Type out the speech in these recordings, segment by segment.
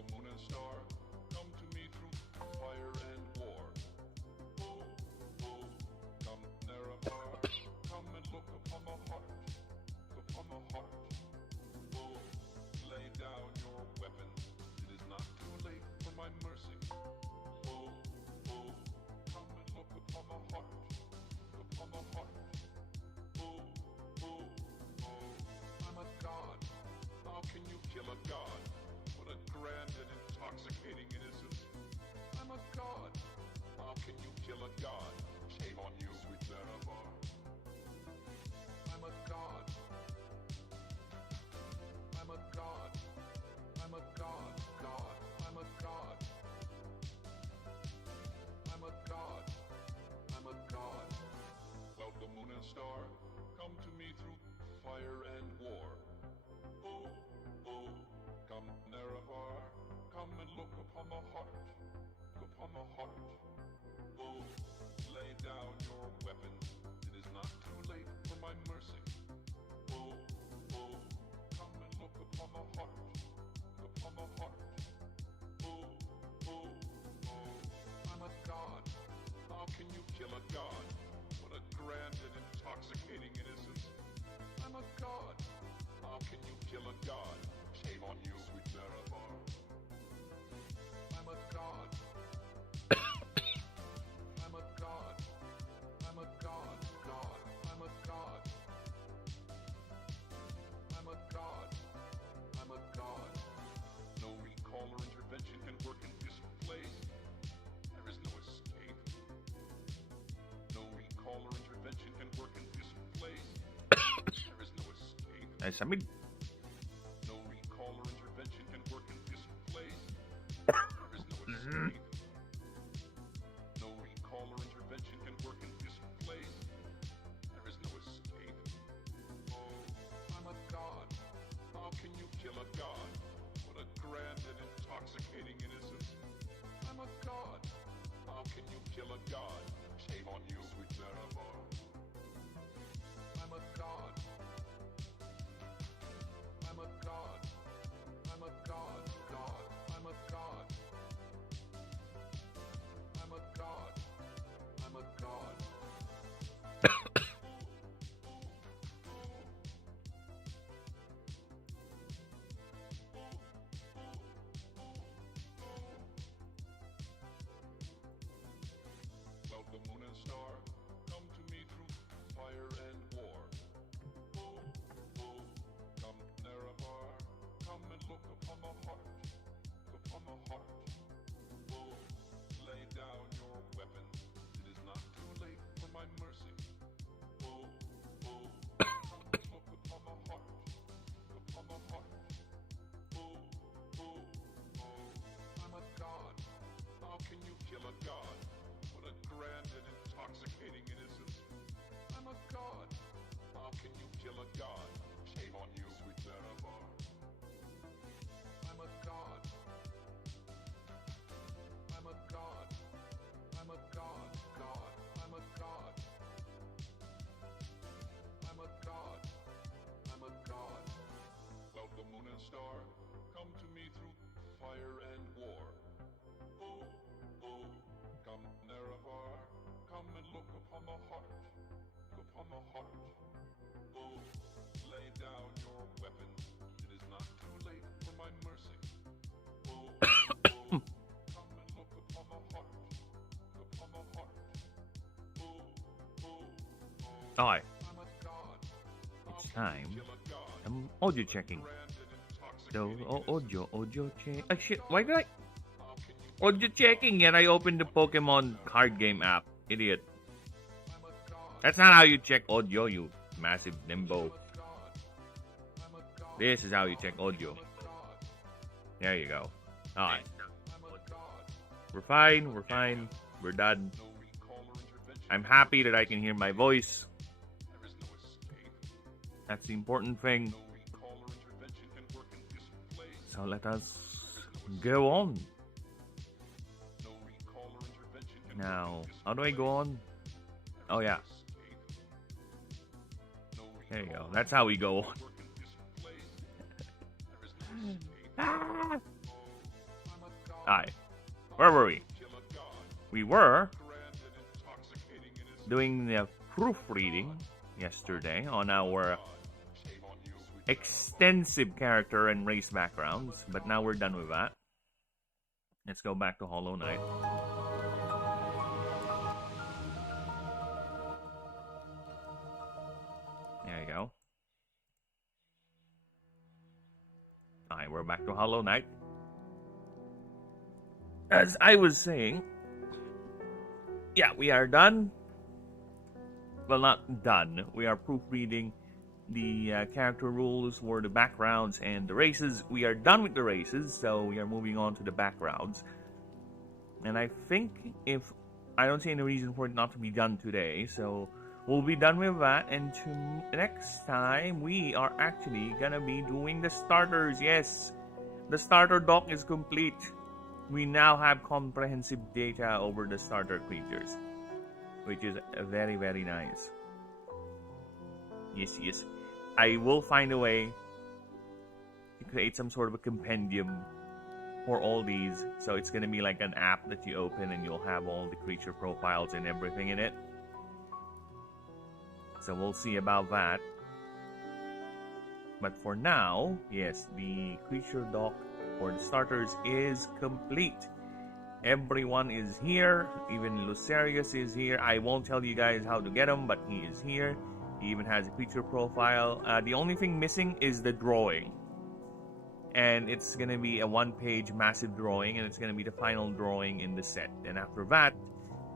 the moon and star, come to me through fire and war. Oh, oh, come nearer far, come and look upon my heart, upon my heart. Oh, lay down your weapons, it is not too late for my mercy. Oh, oh, come and look upon my heart, upon my heart. Oh, oh, oh, I'm a god. How can you kill a god? What a grand and intoxicating innocence. I'm a god. How can you kill a god? Shame on you, sweet Zarabar. I'm a god. I'm a god. I'm a god. God. I'm a god. I'm a god. I'm a god. Well, the moon and star, come to me through fire and war. Oh, oh, come Nerevar, come and look upon the heart, upon the heart. Oh, lay down your weapons, it is not too late for my mercy. Oh, oh, come and look upon the heart, upon the heart. Oh, oh, oh, I'm a god. How can you kill a god? What a grand and intoxicating innocence. I'm a god. How can you kill a god? Shame on you, sweet Zarabar. I'm a god. I'm a god. I'm a god. God. I'm a god. I'm a god. I'm a god. No recall or intervention can work in this place. There is no escape. No recall or intervention can work in this place. There is no escape. Nice, I mean, No recall or intervention can work in this place. There is no escape. No recall or intervention can work in this place. There is no escape. Oh, I'm a god. How can you kill a god? What a grand and intoxicating innocence. I'm a god. How can you kill a god? Shame on you, sweet Zarabar. I'm a god. I'm a god. I'm a god. God. I'm a god. I'm a god. I'm a god. Well, the moon and star, come to me through fire and war. Oh, oh, come Nerevar, come and look upon the heart, upon the heart. Oh, lay down your weapons, it is not too late for my mercy. Oh, oh, come and look upon the heart, upon the heart. Oh, oh, oh, I'm a god. How can you kill a god? What a grand and intoxicating innocence. I'm a god. How can you kill a god? Shame on you, sweet Zarabar. I'm a god. I'm a god. I'm a god. God. I'm a god. I'm a god. I'm a god. Well, the moon and star, come to me through fire and war. Oh, oh, come Nerevar, come and look upon the heart, upon the heart. Oh, lay down your weapons, it is not too late for my mercy. Oh, oh, come and look upon the heart, upon the heart. Oh, oh, oh, alright, I'm a god. it's time. Kill a god. I'm audio checking. Grand and So, intoxicating. audio check. Oh shit, why did I? Audio checking, yet I opened the Pokemon card game app. Idiot. I'm a god. That's not how you check audio, you massive nimbo. I'm a god. This is how you check audio. There you go. Alright. I'm a god. We're fine, we're fine. We're done. No recall or intervention. I'm happy that I can hear my voice. There is no escape. That's the important thing. No recall or intervention can work in this place. So let us go on. No recall or intervention can Now, work in this how do I go place. on? Oh yeah, Escape. No there you recall go. That's how we go on. can work in this place. There is no escape. Ah! Oh, Alright. Where were we? We were doing the proofreading yesterday on our extensive character and race backgrounds, but now we're done with that. Let's go back to Hollow Knight. There you go. Alright, we're back to Hollow Knight. As I was saying, yeah, we are done. Well, not done. We are proofreading the character rules for the backgrounds and the races. We are done with the races, so we are moving on to the backgrounds. And I think if I don't see any reason for it not to be done today, so we'll be done with that. And next time we are actually gonna be doing the starters. Yes, the starter doc is complete. We now have comprehensive data over the starter creatures, which is very, very nice. Yes, yes. I will find a way to create some sort of a compendium for all these. So it's going to be like an app that you open and you'll have all the creature profiles and everything in it. So we'll see about that. But for now, yes, the creature doc for the starters is complete. Everyone is here. Even Lucerius is here. I won't tell you guys how to get him, but he is here. He even has a creature profile. The only thing missing is the drawing. And it's going to be a one-page massive drawing, and it's going to be the final drawing in the set. And after that,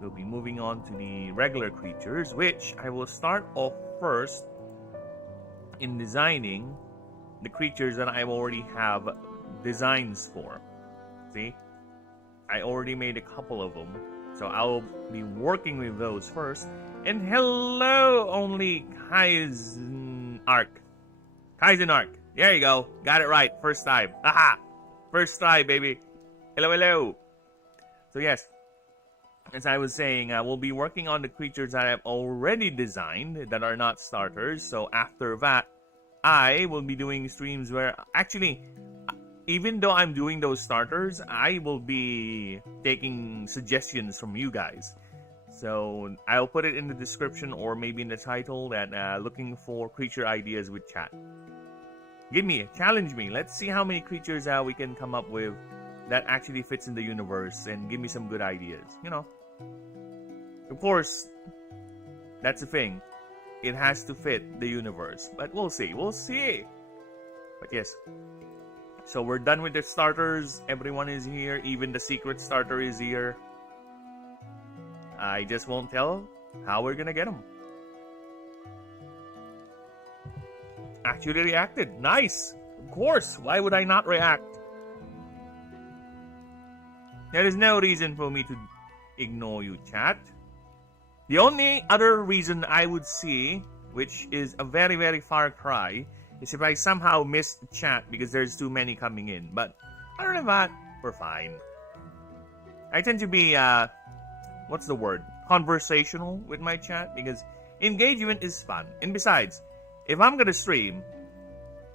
we'll be moving on to the regular creatures, which I will start off first in designing the creatures that I already have designs for. See? I already made a couple of them, so I'll be working with those first. And hello, only Kaizenark. There you go. Got it right. First time. Haha. First try, baby. Hello, hello. So yes, as I was saying, we'll be working on the creatures that I've already designed that are not starters. So after that, I will be doing streams where actually, even though I'm doing those starters, I will be taking suggestions from you guys. So I'll put it in the description or maybe in the title that looking for creature ideas with chat. Challenge me. Let's see how many creatures we can come up with that actually fits in the universe, and give me some good ideas. You know, of course, that's the thing. It has to fit the universe, but we'll see. But yes. So we're done with the starters. Everyone is here. Even the secret starter is here. I just won't tell how we're gonna get them. Actually reacted. Nice. Of course. Why would I not react? There is no reason for me to ignore you, chat. The only other reason I would see, which is a very, very far cry, is if I somehow miss the chat because there's too many coming in. But other than that, we're fine. I tend to be, what's the word? Conversational with my chat because engagement is fun. And besides, if I'm gonna stream,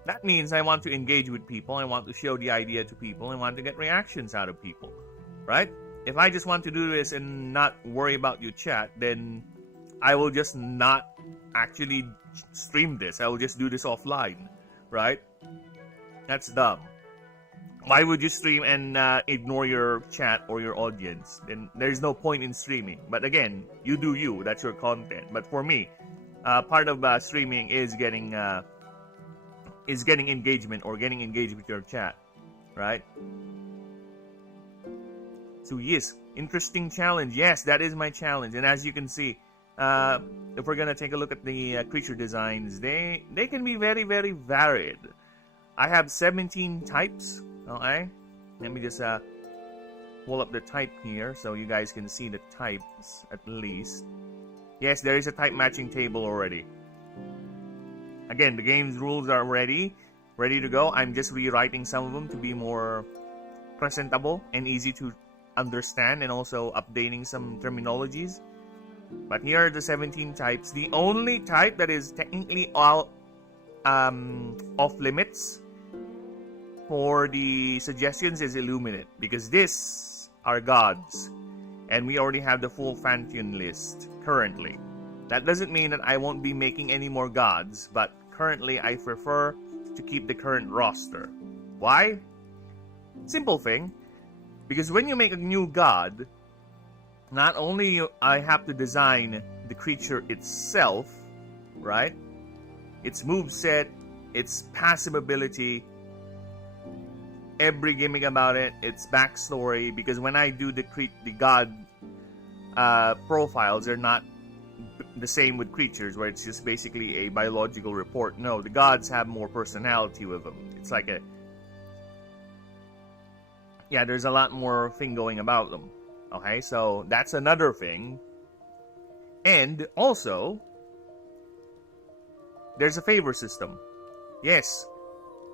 that means I want to engage with people. I want to show the idea to people. I want to get reactions out of people, right? If I just want to do this and not worry about your chat, then I will just not actually stream this. I will just do this offline, right? That's dumb. Why would you stream and ignore your chat or your audience? Then there's no point in streaming. But again, you do you. That's your content. But for me, part of streaming is getting engagement or getting engaged with your chat, right? So yes, interesting challenge. Yes, that is my challenge. And as you can see, if we're gonna take a look at the creature designs, they can be very, very varied. I have 17 types. Okay, let me just pull up the type here so you guys can see the types at least. Yes, there is a type matching table already. Again, the game's rules are ready to go. I'm just rewriting some of them to be more presentable and easy to understand, and also updating some terminologies. But here are the 17 types. The only type that is technically all off limits for the suggestions is Illuminate, because these are gods, and we already have the full Pantheon list currently. That doesn't mean that I won't be making any more gods, but currently I prefer to keep the current roster. Why? Simple thing, because when you make a new god, not only I have to design the creature itself, right? Its moveset, its passive ability, every gimmick about it, its backstory, because when I do the god profiles, they're not the same with creatures, where it's just basically a biological report. No, the gods have more personality with them. It's like there's a lot more thing going about them. Okay, so that's another thing. And also, there's a favor system. Yes.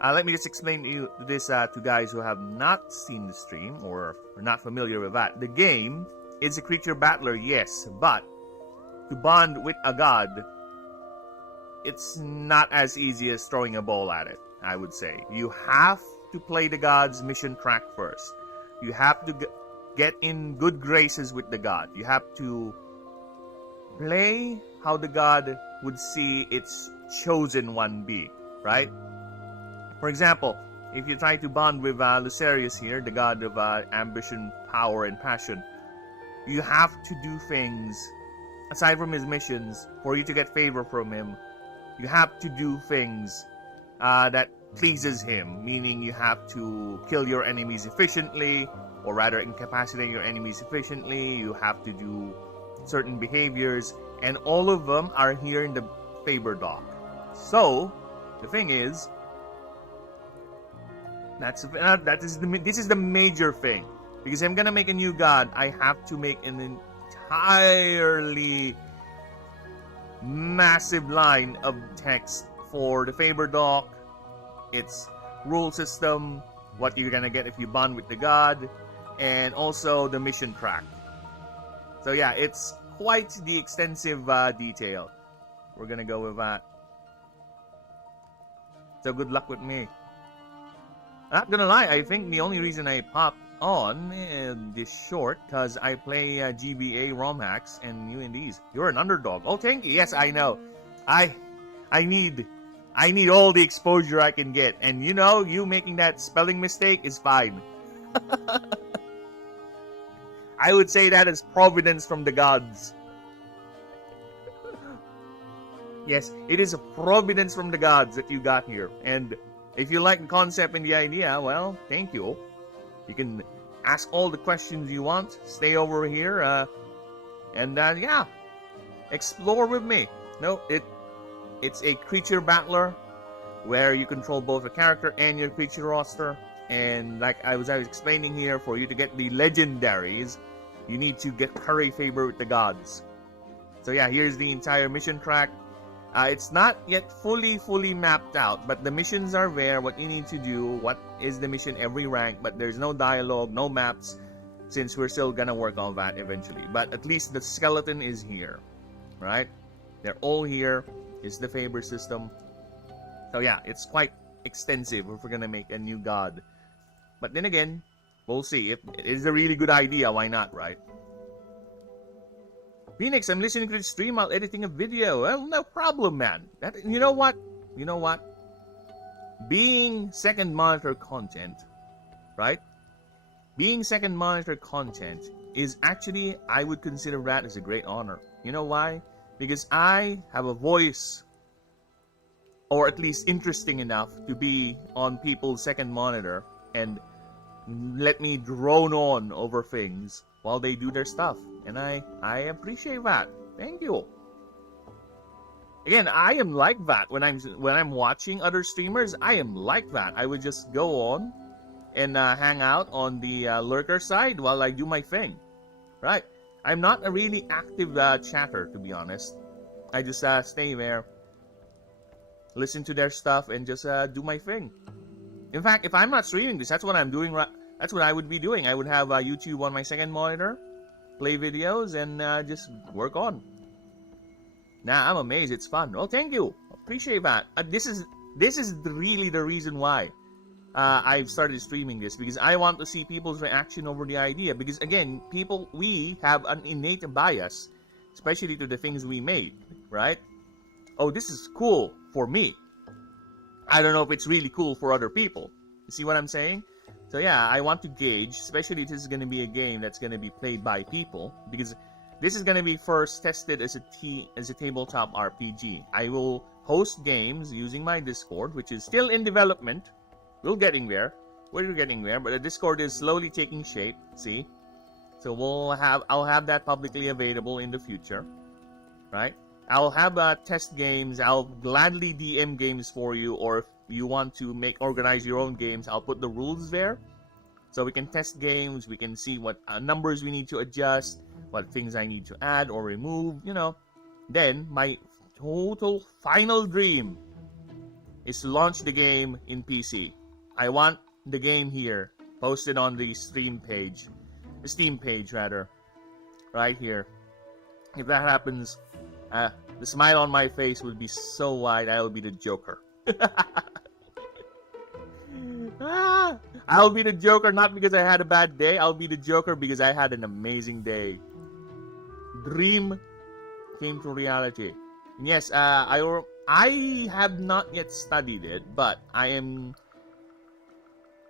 Let me just explain to you this to guys who have not seen the stream or are not familiar with that. The game is a creature battler, yes, but to bond with a god, it's not as easy as throwing a ball at it, I would say. You have to play the god's mission track first. You have to get in good graces with the god. You have to play how the god would see its chosen one be, right? For example, if you try to bond with Lucerius here, the god of ambition, power, and passion, you have to do things, aside from his missions, for you to get favor from him. You have to do things that pleases him, meaning you have to kill your enemies efficiently, or rather incapacitate your enemies efficiently. You have to do certain behaviors, and all of them are here in the favor doc. So, the thing is, this is the major thing. Because if I'm gonna make a new god, I have to make an entirely massive line of text for the favor doc, its rule system, what you're gonna get if you bond with the god, and also the mission track. So yeah, it's quite the extensive detail. We're gonna go with that. So good luck with me. Not gonna lie, I think the only reason I popped on this short because I play GBA ROM hacks and you and these. You're an underdog. Oh, thank you. Yes, I know. I need all the exposure I can get, and you know, you making that spelling mistake is fine. I would say that is providence from the gods. Yes, it is a providence from the gods that you got here. And if you like the concept and the idea, well, thank you. You can ask all the questions you want. Stay over here, and yeah, explore with me. No, it's a creature battler where you control both a character and your creature roster. And like I was explaining here, for you to get the legendaries, you need to get curry favor with the gods. So yeah, here's the entire mission track. It's not yet fully mapped out, but the missions are there, what you need to do, what is the mission every rank, but there's no dialogue, no maps, since we're still gonna work on that eventually. But at least the skeleton is here, right? They're all here. Is the favor system. So yeah, it's quite extensive if we're gonna make a new god. But then again, we'll see. If it is a really good idea, why not, right? Phoenix, I'm listening to the stream while editing a video. Well, no problem, man. You know what? Being second monitor content, right? Being second monitor content is actually, I would consider that as a great honor. You know why? Because I have a voice, or at least interesting enough to be on people's second monitor and let me drone on over things while they do their stuff. And I appreciate that. Thank you. Again, I am like that when I'm watching other streamers. I am like that. I would just go on and hang out on the lurker side while I do my thing. Right? I'm not a really active chatter, to be honest. I just stay there, listen to their stuff, and just do my thing. In fact, if I'm not streaming this, that's what I'm doing. That's what I would be doing. I would have YouTube on my second monitor, play videos, and just work on. Nah, I'm amazed. It's fun. Oh, thank you. Appreciate that. This is really the reason why I've started streaming this because I want to see people's reaction over the idea. Because again, we have an innate bias, especially to the things we made, right? Oh, this is cool for me. I don't know if it's really cool for other people. You see what I'm saying? So yeah, I want to gauge, especially if this is going to be a game that's going to be played by people, because this is going to be first tested as a tabletop RPG. I will host games using my Discord, which is still in development. We're getting there, but the Discord is slowly taking shape. See, so I'll have that publicly available in the future, right? I'll have test games. I'll gladly DM games for you, or if you want to organize your own games, I'll put the rules there, so we can test games. We can see what numbers we need to adjust, what things I need to add or remove. Then my total final dream is to launch the game in PC. I want the game here posted on the Steam page rather, right here. If that happens, the smile on my face would be so wide. I'll be the Joker. I'll be the Joker not because I had a bad day. I'll be the Joker because I had an amazing day. Dream came to reality. And yes, I have not yet studied it, but I am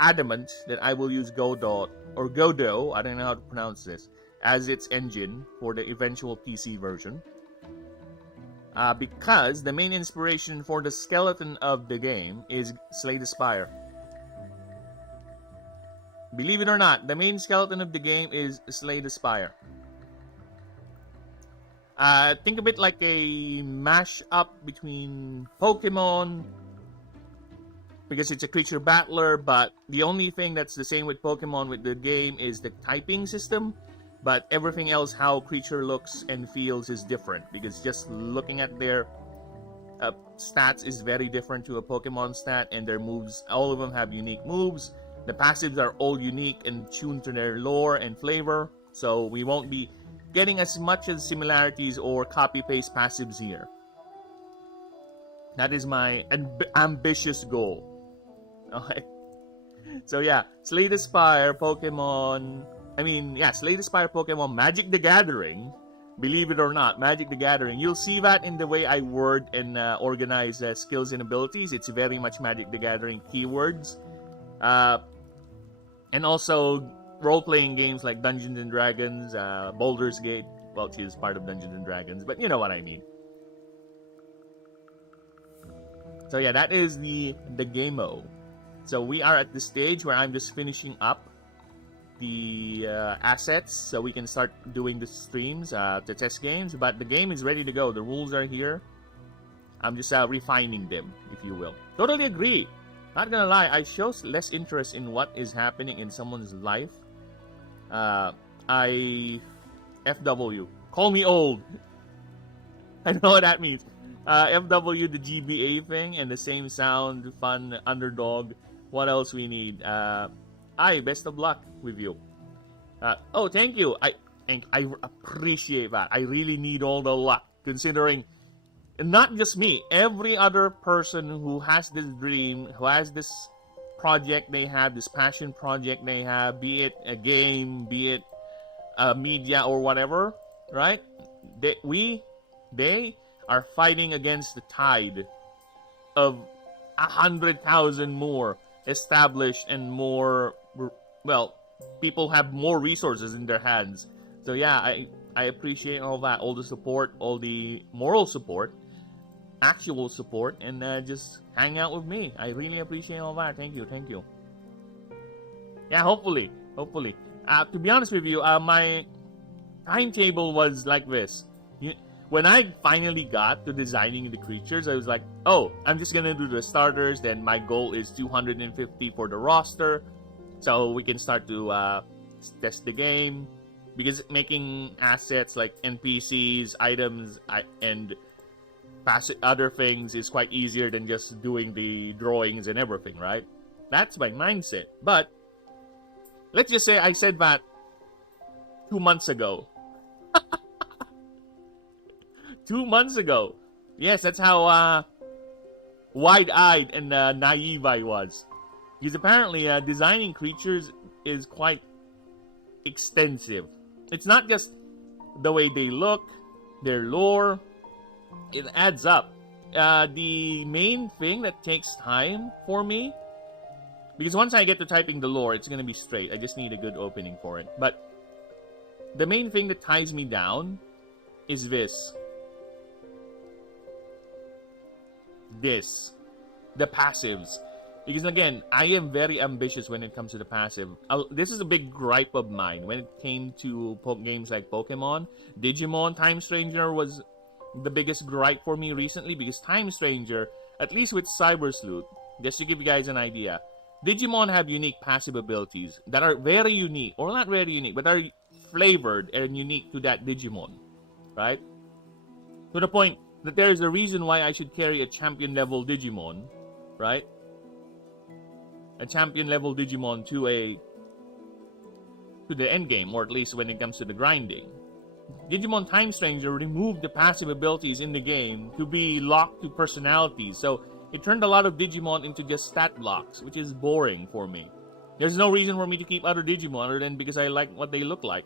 adamant that I will use Godot, I don't know how to pronounce this, as its engine for the eventual PC version. Because the main inspiration for the skeleton of the game is Slay the Spire. Believe it or not, the main skeleton of the game is Slay the Spire. Think of it like a mash-up between Pokemon, because it's a creature battler, but the only thing that's the same with Pokemon with the game is the typing system, but everything else, how creature looks and feels, is different, because just looking at their stats is very different to a Pokemon stat, and their moves, all of them have unique moves. The passives are all unique and tuned to their lore and flavor, so we won't be getting as much as similarities or copy-paste passives here. That is my ambitious goal. Okay. So yeah, Slay the Spire, Pokemon, Magic the Gathering. Believe it or not, Magic the Gathering. You'll see that in the way I word and organize skills and abilities. It's very much Magic the Gathering keywords. And also role-playing games like Dungeons and Dragons, Baldur's Gate. Well, she is part of Dungeons and Dragons, but you know what I mean. So yeah, that is the game-o. So we are at the stage where I'm just finishing up the assets so we can start doing the streams to test games. But the game is ready to go. The rules are here. I'm just refining them, if you will. Totally agree. Not gonna lie, I show less interest in what is happening in someone's life. FW. Call me old. I know what that means. FW, the GBA thing, and the same sound, fun, underdog. What else we need? Best of luck with you. Oh, thank you. I appreciate that. I really need all the luck, considering not just me, every other person who has this dream, who has this project they have, this passion project they have, be it a game, be it media or whatever, right? They are fighting against the tide of 100,000 more established and more, well, people have more resources in their hands. So yeah, I appreciate all that, all the support, all the moral support, actual support, and just hang out with me. I really appreciate all that. Thank you. Yeah, hopefully. To be honest with you, my timetable was like this. When I finally got to designing the creatures, I was like, oh, I'm just gonna do the starters, then my goal is 250 for the roster, so we can start to test the game, because making assets like NPCs, items, and other things is quite easier than just doing the drawings and everything, right? That's my mindset. But let's just say I said that 2 months ago. 2 months ago. Yes, that's how wide-eyed and naive I was. Because apparently designing creatures is quite extensive. It's not just the way they look, their lore. It adds up. The main thing that takes time for me, because once I get to typing the lore, it's going to be straight. I just need a good opening for it. But the main thing that ties me down is this. The passives. Because again, I am very ambitious when it comes to the passive. This is a big gripe of mine when it came to games like Pokemon. Digimon Time Stranger was the biggest gripe for me recently, because Time Stranger, at least with Cyber Sleuth, just to give you guys an idea, Digimon have unique passive abilities that are very unique, or not very unique, but are flavored and unique to that Digimon, right? To the point that there is a reason why I should carry a champion level Digimon, right? A champion level Digimon to the end game, or at least when it comes to the grinding. Digimon Time Stranger removed the passive abilities in the game to be locked to personalities, so it turned a lot of Digimon into just stat blocks, which is boring for me. There's no reason for me to keep other Digimon other than because I like what they look like,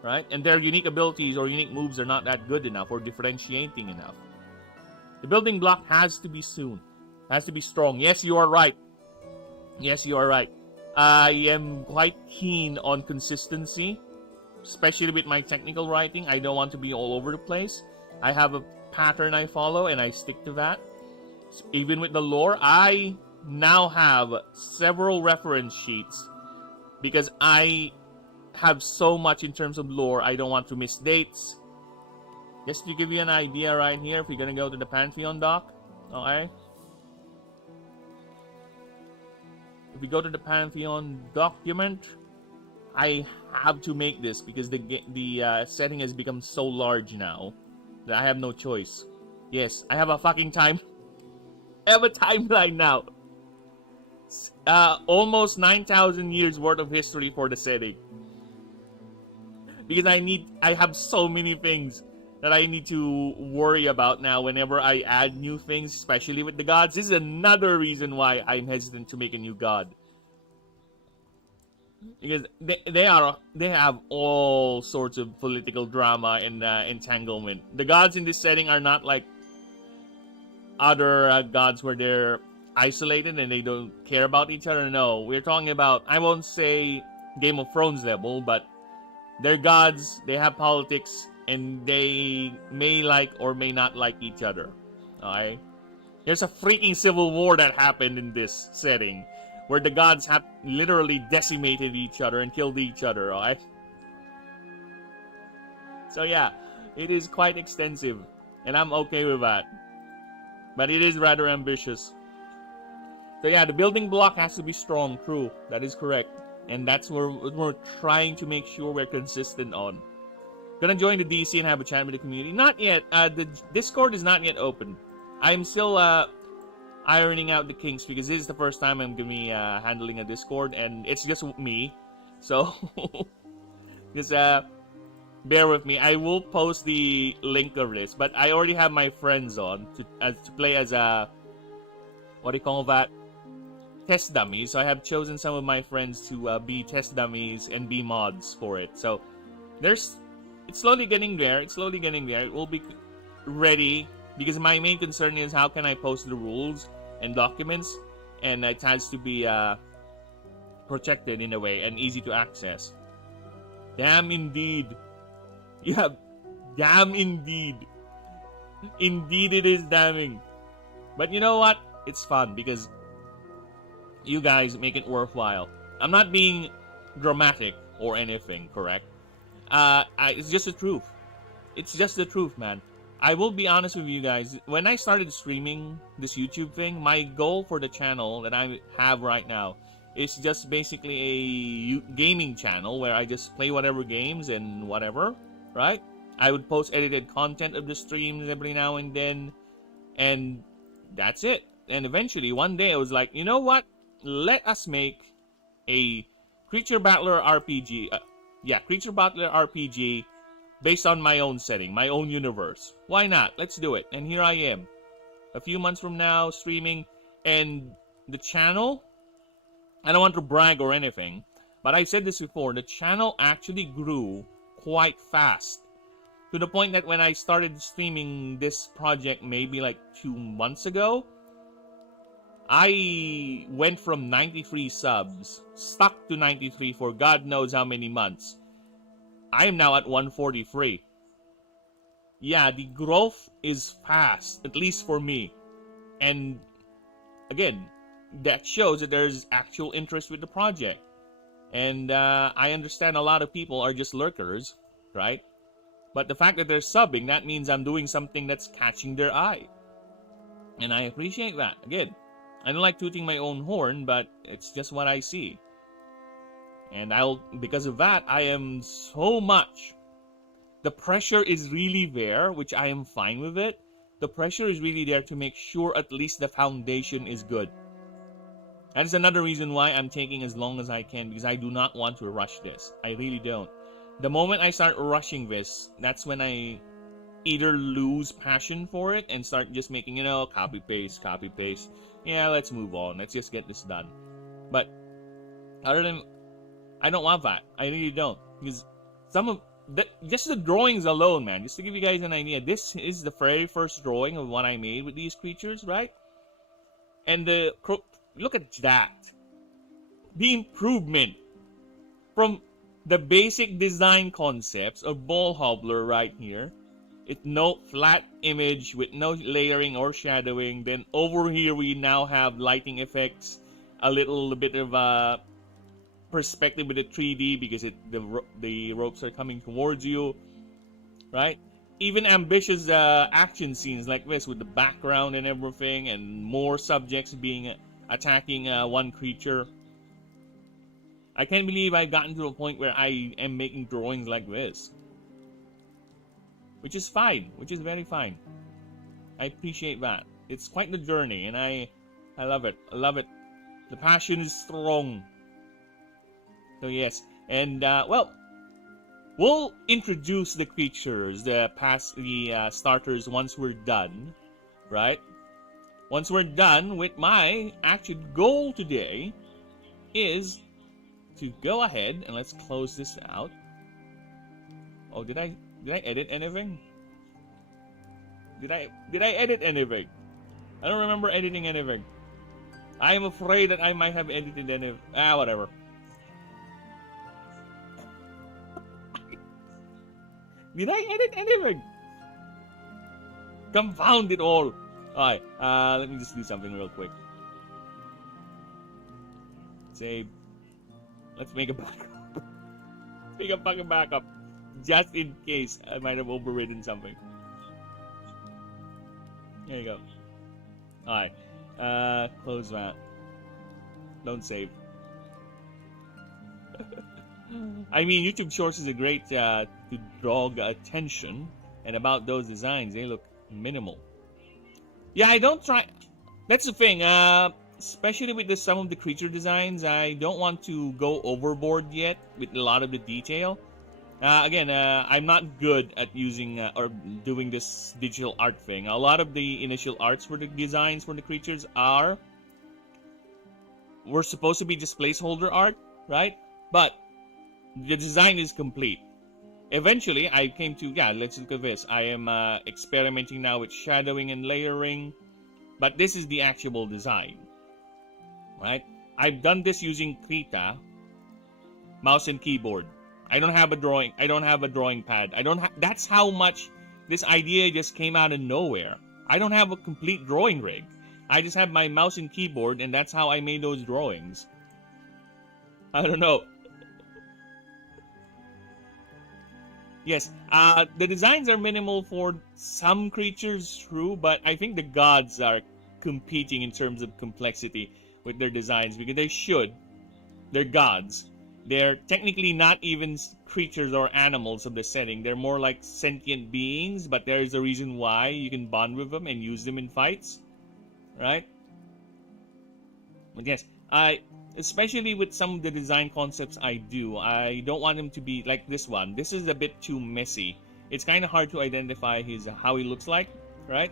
right? And their unique abilities or unique moves are not that good enough or differentiating enough. The building block has to be soon. Has to be strong. Yes, you are right. Yes, you are right. I am quite keen on consistency, especially with my technical writing. I don't want to be all over the place. I have a pattern I follow, and I stick to that. Even with the lore, I now have several reference sheets because I have so much in terms of lore. I don't want to miss dates. Just to give you an idea right here, if you're going to go to the Pantheon doc, okay? If we go to the Pantheon document, I have to make this because the setting has become so large now that I have no choice. Yes, I have a fucking time. I have a timeline now. Almost 9,000 years worth of history for the setting. Because I have so many things that I need to worry about now whenever I add new things, especially with the gods. This is another reason why I'm hesitant to make a new god. Because they have all sorts of political drama and entanglement. The gods in this setting are not like other gods where they're isolated and they don't care about each other. No, we're talking about, I won't say Game of Thrones level, but they're gods, they have politics, and they may like or may not like each other. Okay? There's a freaking civil war that happened in this setting where the gods have literally decimated each other and killed each other, alright? So yeah, it is quite extensive, and I'm okay with that. But it is rather ambitious. So yeah, the building block has to be strong, true. That is correct. And that's what we're trying to make sure we're consistent on. Gonna join the DC and have a chat with the community. Not yet. The Discord is not yet open. I'm still ironing out the kinks because this is the first time I'm gonna be handling a Discord, and it's just me. So just bear with me. I will post the link of this, but I already have my friends on to play as a, what do you call that? Test dummies. So I have chosen some of my friends to be test dummies and be mods for it. So it's slowly getting there. It's slowly getting there. It will be ready because my main concern is how can I post the rules and documents, and it has to be protected in a way and easy to access. Damn indeed. Yeah, damn indeed. Indeed it is damning. But you know what? It's fun because you guys make it worthwhile. I'm not being dramatic or anything, correct? It's just the truth. It's just the truth, man. I will be honest with you guys. When I started streaming this YouTube thing, my goal for the channel that I have right now is just basically a gaming channel where I just play whatever games and whatever, right? I would post edited content of the streams every now and then, and that's it. And eventually, one day, I was like, you know what? Let us make a Creature Battler RPG. Creature Battler RPG based on my own setting, my own universe. Why not? Let's do it. And here I am, a few months from now, streaming, and the channel I don't want to brag or anything, but I said this before, the channel actually grew quite fast. To the point that when I started streaming this project maybe like 2 months ago, I went from 93 subs, stuck to 93 for God knows how many months. I am now at 143. Yeah, the growth is fast, at least for me. And again, that shows that there's actual interest with the project. And I understand a lot of people are just lurkers, right? But the fact that they're subbing, that means I'm doing something that's catching their eye. And I appreciate that. Again, I don't like tooting my own horn, but it's just what I see. And because of that, I am so much. The pressure is really there, which I am fine with it. The pressure is really there to make sure at least the foundation is good. That is another reason why I'm taking as long as I can, because I do not want to rush this. I really don't. The moment I start rushing this, that's when I either lose passion for it and start just making, copy paste. Yeah, let's move on. Let's just get this done. But other than, I don't want that. I really don't. Because just the drawings alone, man, just to give you guys an idea, this is the very first drawing of what I made with these creatures, right? And look at that. The improvement from the basic design concepts of Ball Hobbler right here. It's no flat image with no layering or shadowing. Then over here we now have lighting effects, a little bit of perspective with the 3D because the ropes are coming towards you, right? Even ambitious action scenes like this with the background and everything, and more subjects attacking one creature. I can't believe I've gotten to a point where I am making drawings like this. Which is fine. Which is very fine. I appreciate that. It's quite the journey, and I love it. I love it. The passion is strong. So yes. And, well, we'll introduce the creatures, the starters once we're done. Right? Once we're done with my actual goal today is to go ahead and let's close this out. Oh, did I edit anything? Did I edit anything? I don't remember editing anything. I am afraid that I might have edited anything. Whatever. Did I edit anything? Confound it all. Alright, let me just do something real quick. Save. Let's make a backup. Make a fucking backup. Just in case I might have overridden something. There you go. Alright. Close that. Don't save. I mean, YouTube Shorts is a great to draw attention. And about those designs, they look minimal. Yeah, I don't try. That's the thing. Especially with some of the creature designs, I don't want to go overboard yet with a lot of the detail. Again, I'm not good at using or doing this digital art thing. A lot of the initial arts for the designs for the creatures were supposed to be just placeholder art, right? But the design is complete. Eventually, I came to, let's look at this. I am experimenting now with shadowing and layering, but this is the actual design, right? I've done this using Krita, mouse and keyboard. I don't have a drawing pad. That's how much this idea just came out of nowhere. I don't have a complete drawing rig. I just have my mouse and keyboard, and that's how I made those drawings. I don't know. Yes, the designs are minimal for some creatures, true, but I think the gods are competing in terms of complexity with their designs because they should. They're gods. They're technically not even creatures or animals of the setting. They're more like sentient beings, but there's a reason why you can bond with them and use them in fights, right? But yes, especially with some of the design concepts I don't want them to be like this one. This is a bit too messy. It's kind of hard to identify how he looks like, right?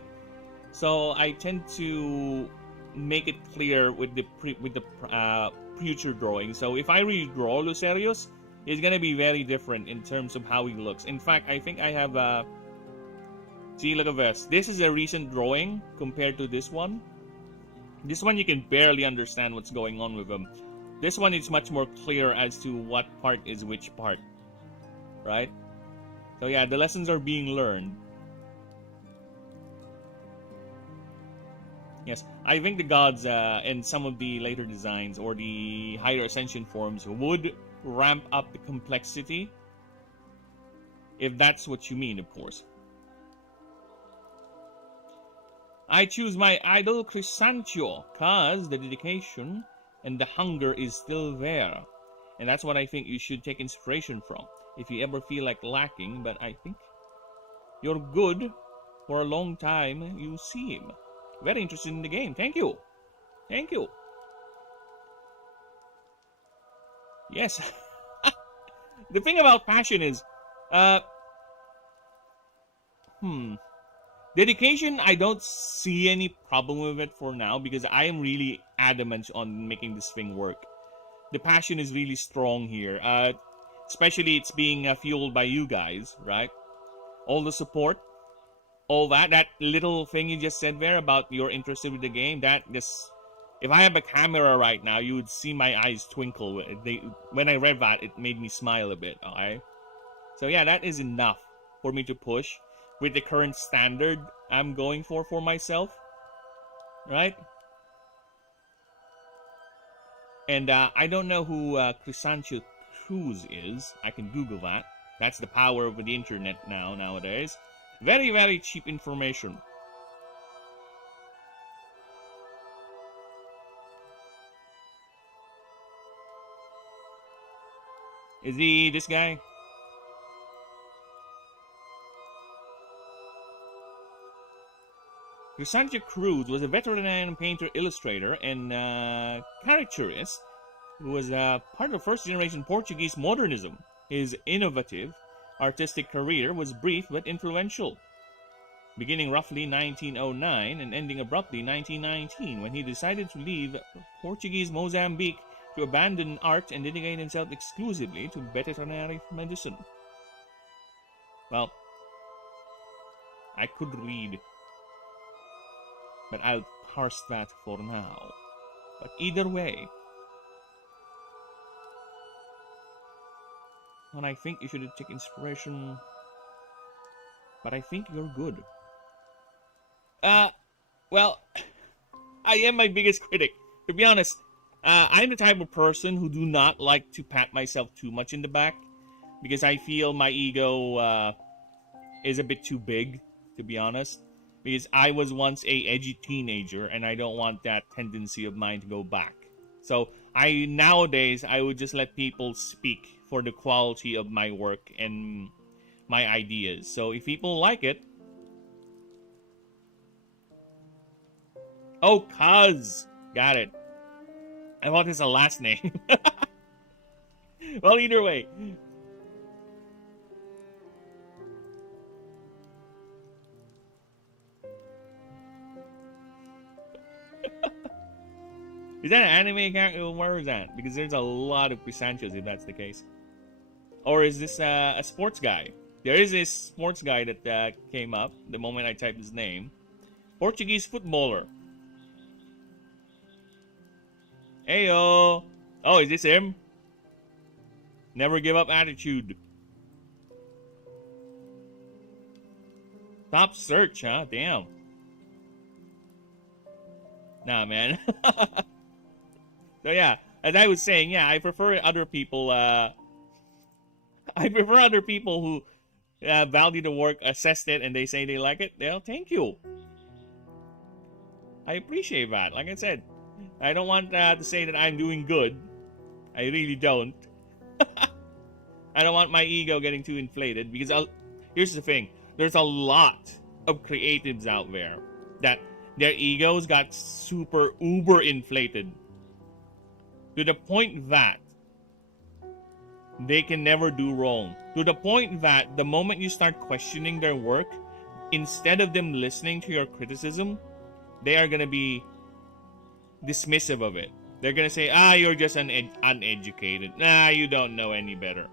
So I tend to make it clear with the future drawing. So if I redraw Lucerius, it's gonna be very different in terms of how he looks. In fact, I think I have see, look at this. This is a recent drawing compared to this one. This one you can barely understand what's going on with him. This one is much more clear as to what part is which part, right? So yeah, the lessons are being learned. Yes, I think the gods and some of the later designs or the higher ascension forms would ramp up the complexity, if that's what you mean, of course. I choose my idol Chrysantio, cause the dedication and the hunger is still there. And that's what I think you should take inspiration from, if you ever feel like lacking, but I think you're good for a long time, you seem. Very interested in the game. Thank you. Thank you. Yes. The thing about passion is, dedication, I don't see any problem with it for now because I am really adamant on making this thing work. The passion is really strong here, especially it's being fueled by you guys, right? All the support, all that little thing you just said there about you're interested with the game, if I have a camera right now, you would see my eyes twinkle. When I read that, it made me smile a bit, alright? So yeah, that is enough for me to push with the current standard I'm going for myself, right? And I don't know who Chrysantio Cruz is. I can Google that. That's the power of the internet nowadays. Very, very cheap information. Is he this guy? Chrysantio Cruz was a veteran painter, illustrator, and caricaturist who was part of first-generation Portuguese modernism. His innovative artistic career was brief but influential, beginning roughly 1909 and ending abruptly 1919 when he decided to leave Portuguese Mozambique to abandon art and dedicate himself exclusively to veterinary medicine. Well, I could read, but I'll parse that for now. But either way, and I think you should take inspiration, but I think you're good. Well, I am my biggest critic. To be honest, I'm the type of person who do not like to pat myself too much in the back because I feel my ego is a bit too big, to be honest. Because I was once a edgy teenager and I don't want that tendency of mine to go back. So nowadays I would just let people speak for the quality of my work and my ideas. So if people like it, oh, Cuz, got it. I thought it's a last name. Well, either way. Is that an anime character? Where is that? Because there's a lot of Chrysantios if that's the case. Or is this a sports guy? There is this sports guy that came up the moment I typed his name. Portuguese footballer. Heyo! Oh, is this him? Never give up attitude. Top search, huh? Damn. Nah, man. So yeah, as I was saying, yeah, I prefer other people. I prefer other people who value the work, assess it, and they say they like it. Well, thank you. I appreciate that. Like I said, I don't want to say that I'm doing good. I really don't. I don't want my ego getting too inflated because here's the thing: there's a lot of creatives out there that their egos got super uber inflated. To the point that they can never do wrong. To the point that the moment you start questioning their work, instead of them listening to your criticism, they are going to be dismissive of it. They're gonna say, you're just uneducated. Nah, you don't know any better.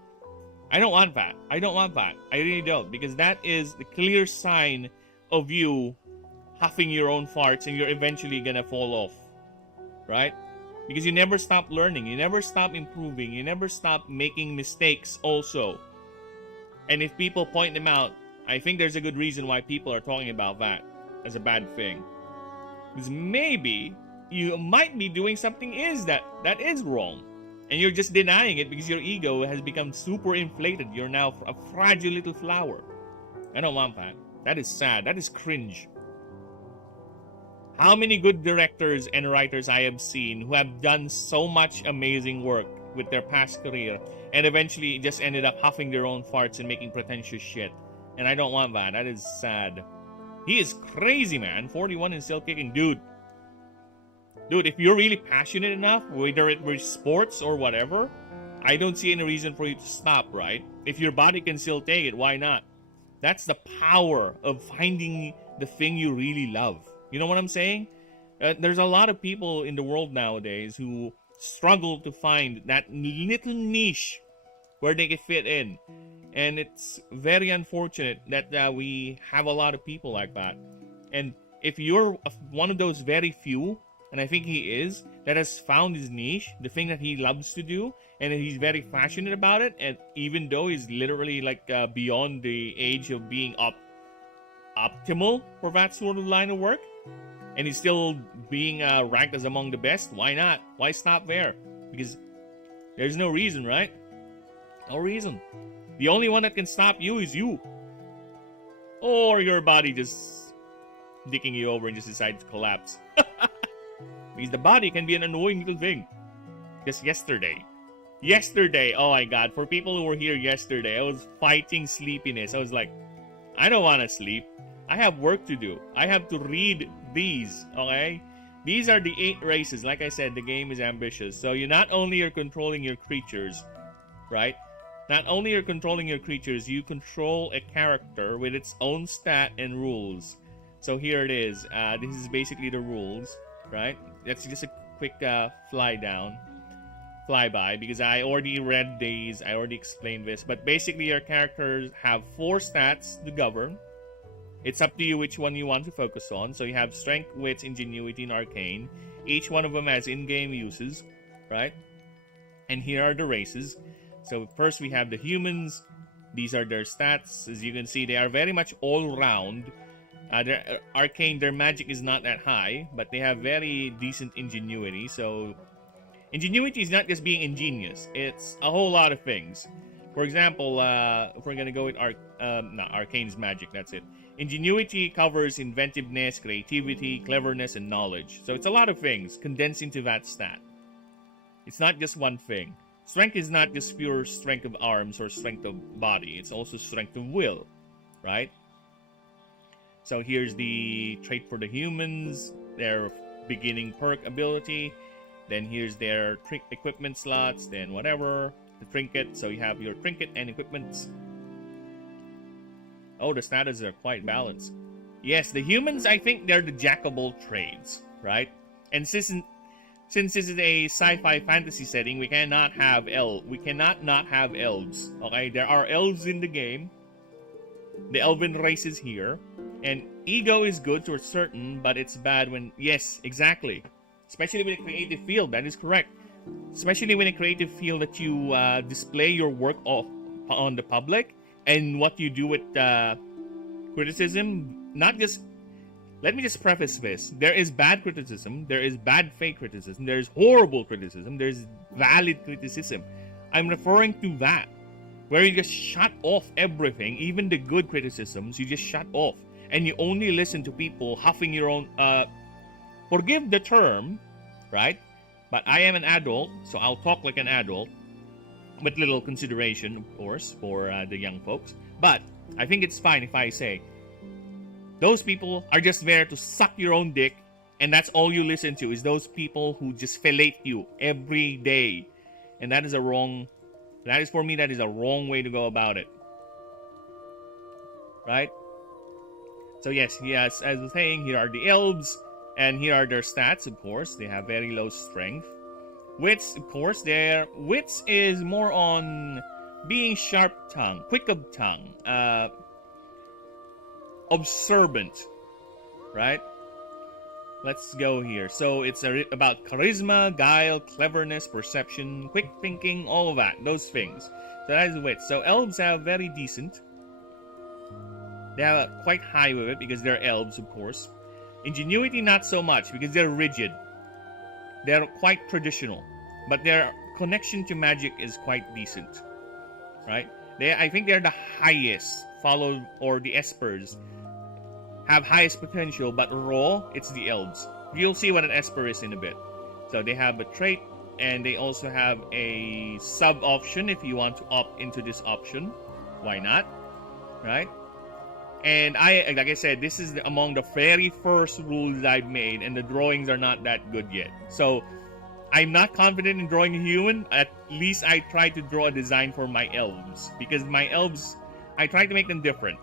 I don't want that. I don't want that. I really don't. Because that is the clear sign of you huffing your own farts and you're eventually gonna fall off. Right? Because you never stop learning. You never stop improving. You never stop making mistakes also. And if people point them out, I think there's a good reason why people are talking about that as a bad thing. Because maybe you might be doing something that is wrong. And you're just denying it because your ego has become super inflated. You're now a fragile little flower. I don't want that. That is sad. That is cringe. How many good directors and writers I have seen who have done so much amazing work with their past career and eventually just ended up huffing their own farts and making pretentious shit. And I don't want that. That is sad. He is crazy, man. 41 and still kicking. Dude, if you're really passionate enough, whether it was sports or whatever, I don't see any reason for you to stop, right? If your body can still take it, why not? That's the power of finding the thing you really love. You know what I'm saying? There's a lot of people in the world nowadays who struggle to find that little niche where they can fit in. And it's very unfortunate that we have a lot of people like that. And if you're one of those very few, and I think he is, that has found his niche, the thing that he loves to do, and he's very passionate about it, and even though he's literally like beyond the age of being optimal for that sort of line of work, and he's still being ranked as among the best, why not? Why stop there? Because there's no reason, right? No reason. The only one that can stop you is you. Or your body just dicking you over and just decides to collapse. Because the body can be an annoying little thing. Just yesterday, oh my god, for people who were here yesterday, I was fighting sleepiness. I was like, I don't want to sleep. I have work to do. I have to read these, okay? These are the 8 races. Like I said, the game is ambitious. So you not only are controlling your creatures, right? Not only are controlling your creatures, you control a character with its own stat and rules. So here it is. This is basically the rules, right? That's just a quick flyby, because I already read these. I already explained this. But basically, your characters have 4 stats to govern. It's up to you which one you want to focus on. So you have Strength, Wits, Ingenuity, and Arcane. Each one of them has in-game uses, right? And here are the races. So first we have the humans. These are their stats. As you can see, they are very much all-round. Their arcane, their magic is not that high, but they have very decent ingenuity. So ingenuity is not just being ingenious. It's a whole lot of things. For example, if we're going to go with arcane's magic, that's it. Ingenuity covers inventiveness, creativity, cleverness, and knowledge. So it's a lot of things condensed into that stat. It's not just one thing. Strength is not just pure strength of arms or strength of body. It's also strength of will, right? So here's the trait for the humans, their beginning perk ability. Then here's their equipment slots, then whatever. The trinket, so you have your trinket and equipments. Oh, the status are quite balanced. Yes, the humans, I think they're the jack of all trades, right? And since this is a sci-fi fantasy setting, we cannot have not have elves. Okay, there are elves in the game. The elven race is here, and ego is good to a certain, but it's bad when exactly. Especially with a creative field, that is correct. Especially when a creative field that you display your work on the public, and what you do with criticism, not just. Let me just preface this. There is bad criticism, there is bad fake criticism, there is horrible criticism, there is valid criticism. I'm referring to that, where you just shut off everything, even the good criticisms, you just shut off. And you only listen to people huffing your own, forgive the term, right? But I am an adult, so I'll talk like an adult, with little consideration, of course, for the young folks. But I think it's fine if I say, those people are just there to suck your own dick, and that's all you listen to is those people who just fellate you every day. And that is for me, that is a wrong way to go about it. Right? So yes, as I was saying, here are the elves, and here are their stats, of course. They have very low strength. Wits, of course, there. Wits is more on being sharp tongue, quick of tongue, observant, right? Let's go here. So it's about charisma, guile, cleverness, perception, quick thinking, all of that, those things. So that is wits. So elves have very decent. They have quite high with it because they're elves, of course. Ingenuity, not so much because they're rigid. They're quite traditional, but their connection to magic is quite decent, right? I think they're the highest, followed, or the espers have highest potential, but raw, it's the elves. You'll see what an esper is in a bit. So they have a trait, and they also have a sub option if you want to opt into this option. Why not, right? And like I said, this is among the very first rules that I've made, and the drawings are not that good yet. So I'm not confident in drawing a human. At least I try to draw a design for my elves, because my elves, I try to make them different.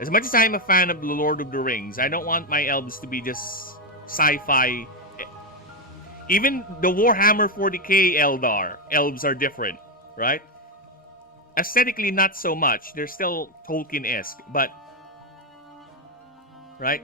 As much as I'm a fan of the Lord of the Rings, I don't want my elves to be just sci-fi. Even the Warhammer 40k elves are different, right? Aesthetically, not so much. They're still Tolkien-esque, but... right?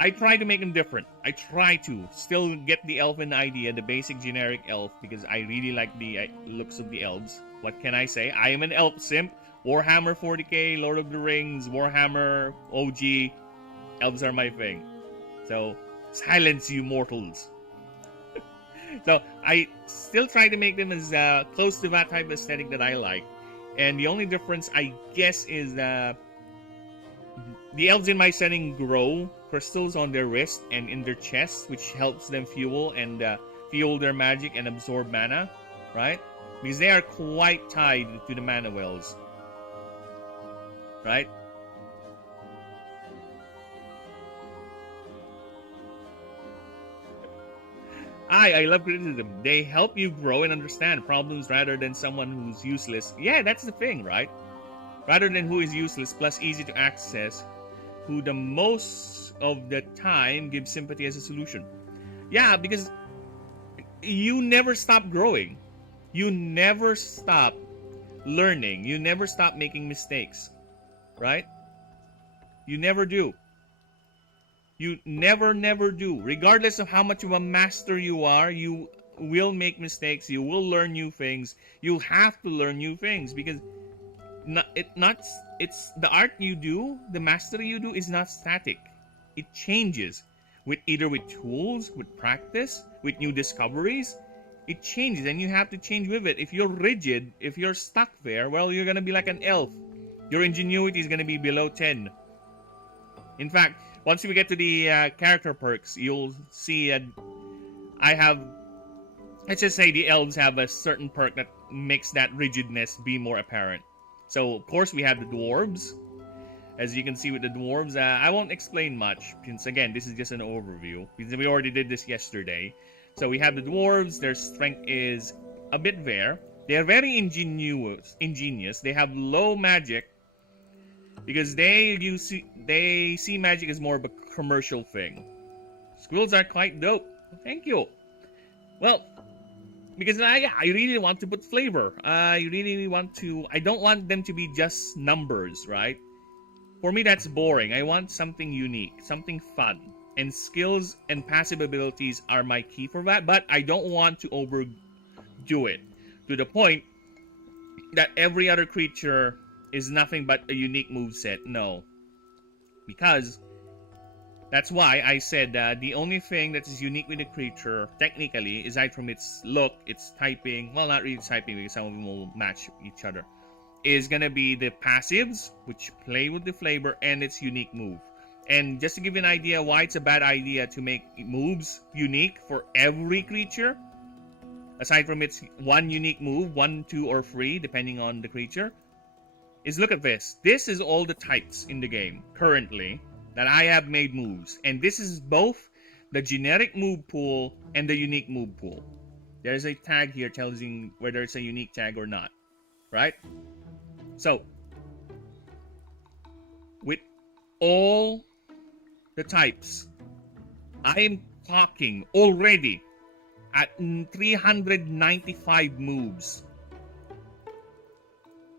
I try to make them different. I try to still get the elfin idea, the basic generic elf, because I really like the looks of the elves. What can I say? I am an elf simp. Warhammer 40k, Lord of the Rings, Warhammer, OG, elves are my thing. So, silence you mortals. So, I still try to make them as close to that type of aesthetic that I like. And the only difference, I guess, is the elves in my setting grow crystals on their wrist and in their chest, which helps them fuel their magic and absorb mana, right? Because they are quite tied to the mana wells. Right? I love criticism. They help you grow and understand problems rather than someone who's useless. Yeah, that's the thing, right? Rather than who is useless plus easy to access, who the most of the time gives sympathy as a solution. Yeah, because you never stop growing. You never stop learning. You never stop making mistakes. Right? You never do. You never do. Regardless of how much of a master you are, you will make mistakes. You will learn new things. You'll have to learn new things because it's the art you do, the mastery you do is not static. It changes either with tools, with practice, with new discoveries. It changes and you have to change with it. If you're rigid, if you're stuck there, well, you're gonna be like an elf. Your ingenuity is going to be below 10. In fact, once we get to the character perks, you'll see let's just say the elves have a certain perk that makes that rigidness be more apparent. So, of course, we have the dwarves. As you can see with the dwarves, I won't explain much, since again, this is just an overview, because we already did this yesterday. So we have the dwarves, their strength is a bit there. They are very ingenious. They have low magic, because they see magic as more of a commercial thing. Squirrels are quite dope. Thank you. Well, because I really want to put flavor. I don't want them to be just numbers, right? For me, that's boring. I want something unique, something fun. And skills and passive abilities are my key for that, but I don't want to overdo it to the point that every other creature is nothing but a unique moveset. No. Because that's why I said the only thing that is unique with the creature, technically, aside from its look, its typing, well, not really typing because some of them will match each other, is gonna be the passives, which play with the flavor, and its unique move. And just to give you an idea why it's a bad idea to make moves unique for every creature, aside from its one unique move, 1, 2, or 3, depending on the creature, is look at this. This is all the types in the game, currently, that I have made moves. And this is both the generic move pool and the unique move pool. There's a tag here telling you whether it's a unique tag or not. Right? So, with all the types, I am talking already at 395 moves.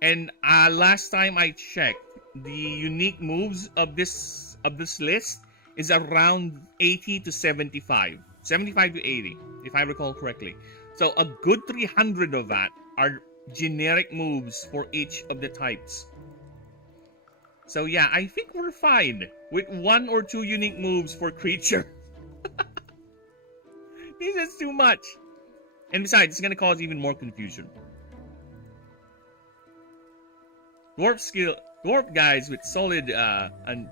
And last time I checked, the unique moves of this list is around 80 to 75. 75 to 80, if I recall correctly. So a good 300 of that are generic moves for each of the types. So yeah, I think we're fine with 1 or 2 unique moves for creature. This is too much. And besides, it's gonna cause even more confusion. Dwarf guys with solid and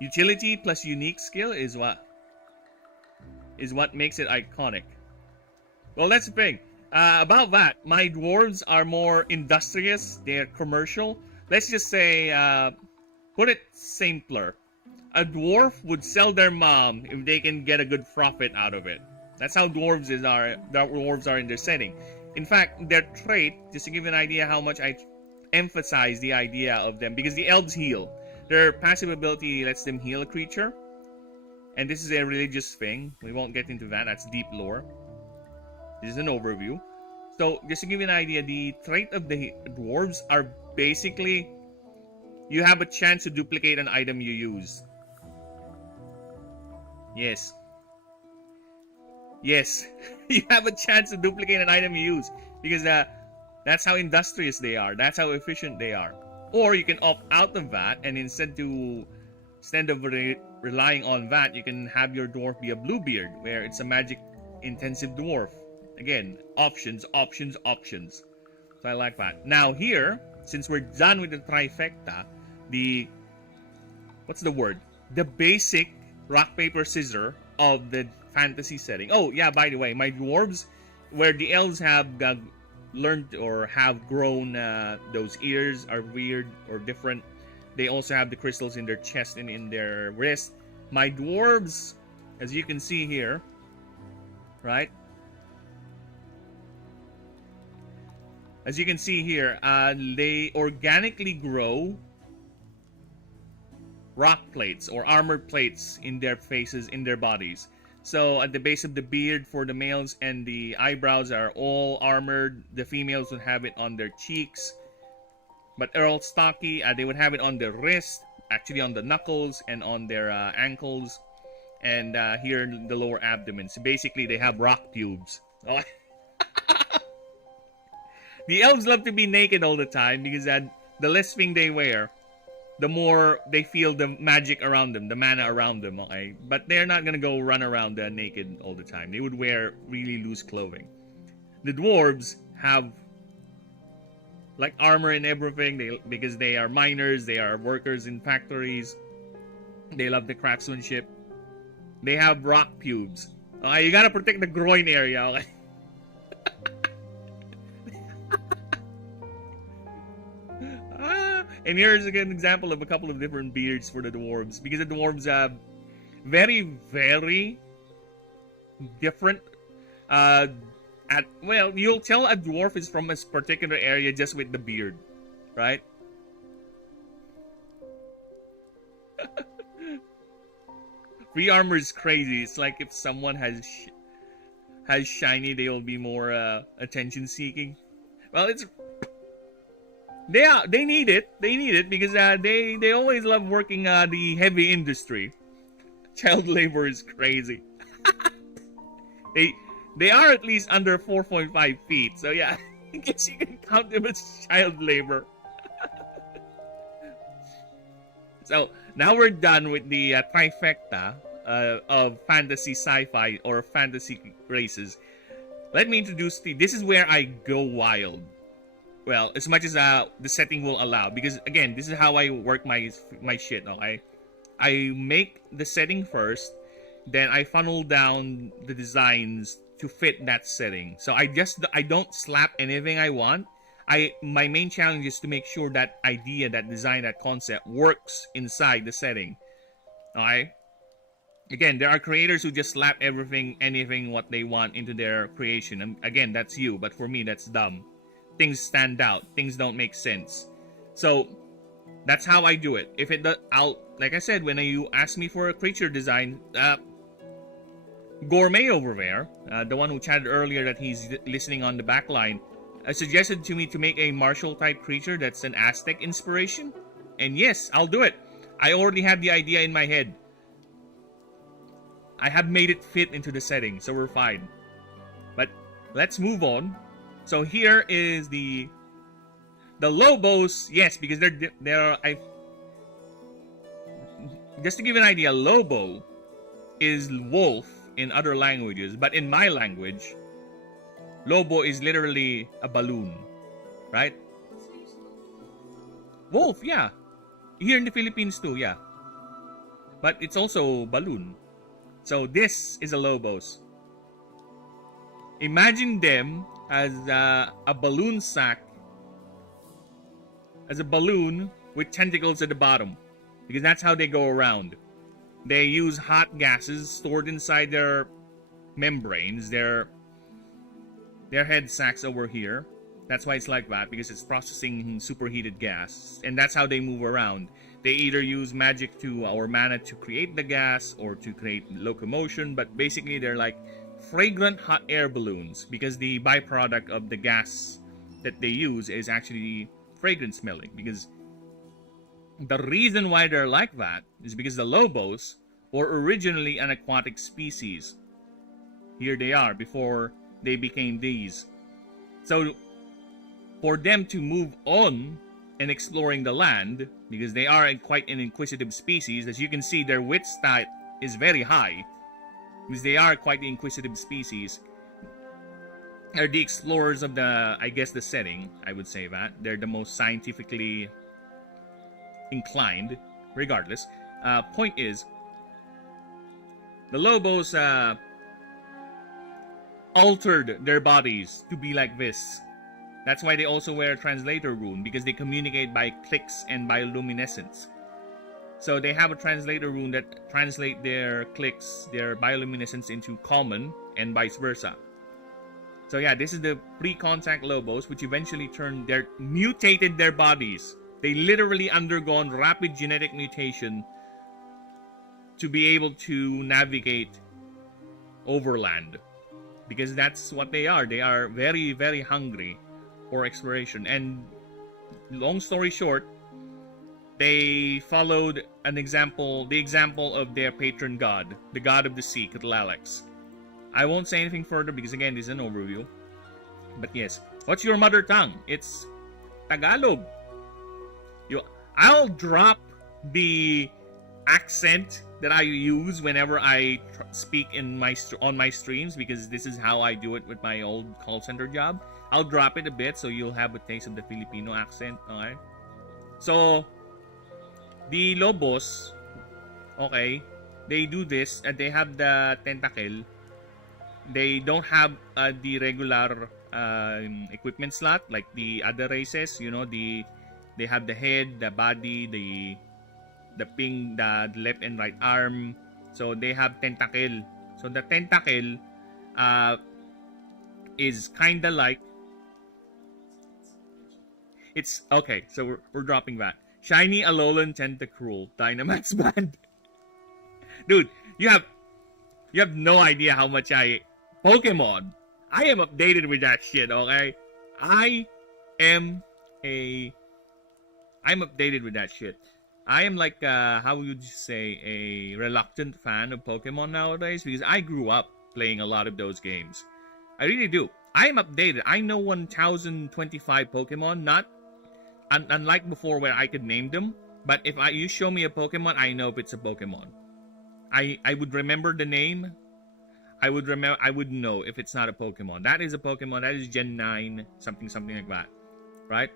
utility plus unique skill is what makes it iconic. Well, that's the thing. About that, my dwarves are more industrious. They're commercial. Let's just say, put it simpler. A dwarf would sell their mom if they can get a good profit out of it. That's how dwarves are in their setting. In fact, their trait, just to give you an idea how much I emphasize the idea of them, because the elves heal. Their passive ability lets them heal a creature. And this is a religious thing. We won't get into that. That's deep lore. This is an overview. So, just to give you an idea, the trait of the dwarves are basically, you have a chance to duplicate an item you use. Yes. Yes. You have a chance to duplicate an item you use. Because that's how industrious they are. That's how efficient they are. Or you can opt out of that, and instead of relying on that, you can have your dwarf be a bluebeard, where it's a magic-intensive dwarf. Again, options. So I like that. Now here, since we're done with the trifecta, what's the word? The basic rock, paper, scissors of the fantasy setting. Oh, yeah, by the way, my dwarves, where the elves have learned or have grown, those ears are weird or different. They also have the crystals in their chest and in their wrist. My dwarves, as you can see here, right? As you can see here, they organically grow rock plates or armor plates in their faces, in their bodies. So at the base of the beard for the males, and the eyebrows are all armored. The females would have it on their cheeks. But Earl Stocky, they would have it on their wrist, actually on the knuckles and on their ankles, and here in the lower abdomen. So basically, they have rock pubes. Oh. The elves love to be naked all the time because the less thing they wear, the more they feel the magic around them, the mana around them. Okay, but they're not gonna go run around naked all the time. They would wear really loose clothing. The dwarves have like armor and everything, because they are miners, they are workers in factories, they love the craftsmanship. They have rock pubes. You gotta protect the groin area. Okay? And here's an example of a couple of different beards for the dwarves, because the dwarves have very, very different well, you'll tell a dwarf is from a particular area just with the beard, right? Free armor is crazy. It's like if someone has shiny, they will be more attention seeking. Well, they need it. They need it because they always love working the heavy industry. Child labor is crazy. They are at least under 4.5 feet, so yeah, I guess you can count them as child labor. So, now we're done with the trifecta of fantasy sci-fi or fantasy races. Let me introduce this is where I go wild. Well, as much as the setting will allow, because again, this is how I work my shit, okay? I make the setting first, then I funnel down the designs to fit that setting. So I don't slap anything I want. My main challenge is to make sure that idea, that design, that concept works inside the setting. Alright? Again, there are creators who just slap anything what they want into their creation. And again, that's you, but for me, that's dumb. Things stand out. Things don't make sense. So that's how I do it. Like I said, when you ask me for a creature design, Gourmet over there, the one who chatted earlier that he's listening on the back line, suggested to me to make a martial type creature that's an Aztec inspiration. And yes, I'll do it. I already have the idea in my head. I have made it fit into the setting, so we're fine. But let's move on. So here is the Lobos. Yes, because they're just to give you an idea, Lobo is wolf in other languages, but in my language, Lobo is literally a balloon, right? Wolf, yeah. Here in the Philippines too, yeah. But it's also balloon. So this is a Lobos. Imagine them as a balloon sack, as a balloon with tentacles at the bottom, because that's how they go around. They use hot gases stored inside their membranes, their head sacs over here. That's why it's like that, because it's processing superheated gas, and that's how they move around. They either use magic or mana to create the gas or to create locomotion, but basically they're like fragrant hot air balloons, because the byproduct of the gas that they use is actually fragrant smelling. Because the reason why they're like that is because the Lobos were originally an aquatic species. Here they are before they became these. So for them to move on and exploring the land, because they are quite an inquisitive species, as you can see, their wit stat is very high, because they are quite the inquisitive species. They're the explorers of the setting, I would say that. They're the most scientifically inclined, regardless. Point is, the Lobos altered their bodies to be like this. That's why they also wear a translator rune, because they communicate by clicks and bioluminescence. So they have a translator rune that translate their clicks, their bioluminescence into common, and vice versa. So yeah, this is the pre-contact Lobos, which eventually mutated their bodies. They literally undergone rapid genetic mutation to be able to navigate overland. Because that's what they are. They are very, very hungry for exploration. And long story short, they followed the example of their patron god, the god of the sea, Kutlalex. I won't say anything further because again, this is an overview. But yes, what's your mother tongue? It's Tagalog. I'll drop the accent that I use whenever I speak on my streams, because this is how I do it with my old call center job. I'll drop it a bit so you'll have a taste of the Filipino accent. Okay. So the Lobos, okay, they do this and they have the tentacle. They don't have the regular equipment slot like the other races. They have the head, the body, the left and right arm. So they have tentacle. So the tentacle is kinda like, it's okay. So we're dropping that. Shiny Alolan Tentacruel Dynamax Band. Dude, you have no idea how much Pokemon. I am updated with that shit, okay? I'm updated with that shit. I am like, how would you say, a reluctant fan of Pokemon nowadays, because I grew up playing a lot of those games. I really do. I am updated. I know 1025 Pokemon, not unlike before where I could name them, but if you show me a Pokemon, I know if it's a Pokemon. I would remember the name. I would know if it's not a Pokemon. That is a Pokemon. That is Gen 9, something like that, right?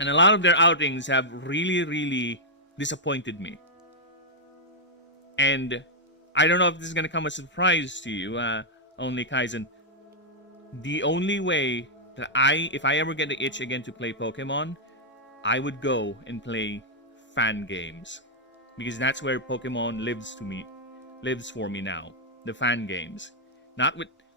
And a lot of their outings have really, really disappointed me. And I don't know if this is gonna come as a surprise to you, only Kaizen. The only way that if I ever get the itch again to play Pokemon, I would go and play fan games, because that's where Pokemon lives for me now. The fan games.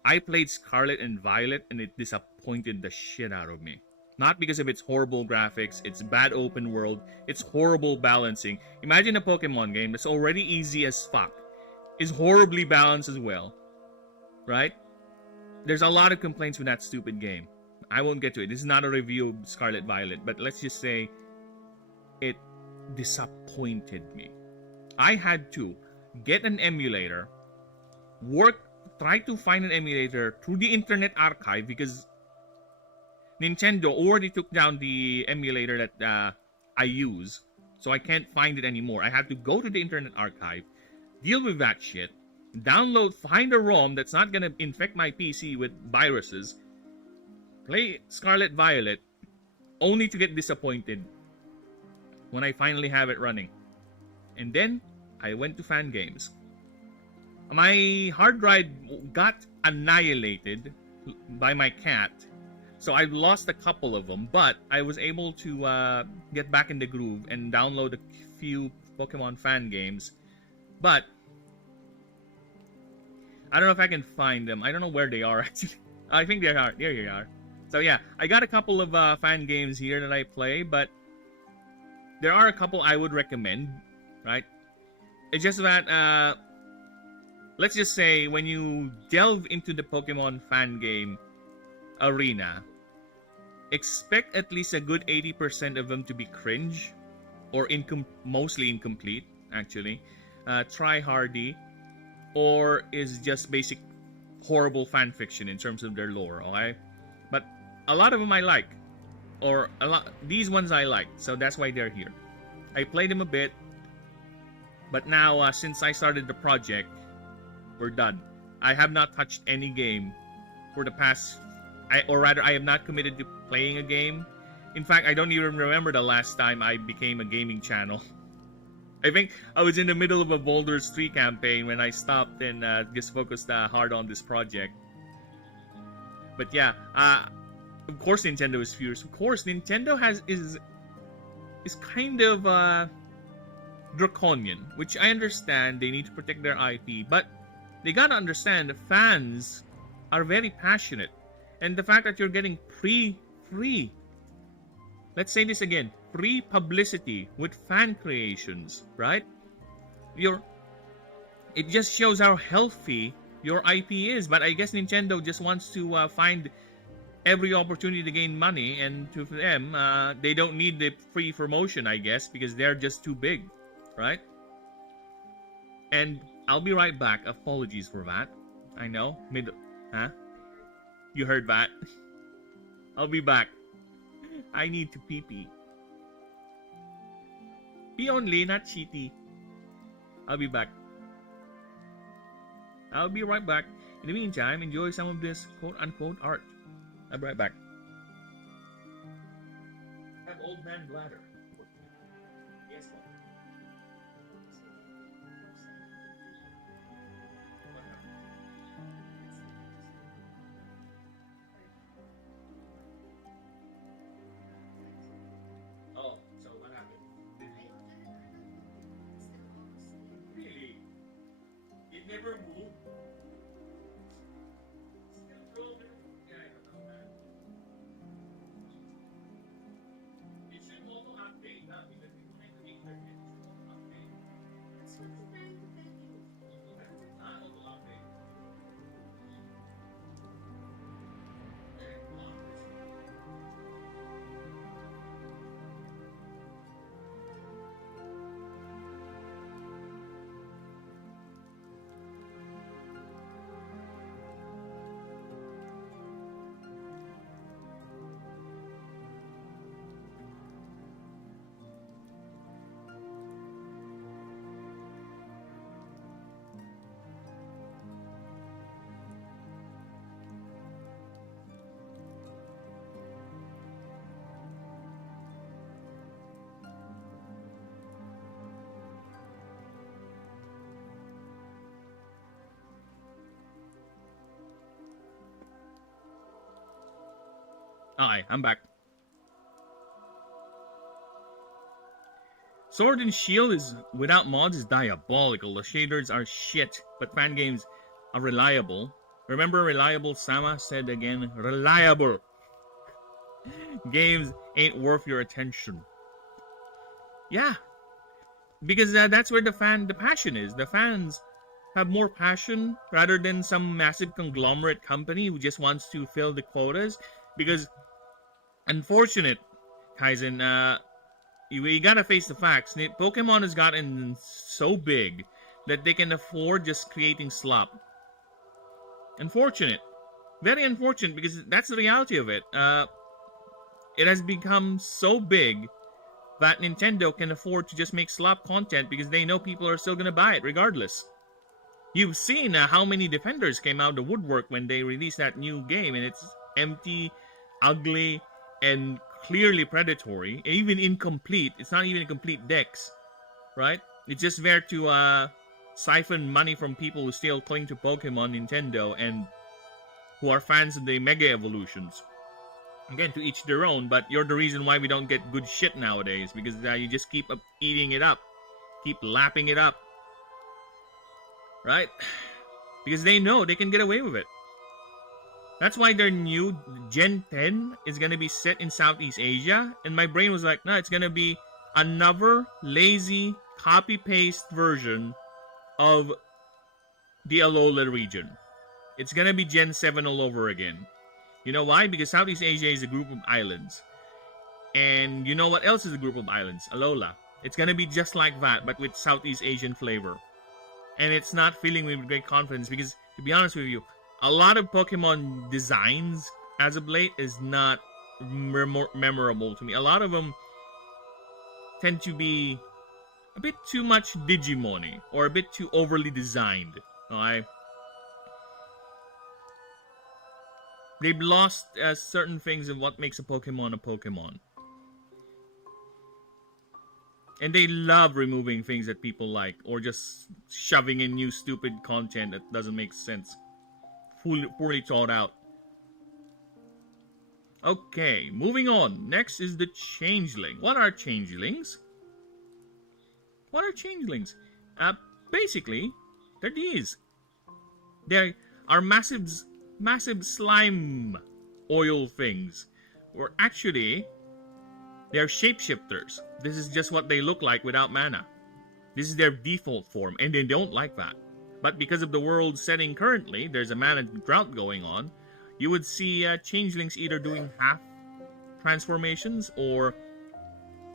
I played Scarlet and Violet and it disappointed the shit out of me. Not because of its horrible graphics, its bad open world, its horrible balancing. Imagine a Pokemon game that's already easy as fuck, is horribly balanced as well, right? There's a lot of complaints with that stupid game. I won't get to it. This is not a review of Scarlet Violet, but let's just say it disappointed me. I had to get an emulator, try to find an emulator through the Internet Archive because Nintendo already took down the emulator that I use, so I can't find it anymore. I have to go to the Internet Archive, deal with that shit, find a ROM that's not gonna infect my PC with viruses, play Scarlet Violet, only to get disappointed when I finally have it running. And then I went to fan games. My hard drive got annihilated by my cat, so I lost a couple of them, but I was able to get back in the groove and download a few Pokemon fan games. But I don't know if I can find them. I don't know where they are actually. I think they are. There you are. So yeah, I got a couple of fan games here that I play, but there are a couple I would recommend, right? It's just that, let's just say when you delve into the Pokemon fan game arena, expect at least a good 80% of them to be cringe, or mostly incomplete, actually, try-hardy, or is just basic horrible fan fiction in terms of their lore, okay? But a lot of them I like, or these ones I like, so that's why they're here. I played them a bit, but now since I started the project, we're done. I have not touched any game for the past, or rather, I am not committed to playing a game. In fact, I don't even remember the last time I became a gaming channel. I think I was in the middle of a Baldur's 3 campaign when I stopped and just focused hard on this project. But yeah, of course Nintendo is furious. Of course, Nintendo is kind of draconian, which I understand. They need to protect their IP, but they gotta understand the fans are very passionate, and the fact that you're getting free, let's say this again, free publicity with fan creations, right? It just shows how healthy your IP is. But I guess Nintendo just wants to find every opportunity to gain money, and to them, they don't need the free promotion, I guess, because they're just too big, right? And I'll be right back. Apologies for that. I know. Huh? You heard that? I'll be back. I need to pee-pee. Pee only, not cheaty. I'll be back. I'll be right back. In the meantime, enjoy some of this quote-unquote art. I'll be right back. I have old man bladder. Yes, ma'am. What happened? Oh, so what happened? Really? It never moved? Still broken? Yeah, I don't know, man. It should auto update, huh? Because we wanted to make sure it should auto update. That's what the brand that you not auto update. Alright, I'm back. Sword and Shield is without mods is diabolical. The shaders are shit, but fan games are reliable. Remember reliable? Sama said again, reliable. Games ain't worth your attention. Yeah, because that's where the passion is. The fans have more passion rather than some massive conglomerate company who just wants to fill the quotas. Because, unfortunate, Kaizen, you gotta face the facts. Pokemon has gotten so big that they can afford just creating slop. Unfortunate. Very unfortunate, because that's the reality of it. It has become so big that Nintendo can afford to just make slop content because they know people are still gonna buy it regardless. You've seen how many Defenders came out of the woodwork when they released that new game, and it's empty, ugly, and clearly predatory, even incomplete. It's not even a complete dex, right? It's just there to siphon money from people who still cling to Pokemon, Nintendo, and who are fans of the Mega Evolutions. Again, to each their own, but you're the reason why we don't get good shit nowadays, because you just keep eating it up, keep lapping it up, right? Because they know they can get away with it. That's why their new Gen 10 is going to be set in Southeast Asia, and my brain was like, no, it's going to be another lazy copy-paste version of the Alola region. It's going to be Gen 7 all over again. You know why? Because Southeast Asia is a group of islands. And you know what else is a group of islands? Alola. It's going to be just like that, but with Southeast Asian flavor. And it's not filling me with great confidence because, to be honest with you, a lot of Pokemon designs as of late is not memorable to me. A lot of them tend to be a bit too much Digimon-y or a bit too overly designed. Alright? They've lost certain things of what makes a Pokemon. And they love removing things that people like, or just shoving in new stupid content that doesn't make sense. Poorly thought out. Okay, moving on. Next is the Changeling. What are Changelings? What are Changelings? Basically, they're these. They are massive slime oil things. Or actually, they're shapeshifters. This is just what they look like without mana. This is their default form, and they don't like that. But because of the world setting currently, there's a mana drought going on, you would see changelings either doing half transformations, or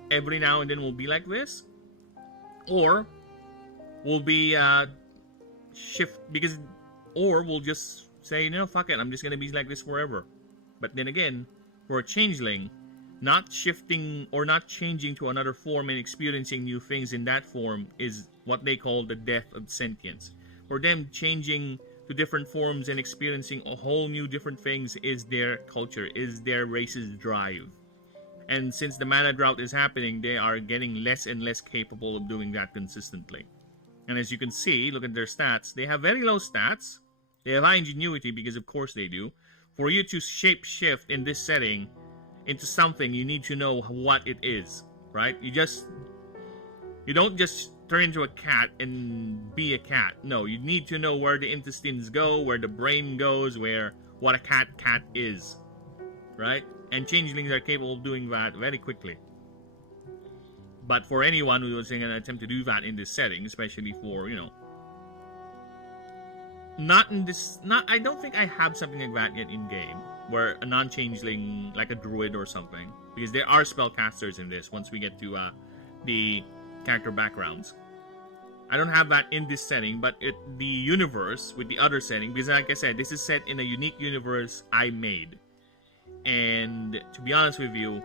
every now and then will be like this, or will be or will just say, no, fuck it, I'm just gonna be like this forever. But then again, for a changeling, not shifting or not changing to another form and experiencing new things in that form is what they call the death of sentience. For them, changing to different forms and experiencing a whole new different things is their culture, is their race's drive. And since the mana drought is happening, they are getting less and less capable of doing that consistently. And as you can see, look at their stats. They have very low stats. They have high ingenuity, because of course they do. For you to shape shift in this setting into something, you need to know what it is, right? You don't just turn into a cat and be a cat. No, you need to know where the intestines go, where the brain goes, what a cat is, right? And changelings are capable of doing that very quickly. But for anyone who was going to attempt to do that in this setting, especially for, I don't think I have something like that yet in game, where a non-changeling, like a druid or something, because there are spellcasters in this once we get to the character backgrounds. I don't have that in this setting, but the universe with the other setting, because like I said, this is set in a unique universe I made. And to be honest with you,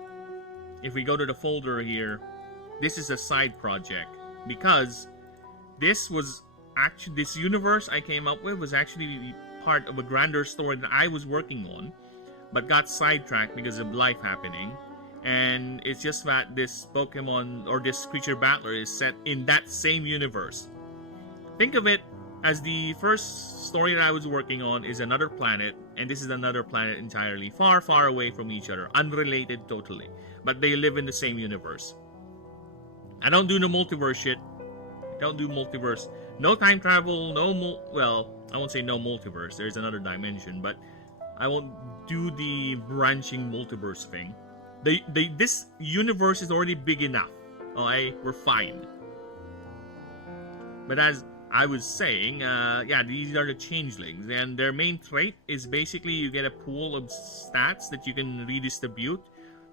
if we go to the folder here, this is a side project, because this universe I came up with was actually part of a grander story that I was working on, but got sidetracked because of life happening. And it's just that this Pokemon, or this creature battler, is set in that same universe. Think of it as the first story that I was working on is another planet, and this is another planet entirely, far, far away from each other, unrelated totally, but they live in the same universe. I don't do the multiverse shit. I don't do multiverse. No time travel, well, I won't say no multiverse, there's another dimension, but I won't do the branching multiverse thing. This universe is already big enough. Alright, we're fine. But as I was saying, yeah, these are the changelings, and their main trait is basically you get a pool of stats that you can redistribute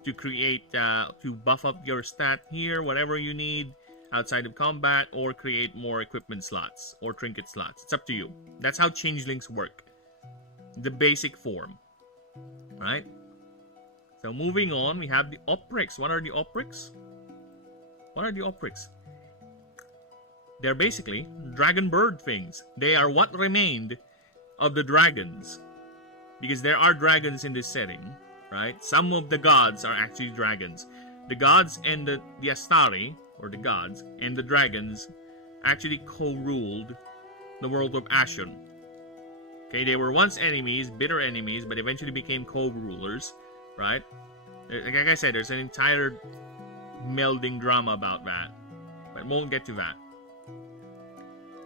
to create, to buff up your stat here, whatever you need outside of combat, or create more equipment slots or trinket slots. It's up to you. That's how changelings work. The basic form, right? So moving on, we have the oprix. What are the oprix? What are the oprix? They're basically dragon bird things. They are what remained of the dragons, because there are dragons in this setting, right? Some of the gods are actually dragons. The gods and the Astari, or the gods, and the dragons actually co-ruled the world of Ashen. Okay, they were once enemies, bitter enemies, but eventually became co-rulers, right? Like I said, there's an entire melding drama about that, but we won't get to that.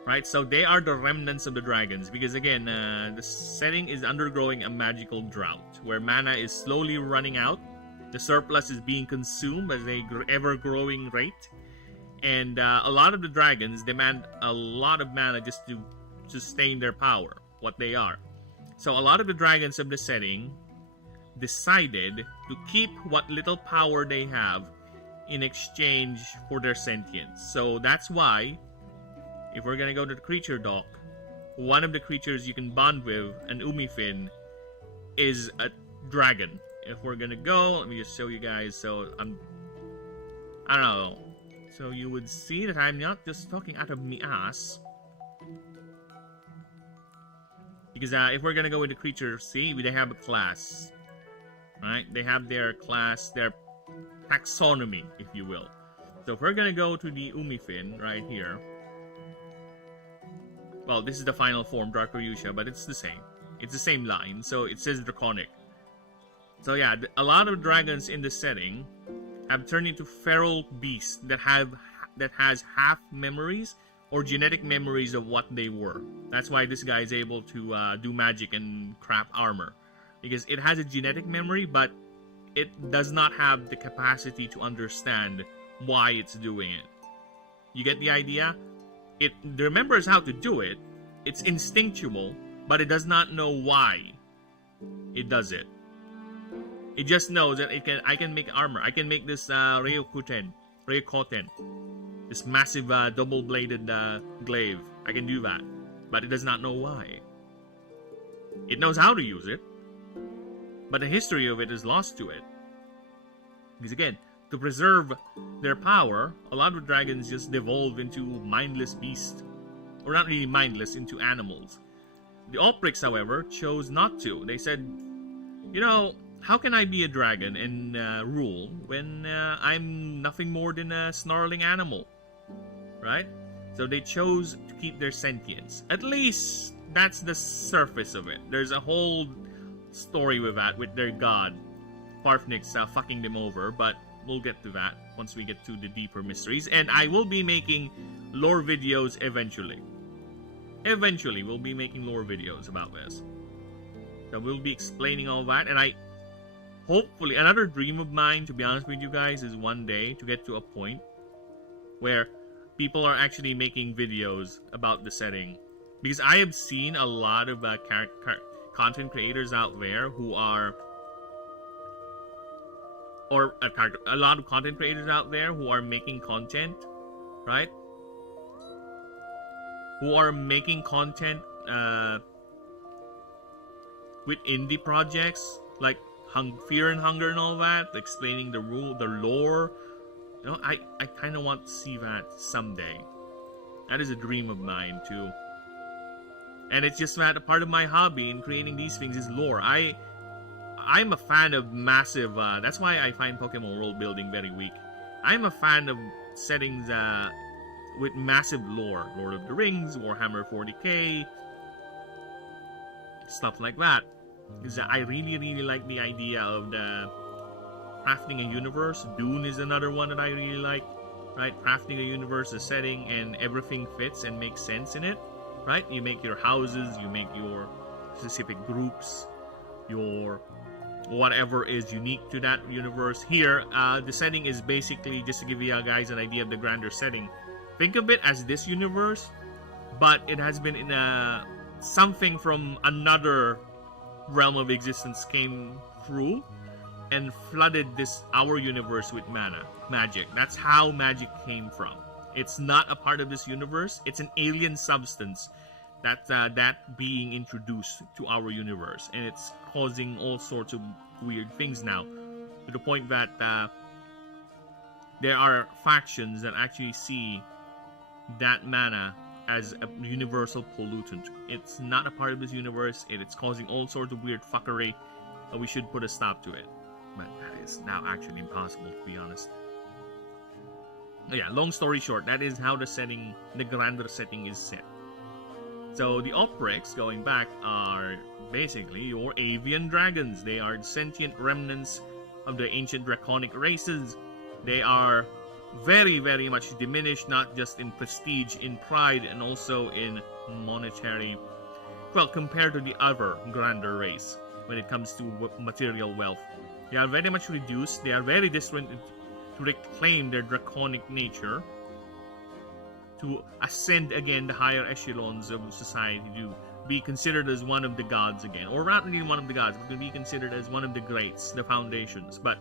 Right, so they are the remnants of the dragons, because again, the setting is undergoing a magical drought, where mana is slowly running out. The surplus is being consumed at an ever-growing rate, and a lot of the dragons demand a lot of mana just to sustain their power, what they are. So a lot of the dragons of the setting decided to keep what little power they have in exchange for their sentience. So that's why, if we're gonna go to the creature dock, one of the creatures you can bond with, an Umifin, is a dragon. If we're gonna go, let me just show you guys. So I don't know. So you would see that I'm not just talking out of me ass, because if we're gonna go with the creature, see, they have a class, right? They have their class, their taxonomy, if you will. So if we're gonna go to the Umifin right here. Well, this is the final form, Dracoyusha, but it's the same. It's the same line, so it says Draconic. So yeah, a lot of dragons in the setting have turned into feral beasts that has half memories or genetic memories of what they were. That's why this guy is able to do magic and craft armor, because it has a genetic memory, but it does not have the capacity to understand why it's doing it. You get the idea? It remembers how to do it. It's instinctual, but it does not know why it does it. It just knows that I can make armor. I can make this Ryokoten, this massive double-bladed glaive. I can do that, but it does not know why. It knows how to use it, but the history of it is lost to it. Because again, to preserve their power, a lot of dragons just devolve into mindless beasts. Or not really mindless, into animals. The oprix, however, chose not to. They said, you know, how can I be a dragon and rule when I'm nothing more than a snarling animal? Right? So they chose to keep their sentience. At least, that's the surface of it. There's a whole story with that, with their god. Farfnix fucking them over, but we'll get to that once we get to the deeper mysteries. And I will be making lore videos eventually. Eventually, we'll be making lore videos about this. So we'll be explaining all that. And hopefully, another dream of mine, to be honest with you guys, is one day to get to a point where people are actually making videos about the setting. Because I have seen a lot of content creators out there who are... Or a lot of content creators out there who are making content, right? Who are making content with indie projects like Fear and Hunger and all that, explaining the lore. You know, I kind of want to see that someday. That is a dream of mine too. And it's just that a part of my hobby in creating these things is lore. I'm a fan of massive, that's why I find Pokemon world building very weak. I'm a fan of settings with massive lore. Lord of the Rings, Warhammer 40k, stuff like that. Because I really, really like the idea of crafting a universe. Dune is another one that I really like. Right? Crafting a universe, a setting, and everything fits and makes sense in it. Right? You make your houses, you make your specific groups, your... whatever is unique to that universe. Here, the setting is basically, just to give you guys an idea of the grander setting, think of it as this universe, but it has been in a something from another realm of existence came through and flooded our universe with magic. That's how magic came from. It's not a part of this universe. It's an alien substance that being introduced to our universe, and it's causing all sorts of weird things now, to the point that there are factions that actually see that mana as a universal pollutant. It's not a part of this universe, and it's causing all sorts of weird fuckery. We should put a stop to it. But that is now actually impossible, to be honest. Yeah, long story short, that is how the grander setting is set. So the Oprix, going back, are basically your avian dragons. They are sentient remnants of the ancient draconic races. They are very, very much diminished, not just in prestige, in pride, and also in monetary, well, compared to the other grander race when it comes to material wealth. They are very much reduced. They are very distant to reclaim their draconic nature, to ascend again the higher echelons of society, to be considered as one of the gods again, or not really one of the gods, but to be considered as one of the greats, the foundations. But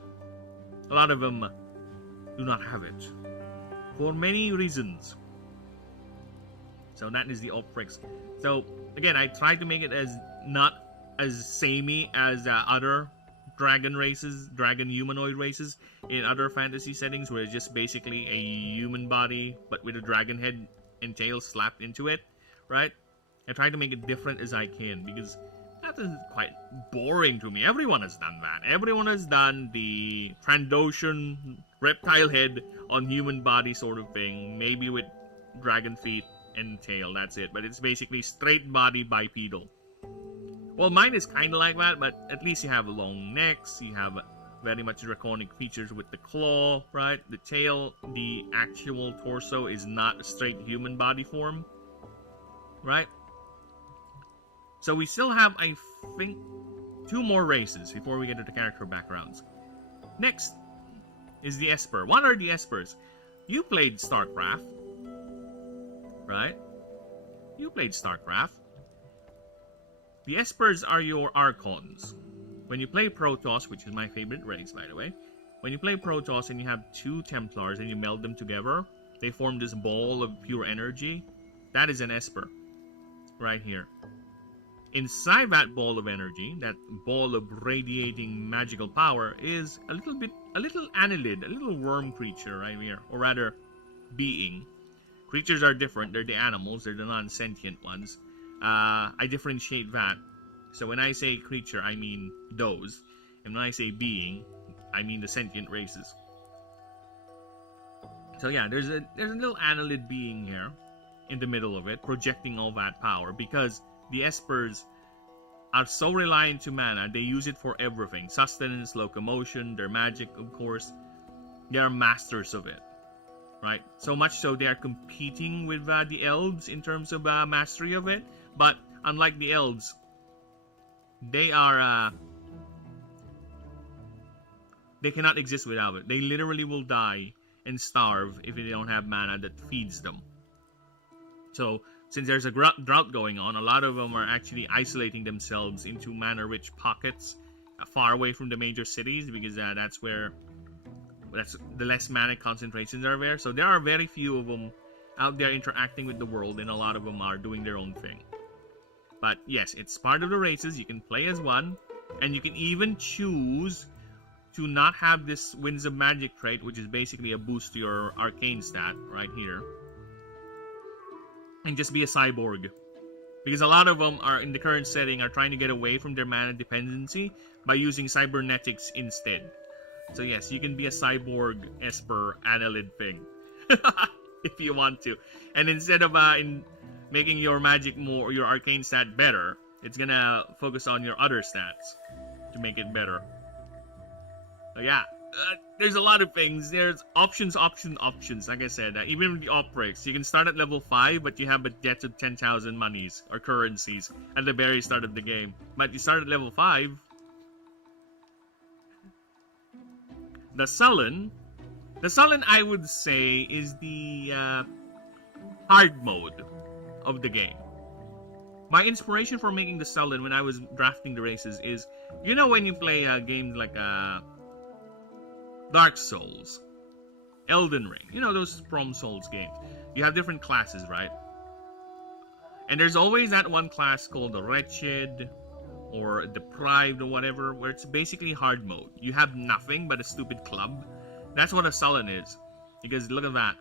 a lot of them do not have it for many reasons. So that is the Oprix. So again, I tried to make it as not as samey as other dragon humanoid races in other fantasy settings, where it's just basically a human body but with a dragon head and tail slapped into it, right? I try to make it different as I can, because that is quite boring to me. Everyone has done that. Everyone has done the Trandoshan reptile head on human body sort of thing, maybe with dragon feet and tail, that's it. But it's basically straight body bipedal. Well, mine is kind of like that, but at least you have long necks, you have very much draconic features with the claw, right? The tail, the actual torso is not a straight human body form, right? So we still have, I think, 2 more races before we get to the character backgrounds. Next is the Esper. What are the Espers? You played StarCraft, right? You played StarCraft. The Espers are your Archons. When you play Protoss, which is my favorite race, by the way, when you play Protoss and you have 2 Templars and you meld them together, they form this ball of pure energy. That is an Esper, right here. Inside that ball of energy, that ball of radiating magical power, is a little annelid, a little worm creature right here, or rather, being. Creatures are different. They're the animals. They're the non-sentient ones. I differentiate that. So when I say creature, I mean those. And when I say being, I mean the sentient races. So yeah, there's a little annelid being here in the middle of it, projecting all that power, because the Espers are so reliant to mana, they use it for everything. Sustenance, locomotion, their magic, of course. They are masters of it, right? So much so they are competing with the elves in terms of mastery of it. But unlike the elves, they are they cannot exist without it. They literally will die and starve if they don't have mana that feeds them. So since there's a drought going on, a lot of them are actually isolating themselves into mana-rich pockets far away from the major cities, because that's the less mana concentrations are there. So there are very few of them out there interacting with the world, and a lot of them are doing their own thing. But yes, it's part of the races. You can play as one, and you can even choose to not have this Winds of Magic trait, which is basically a boost to your arcane stat right here, and just be a cyborg. Because a lot of them are, in the current setting, are trying to get away from their mana dependency by using cybernetics instead. So yes, you can be a cyborg Esper annelid thing if you want to. And instead of making your magic more, or your arcane stat better, it's gonna focus on your other stats to make it better. So yeah, there's a lot of things. There's options. Like I said, even with the Oprix, you can start at level 5, but you have a debt of 10,000 monies or currencies at the very start of the game. But you start at level 5. The Sullen, I would say, is the hard mode of the game. My inspiration for making the Sullen when I was drafting the races is, you know, when you play games like Dark Souls, Elden Ring, you know, those From Souls games. You have different classes, right? And there's always that one class called the Wretched or Deprived or whatever, where it's basically hard mode. You have nothing but a stupid club. That's what a Sullen is. Because look at that.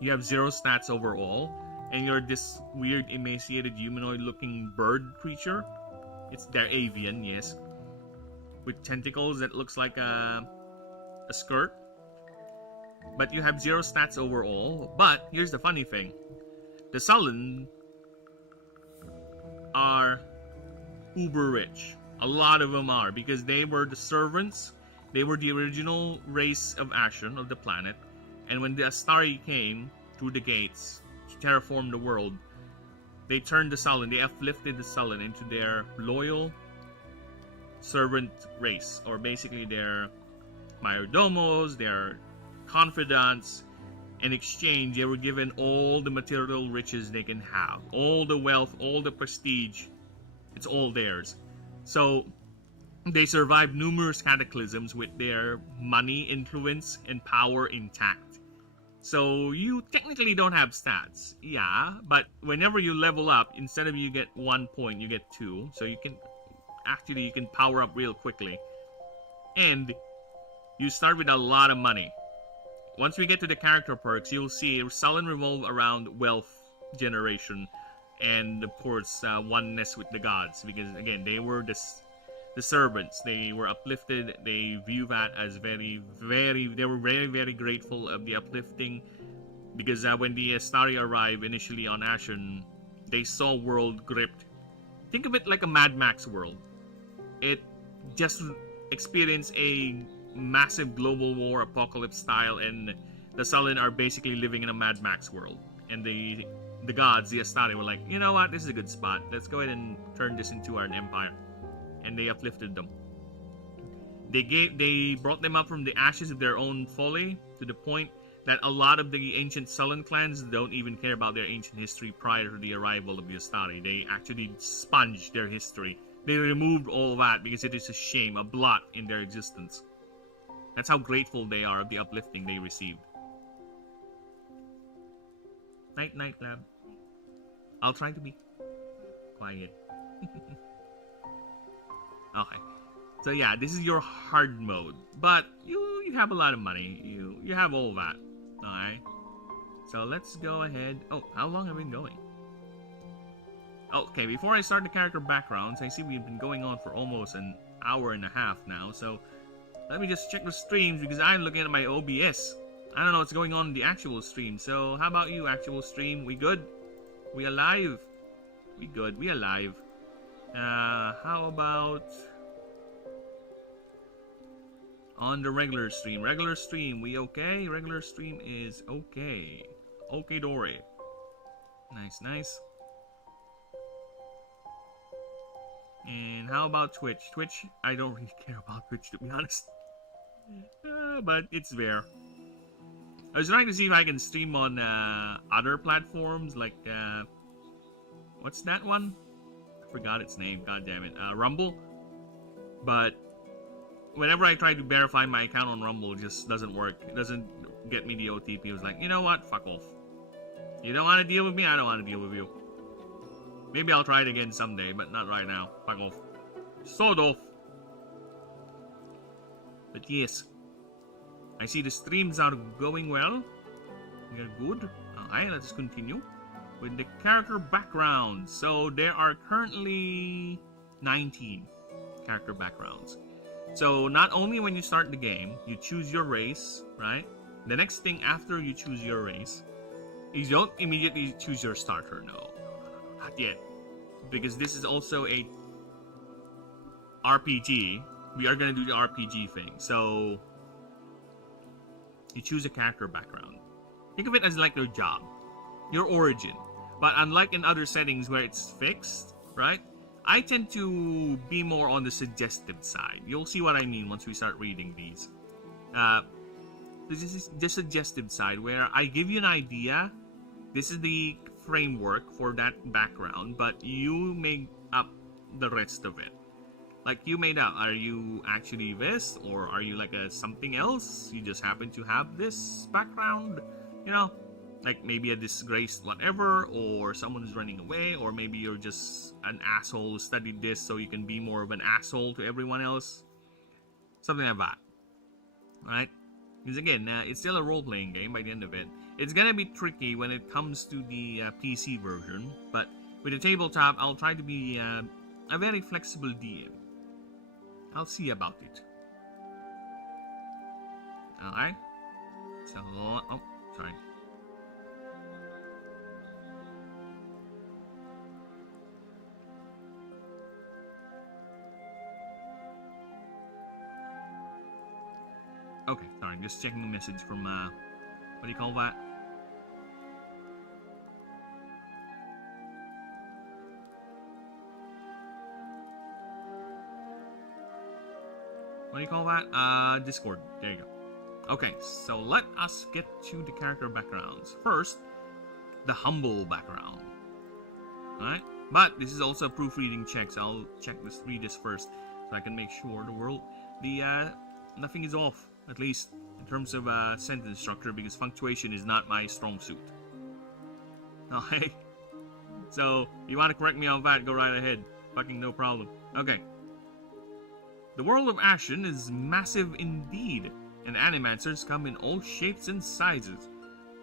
You have 0 stats overall, and you're this weird, emaciated, humanoid-looking bird creature. They're avian, yes, with tentacles that looks like a skirt. But you have 0 stats overall. But here's the funny thing: the Sullen are uber rich. A lot of them are, because they were the servants. They were the original race of Ashen, of the planet. And when the Astari came through the gates to terraform the world, they turned the Sullen, they uplifted the Sullen into their loyal servant race, or basically their mayordomos, their confidants. In exchange, they were given all the material riches they can have, all the wealth, all the prestige. It's all theirs. So they survived numerous cataclysms with their money, influence, and power intact. So you technically don't have stats, yeah, but whenever you level up, instead of you get 1 point, you get 2. So you can power up real quickly. And you start with a lot of money. Once we get to the character perks, you'll see Sullen revolve around wealth generation and, of course, oneness with the gods. Because, again, they were the servants. They were uplifted. They view that as they were very, very grateful of the uplifting. Because when the Astari arrived initially on Ashen, they saw world gripped. Think of it like a Mad Max world. It just experienced a massive global war, apocalypse style, and the Sullen are basically living in a Mad Max world. And the gods, the Astari, were like, you know what, this is a good spot. Let's go ahead and turn this into an empire. And they uplifted them. They brought them up from the ashes of their own folly, to the point that a lot of the ancient Sullen clans don't even care about their ancient history prior to the arrival of the Astari. They actually sponged their history. They removed all that because it is a shame, a blot in their existence. That's how grateful they are of the uplifting they received. Night, night, lab. I'll try to be quiet. Okay. So yeah, this is your hard mode. But you have a lot of money. You have all that. Alright. So let's go ahead. Oh, how long have we been going? Okay, before I start the character backgrounds, I see we've been going on for almost an hour and a half now. So let me just check the streams, because I'm looking at my OBS. I don't know what's going on in the actual stream. So how about you, actual stream? We good? We alive? We good. We alive. How about on the regular stream? Regular stream, we okay? Regular stream is okay. Okay, Dory. Nice, nice. And how about Twitch? Twitch, I don't really care about Twitch, to be honest. But it's there. I was trying to see if I can stream on other platforms, like, what's that one? I forgot its name, god damn it. Rumble. But whenever I try to verify my account on Rumble, it just doesn't work. It doesn't get me the OTP. It was like, you know what? Fuck off. You don't want to deal with me? I don't want to deal with you. Maybe I'll try it again someday, but not right now. Fuck off. Sod off. But yes, I see the streams are going well. We are good. Alright, let's continue with the character background. So there are currently 19 character backgrounds. So not only when you start the game, you choose your race, right? The next thing after you choose your race is you don't immediately choose your starter. No, not yet. Because this is also a RPG. We are going to do the RPG thing. So you choose a character background. Think of it as like your job, your origin. But unlike in other settings where it's fixed, right? I tend to be more on the suggestive side. You'll see what I mean once we start reading these. This is the suggestive side where I give you an idea. This is the framework for that background, but you make up the rest of it. Like, you made up, are you actually this, or are you like a something else? You just happen to have this background, you know? Like, maybe a disgraced whatever, or someone is running away, or maybe you're just an asshole who studied this so you can be more of an asshole to everyone else. Something like that. Alright? Because again, it's still a role-playing game by the end of it. It's gonna be tricky when it comes to the PC version, but with the tabletop, I'll try to be a very flexible DM. I'll see about it. Alright? So, oh, sorry. Okay, sorry, I'm just checking a message from, what do you call that? What do you call that? Discord. There you go. Okay, so let us get to the character backgrounds. First, the humble background. Alright? But this is also a proofreading check, so I'll read this first, so I can make sure nothing is off, at least in terms of sentence structure, because punctuation is not my strong suit. Okay? So, if you want to correct me on that, go right ahead. Fucking no problem. Okay. The world of Ashen is massive indeed, and animancers come in all shapes and sizes,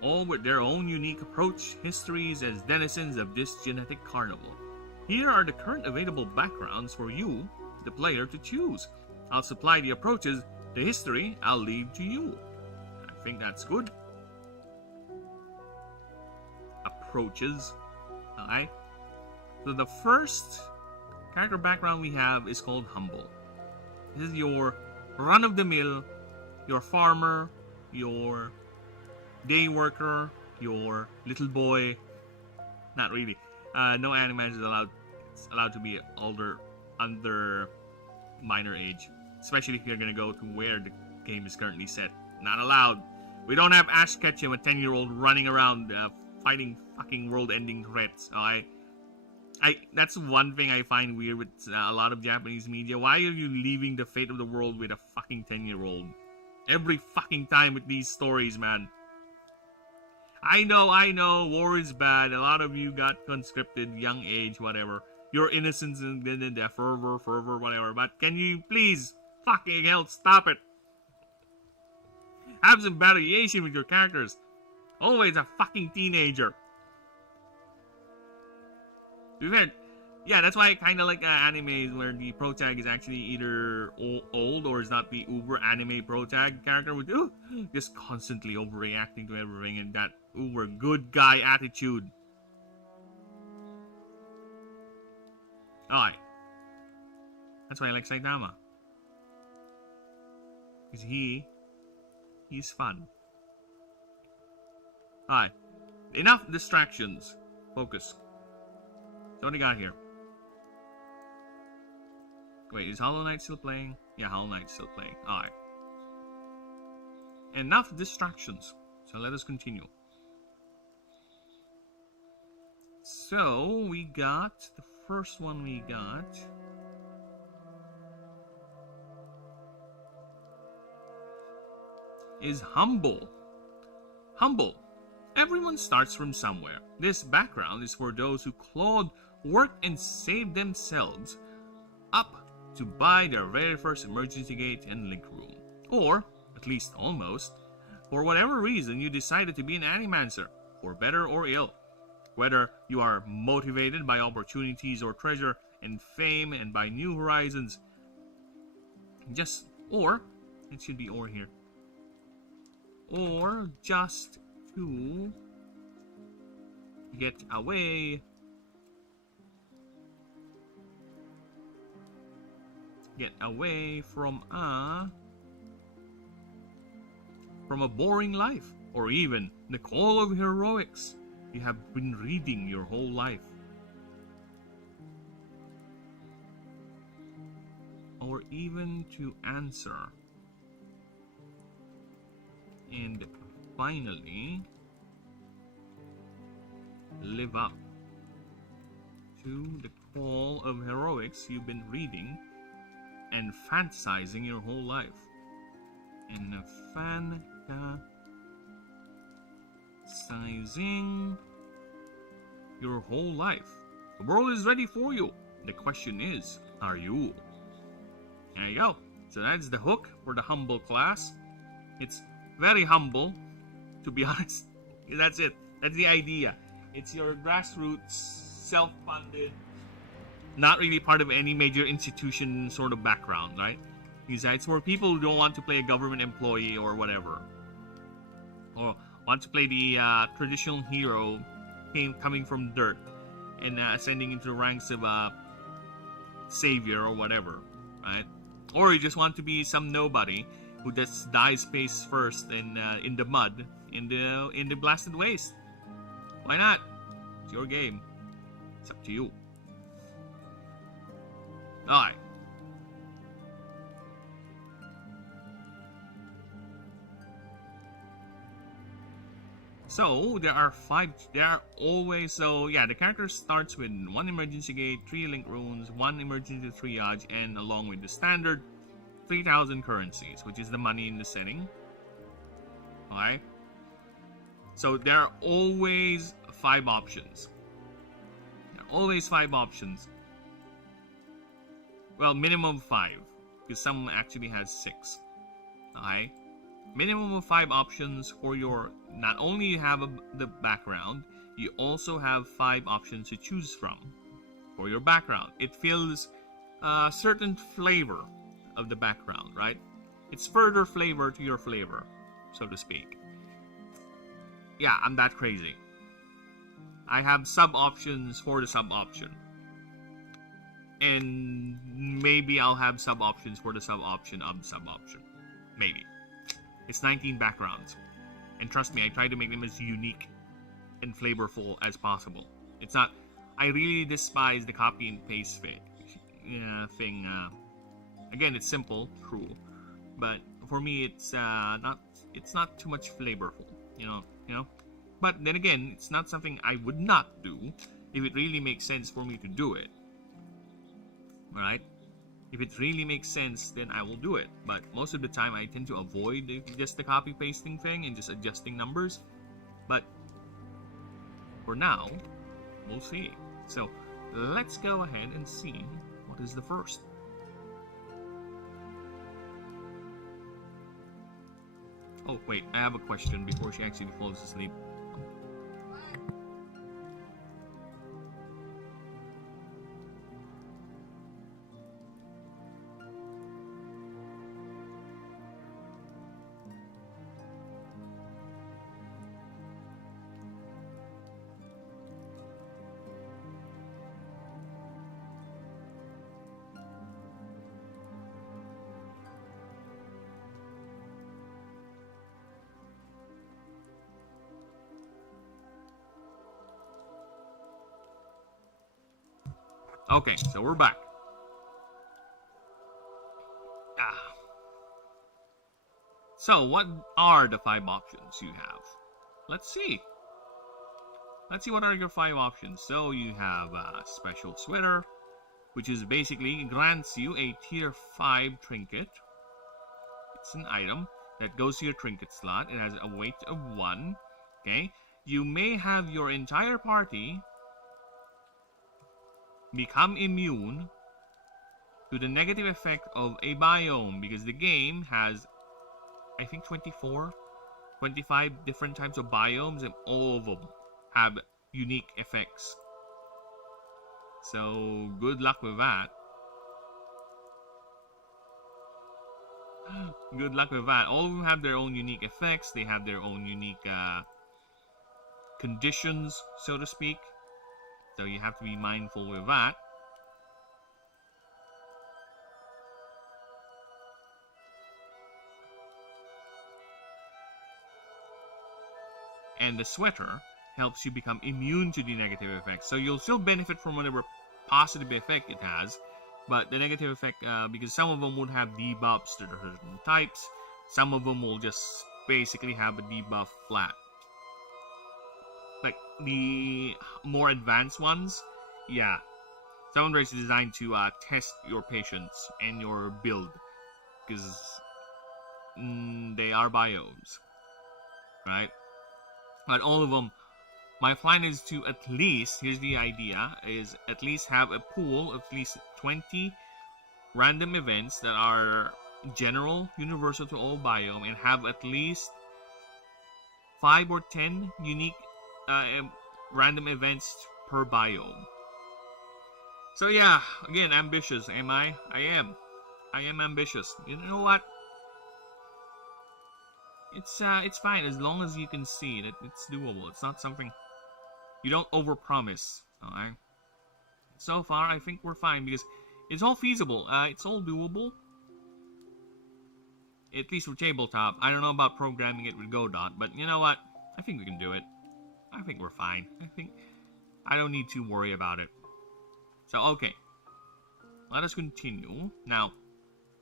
all with their own unique approach, histories as denizens of this genetic carnival. Here are the current available backgrounds for you, the player, to choose. I'll supply the approaches, the history I'll leave to you. I think that's good. Approaches. Alright. So the first character background we have is called Humble. This is your run-of-the-mill, your farmer, your day worker, your little boy. Not really. No animators is allowed. It's allowed to be under minor age, especially if you're gonna go to where the game is currently set. Not allowed. We don't have Ash Ketchum, a 10-year-old running around fighting fucking world-ending threats. That's one thing I find weird with a lot of Japanese media. Why are you leaving the fate of the world with a fucking 10-year-old? Every fucking time with these stories, man. I know, war is bad. A lot of you got conscripted, young age, whatever. Your innocence and fervor, whatever. But can you please, fucking hell, stop it? Have some variation with your characters. Always a fucking teenager. Yeah, that's why I kind of like animes where the protag is actually either old or is not the uber anime protag character with just constantly overreacting to everything and that uber good guy attitude. Alright. That's why I like Saitama. Because he's fun. Alright. Enough distractions. Focus. So what do you got here? Wait, is Hollow Knight still playing? Yeah, Hollow Knight's still playing. Alright. Enough distractions. So let us continue. So, we got... The first one we got... is Humble. Humble. Everyone starts from somewhere. This background is for those who clawed, worked, and saved themselves up to buy their very first emergency gate and link room. Or, at least almost, for whatever reason you decided to be an animancer, for better or ill. Whether you are motivated by opportunities or treasure and fame and by new horizons, it should be or here, or just to get away from a boring life, or even the call of heroics you have been reading your whole life, or even to answer. And finally, live up to the call of heroics you've been reading and fantasizing your whole life. And fantasizing your whole life. The world is ready for you. The question is, are you? There you go. So that's the hook for the humble class. It's very humble, to be honest. That's it. That's the idea. It's your grassroots, self-funded, not really part of any major institution sort of background, right? It's for people who don't want to play a government employee or whatever, or want to play the traditional hero coming from dirt and ascending into the ranks of a savior or whatever, right? Or you just want to be some nobody who just dies face first in the mud in the blasted waste. Why not? It's your game. It's up to you. Alright. So there are always, the character starts with 1 emergency gate, 3 link runes, 1 emergency triage, and along with the standard 3,000 currencies, which is the money in the setting. Alright. So there are always 5 options. There are always 5 options. Well, minimum 5, because some actually has 6. Okay. Minimum of 5 options for your, not only you have the background, you also have 5 options to choose from for your background. It fills a certain flavor of the background, right? It's further flavor to your flavor, so to speak. Yeah, I'm that crazy. I have sub options for the sub option. And maybe I'll have sub options for the sub option of the sub option. Maybe. It's 19 backgrounds. And trust me, I try to make them as unique and flavorful as possible. It's not... I really despise the copy and paste thing. Again, it's simple, true. But for me, it's not too much flavorful. You know? But then again, it's not something I would not do if it really makes sense for me to do it. Alright? If it really makes sense, then I will do it. But most of the time, I tend to avoid just the copy-pasting thing and just adjusting numbers. But for now, we'll see. So, let's go ahead and see what is the first. Oh, wait, I have a question before she actually falls asleep. Okay, so we're back. So, what are the 5 options you have? Let's see. Let's see what are your 5 options. So, you have a special sweater, which is basically grants you a tier 5 trinket. It's an item that goes to your trinket slot. It has a weight of 1. Okay. You may have your entire party become immune to the negative effect of a biome, because the game has, I think, 25 different types of biomes, and all of them have unique effects. So good luck with that. Good luck with that. All of them have their own unique effects. They have their own unique conditions, so to speak. So you have to be mindful with that. And the sweater helps you become immune to the negative effects. So you'll still benefit from whatever positive effect it has, but the negative effect, because some of them would have debuffs to certain types, some of them will just basically have a debuff flat. like the more advanced ones, yeah, some of them are designed to test your patience and your build, because they are biomes, right? But all of them, my plan is to at least, here's the idea, is at least have a pool of at least 20 random events that are general, universal to all biome, and have at least 5 or 10 unique random events per biome. So yeah, again, ambitious, am I? I am ambitious. You know what? It's fine as long as you can see that it's doable. It's not something you don't overpromise. Alright. So far, I think we're fine because it's all feasible. It's all doable. At least for tabletop. I don't know about programming it with Godot, but you know what? I think we can do it. I think we're fine. I don't need to worry about it. So, okay. Let us continue. Now,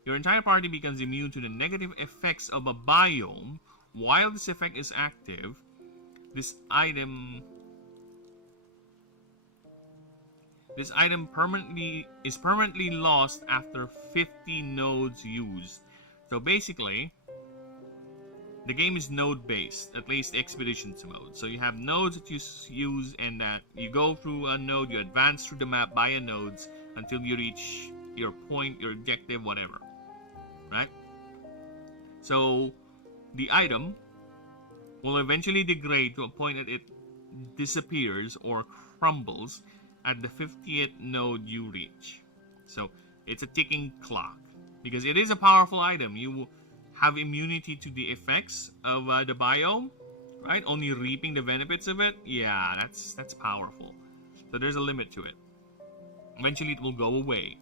your entire party becomes immune to the negative effects of a biome. While this effect is active, this item is permanently lost after 50 nodes used. So basically, the game is node based, at least Expeditions mode. So you have nodes that you use, and that you go through a node, you advance through the map via nodes until you reach your point, your objective, whatever. Right? So the item will eventually degrade to a point that it disappears or crumbles at the 50th node you reach. So it's a ticking clock. Because it is a powerful item. You will have immunity to the effects of the biome, right? Only reaping the benefits of it. Yeah, that's powerful. So there's a limit to it. Eventually it will go away,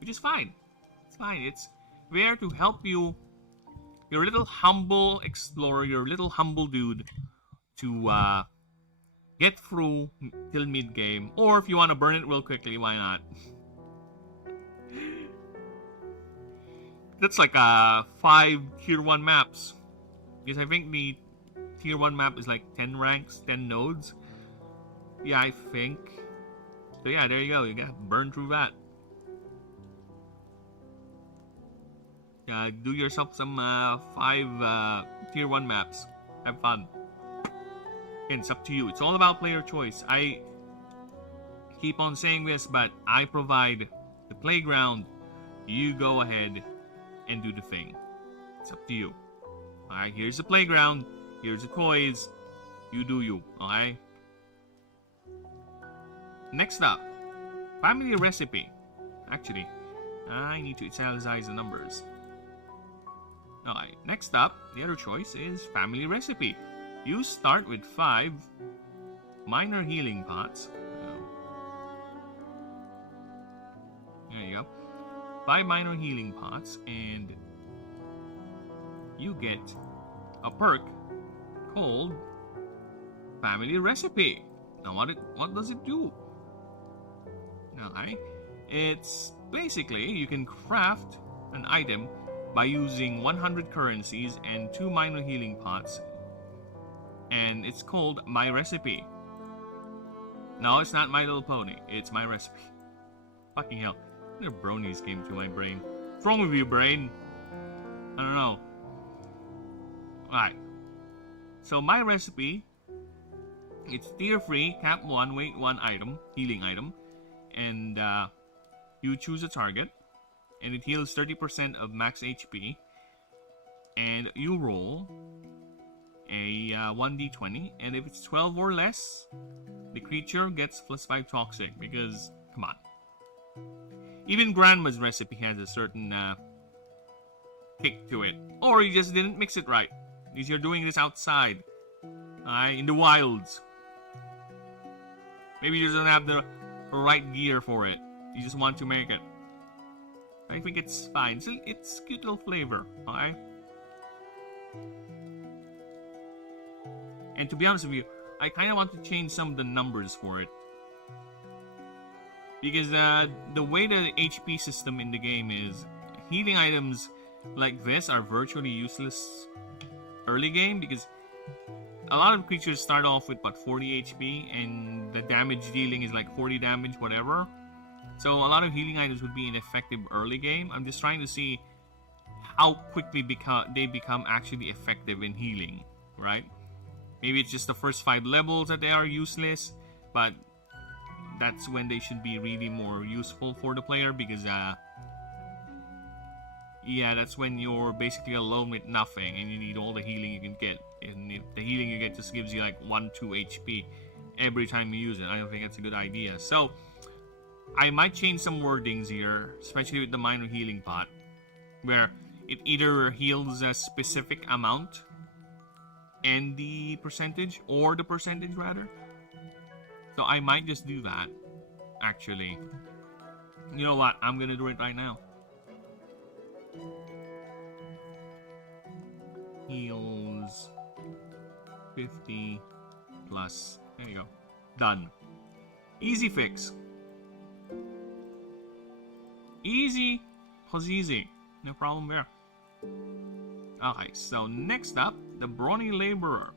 which is fine. It's fine. It's there to help you, your little humble explorer, your little humble dude, to get through till mid-game. Or if you want to burn it real quickly, why not? That's like 5 tier 1 maps. Because I think the tier 1 map is like 10 ranks, 10 nodes. Yeah, I think. So yeah, there you go. You gotta burn through that. Do yourself some 5 tier 1 maps. Have fun. Again, it's up to you. It's all about player choice. I keep on saying this, but I provide the playground. You go ahead and do the thing. It's up to you. Alright, here's the playground. Here's the toys. You do you. Alright? Next up, family recipe. Actually, I need to italicize the numbers. Alright, next up, the other choice is family recipe. You start with 5 minor healing pots. There you go. 5 minor healing pots, and you get a perk called Family Recipe. Now, what does it do? Alright, it's basically you can craft an item by using 100 currencies and 2 minor healing pots, and it's called My Recipe. No, it's not My Little Pony. It's My Recipe. Fucking hell. Their bronies came to my brain. What's wrong with you, brain? I don't know. Alright. So My Recipe, it's tier free, cap 1, weight 1 item, healing item. And you choose a target. And it heals 30% of max HP. And you roll a 1d20. And if it's 12 or less, the creature gets +5 toxic. Because, come on. Even Grandma's recipe has a certain kick to it. Or you just didn't mix it right. Because you're doing this outside. In the wilds. Maybe you just don't have the right gear for it. You just want to make it. I think it's fine. It's cute little flavor. Okay? And to be honest with you, I kind of want to change some of the numbers for it. Because the way the HP system in the game is, healing items like this are virtually useless early game because a lot of creatures start off with what 40 HP, and the damage dealing is like 40 damage, whatever. So a lot of healing items would be ineffective early game. I'm just trying to see how quickly they become actually effective in healing, right? Maybe it's just the first 5 levels that they are useless, but that's when they should be really more useful for the player, because yeah, that's when you're basically alone with nothing and you need all the healing you can get. And the healing you get just gives you like 1-2 HP every time you use it. I don't think that's a good idea. So I might change some wordings here, especially with the minor healing pot, where it either heals a specific amount and the percentage, or the percentage rather. So I might just do that, actually. You know what? I'm gonna do it right now. Heals 50 plus. There you go. Done. Easy fix. Easy plus easy. No problem there. Okay, so next up, the Brawny Laborer.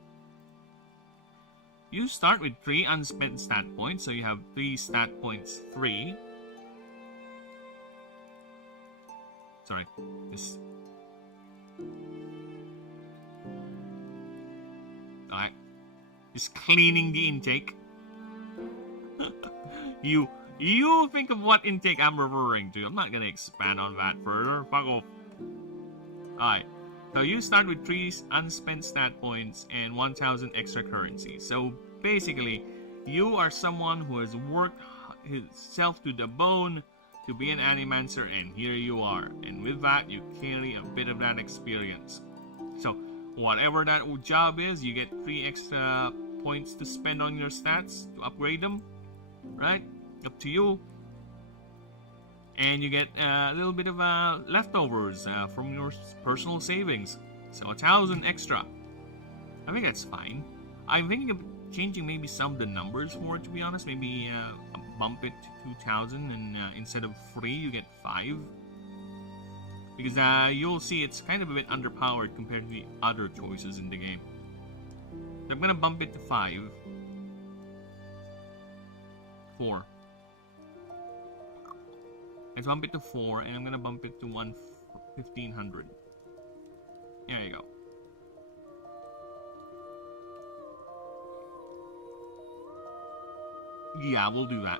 You start with 3 unspent stat points, so you have 3 stat points 3. Sorry, this. Alright. Just cleaning the intake. You think of what intake I'm referring to. I'm not gonna expand on that further. Fuck off. Alright. So you start with 3 unspent stat points and 1,000 extra currency. So basically, you are someone who has worked himself to the bone to be an Animancer, and here you are. And with that, you carry a bit of that experience. So whatever that job is, you get 3 extra points to spend on your stats to upgrade them. Right? Up to you. And you get a little bit of leftovers from your personal savings. So 1,000 extra. I think that's fine. I'm thinking of changing maybe some of the numbers for it, to be honest. Maybe bump it to 2,000, and instead of 3, you get 5. Because you'll see it's kind of a bit underpowered compared to the other choices in the game. So I'm going to bump it to 5. 4. Let's bump it to 4, and I'm going to bump it to 1,500. There you go. Yeah, we'll do that.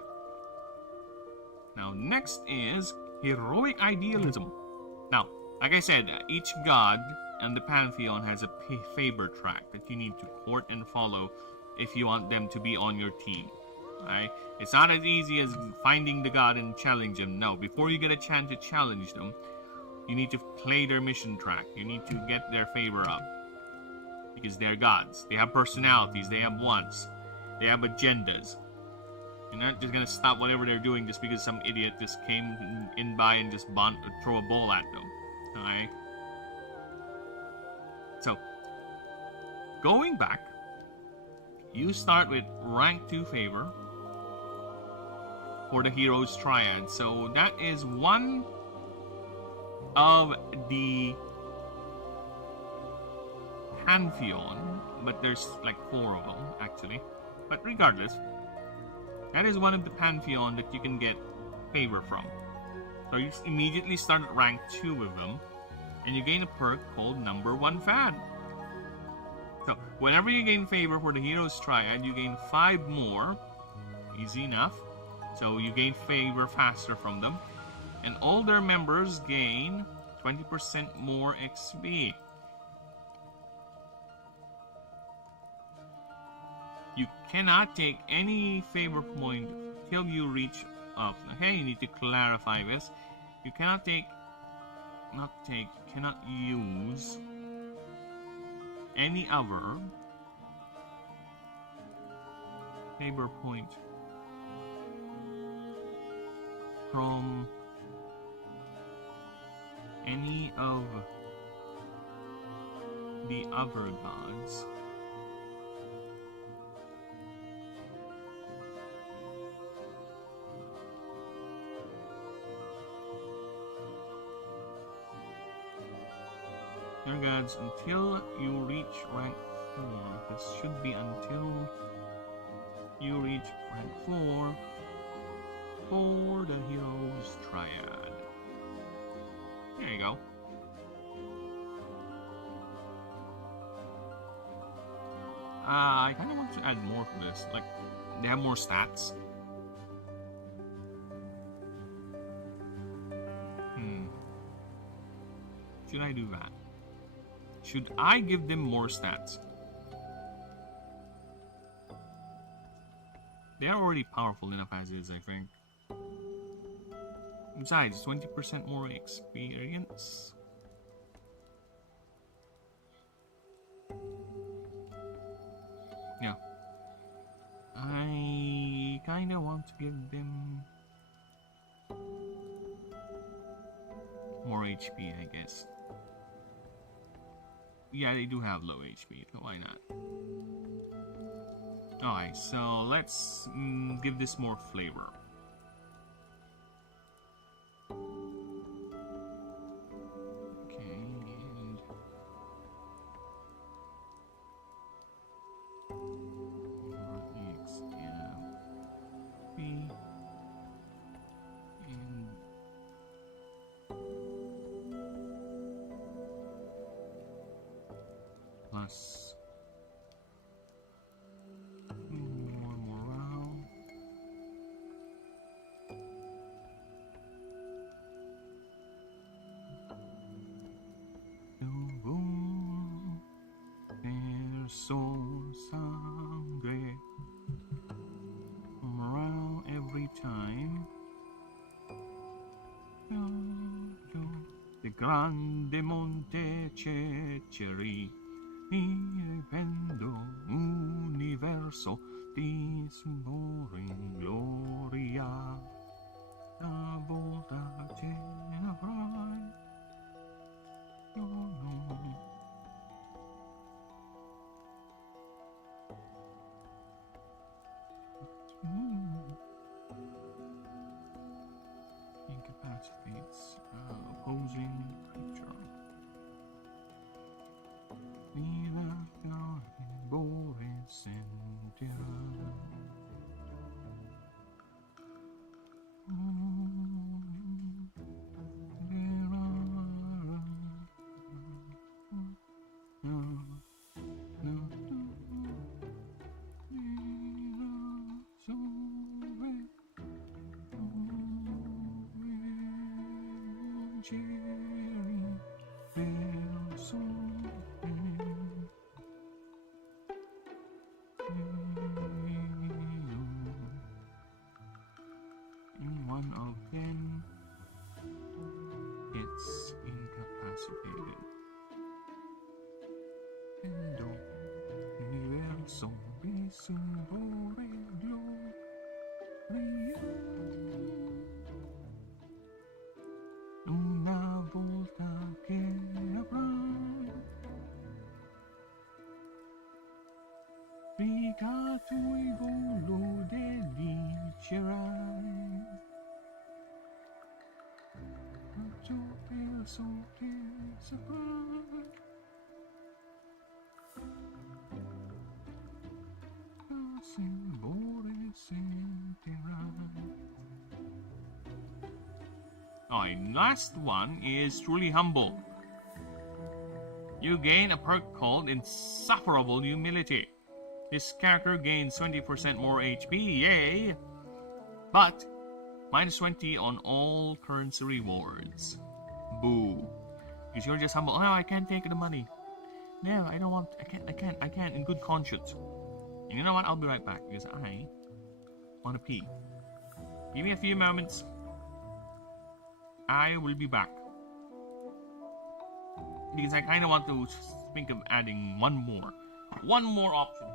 Now, next is Heroic Idealism. Now, like I said, each god and the Pantheon has a favor track that you need to court and follow if you want them to be on your team. Right? It's not as easy as finding the god and challenge them. No, before you get a chance to challenge them, you need to play their mission track. You need to get their favor up. Because they're gods. They have personalities. They have wants. They have agendas. You're not just gonna stop whatever they're doing just because some idiot just came in by and just throw a ball at them. Alright? So, going back, you start with rank 2 favor for the Heroes Triad. So that is one of the Pantheon, but there's like 4 of them actually. But regardless, that is one of the Pantheon that you can get favor from. So you immediately start at rank 2 with them, and you gain a perk called Number 1 Fad. So whenever you gain favor for the Heroes Triad, you gain 5 more. Easy enough. So you gain favor faster from them. And all their members gain 20% more XP. You cannot take any favor point till you reach up. Okay, you need to clarify this. You cannot cannot use any other favor point from any of the other gods until you reach rank This should be until you reach rank 4 for the hero's triad. There you go. I kind of want to add more to this. Like, they have more stats. Should I do that? Should I give them more stats? They are already powerful enough as is, I think. Besides, 20% more experience. Yeah. I kinda want to give them more HP, I guess. Yeah, they do have low HP, so why not? Alright, so let's give this more flavor. Okay, and plus more morale. There's so sangre. Morale every time. The grande monte ceceri. Vivendo universo di sudore in gloria, la volta ce ne avrai, io no. Incapacitates opposing creature. One of them, it's incapacitated. Endo universo di sudore gloria. Una volta che avrai brigato il volo delicerai. Faccio penso che saprai. Sembore sentirai. Alright, last one is truly humble. You gain a perk called Insufferable Humility. This character gains 20% more HP, yay! But minus 20 on all currency rewards. Boo. Because you're just humble. Oh, I can't take the money. No, I don't want. I can't in good conscience. And you know what? I'll be right back because I want to pee. Give me a few moments. I will be back. Because I kind of want to think of adding one more option.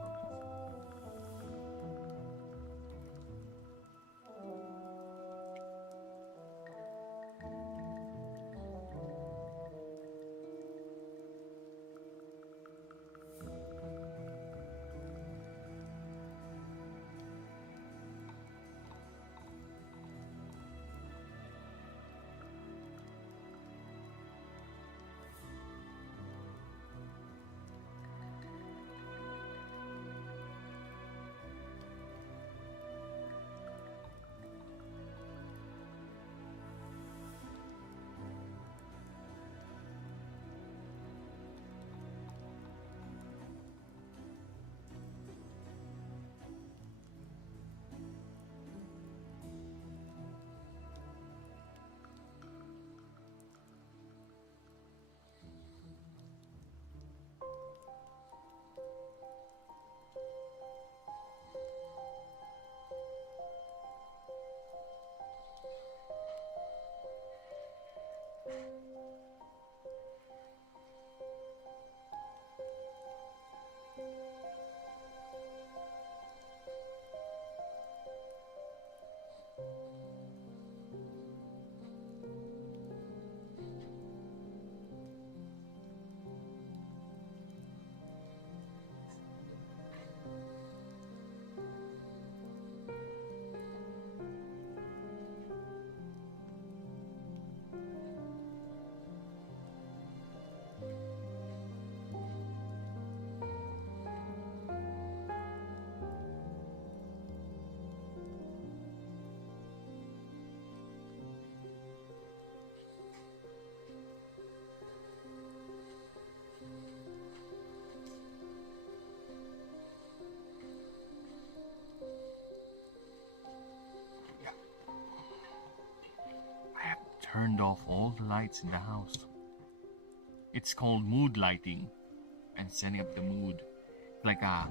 turned off all the lights in the house. It's called mood lighting and setting up the mood. Like a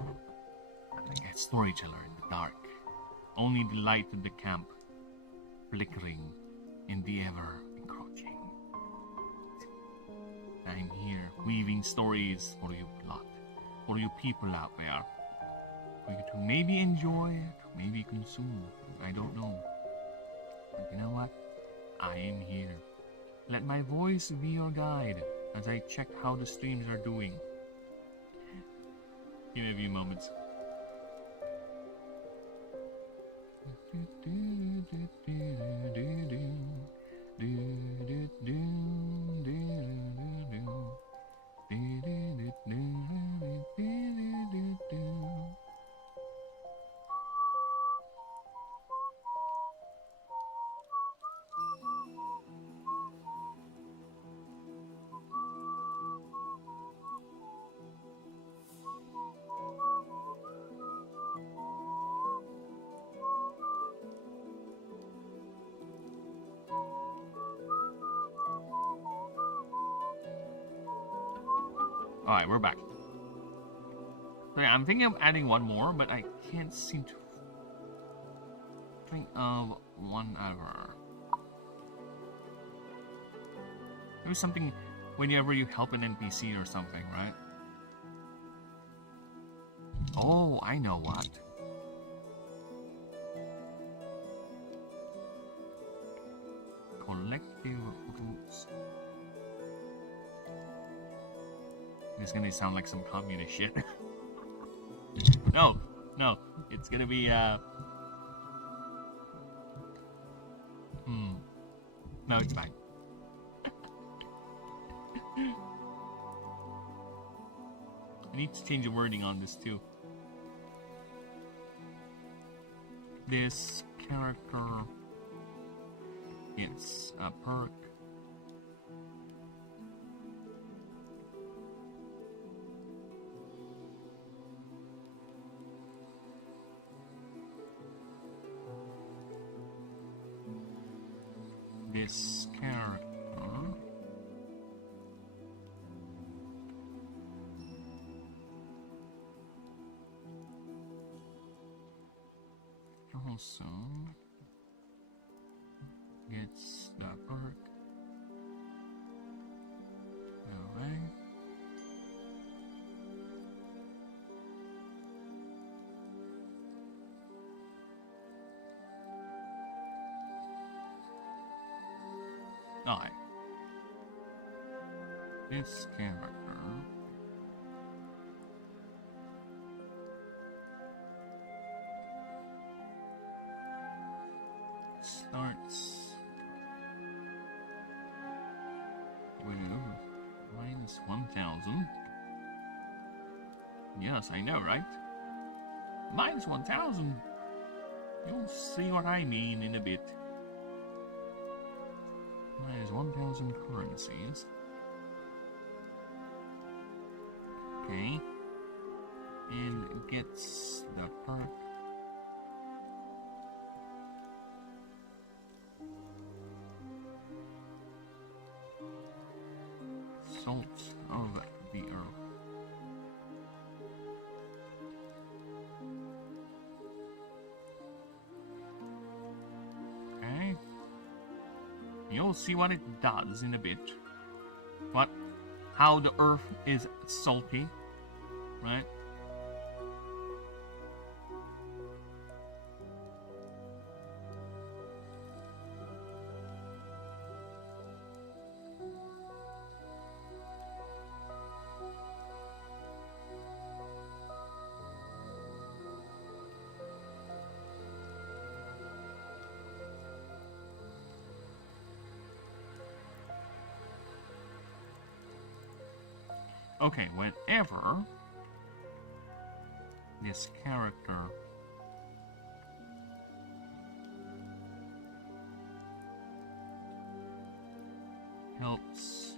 storyteller in the dark. Only the light of the camp flickering in the ever encroaching. I'm here weaving stories for you lot, for you people out there. For you to maybe enjoy it, maybe consume. I don't know. But you know what? I am here. Let my voice be your guide as I check how the streams are doing. Give me a few moments. Alright, we're back. So yeah, I'm thinking of adding one more, but I can't seem to think of one other. Maybe something whenever you help an NPC or something, right? Oh, I know what. Collective roots. It's gonna sound like some communist shit. No, it's gonna be no, it's fine. I need to change the wording on this too. This character gets a perk. This character also gets the perk. Alright. Alright. This character starts with minus 1,000. Yes, I know, right? Minus 1,000. You'll see what I mean in a bit. Minus 1,000 currencies. Okay. And gets the perk. Salt of the earth. Okay. You'll see what it does in a bit. How the earth is salty, right? Okay, whenever this character helps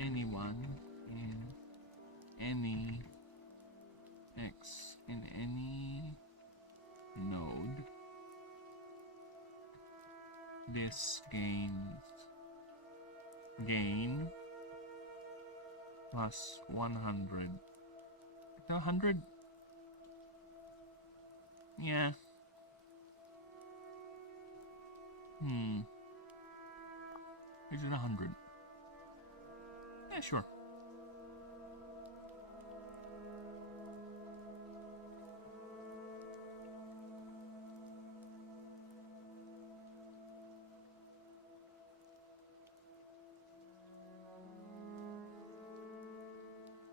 anyone in any node, This gain plus 100. 100? Yeah. Is it 100? Yeah, sure.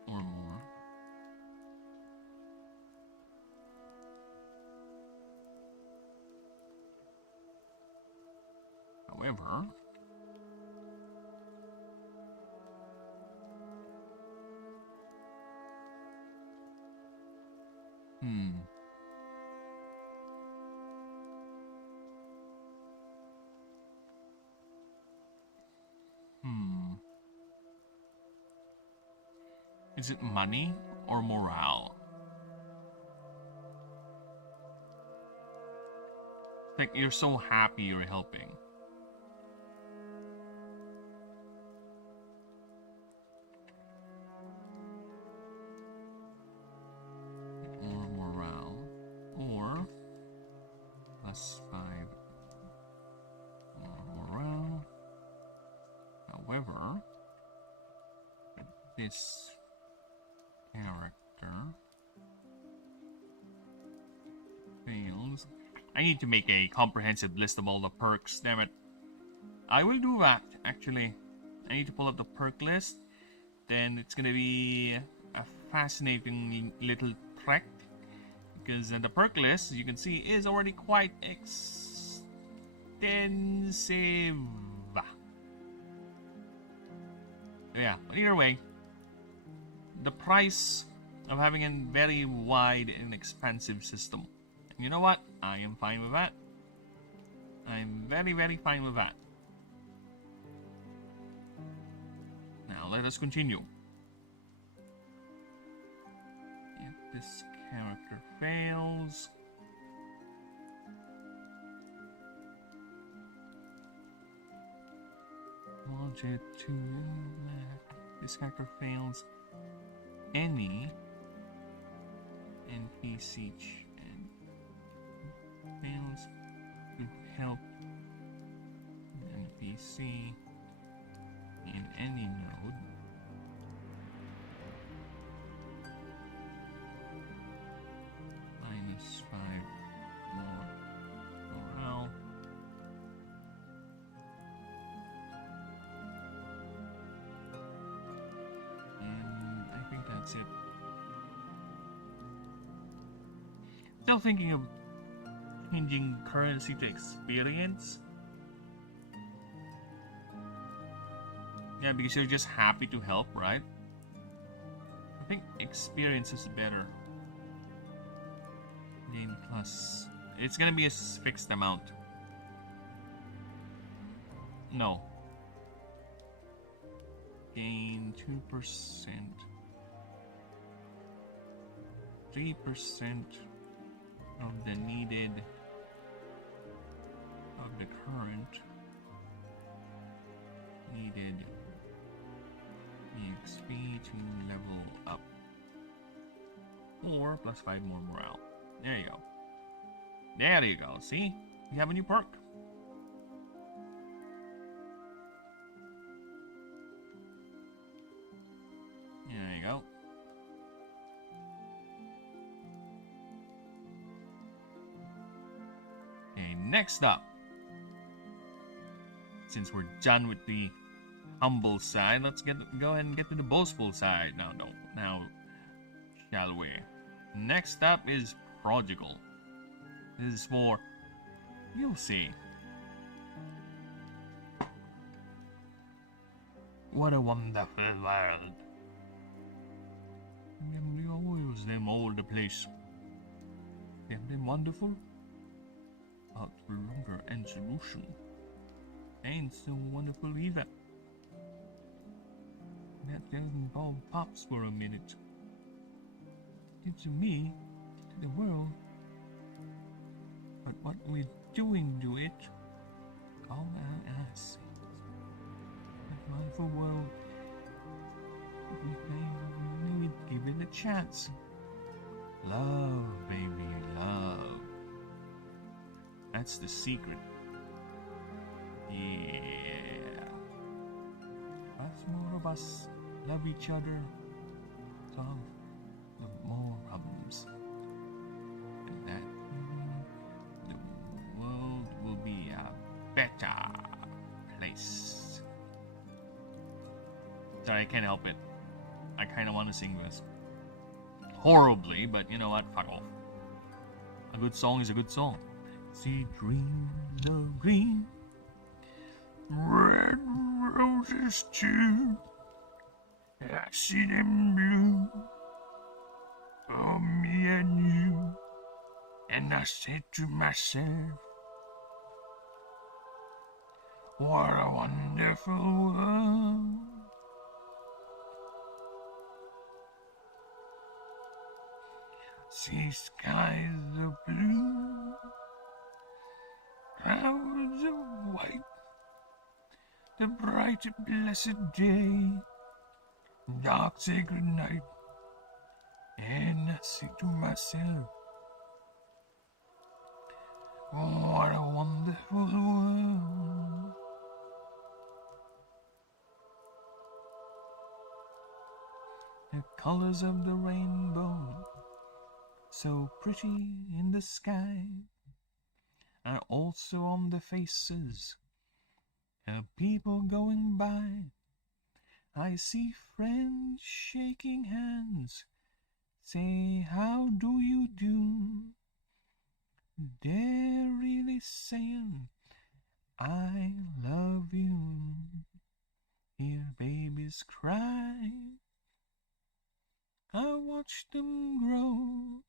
Or more. However, is it money or morale? Like, you're so happy you're helping. Or morale. Or plus 5 more morale. However, this character fails. I need to make a comprehensive list of all the perks, damn it. I will do that, actually. I need to pull up the perk list. Then it's gonna be a fascinating little trek. Because the perk list, as you can see, is already quite extensive. Yeah, but either way, the price of having a very wide and expansive system. You know what? I am fine with that. I'm very, very fine with that. Now let us continue. If this character fails, budget to this character fails any NPC and fails to help NPC in any node. Minus 5 more morale. And I think that's it. Still thinking of changing currency to experience. Yeah, because you're just happy to help, right? I think experience is better. Gain plus. It's gonna be a fixed amount. No. Gain 2%. 3% of the needed of the current needed EXP to level up. Or plus 5 more morale. There you go. There you go. See? We have a new perk. There you go. Okay, next up. Since we're done with the humble side, let's go ahead and get to the boastful side. Now, shall we? Next up is prodigal. This is for, you'll see. What a wonderful world. We always them all the place. Them wonderful? But for longer and solution. Ain't so wonderful either. That doesn't bomb pops for a minute. To me, to the world. But what we're doing to it all I see. A wonderful world. We need to give it a chance. Love, baby, love. That's the secret. Yeah. As more of us love each other, some the more problems. And that the world will be a better place. Sorry, I can't help it. I kind of want to sing this. Horribly, but you know what? Fuck off. A good song is a good song. See dreams of green, red roses too. I see them blue for me and you. And I said to myself, what a wonderful world. See skies of blue, clouds of white, the bright blessed day, dark sacred night, and I say to myself, what a wonderful world. The colors of the rainbow, so pretty in the sky, are also on the faces of people going by. I see friends shaking hands, say, how do you do? They're really saying, I love you. Hear babies cry, I watch them grow.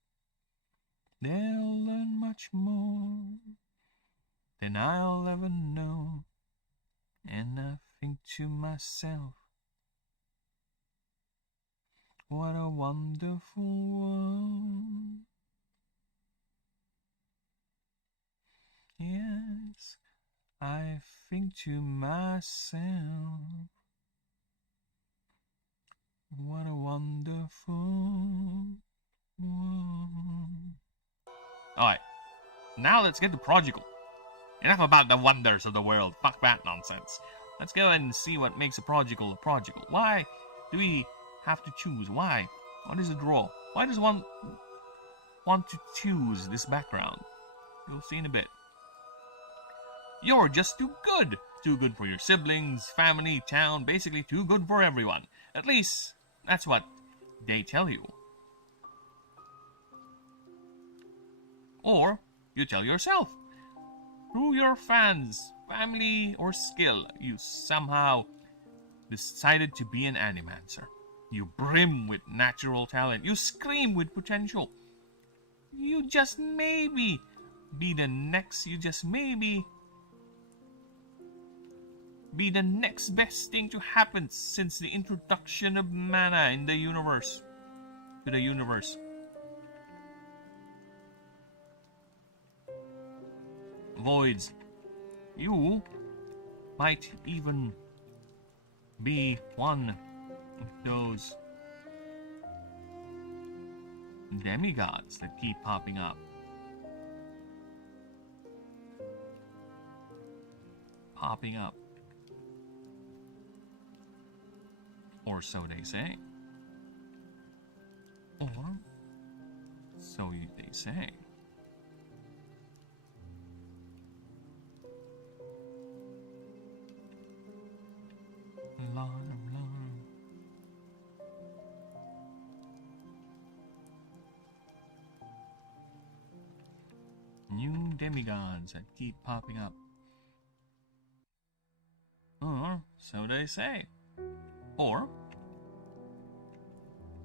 They'll learn much more than I'll ever know. And I think to myself, what a wonderful world. Yes, I think to myself, what a wonderful world. Alright, now let's get to Prodigal. Enough about the wonders of the world. Fuck that nonsense. Let's go and see what makes a Prodigal a Prodigal. Why do we have to choose? Why? What is the draw? Why does one want to choose this background? You'll see in a bit. You're just too good. Too good for your siblings, family, town, basically too good for everyone. At least, that's what they tell you. Or, you tell yourself. Through your fans, family, or skill, you somehow decided to be an animancer. You brim with natural talent. You scream with potential. You just maybe be the next, be the next best thing to happen since the introduction of mana in the universe. To the universe. Voids. You might even be one of those demigods that keep popping up. Or so they say. Or so they say. New demigods that keep popping up. Or so they say. Or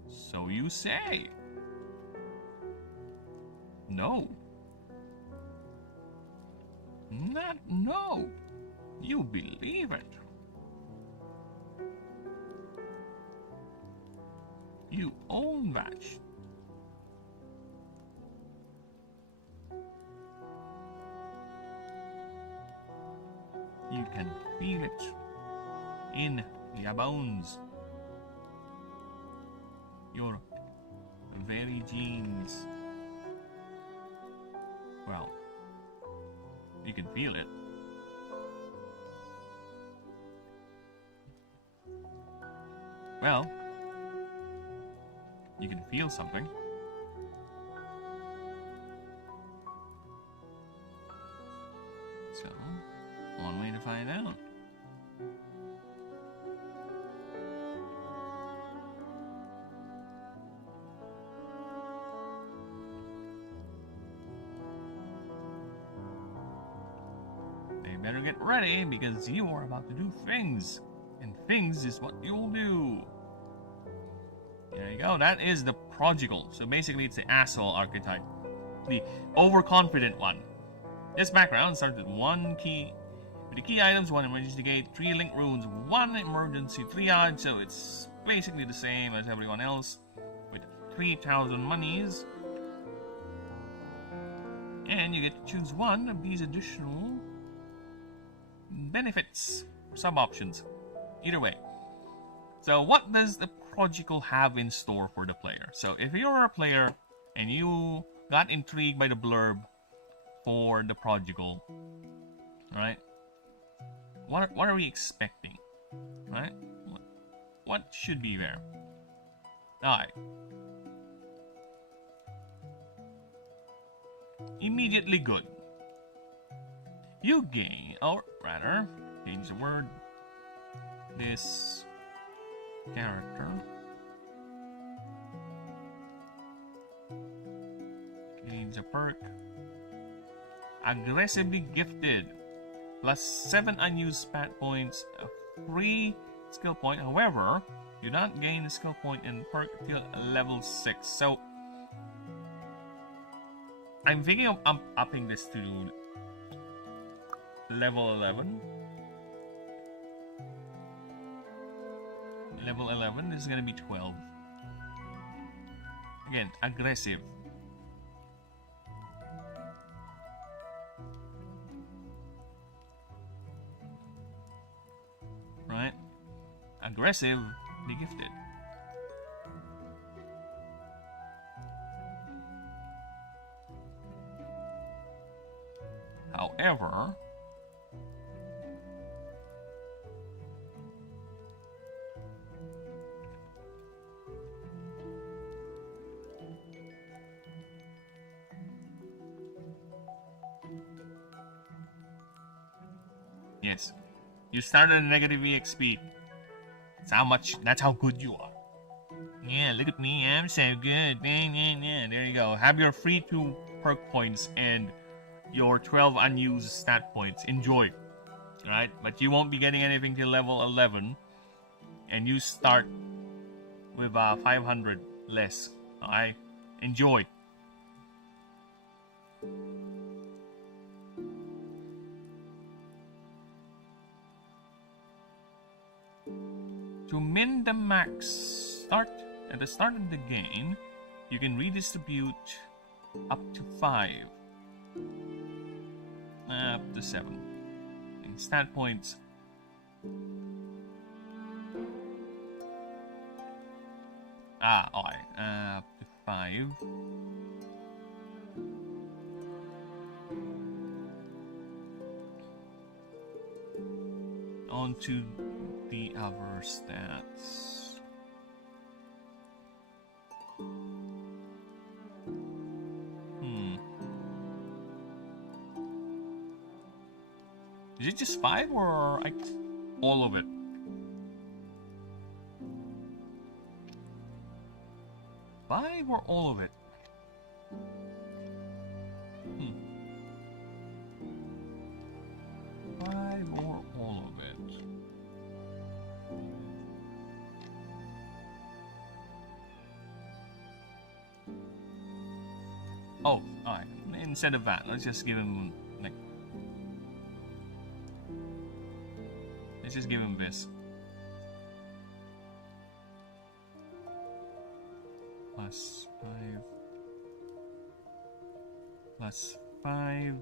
so you say. No. Not no. You believe it. You own that. can feel it in your bones, your very genes. Well, you can feel it. Well, you can feel something. So, one way to find out. They better get ready because you are about to do things. And things is what you'll do. There you go. That is the prodigal. So basically it's the asshole archetype. The overconfident one. This background starts with one key. With the key items, 1 emergency gate, 3 link runes, 1 emergency triage. So it's basically the same as everyone else. With 3,000 monies. And you get to choose one of these additional benefits. Sub-options. Either way. So what does the prodigal have in store for the player? So if you're a player and you got intrigued by the blurb for the prodigal, right? What are we expecting, right? What should be there? Alright. Immediately good. You gain, or rather, change the word. This character gains a perk. Aggressively gifted. Plus 7 unused spat points, a free skill point. However, do not gain a skill point in perk till level 6. So, I'm thinking of upping this to level 11. Level 11, this is gonna be 12. Again, aggressive. Right? Aggressive, be gifted. However, yes, you started a negative EXP. That's how good you are. Yeah, look at me, I'm so good. There you go. Have your free 2 perk points and your 12 unused stat points. Enjoy. Alright? But you won't be getting anything till level 11. And you start with 500 less. Alright? Enjoy. To min the max at the start of the game, you can redistribute up to 5. Up to 7. And stat points. Alright. Up to 5. On to the other stats. Is it just 5 or all of it? 5 or all of it? 5 or all of it? Oh, alright. Instead of that, let's just give him like. Let's just give him this. Plus 5. Plus 5.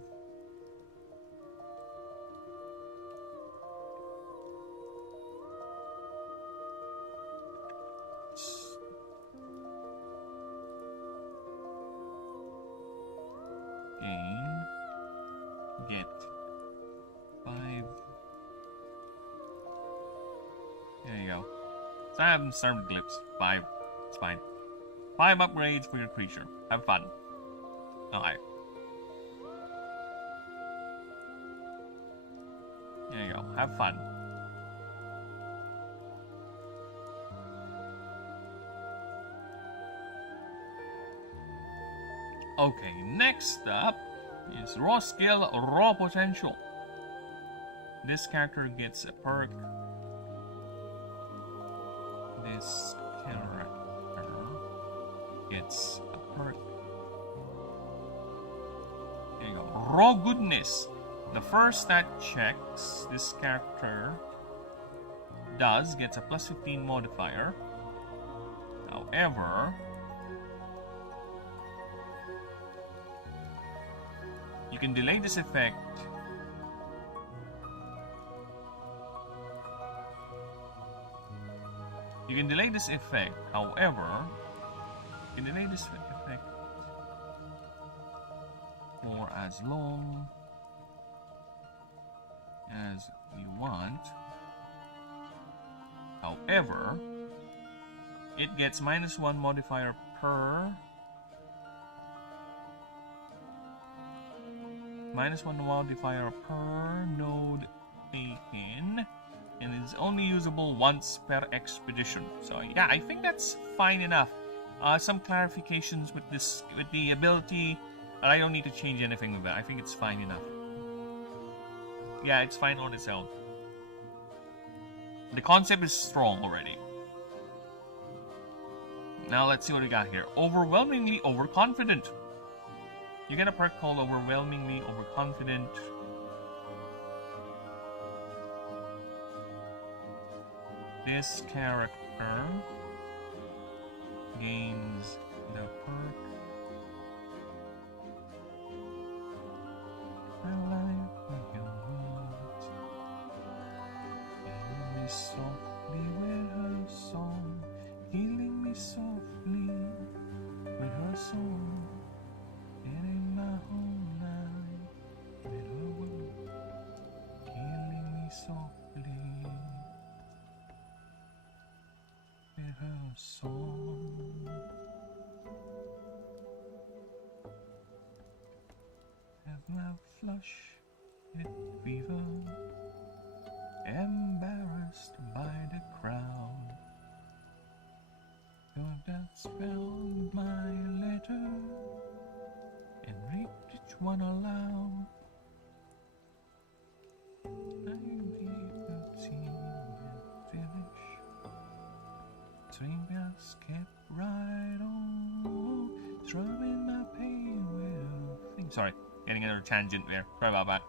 So I haven't started glyphs. 5. It's fine. 5 upgrades for your creature. Have fun. Okay. There you go. Have fun. Okay, next up is raw skill, raw potential. This character gets a perk. This character gets a perk. There you go. Raw goodness. The first stat checks this character does gets a plus 15 modifier. However, you can delay this effect however, you can delay this effect for as long as you want. However, it gets -1 modifier per node taken, and is only usable once per expedition. So yeah, I think that's fine enough. Some clarifications with the ability, but I don't need to change anything with that. I think it's fine enough. Yeah, it's fine on its own. The concept is strong already. Now let's see what we got here. Overwhelmingly overconfident. You get a perk called Overwhelmingly Overconfident. This character gains the perk softly with her song, healing me softly with her song, and in my home life with her word, healing me softly with her song. Have my flush with fever, embarrassed by the crowd, your dad spelled my letter and read each one aloud. I read the team and finish, swing just kept right on, throwing my pain with things. Sorry, getting another tangent there. Sorry about that.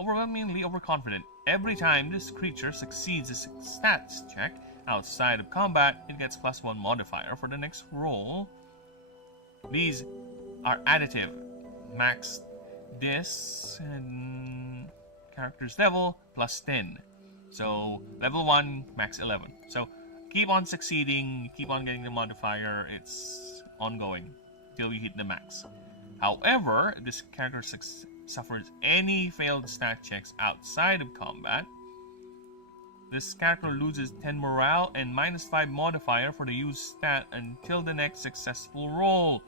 Overwhelmingly overconfident. Every time this creature succeeds a stats check outside of combat, it gets +1 modifier for the next roll. These are additive. Max this and character's level +10. So level 1, max 11. So keep on succeeding, keep on getting the modifier. It's ongoing till you hit the max. However, if this character suffers any failed stat checks outside of combat, this character loses 10 morale and -5 modifier for the used stat until the next successful roll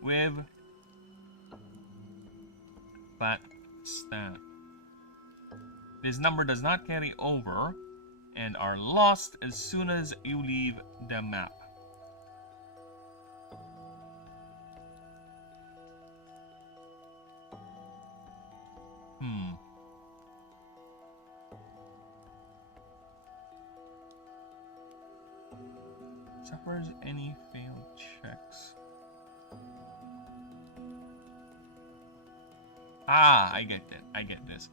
with that stat. This number does not carry over and are lost as soon as you leave the map. Suffers any failed checks. Ah, I get it. I get this.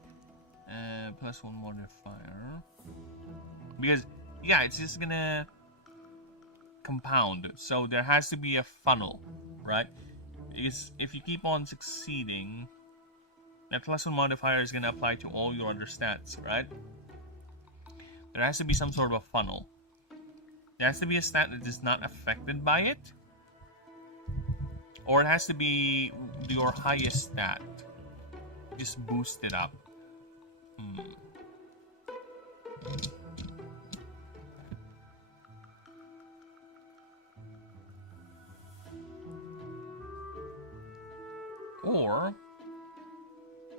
+1 modifier. Because, yeah, it's just gonna compound. So there has to be a funnel, right? Because if you keep on succeeding, that +1 modifier is gonna apply to all your other stats, right? There has to be some sort of a funnel. There has to be a stat that is not affected by it. Or it has to be your highest stat. Just boost it up. Or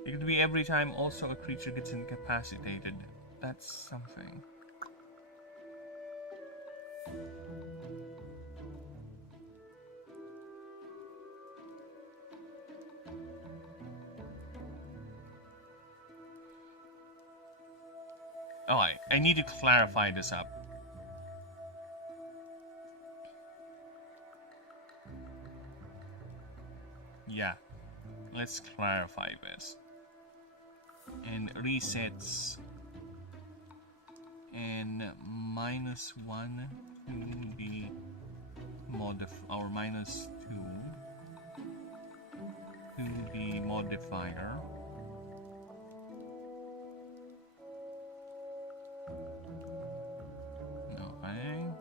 it could be every time also a creature gets incapacitated. That's something. Oh, I need to clarify this up. Yeah, let's clarify this. And resets and -1 to the or -2 to the modifier. Okay.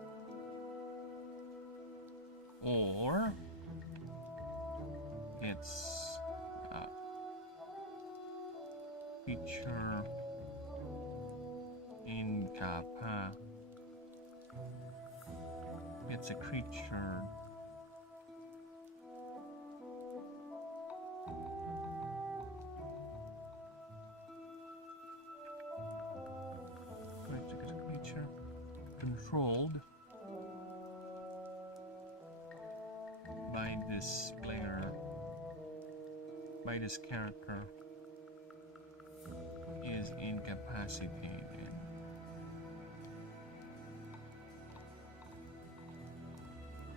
Or it's feature incapa. It's a creature. It's a creature controlled by this player, by this character, is incapacitated.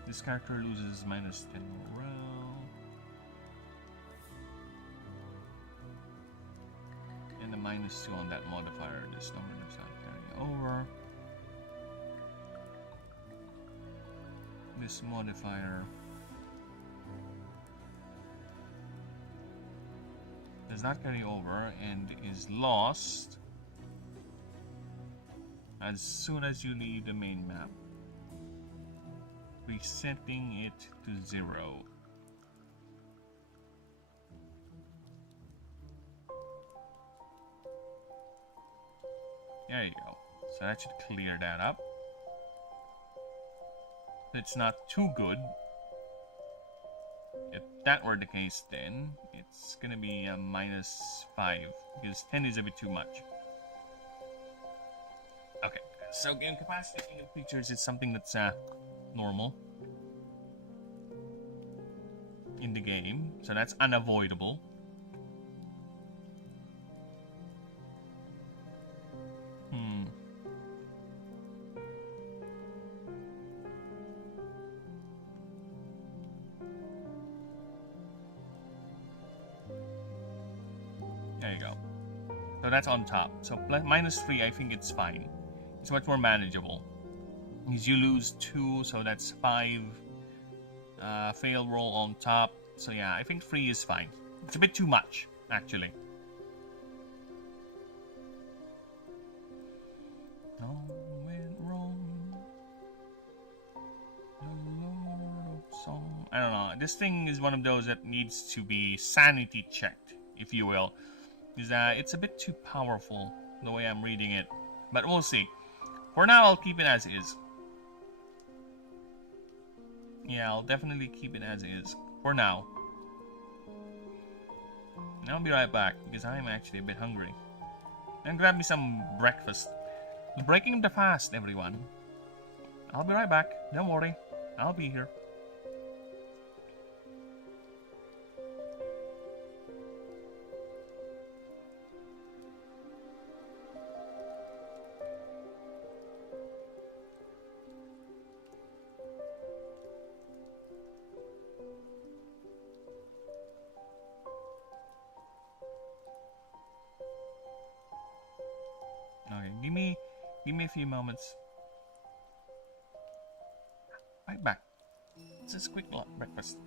This character loses -10 morale. And the -2 on that modifier, this number does not carry over. This modifier does not carry over and is lost as soon as you leave the main map, resetting it to 0. There you go. So that should clear that up. It's not too good. If that were the case, then it's gonna be a -5 because 10 is a bit too much. Okay, so game capacity of creatures is something that's normal in the game, so that's unavoidable. There you go. So that's on top. So -3, I think it's fine. It's much more manageable. Because you lose 2, so that's 5. Fail roll on top. So yeah, I think 3 is fine. It's a bit too much, actually. No went wrong. The Lord of Song. I don't know. This thing is one of those that needs to be sanity checked, if you will. Because it's a bit too powerful the way I'm reading it. But we'll see. For now, I'll keep it as is. Yeah, I'll definitely keep it as is. For now. And I'll be right back because I'm actually a bit hungry. And grab me some breakfast. Breaking the fast, everyone. I'll be right back. Don't worry. I'll be here. Okay, give me a few moments. Right back. Just a quick breakfast.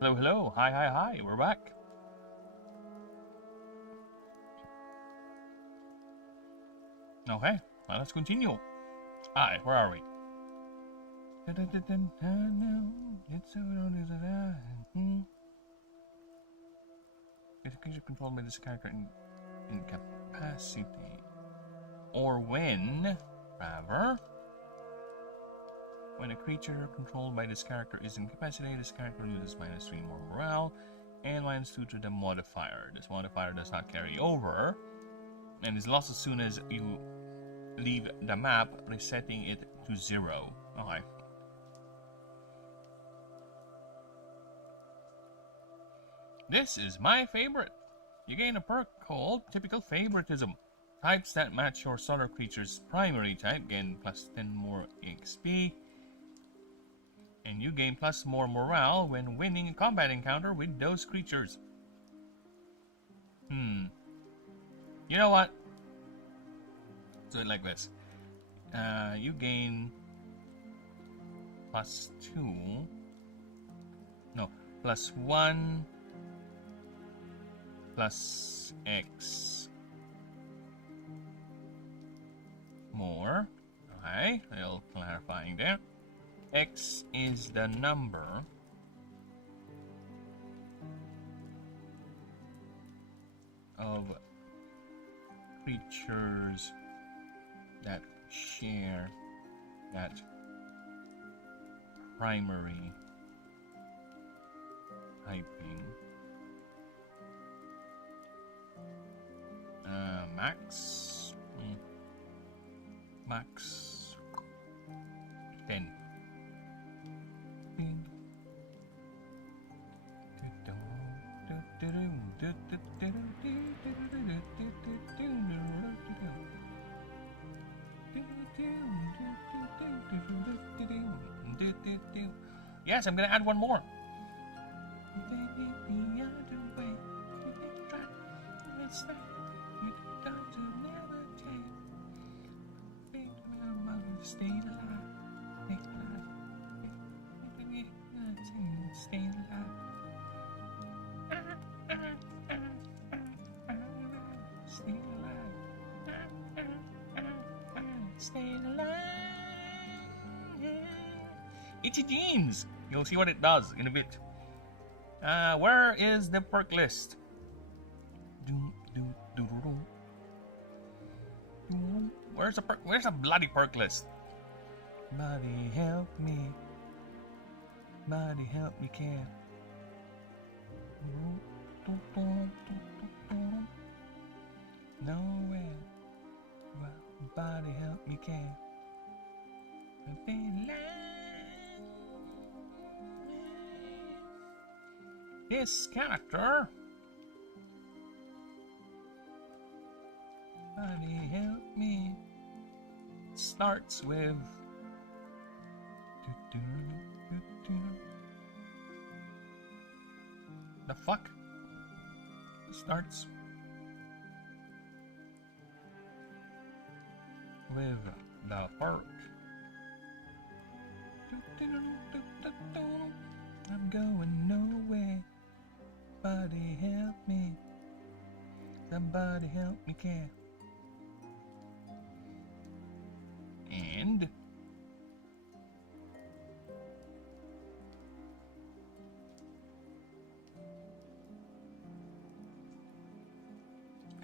Hello, hello. Hi, hi, hi. We're back. Okay, well, let's continue. Alright, where are we? It's a creature controlled by this character in incapacity. Or when, rather, when a creature controlled by this character is incapacitated, this character loses -3 more morale and -2 to the modifier. This modifier does not carry over and is lost as soon as you leave the map, resetting it to 0. Okay. This is my favorite. You gain a perk called Typical Favoritism. Types that match your starter creature's primary type gain +10 more XP. And you gain +1 more morale when winning a combat encounter with those creatures. You know what? Do it like this. You gain +2. No, +1 plus X more. Okay, a little clarifying there. X is the number of creatures that share that primary typing. Max 10. Yes, I'm gonna add one more. Stay alive. Stay alive. Stay alive. Stay alive. Itchy jeans. You'll see what it does in a bit. Where is the perk list? Where's the perk? Where's the bloody perk list? Body help me. Body help me care. Nowhere. Body help me care. This character. Body help me. Starts with the fuck? Starts with the perk. I'm going nowhere. Body help me. Somebody help me care. And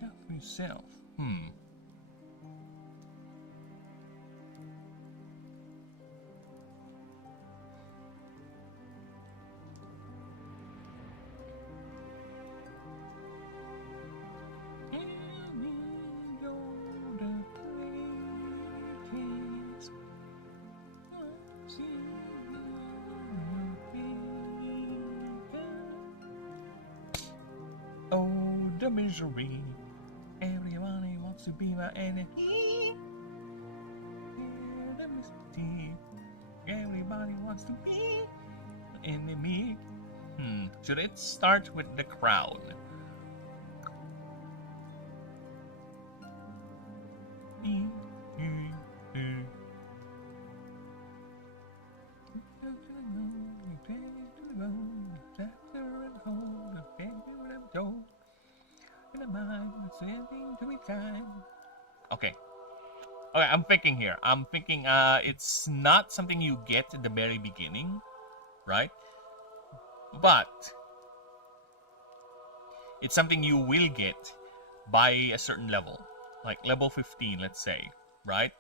go for yourself. Oh, the misery. Everybody wants to be my enemy. The misery. Everybody wants to be my enemy. Should it start with the crowd? mind, it's anything to be time. Okay. Okay, I'm thinking here. I'm thinking it's not something you get at the very beginning, right? But it's something you will get by a certain level. Like level 15, let's say, right?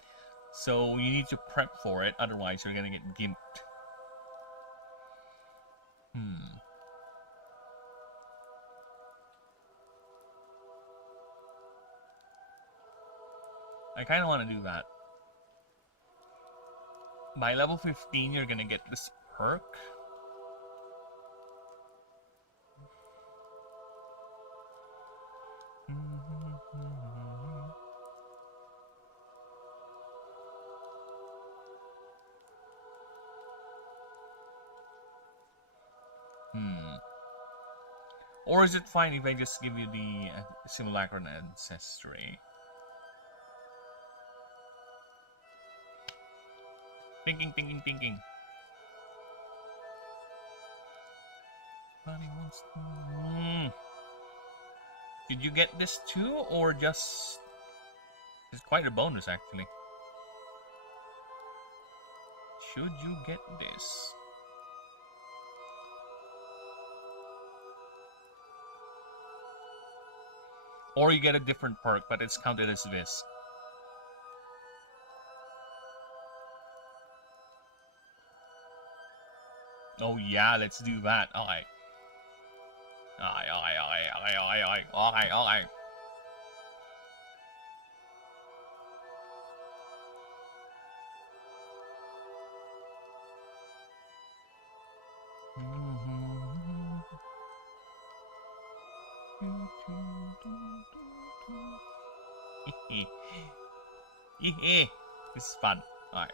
So you need to prep for it, otherwise you're gonna get gimped. I kind of want to do that. By level 15, you're gonna get this perk. Or is it fine if I just give you the simulacron ancestry? Thinking. Did you get this too, or just... It's quite a bonus, actually. Should you get this? Or you get a different perk, but it's counted as this. Oh yeah, let's do that. Alright. Alright. This is fun. Alright.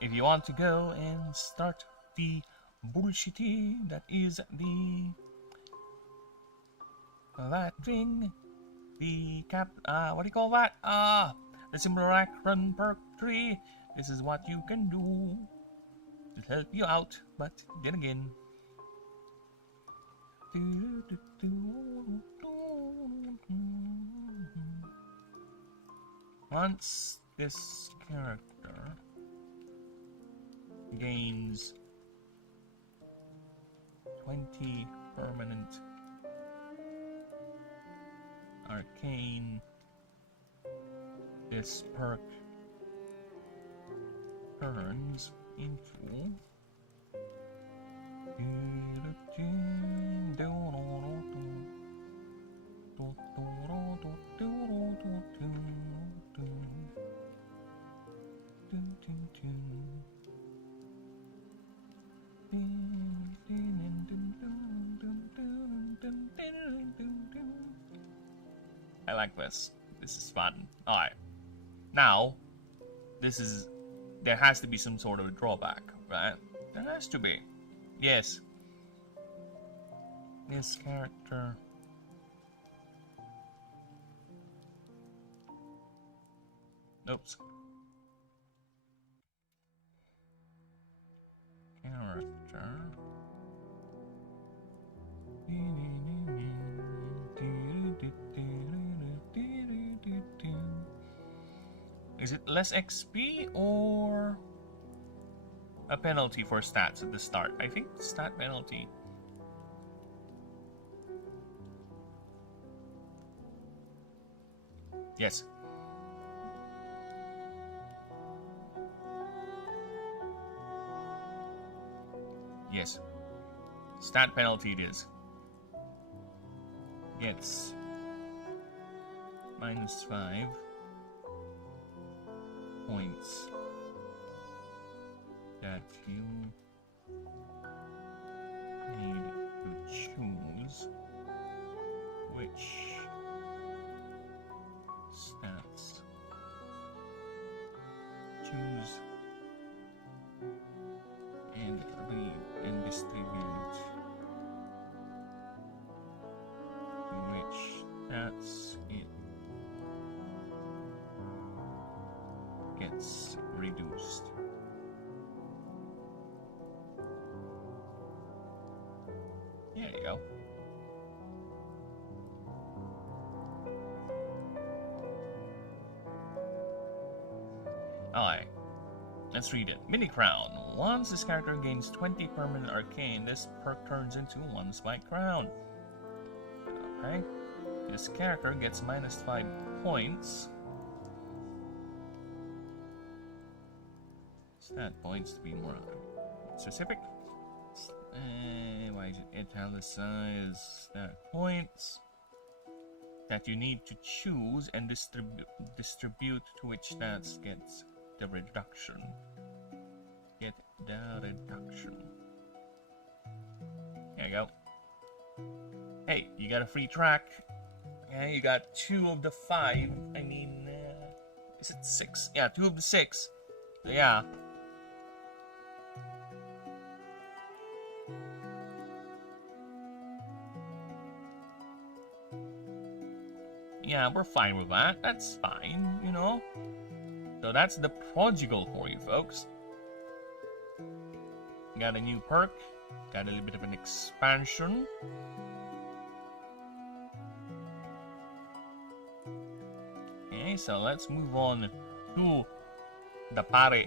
If you want to go and start the bullshitty that is that thing, the what do you call that? The simulacron perk tree. This is what you can do to help you out, but then again. Once this character gains 20 permanent arcane, this perk turns into I like this. This is fun. Alright. Now, there has to be some sort of a drawback, right? There has to be. Yes. This character. Oops. Character. Is it less XP or a penalty for stats at the start? I think stat penalty. Yes. Yes. Stat penalty it is. Gets -5 points that you need to choose which stats choose and read and distribute which stats it gets reduced. Alright. Let's read it. Mini Crown. Once this character gains 20 permanent arcane, this perk turns into 1 spike crown. Okay. This character gets minus 5 points. Stat points to be more specific. Why is it italicized? Stat points that you need to choose and distribute to which stats gets the reduction. Get the reduction. There you go. Hey, you got a free track. Yeah, you got 2 of the 5. I mean, is it 6? Yeah, 2 of the 6. Yeah. Yeah, we're fine with that. That's fine, you know. So that's the prodigal for you folks. Got a new perk. Got a little bit of an expansion. Okay, so let's move on to the pare,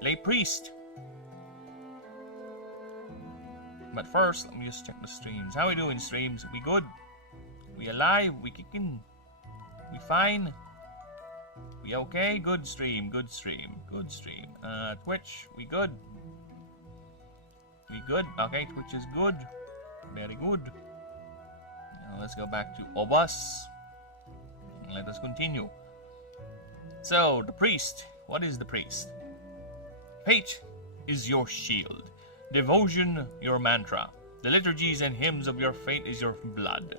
lay priest. But first, let me just check the streams. How we doing, streams? We good? We alive? We kicking? We fine? We okay? Good stream, good stream, good stream. Twitch, we good? We good? Okay, Twitch is good. Very good. Now let's go back to Obus. And let us continue. So, the priest. What is the priest? Fate is your shield. Devotion, your mantra. The liturgies and hymns of your fate is your blood.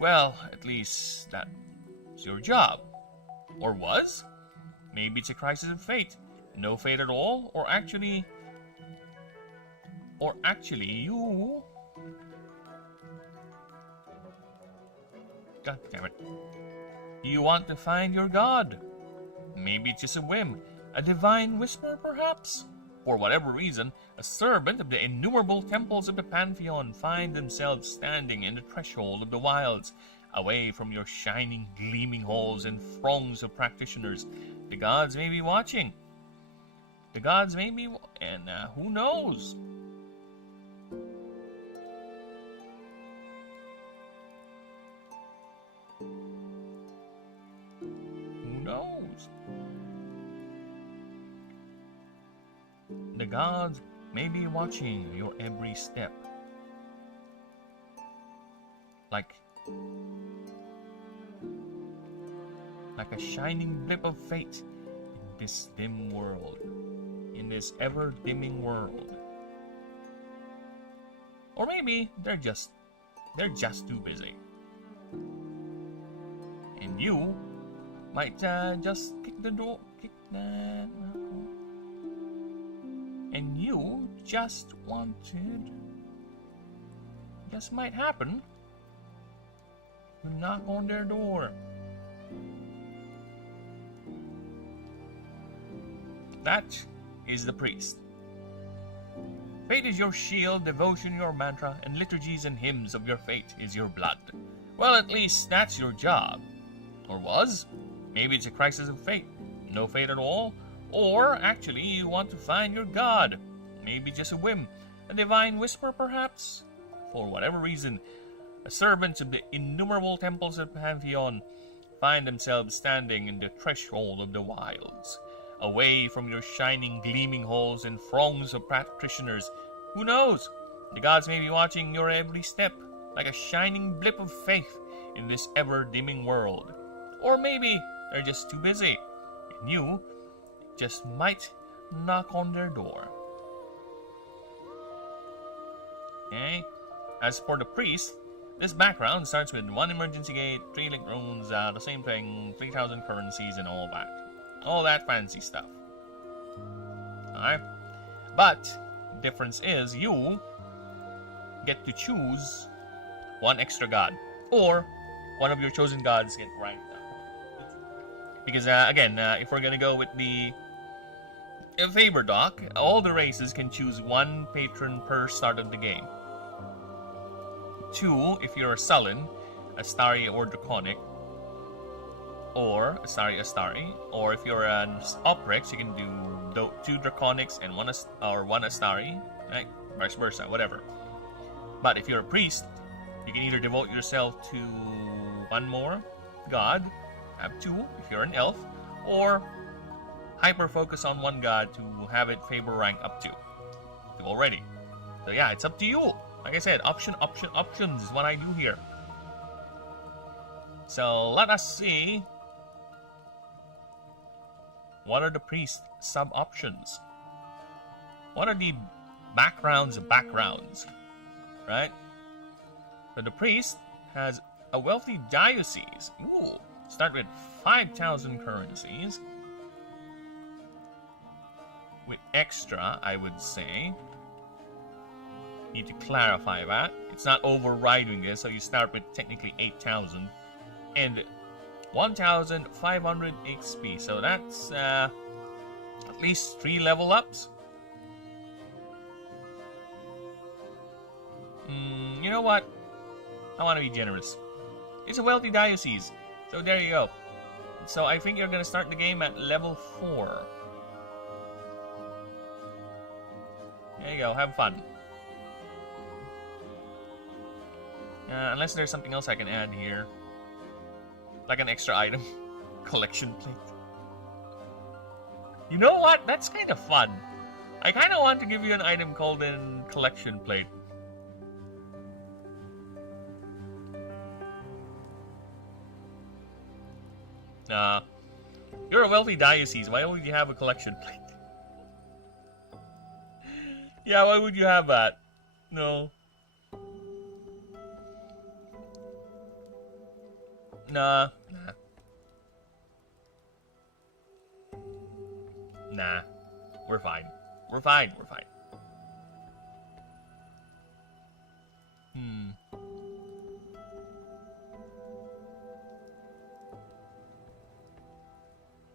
Well, at least that's your job. Or was? Maybe it's a crisis of fate. No fate at all? Or actually you... God damn it. You want to find your god? Maybe it's just a whim. A divine whisper, perhaps? For whatever reason, a servant of the innumerable temples of the Pantheon find themselves standing in the threshold of the wilds, away from your shining, gleaming halls and throngs of practitioners. The gods may be watching. The gods may be... and who knows? Who knows? The gods may be watching your every step. Like a shining blip of fate in this dim world. In this ever-dimming world. Or maybe they're just too busy. And you might just kick the door, and you just might happen to knock on their door. That is the priest. Fate is your shield, devotion your mantra, and liturgies and hymns of your fate is your blood. Well, at least that's your job. Or was? Maybe it's a crisis of fate. No fate at all. Or, actually, you want to find your god. Maybe just a whim. A divine whisper, perhaps? For whatever reason, a servant of the innumerable temples of Pantheon find themselves standing in the threshold of the wilds, away from your shining, gleaming halls and throngs of practitioners. Who knows? The gods may be watching your every step, like a shining blip of faith in this ever-dimming world. Or maybe they're just too busy, and you just might knock on their door. Okay? As for the priest, this background starts with 1 emergency gate, 3 link runes, the same thing, 3,000 currencies and all that. All that fancy stuff. Alright? But, difference is, you get to choose 1 extra god. Or, one of your chosen gods get ranked up. Because, again, if we're gonna go with the favor doc, all the races can choose 1 patron per start of the game. 2, if you're a Sullen, Astari, or Draconic. or Astari. Or if you're an Oprix, you can do 2 Draconics and one Astari, right? Vice versa, whatever. But if you're a priest, you can either devote yourself to one more god, have 2 if you're an elf, or hyper focus on one god to have it favor rank up to 2 already. So yeah, it's up to you. Like I said, options is what I do here. So let us see. What are the priest sub options? What are the backgrounds of backgrounds? Right? So the priest has a wealthy diocese. Ooh, start with 5,000 currencies. With extra, I would say. Need to clarify that. It's not overriding this, so you start with technically 8,000. And 1,500 XP. So that's at least 3 level ups. You know what? I want to be generous. It's a wealthy diocese. So there you go. So I think you're going to start the game at level 4. There you go. Have fun. Unless there's something else I can add here. Like an extra item. Collection plate. You know what? That's kind of fun. I kind of want to give you an item called a collection plate. You're a wealthy diocese. Why would you have a collection plate? Yeah, why would you have that? No. Nah. We're fine. We're fine.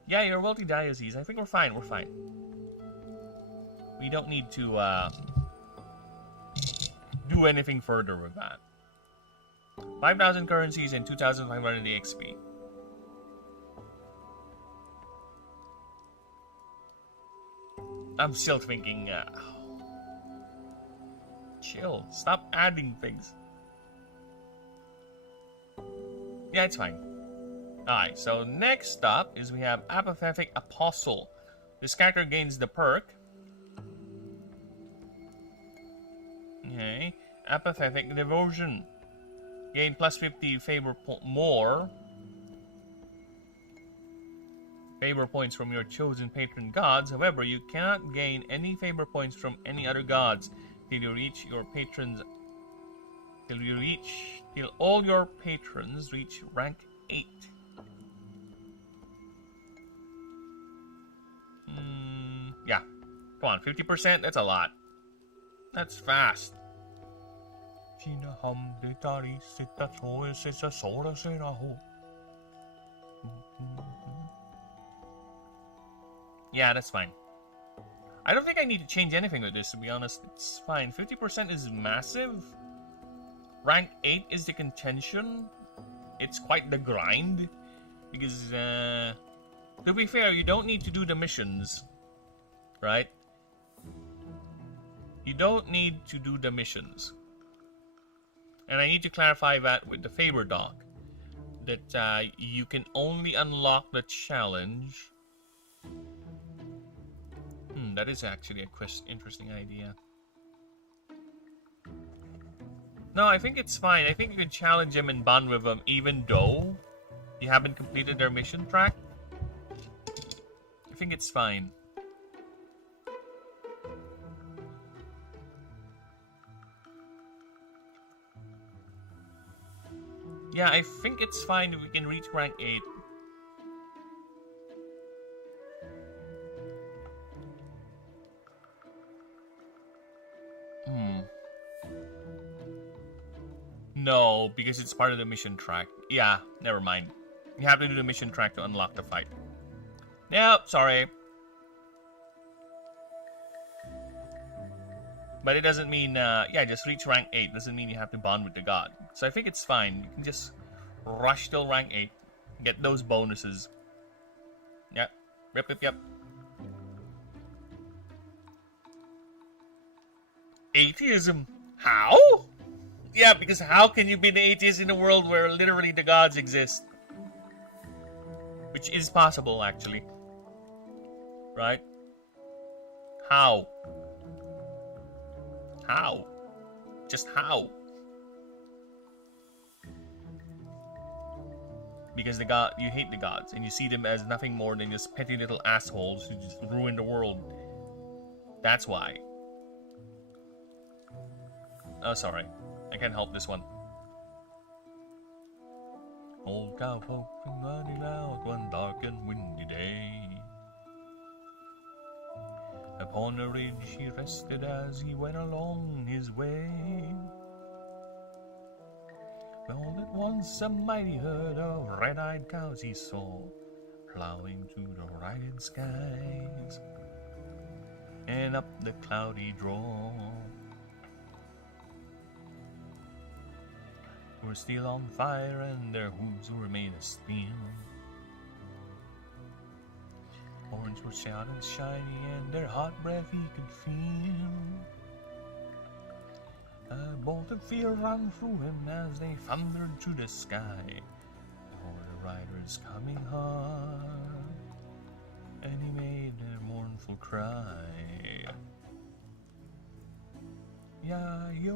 Yeah, you're a wealthy diocese. I think we're fine. We don't need to do anything further with that. 5,000 currencies and 2,500 XP. I'm still thinking, chill. Stop adding things. Yeah, it's fine. Alright, so next up is we have Apathetic Apostle. This character gains the perk. Okay. Apathetic Devotion. Gain plus 50 favor more favor points from your chosen patron gods. However, you cannot gain any favor points from any other gods till you reach your patrons. Till all your patrons reach rank 8. Yeah. Come on, 50%? That's a lot. That's fast. Yeah, that's fine. I don't think I need to change anything with this, to be honest. It's fine. 50% is massive. Rank 8 is the contention. It's quite the grind. Because, to be fair, you don't need to do the missions. Right? You don't need to do the missions. And I need to clarify that with the favor doc. That you can only unlock the challenge. That is actually a interesting idea. No, I think it's fine. I think you can challenge them and bond with them even though you haven't completed their mission track. I think it's fine. Yeah, I think it's fine if we can reach rank 8. No, because it's part of the mission track. Yeah, never mind. You have to do the mission track to unlock the fight. Yep, sorry. But it doesn't mean, yeah, just reach rank 8. Doesn't mean you have to bond with the god. So I think it's fine. You can just rush till rank 8. Get those bonuses. Yep. Yep. Atheism. How? Yeah, because how can you be an atheist in a world where literally the gods exist? Which is possible, actually. Right? How? How? Just how? Because you hate the gods, and you see them as nothing more than just petty little assholes who just ruin the world. That's why. Oh, sorry. I can't help this one. Old cowpoke and running out one dark and windy day. Upon a ridge he rested as he went along his way. All at once a mighty herd of red-eyed cows he saw, plowing through the righted skies and up the cloudy draw. Were still on fire and their hooves were made of steel. Horns were stout and shiny and their hot breath he could feel. A bolt of fear ran through him as they thundered through the sky. All the riders coming hard, and he made a mournful cry. Ya-yo,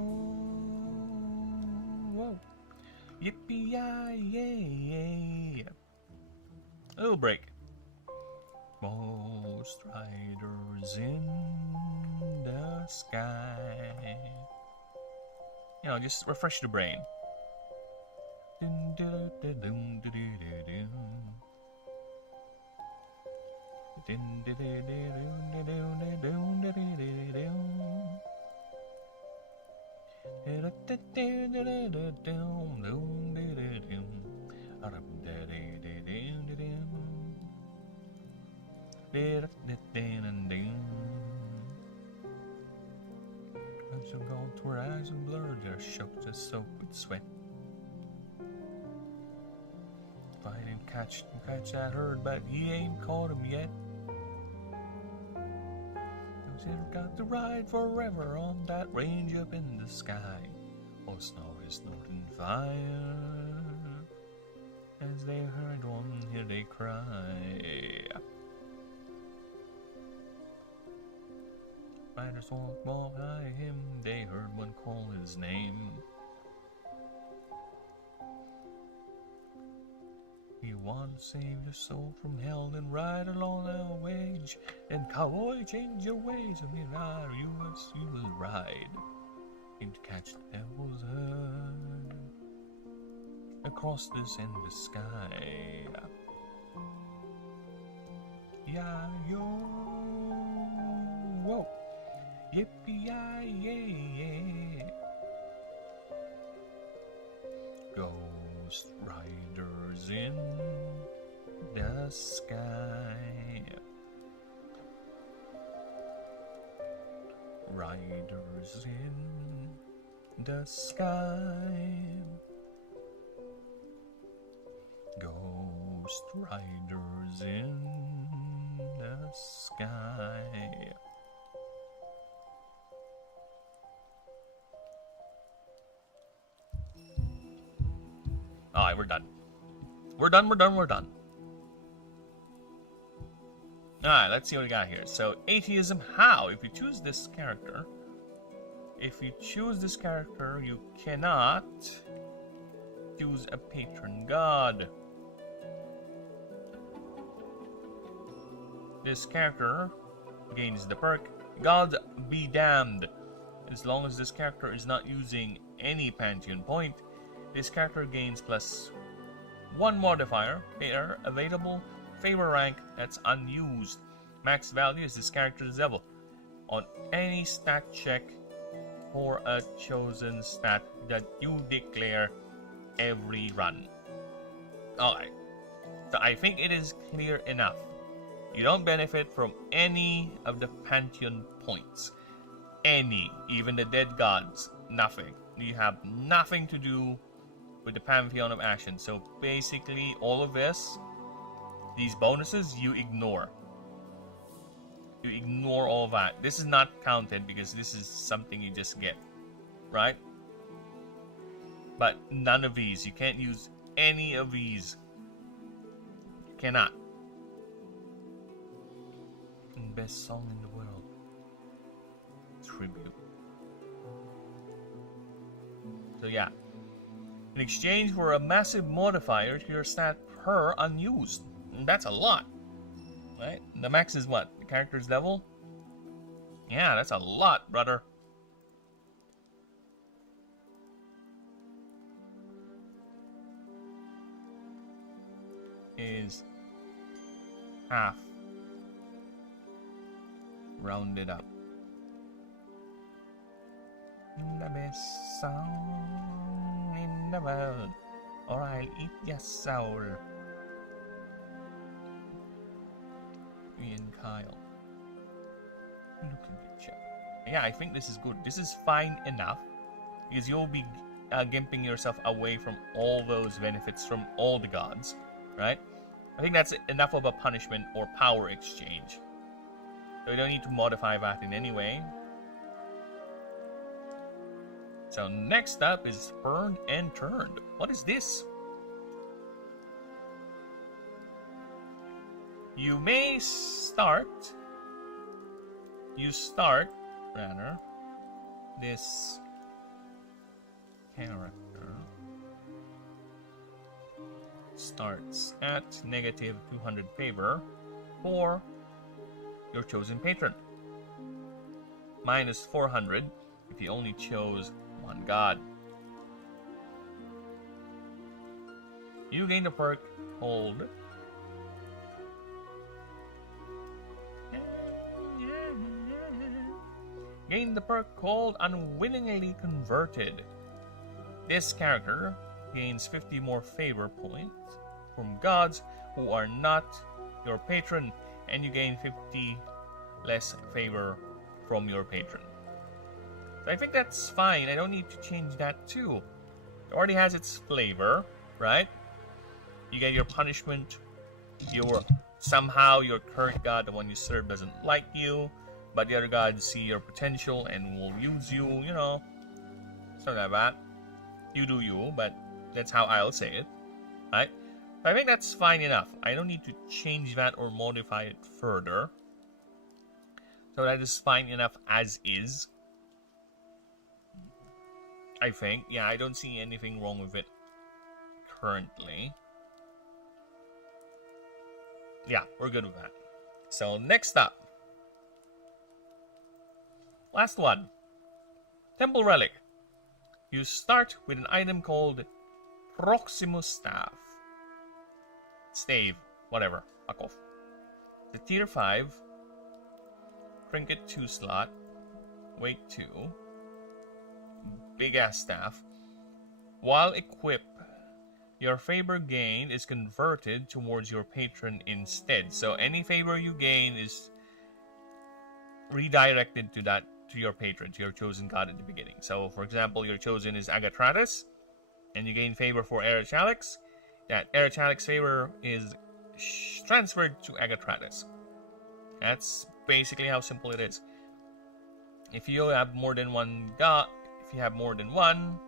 whoa. Yippee-yi-yay. A little break. Most riders in the sky. You know, just refresh the brain. Lips are gone to her eyes and blurred, they're choked as soap with sweat. If I didn't catch that herd, but he ain't caught him yet. They've got to ride forever on that range up in the sky. Oh, snow is snorting fire. As they hurried on, here they cry. Riders walked by him, they heard one call his name. You want to save your soul from hell, then ride along our wage. And cowboy, change your ways, and in our US you will ride. In to catch the devil's herd across this endless sky. Ya-yo, whoa, yippee-yi-yay. Ghost riders in the sky. Riders in the sky. Ghost riders in the sky. Alright, we're done. We're done. Alright, let's see what we got here. So, atheism, how? If you choose this character, you cannot choose a patron god. This character gains the perk, God be damned. As long as this character is not using any Pantheon point, this character gains plus 1 modifier, pair, available, favor rank that's unused. Max value is this character's level on any stat check for a chosen stat that you declare every run. Alright, so I think it is clear enough. You don't benefit from any of the Pantheon points. Any, even the dead gods, nothing. You have nothing to do with the Pantheon of Ashen. So basically, all of this, these bonuses, you ignore. You ignore all that. This is not counted because this is something you just get, right? But none of these. You can't use any of these. You cannot. Best song in the world. Tribute. So yeah. In exchange for a massive modifier to your stat per unused. And that's a lot. Right? The max is what? The character's level? Yeah, that's a lot, brother. Is half. Rounded up. The best song in the world, or I'll eat your soul. Ian Kyle. Look at me, chap. Yeah, I think this is good. This is fine enough because you'll be gimping yourself away from all those benefits from all the gods, right? I think that's enough of a punishment or power exchange. So we don't need to modify that in any way. So next up is Burned and Turned. What is this? You may start... rather, this character starts at negative 200 favor for your chosen patron. Minus 400 if you only chose one god. You gain the perk called Unwillingly Converted. This character gains 50 more favor points from gods who are not your patron, and you gain 50 less favor from your patron. So I think that's fine. I don't need to change that too. It already has its flavor, right? You get your punishment. Somehow your current god, the one you serve, doesn't like you, but the other gods see your potential and will use you, you know. It's not that bad. You do you, but that's how I'll say it, right? I think that's fine enough. I don't need to change that or modify it further. So that is fine enough as is. I think. Yeah, I don't see anything wrong with it currently. Yeah, we're good with that. So next up. Last one. Temple Relic. You start with an item called Proximus Staff. Stave. Whatever. Fuck off. The tier 5. Trinket 2 slot. Weight 2. Big ass staff. While equipped, your favor gain is converted towards your patron instead. So any favor you gain is redirected to your patron, to your chosen god at the beginning. So for example, your chosen is Agatratus, and you gain favor for Erichalix. That Erichalix favor is transferred to Agatratus. That's basically how simple it is. If you have more than one god, if you have more than one,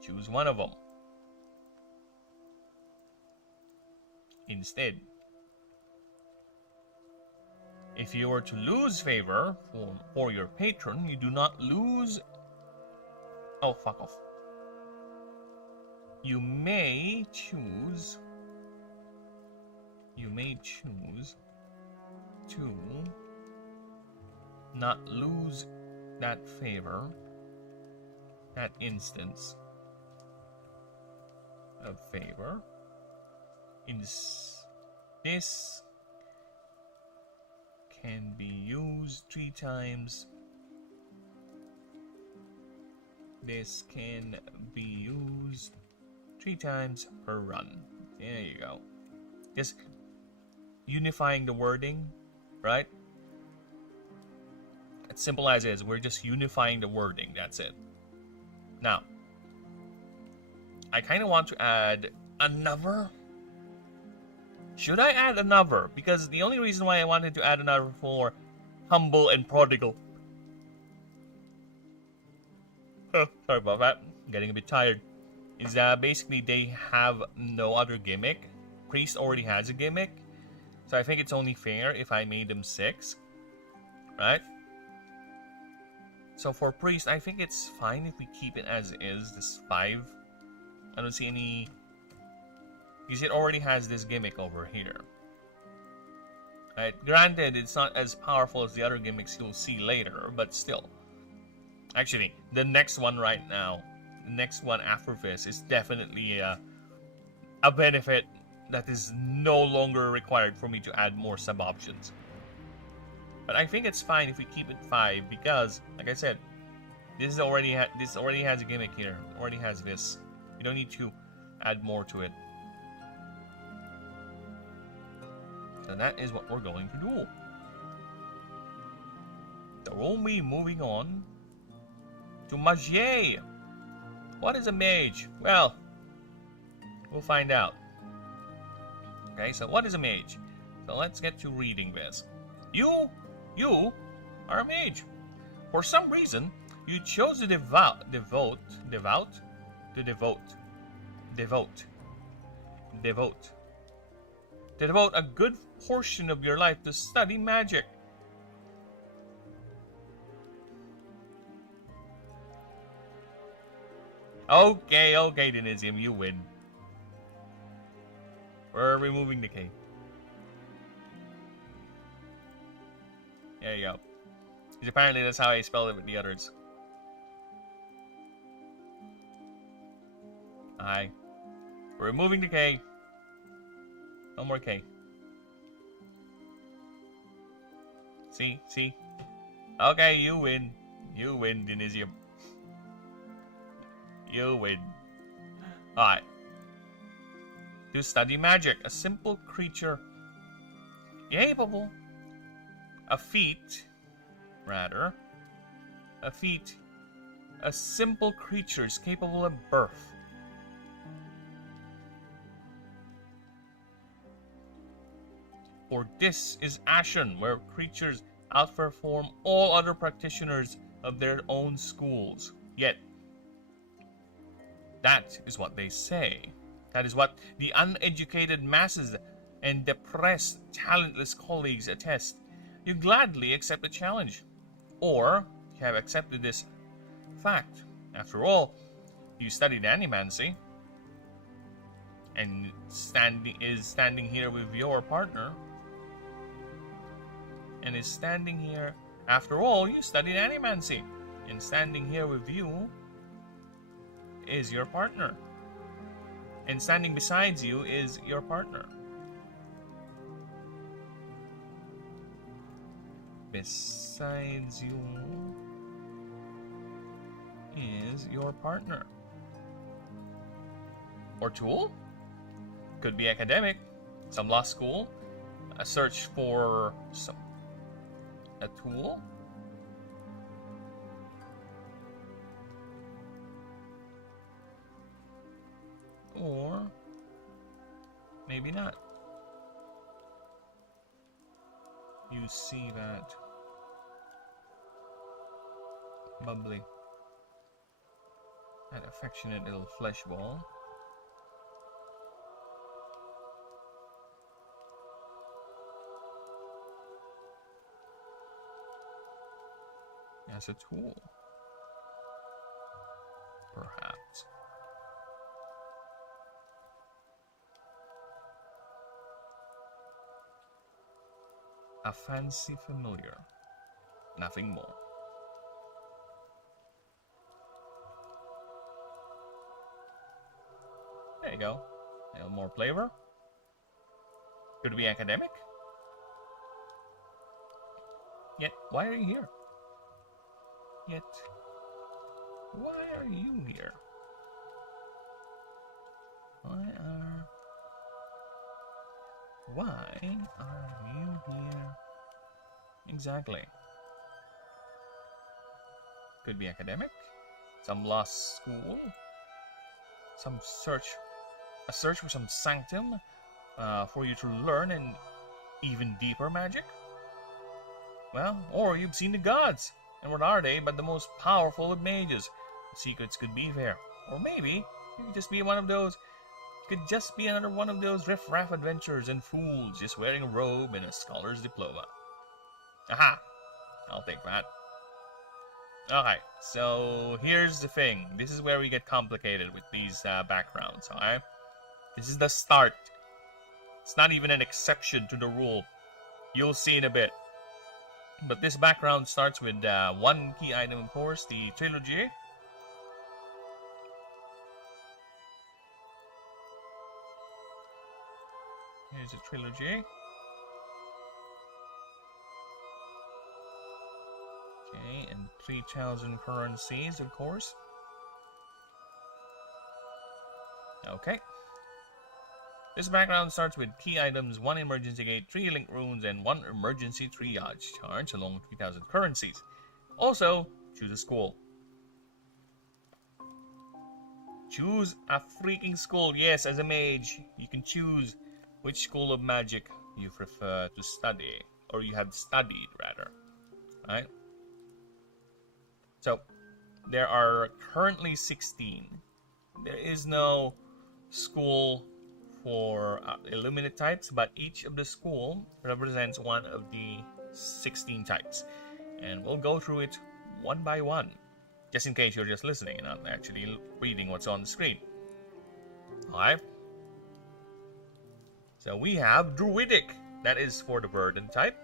choose one of them instead. If you were to lose favor for your patron, you do not lose... Oh, fuck off. You may choose to not lose that favor, that instance of favor. This can be used 3 times. This can be used 3 times per run. There you go. Just unifying the wording, right? As simple as it is. We're just unifying the wording. That's it. Now, I kind of want to add another. Should I add another? Because the only reason why I wanted to add another for humble and prodigal. Oh, sorry about that. I'm getting a bit tired. Is that basically they have no other gimmick. Priest already has a gimmick. So I think it's only fair if I made them 6. Right? So for Priest, I think it's fine if we keep it as is, this 5. I don't see any... Because it already has this gimmick over here. Right? Granted, it's not as powerful as the other gimmicks you'll see later, but still. Actually, the next one right now, the next one after this is definitely a benefit that is no longer required for me to add more sub-options. But I think it's fine if we keep it 5 because, like I said, this already has a gimmick here. It already has this. You don't need to add more to it. So that is what we're going to do. So we'll be moving on to Magier. What is a mage? Well, we'll find out. Okay, so what is a mage? So let's get to reading this. You are a mage. For some reason, you chose to devote a good portion of your life to study magic. Okay, Denisium, you win. We're removing the K. There you go. Because apparently that's how I spelled it with the others. We're removing the K. No more K. See? Okay, you win. You win, Denisium. You win. Alright. To study magic, a simple creature capable. A simple creatures capable of birth. For this is Ashen, where creatures outperform all other practitioners of their own schools. Yet, that is what they say. That is what the uneducated masses and depressed, talentless colleagues attest. You gladly accept the challenge, or you have accepted this fact. After all, you studied animancy, and standing here with your partner, and is standing here. After all, you studied animancy, and standing here with you is your partner, and standing beside you is your partner. Besides you is your partner. Or tool? Could be academic, some law school, a search for a tool. Or maybe not. You see that bubbly, that affectionate little flesh ball. As a tool, perhaps. A fancy familiar, nothing more. There you go. A little more flavor. Could it be academic? Yet, why are you here? Yet, why are you here? Why are you here? Exactly. Could be academic, some law school, some a search for some sanctum for you to learn an even deeper magic? Well, or you've seen the gods, and what are they but the most powerful of mages? The secrets could be there, or maybe you could just be one of those. You could just be another one of those riff-raff adventurers and fools, just wearing a robe and a scholar's diploma. Aha! I'll take that. Okay, so here's the thing. This is where we get complicated with these backgrounds, alright? This is the start. It's not even an exception to the rule. You'll see in a bit. But this background starts with one key item, of course, the trilogy. Here's the trilogy. Okay, and 3,000 currencies, of course. Okay. This background starts with key items, 1 emergency gate, 3 link runes, and 1 emergency triage charge, along with 3,000 currencies. Also, choose a school. Choose a freaking school. Yes, as a mage, you can choose which school of magic you prefer to study, or you have studied, rather. Right? So, there are currently 16. There is no school for illuminate types, but each of the school represents one of the 16 types. And we'll go through it one by one, just in case you're just listening and not actually reading what's on the screen. Alright? So we have Druidic, that is for the Verdant type.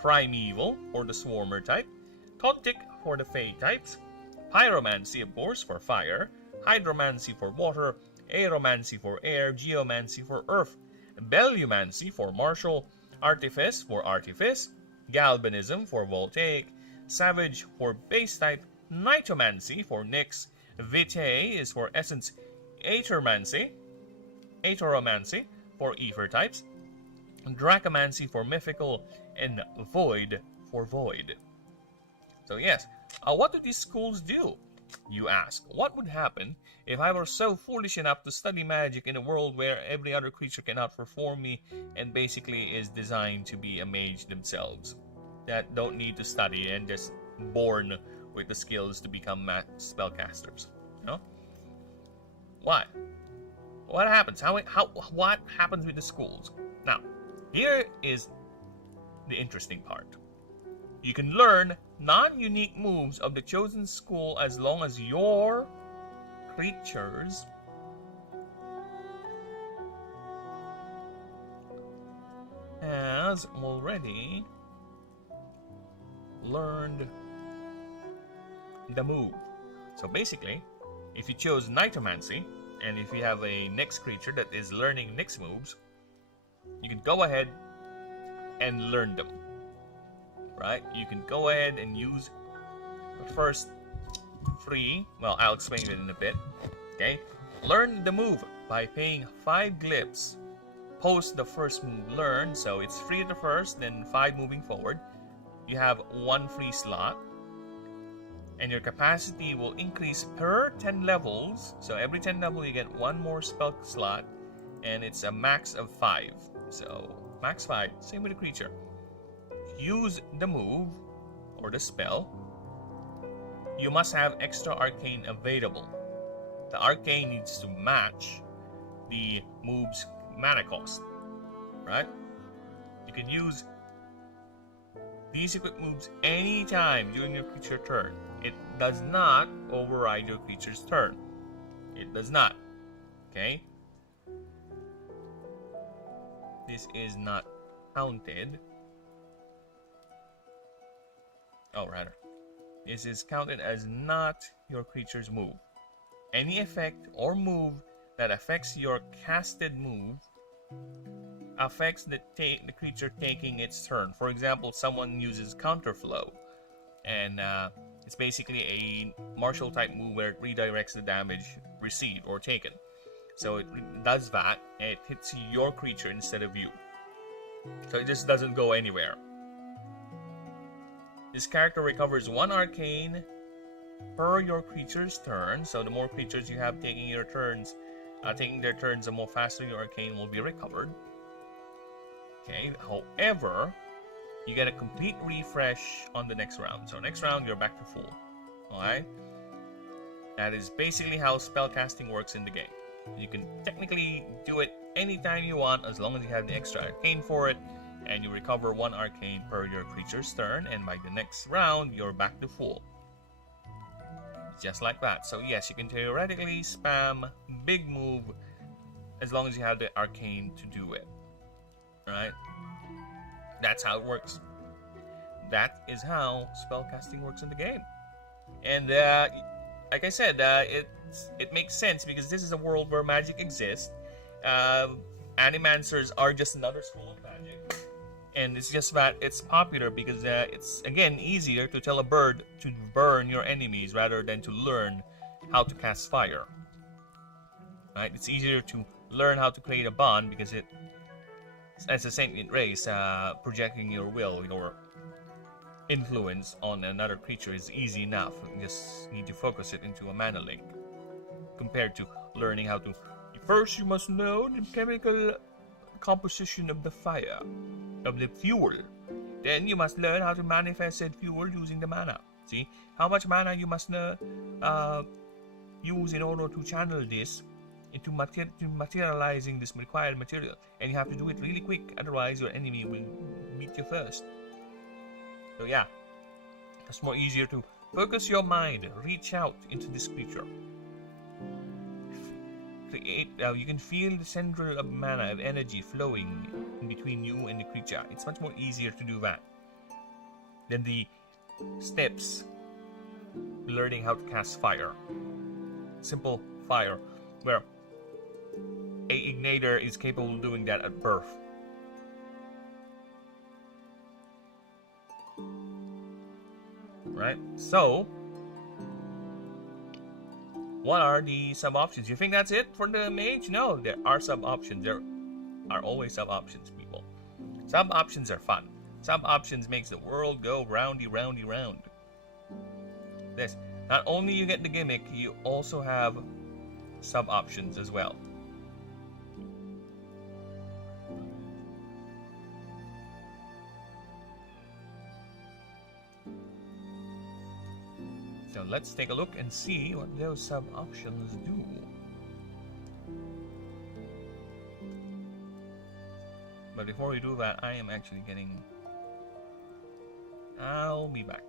Primeval, for the Swarmer type. Cultic, for the Fey types. Pyromancy, of course, for fire. Hydromancy for water. Aeromancy for air. Geomancy for earth. Bellumancy for martial. Artifice for artifice. Galvanism for voltaic. Savage for base type. Nightomancy for nyx. Vitae is for essence. Aetheromancy for ether types. Dracomancy for mythical. And void for void. So yes, what do these schools do? You ask. What would happen if I were so foolish enough to study magic in a world where every other creature can outperform me and basically is designed to be a mage themselves, that don't need to study and just born with the skills to become spellcasters? You know? Why? What happens? What happens with the schools? Now, here is the interesting part. You can learn non-unique moves of the chosen school as long as your creatures has already learned the move. So basically, if you chose Nightomancy, and if you have a Nyx creature that is learning Nyx moves, you can go ahead and learn them. Right? You can go ahead and use the first 3. Well, I'll explain it in a bit. Okay? Learn the move by paying 5 glyphs. Post the first move learned, so it's free at the first, then 5 moving forward. You have 1 free slot. And your capacity will increase per 10 levels. So every 10 level you get 1 more spell slot. And it's a max of 5. So, max 5. Same with the creature. Use the move or the spell, you must have extra arcane available. The arcane needs to match the move's mana cost, right? You can use these equipped moves anytime during your creature turn. It does not override your creature's turn. It does not. Okay? This is not counted. This is counted as not your creature's move. Any effect or move that affects your casted move affects the creature taking its turn. For example, someone uses counterflow, and it's basically a martial type move where it redirects the damage received or taken. So it does that, and it hits your creature instead of you. So it just doesn't go anywhere. This character recovers 1 arcane per your creature's turn. So the more creatures you have taking their turns, the more faster your arcane will be recovered. Okay. However, you get a complete refresh on the next round. So next round, you're back to full. Alright? That is basically how spellcasting works in the game. You can technically do it anytime you want as long as you have the extra arcane for it, and you recover 1 arcane per your creature's turn, and by the next round, you're back to full. Just like that. So yes, you can theoretically spam big move as long as you have the arcane to do it. Alright? That's how it works. That is how spellcasting works in the game. And like I said, it makes sense because this is a world where magic exists. Animancers are just another school of magic. And it's just that it's popular because it's, again, easier to tell a bird to burn your enemies rather than to learn how to cast fire. Right? It's easier to learn how to create a bond because as a sentient race, projecting your will, your influence on another creature is easy enough. You just need to focus it into a mana link. Compared to learning how to... First, you must know the chemical composition of the fire, of the fuel. Then you must learn how to manifest said fuel using the mana. See? How much mana you must use in order to channel this into materializing this required material. And you have to do it really quick, otherwise your enemy will meet you first. So yeah, it's more easier to focus your mind, reach out into this creature. Create, you can feel the central of mana, of energy flowing in between you and the creature. It's much more easier to do that than the steps learning how to cast fire. Simple fire, where a igniter is capable of doing that at birth. Right? So, what are the sub-options? You think that's it for the mage? No, there are sub-options. There are always sub-options, people. Sub-options are fun. Sub-options makes the world go roundy, roundy, round. This. Not only you get the gimmick, you also have sub-options as well. So let's take a look and see what those sub-options do. But before we do that, I am actually getting... I'll be back.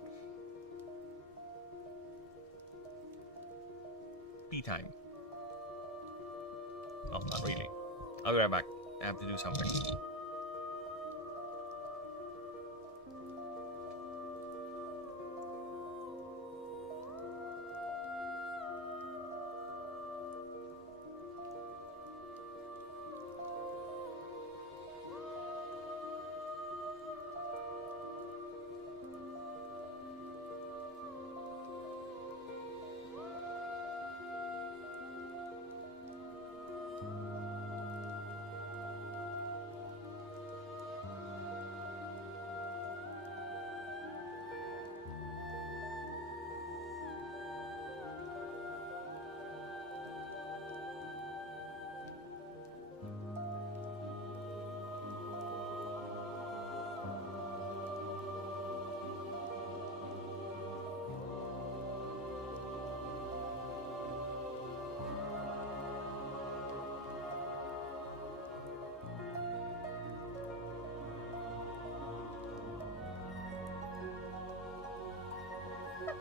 Pee time. Oh, not really. I'll be right back. I have to do something.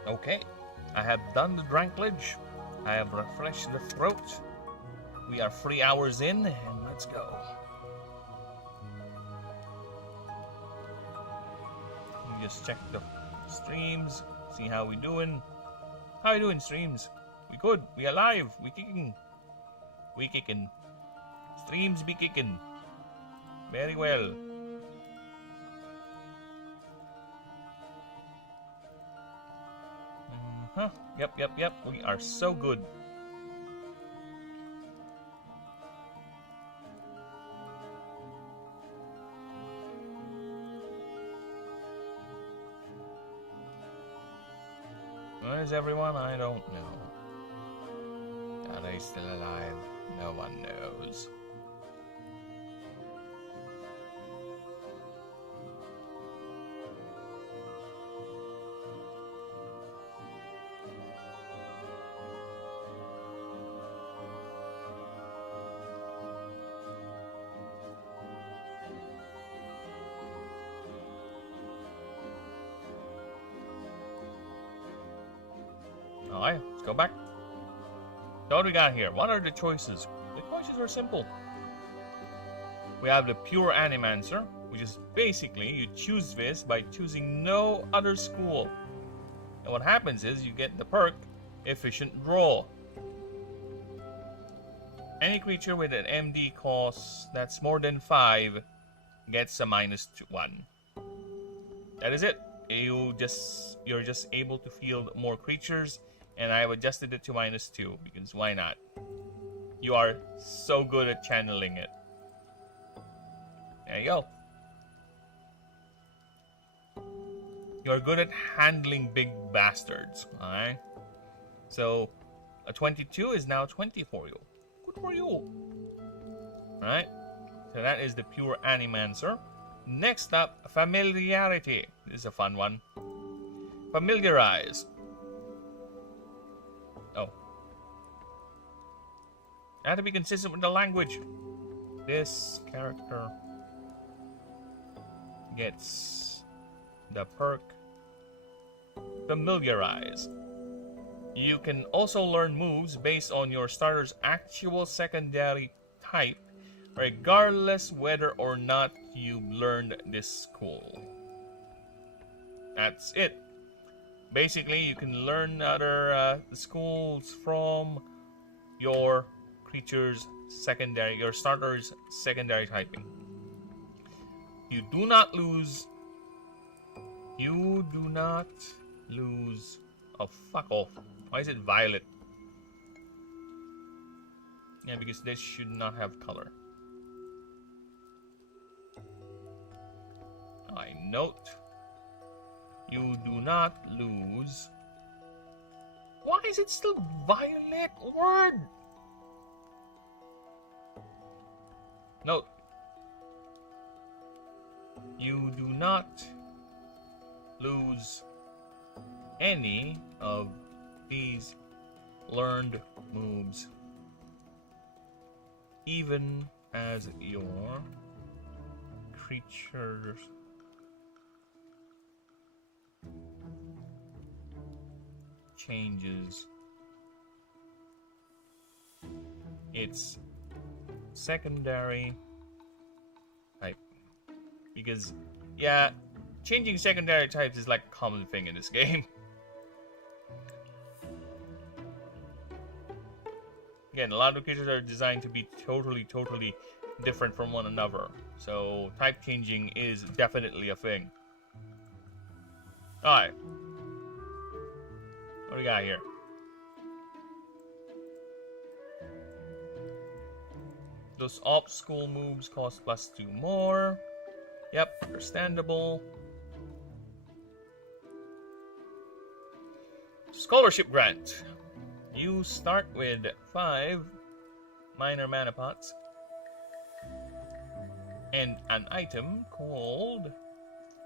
Okay, I have done the dranklage. I have refreshed the throat. We are 3 hours in, and let's go. Let me just check the streams, see how we doing. How you doing, streams? We good. We alive. We kicking. We kicking. Streams be kicking. Very well. Yep. We are so good. Where is everyone? I don't know. Are they still alive? No one knows. Alright, let's go back. So what do we got here? What are the choices? The choices are simple. We have the pure animancer, which is basically you choose this by choosing no other school. And what happens is you get the perk efficient draw. Any creature with an MD cost that's more than 5 gets a -1. That is it. You're just able to field more creatures, and I've adjusted it to -2 because why not? You are so good at channeling it. There you go. You're good at handling big bastards, alright? So a 22 is now 20 for you. Good for you. Alright? So that is the pure animancer. Next up, familiarity. This is a fun one. Familiarize. Oh. I have to be consistent with the language. This character gets the perk Familiarize. You can also learn moves based on your starter's actual secondary type, regardless whether or not you learned this school. That's it. Basically, you can learn other schools from your creature's secondary, your starter's secondary typing. You do not lose. You do not lose. Oh, fuck off. Why is it violet? Yeah, because this should not have color. I note. You do not lose. Why is it still violet word? Note. You do not lose any of these learned moves, even as your creatures changes its secondary type. Because, yeah, changing secondary types is like a common thing in this game. Again, a lot of creatures are designed to be totally different from one another. So, type changing is definitely a thing. Alright. What do we got here? Those off school moves cost +2 more. Yep, understandable. Scholarship grant. You start with 5 minor mana pots and an item called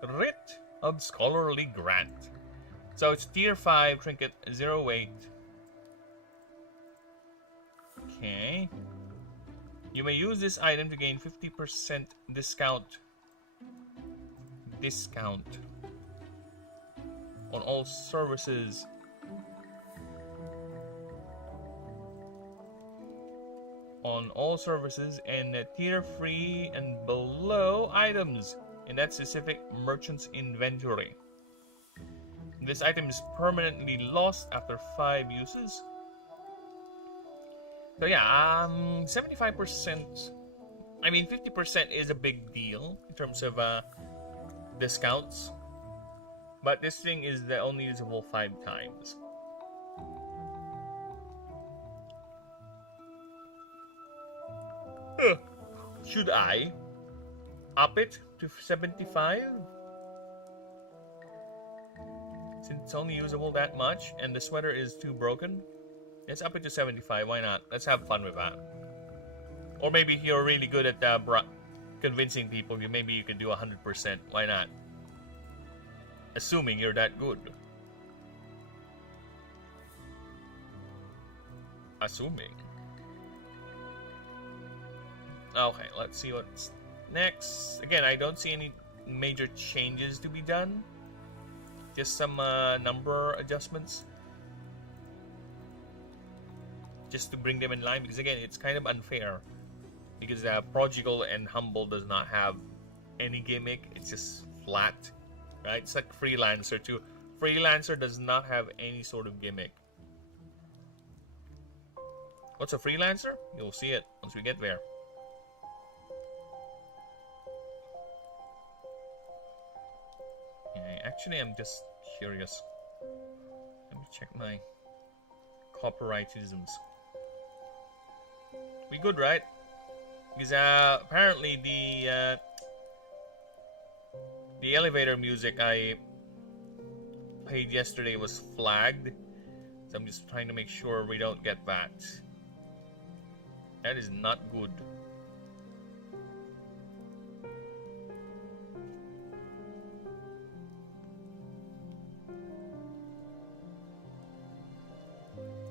Writ of Scholarly Grant. So it's tier 5 trinket 0 weight. Okay. You may use this item to gain 50% discount on all services. And tier 3 and below items in that specific merchant's inventory. This item is permanently lost after 5 uses. So yeah, 75%. I mean, 50% is a big deal in terms of discounts. But this thing is only usable 5 times. Should I up it to 75? Since it's only usable that much, and the sweater is too broken, let's up it to 75. Why not? Let's have fun with that. Or maybe if you're really good at convincing people, maybe you can do 100%. Why not? Assuming you're that good. Assuming. Okay, let's see what's next. Again, I don't see any major changes to be done. Just some number adjustments. Just to bring them in line, because again, it's kind of unfair. Because Prodigal and Humble does not have any gimmick. It's just flat. Right? It's like Freelancer too. Freelancer does not have any sort of gimmick. What's a Freelancer? You'll see it once we get there. Yeah, actually, I'm just curious. Let me check my copyrightisms. We good, right? Because apparently the elevator music I played yesterday was flagged. So I'm just trying to make sure we don't get that. That is not good.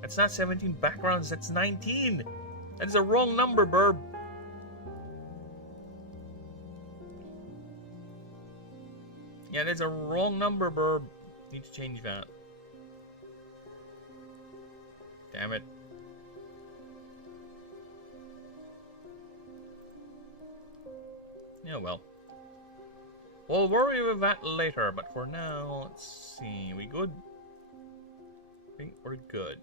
That's not 17 backgrounds, that's 19. That is a wrong number, Burb. Yeah, that's a wrong number, Burb. Need to change that. Damn it. Yeah, well. We'll worry with that later, but for now, let's see. We good? I think we're good.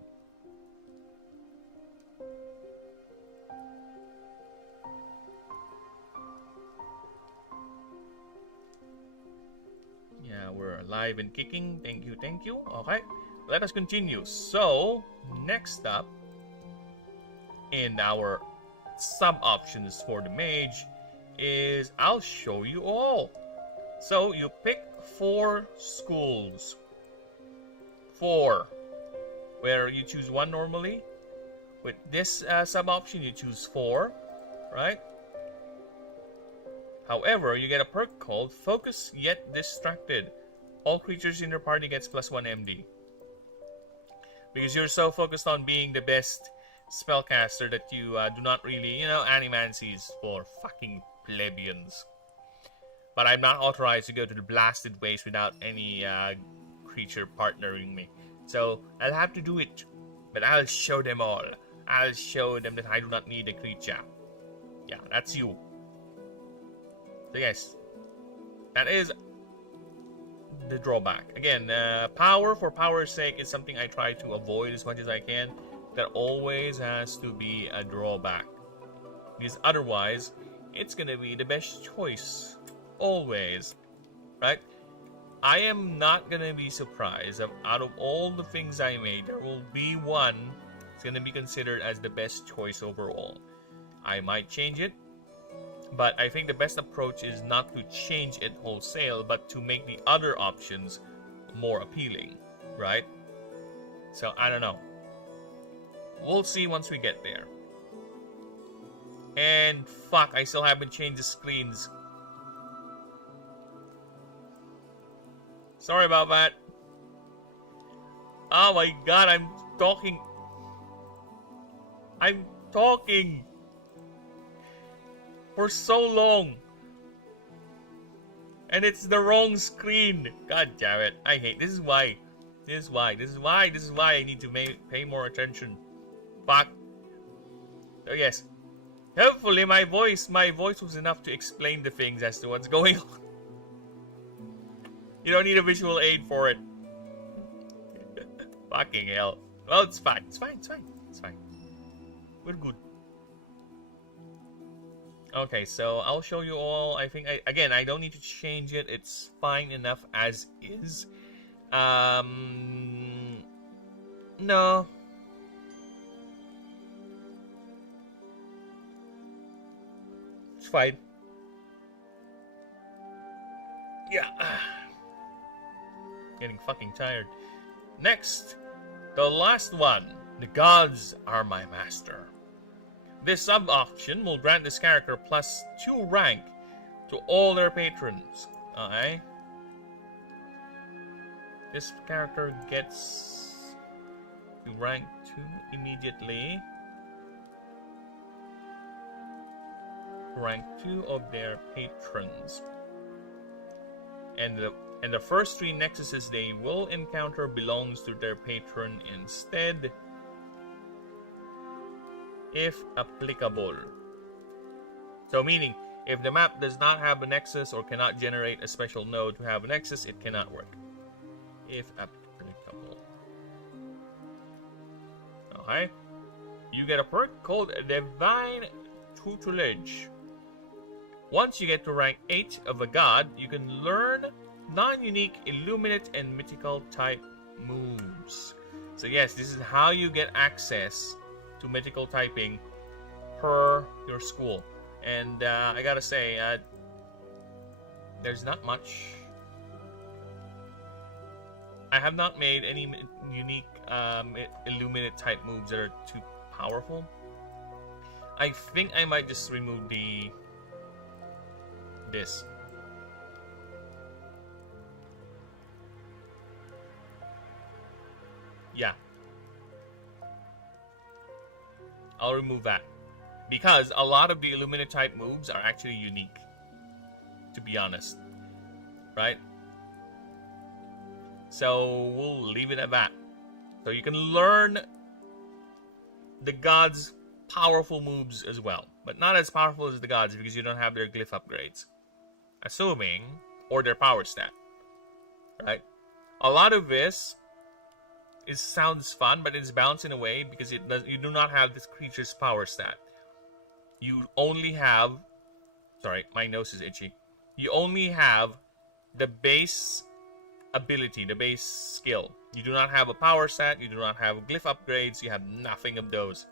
Yeah, we're alive and kicking. Thank you, thank you. Okay, let us continue. So, next up, in our sub-options for the mage, is I'll show you all. So, you pick 4 schools. 4. Where you choose 1 normally. With this sub-option, you choose 4. Right? However, you get a perk called Focus Yet Distracted. All creatures in your party gets +1 MD. Because you're so focused on being the best spellcaster that you do not really, animancies for fucking plebeians. But I'm not authorized to go to the blasted waste without any creature partnering me. So I'll have to do it. But I'll show them all. I'll show them that I do not need a creature. Yeah, that's you. So yes, that is the drawback. Again, power for power's sake is something I try to avoid as much as I can. That always has to be a drawback. Because otherwise, it's going to be the best choice. Always. Right? I am not going to be surprised if out of all the things I made, there will be one that's going to be considered as the best choice overall. I might change it. But I think the best approach is not to change it wholesale, but to make the other options more appealing, right? So, I don't know. We'll see once we get there. And fuck, I still haven't changed the screens. Sorry about that. Oh my god, I'm talking. For so long, and it's the wrong screen. God damn it! I hate. This is why I need to pay more attention. Fuck. So yes, hopefully my voice was enough to explain the things as to what's going on. You don't need a visual aid for it. Fucking hell. Well, it's fine. It's fine. We're good. Okay, so I'll show you all. I think, I don't need to change it. It's fine enough as is. No. It's fine. Yeah. Getting fucking tired. Next, the last one. The gods are my master. This sub-auction will grant this character +2 rank to all their patrons. Okay. This character gets to rank 2 immediately. Rank 2 of their patrons. And the first 3 nexuses they will encounter belongs to their patron instead, if applicable. So meaning, if the map does not have a nexus or cannot generate a special node to have a nexus, it cannot work. If applicable. Okay. You get a perk called Divine Tutelage. Once you get to rank 8 of a god, you can learn non-unique illuminate and mythical type moves. So yes, this is how you get access to mythical typing per your school. And I gotta say, there's not much. I have not made any unique illuminate type moves that are too powerful. I think I might just remove this. Yeah. I'll remove that. Because a lot of the illuminate type moves are actually unique. To be honest. Right? So we'll leave it at that. So you can learn the gods' powerful moves as well. But not as powerful as the gods because you don't have their glyph upgrades. Assuming, or their power stat. Right? A lot of this sounds fun, but it's balanced in a way because you do not have this creature's power stat. You only have, sorry, my nose is itchy. You only have the base ability, the base skill. You do not have a power stat, you do not have glyph upgrades, you have nothing of those.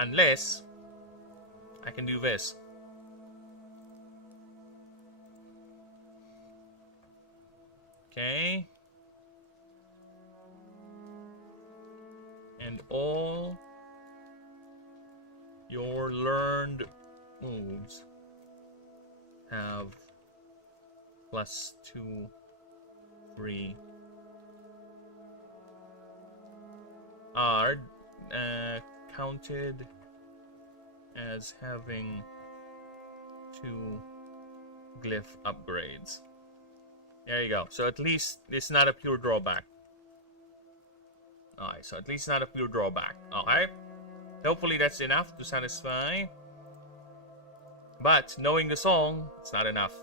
Unless I can do this. Okay. And all your learned moves have +2, 3 are counted as having 2 glyph upgrades. There you go. So at least it's not a pure drawback. Alright, so at least not a pure drawback. Alright. Hopefully that's enough to satisfy. But knowing the song, it's not enough.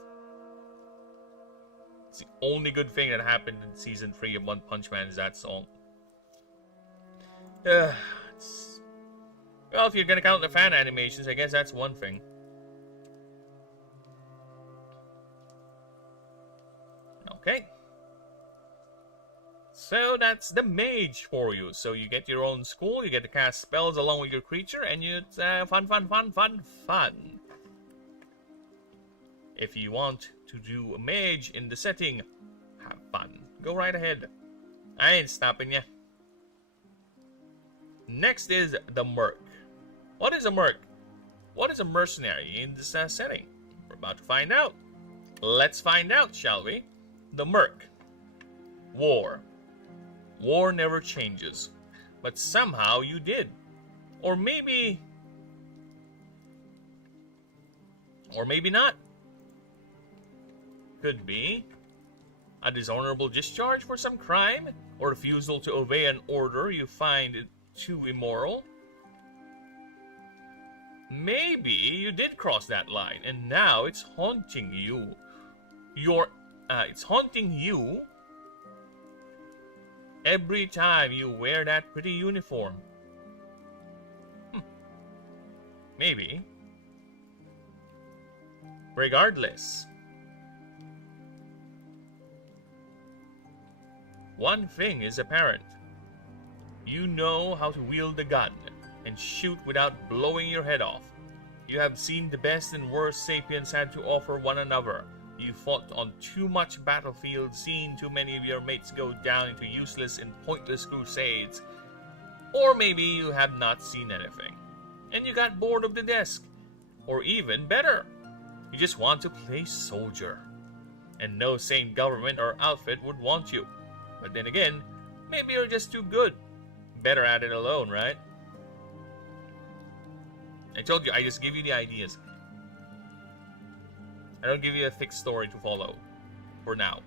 It's the only good thing that happened in season 3 of One Punch Man is that song. Well, if you're gonna count the fan animations, I guess that's one thing. Okay. So that's the mage for you. So you get your own school, you get to cast spells along with your creature, and it's fun. If you want to do a mage in the setting, have fun. Go right ahead. I ain't stopping ya. Next is the merc. What is a merc? What is a mercenary in this setting? We're about to find out. Let's find out, shall we? The merc. War. War never changes. But somehow you did. Or maybe not. Could be a dishonorable discharge for some crime, or refusal to obey an order you find too immoral. Maybe you did cross that line, and now it's haunting you. It's haunting you every time you wear that pretty uniform. Maybe. Regardless, one thing is apparent. You know how to wield a gun and shoot without blowing your head off. You have seen the best and worst sapiens had to offer one another. You fought on too much battlefield, seen too many of your mates go down into useless and pointless crusades. Or maybe you have not seen anything, and you got bored of the desk. Or even better, you just want to play soldier, and no sane government or outfit would want you. But then again, maybe you're just too good. Better at it alone, right? I told you, I just give you the ideas. I don't give you a fixed story to follow. For now.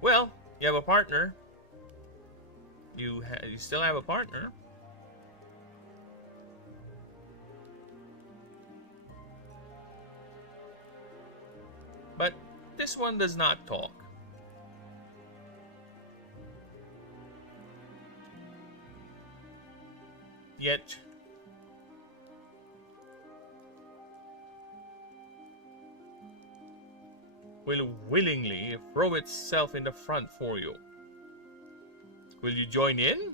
Well, you have a partner. You still have a partner. But this one does not talk. Yet, will willingly throw itself in the front for you. Will you join in?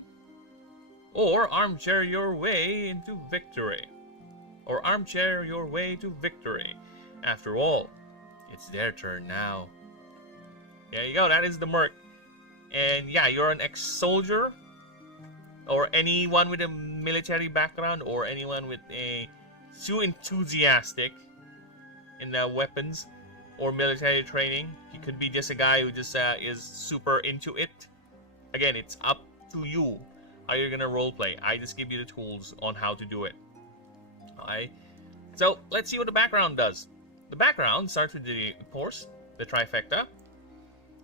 Or armchair your way into victory? Or armchair your way to victory? After all, it's their turn now. There you go, that is the merc. And yeah, you're an ex-soldier, or anyone with a military background, or anyone with a too enthusiastic in the weapons or military training. He could be just a guy who just is super into it. Again, it's up to you how you're gonna roleplay. I just give you the tools on how to do it. Alright, so let's see what the background does. The background starts with the, of course, the trifecta,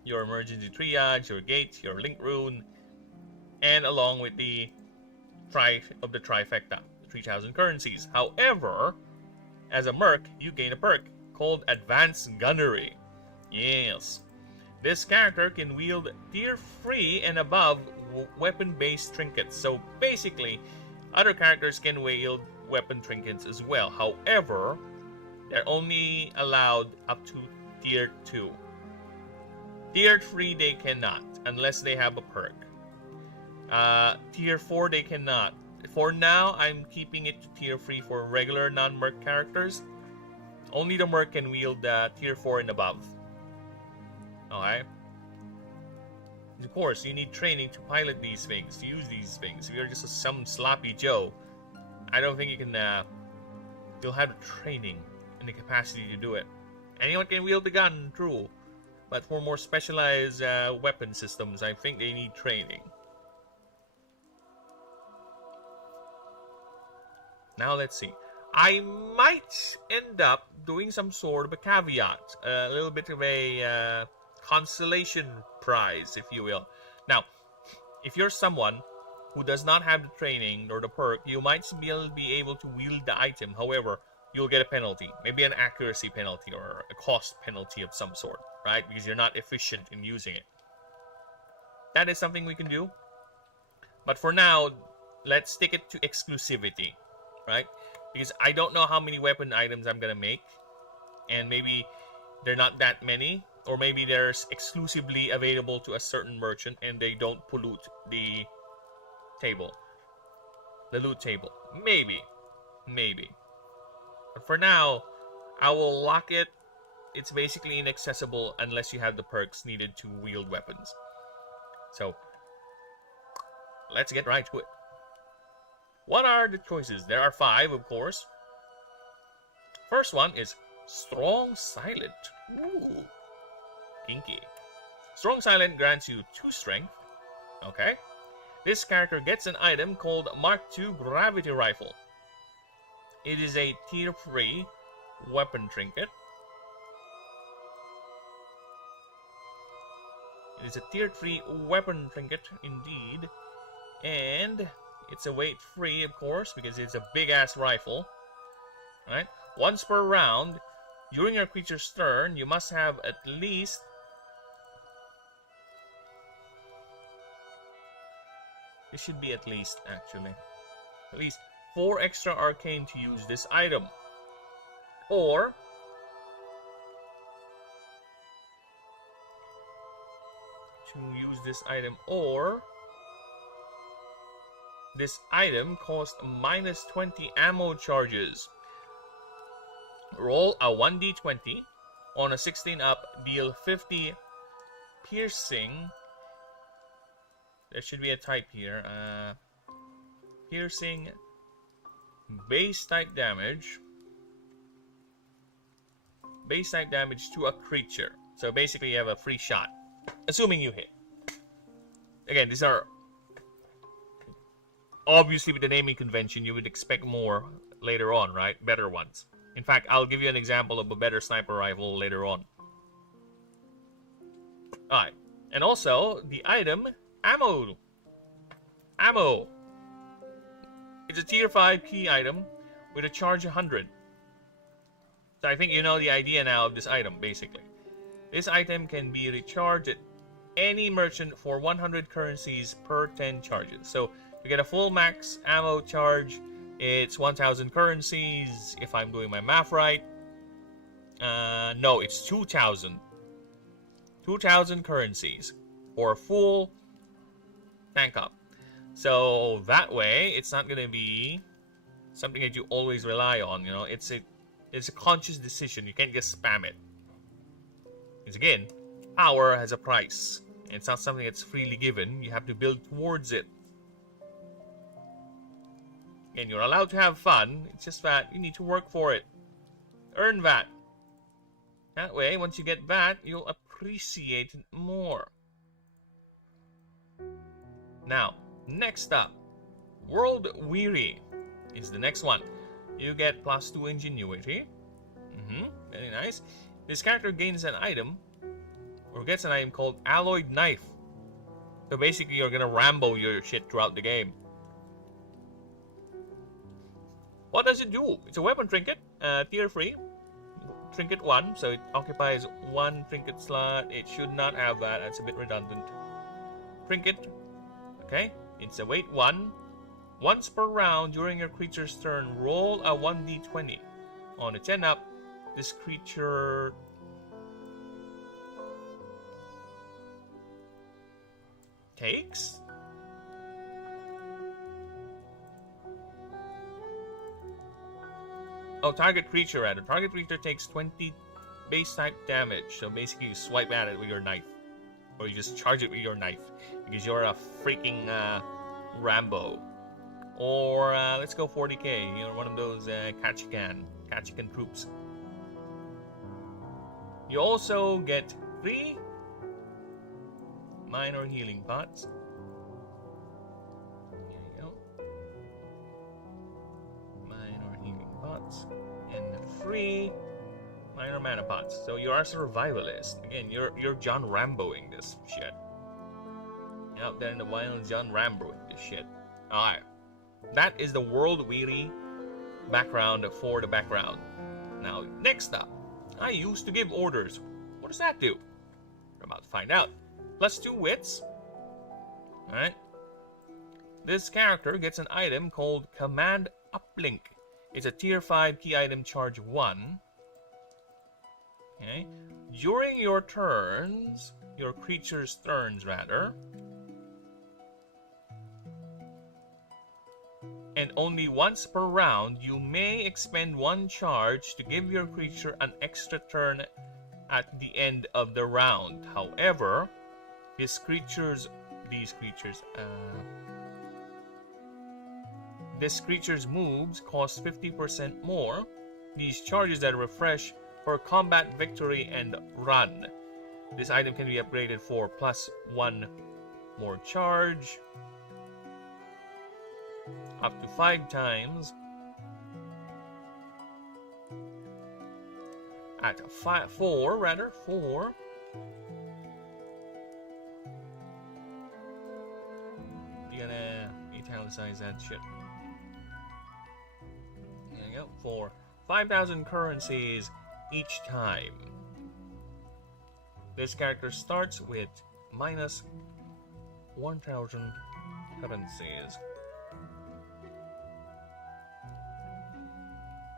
your emergency triage, your gate, your link rune, and along with the trifecta, the 3,000 currencies. However, as a merc, you gain a perk called Advanced Gunnery. Yes. This character can wield tier 3 and above weapon-based trinkets. So basically, other characters can wield weapon trinkets as well. However, they're only allowed up to tier 2. Tier 3 they cannot, unless they have a perk. Tier 4 they cannot. For now, I'm keeping it to tier 3 for regular non-merc characters. Only the merc can wield tier 4 and above. Okay? Of course, you need training to pilot these things, to use these things. If you're just some sloppy Joe, I don't think you can, you'll have the training and the capacity to do it. Anyone can wield the gun, true. But for more specialized weapon systems, I think they need training. Now let's see. I might end up doing some sort of a caveat, a little bit of a consolation prize, if you will. Now, if you're someone who does not have the training or the perk, you might be able to wield the item. However, you'll get a penalty, maybe an accuracy penalty or a cost penalty of some sort, right? Because you're not efficient in using it. That is something we can do. But for now, let's stick it to exclusivity, right? Because I don't know how many weapon items I'm gonna make, and maybe they're not that many, or maybe they're exclusively available to a certain merchant and they don't pollute the table, the loot table. Maybe. But for now, I will lock it. It's basically inaccessible unless you have the perks needed to wield weapons. So, let's get right to it. What are the choices? There are 5, of course. First one is Strong Silent. Ooh, kinky. Strong Silent grants you 2 strength. Okay. This character gets an item called Mark II Gravity Rifle. It is a tier 3 weapon trinket. It is a tier 3 weapon trinket indeed. And it's a weight free, of course, because it's a big ass rifle. Right? Once per round, during your creature's turn, you must have at least it should be at least 4 extra arcane to use this item. Or this item costs minus 20 ammo charges. Roll a 1d20 On a 16 up, deal 50 piercing. There should be a type here. Piercing base type damage. Base type damage to a creature. So basically you have a free shot. Assuming you hit. Again, these are obviously with the naming convention, you would expect more later on, right? Better ones. In fact, I'll give you an example of a better sniper rifle later on. Alright. And also, the item, ammo. Ammo. It's a tier 5 key item with a charge 100. So I think you know the idea now of this item, basically. This item can be recharged at any merchant for 100 currencies per 10 charges. So to get a full max ammo charge, it's 1,000 currencies, if I'm doing my math right. No, it's 2,000. 2,000 currencies for a full tank up. So that way, it's not going to be something that you always rely on. You know, it's a conscious decision. You can't just spam it. Because again, power has a price. It's not something that's freely given. You have to build towards it. And you're allowed to have fun. It's just that you need to work for it. Earn that. That way, once you get that, you'll appreciate it more. Now, next up, World Weary is the next one. You get +2 ingenuity. Very nice. This character gains an item, or gets an item called Alloyed Knife. So basically, you're gonna Rambo your shit throughout the game. What does it do? It's a weapon trinket, tier 3. Trinket 1, so it occupies 1 trinket slot. It should not have that, that's a bit redundant. Trinket, okay, it's a weight 1. Once per round during your creature's turn, roll a 1d20. On a 10 up, this creature takes? Oh, target creature rather. Target creature takes 20 base type damage. So basically you swipe at it with your knife. Or you just charge it with your knife. Because you're a freaking Rambo. Or let's go 40k. You're one of those Kachikan troops. You also get 3 minor healing pots. There you go. Minor healing pots. And 3 minor mana pots. So you are a survivalist. Again, you're John Ramboing this shit. You're out there in the wild, John Ramboing this shit. Alright. That is the World Weary background for the background. Now, next up, I used to give orders. What does that do? We're about to find out. +2 wits. Alright. This character gets an item called Command Uplink. It's a tier 5 key item, charge 1. Okay. During your turns, your creature's turns rather, and only once per round, you may expend 1 charge to give your creature an extra turn at the end of the round. However, this creature's moves cost 50% more. These charges that refresh for combat, victory, and run. This item can be upgraded for +1 more charge, up to 5 times, at 4. You gotta italicize that shit. There you go. For 5,000 currencies each time. This character starts with -1,000 currencies.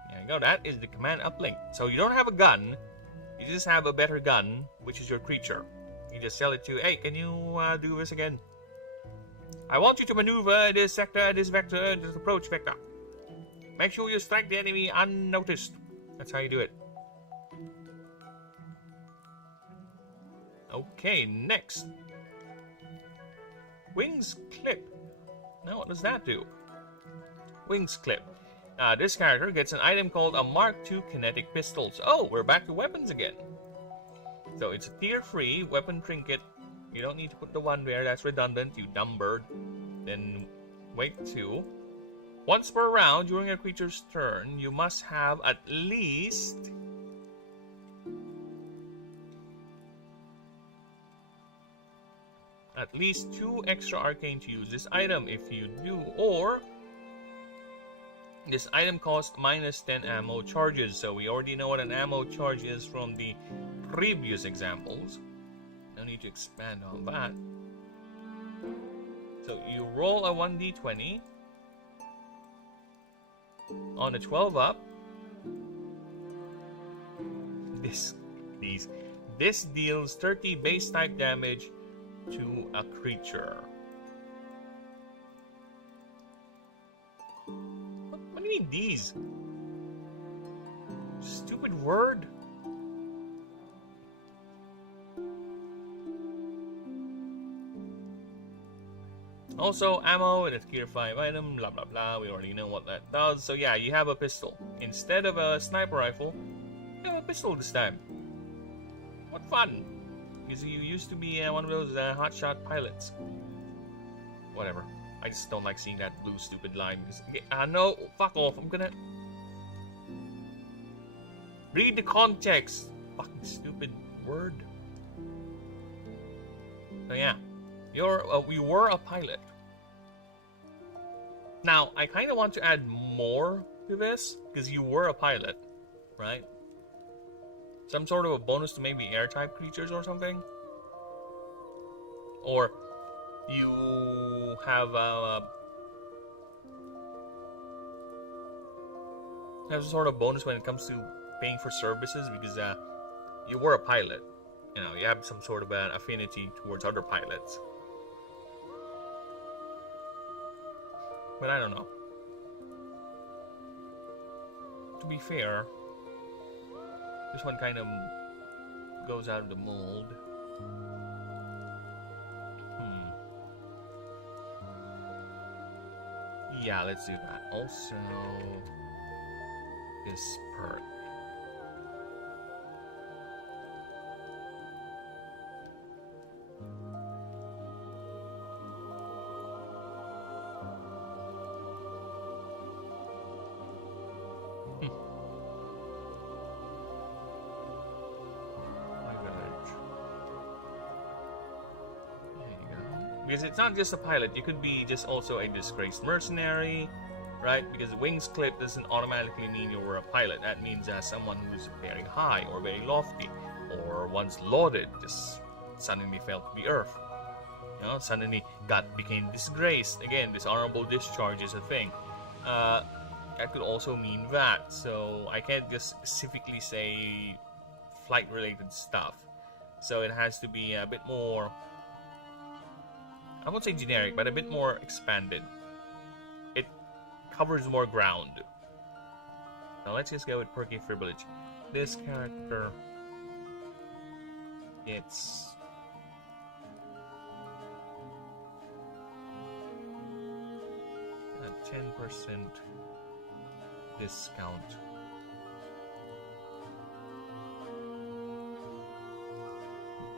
There you go. That is the command uplink. So you don't have a gun. You just have a better gun, which is your creature. You just tell it to, hey, can you do this again? I want you to maneuver this sector, this vector, this approach vector. Make sure you strike the enemy unnoticed. That's how you do it. Okay, next. Wings clip. Now what does that do? Wings clip. This character gets an item called a Mark II kinetic pistols. Oh, we're back to weapons again. So it's a tier 3 weapon trinket. You don't need to put the 1 there, that's redundant, you dumb bird. Then weight 2. Once per round during a creature's turn, you must have at least 2 extra arcane to use this item. If you do, or this item costs minus 10 ammo charges. So we already know what an ammo charge is from the previous examples. No need to expand on that. So you roll a 1d20. On a 12 up, this deals 30 base type damage to a creature. What do you mean these? Stupid word. Also, ammo in a tier 5 item, blah blah blah, we already know what that does. So yeah, you have a pistol. Instead of a sniper rifle, you have a pistol this time. What fun! Because you used to be one of those hotshot pilots. Whatever. I just don't like seeing that blue stupid line. No, fuck off, I'm gonna... Read the context! Fucking stupid word. So yeah. You were a pilot. Now, I kind of want to add more to this, because you were a pilot, right? Some sort of a bonus to maybe air-type creatures or something? Or you have some sort of bonus when it comes to paying for services, because you were a pilot. You know, you have some sort of an affinity towards other pilots. But I don't know. To be fair, this one kind of goes out of the mold. Yeah, let's do that. Also, this perk. Because it's not just a pilot, you could be just also a disgraced mercenary, right? Because wings clip doesn't automatically mean you were a pilot. That means someone who's very high or very lofty, or once lauded, just suddenly fell to the earth. You know, suddenly became disgraced. Again, dishonorable discharge is a thing. That could also mean that. So I can't just specifically say flight-related stuff. So it has to be a bit more... I won't say generic, but a bit more expanded. It covers more ground. Now let's just go with perky privilege. This character gets a 10% discount.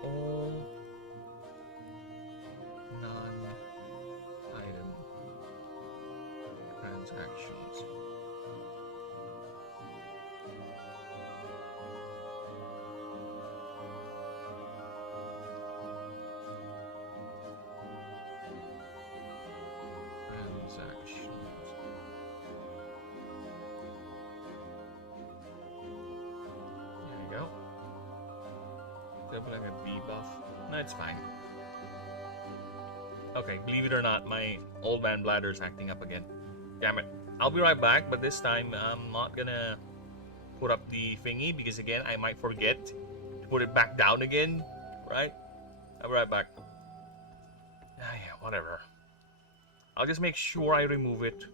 All non-item transactions. There you go. Doubling a debuff. No, it's fine. Okay, believe it or not, my old man bladder is acting up again. Damn it. I'll be right back, but this time I'm not gonna put up the thingy because again, I might forget to put it back down again, right? I'll be right back. Ah, yeah, whatever. I'll just make sure I remove it.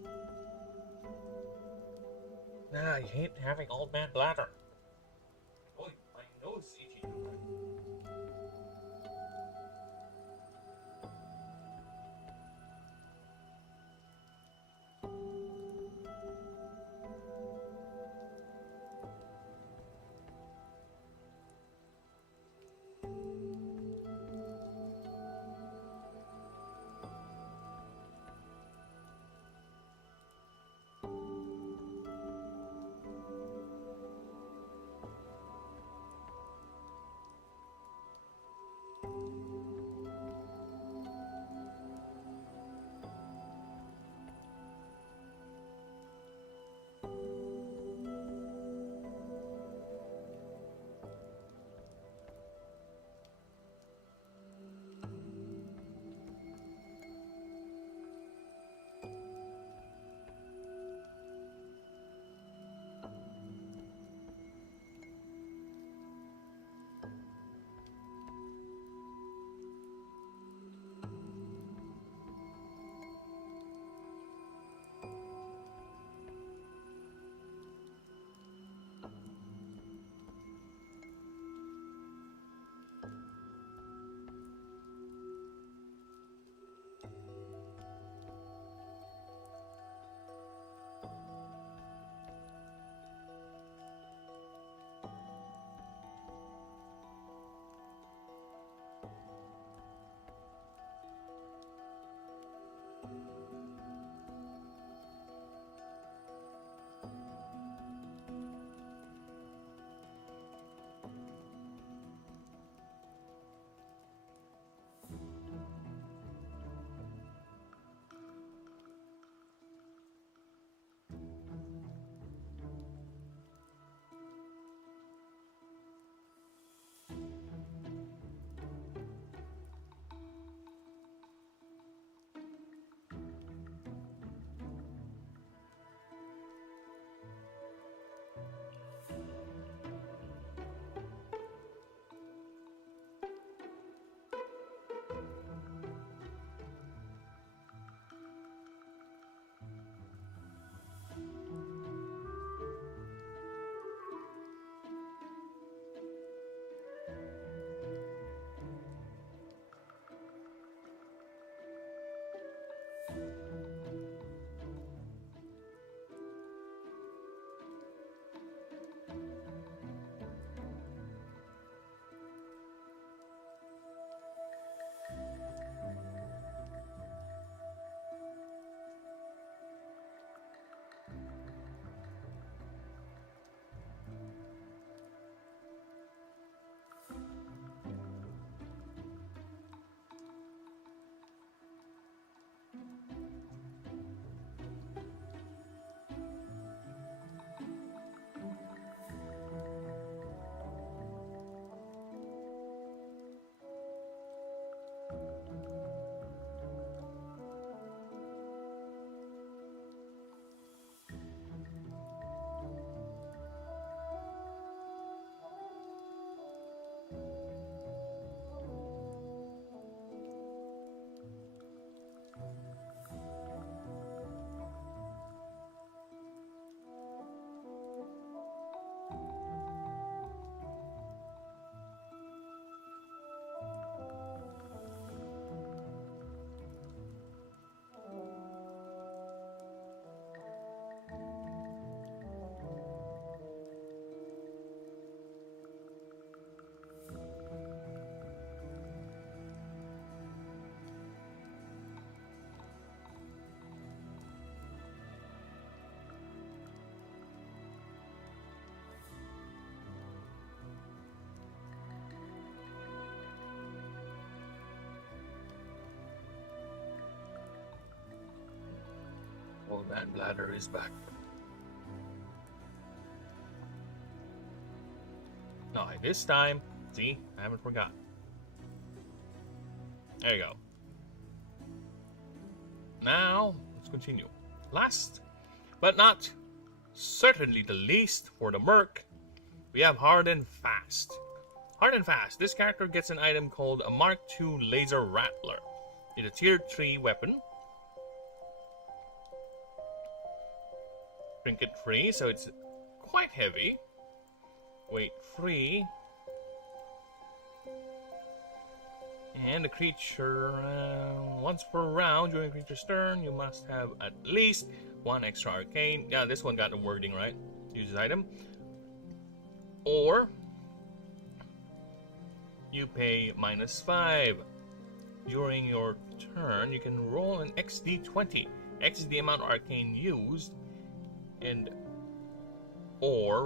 I hate having old man bladder. Oh, my nose is itchy. that bladder is back. No, this time, see, I haven't forgotten. There you go. Now, let's continue. Last, but not certainly the least for the merc, we have Hard and Fast. Hard and Fast. This character gets an item called a Mark II Laser Rattler. It's a tier 3 weapon. Trinket free, so it's quite heavy. Weight free. And the creature, once per round during the creature's turn, you must have at least 1 extra arcane. Yeah, this one got the wording right. Use this item. Or you pay -5. During your turn, you can roll an XD20. X is the amount of arcane used, and or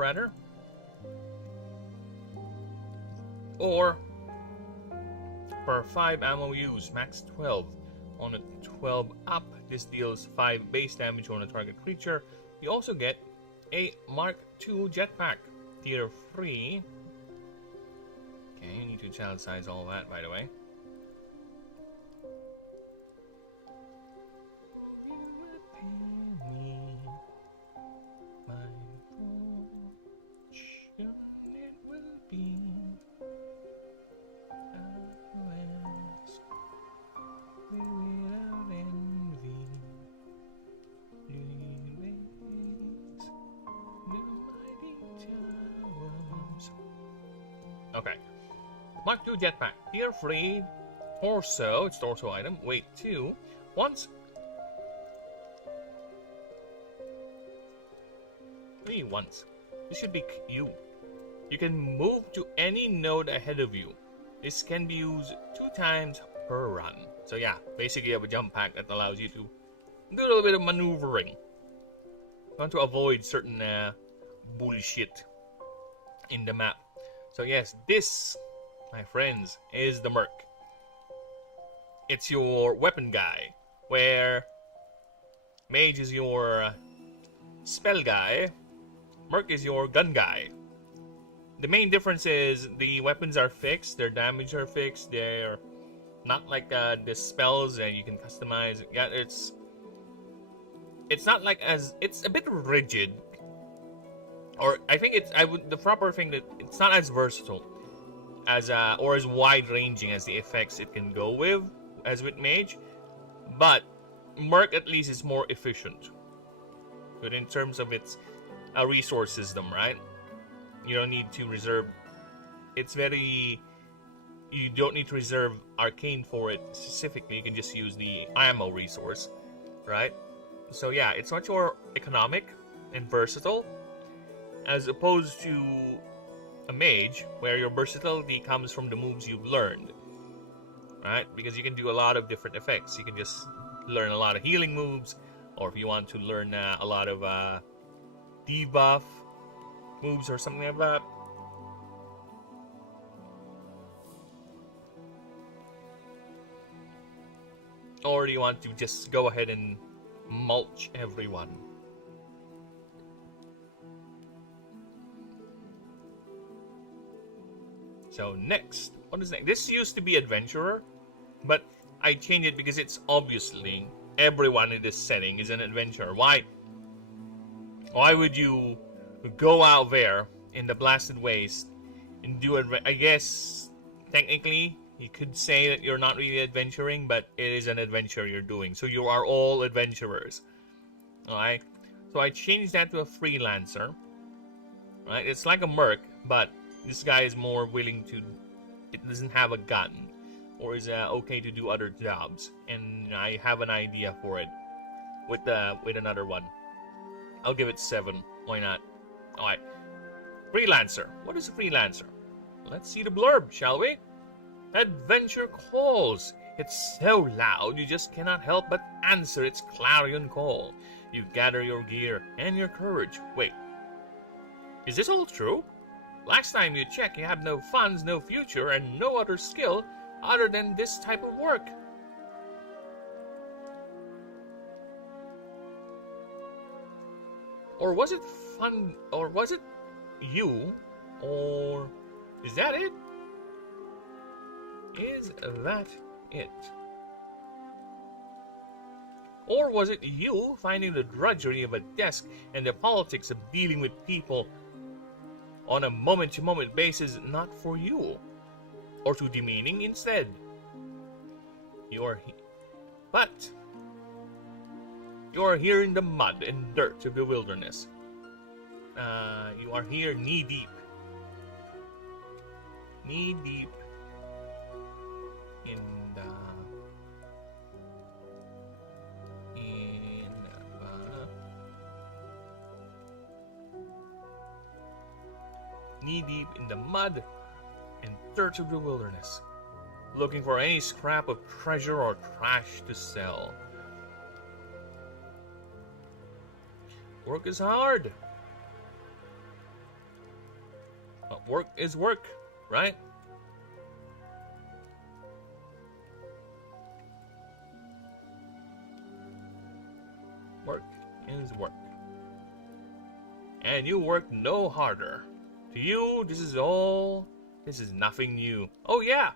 per 5 ammo used, max 12. On a 12 up, this deals 5 base damage on a target creature. You also get a Mark II jetpack, tier 3. Okay, you need to child size all that, by the way. Okay. Mark II jetpack. Tier 3. Torso. It's torso item. Weight 2. Once. 3 once. This should be Q. You can move to any node ahead of you. This can be used 2 times per run. So yeah, basically you have a jump pack that allows you to do a little bit of maneuvering. You want to avoid certain bullshit in the map. So yes, this, my friends, is the merc. It's your weapon guy, where mage is your spell guy, merc is your gun guy. The main difference is the weapons are fixed, their damage are fixed, they're not like the spells that you can customize. Yeah, it's not like it's a bit rigid. Or I think the proper thing that it's not as versatile as or as wide ranging as the effects it can go with as with mage, but merc at least is more efficient. But in terms of its resource system, right? You don't need to reserve. You don't need to reserve arcane for it specifically. You can just use the ammo resource, right? So yeah, it's much more economic and versatile, as opposed to a mage, where your versatility comes from the moves you've learned, right? Because you can do a lot of different effects. You can just learn a lot of healing moves, or if you want to learn a lot of debuff moves or something like that. Or do you want to just go ahead and mulch everyone? So next, what is next? This used to be adventurer, but I changed it because it's obviously everyone in this setting is an adventurer. Why would you go out there in the blasted waste and do it? I guess technically you could say that you're not really adventuring, but it is an adventure you're doing. So you are all adventurers. Alright? So I changed that to a freelancer. Right? It's like a merc, but this guy is more willing to. It doesn't have a gun, or is okay to do other jobs, and I have an idea for it with another one. I'll give it 7. Why not? All right, freelancer. What is a freelancer? Let's see the blurb, shall we? Adventure calls. It's so loud you just cannot help but answer its clarion call. You gather your gear and your courage. Wait, is this all true? Last time you checked, you have no funds, no future, and no other skill other than this type of work. Or was it fun? Or was it you? Or is that it? Is that it? Or was it you finding the drudgery of a desk and the politics of dealing with people on a moment-to-moment basis not for you? Or too demeaning instead? But you are here in the mud and dirt of the wilderness. You are here knee-deep. Knee-deep in the... knee-deep in the mud and dirt of the wilderness, looking for any scrap of treasure or trash to sell. Work is hard. But work is work, right? Work is work. And you work no harder. To you, this is nothing new. Oh yeah,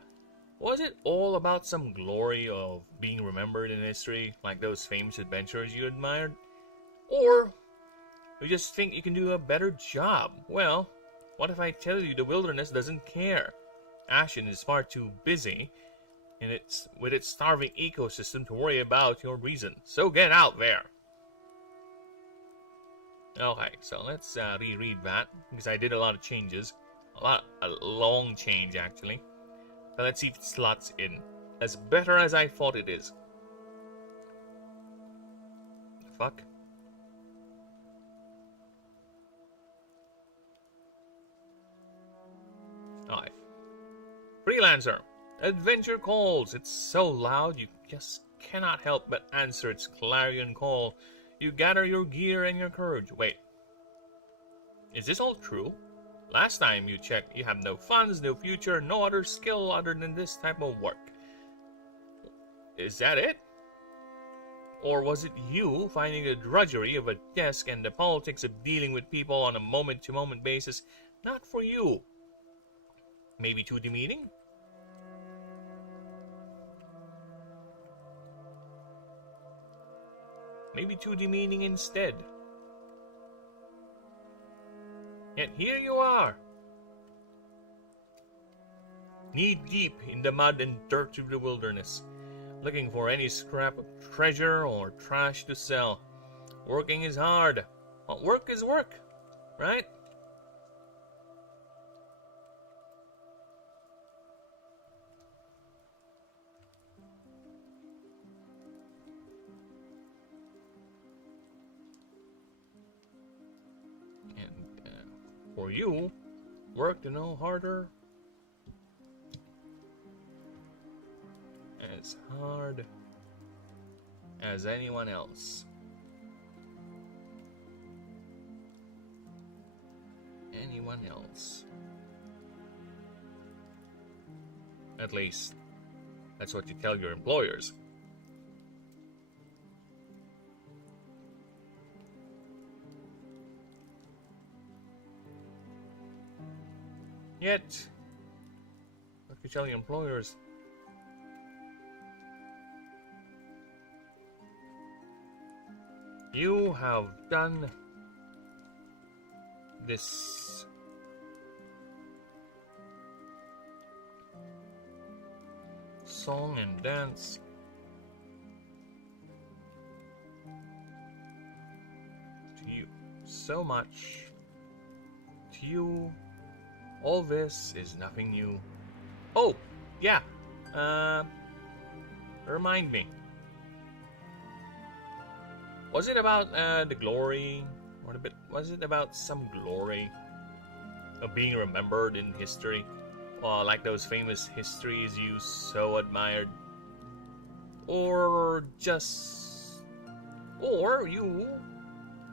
was it all about some glory of being remembered in history, like those famous adventurers you admired? Or you just think you can do a better job? Well, what if I tell you the wilderness doesn't care? Ashen is far too busy with its starving ecosystem to worry about your reason. So get out there. Okay, so let's reread that, because I did a lot of changes. A long change, actually. So let's see if it slots in. As better as I thought it is. Fuck. Alright. Freelancer. Adventure calls. It's so loud you just cannot help but answer its clarion call. You gather your gear and your courage. Wait. Is this all true? Last time you checked, you have no funds, no future, no other skill other than this type of work. Is that it? Or was it you finding the drudgery of a desk and the politics of dealing with people on a moment-to-moment basis not for you? Maybe too demeaning? Maybe too demeaning instead. Yet here you are, knee-deep in the mud and dirt of the wilderness, looking for any scrap of treasure or trash to sell. Working is hard, but work is work, right? For you, work to no harder, as hard as anyone else. Anyone else. At least, that's what you tell your employers. Yet, what you tell your employers? You have done this song and dance to you so much. To you, all this is nothing new. Oh, yeah. Remind me. Was it about the glory, or was it about some glory of being remembered in history, like those famous histories you so admired, or you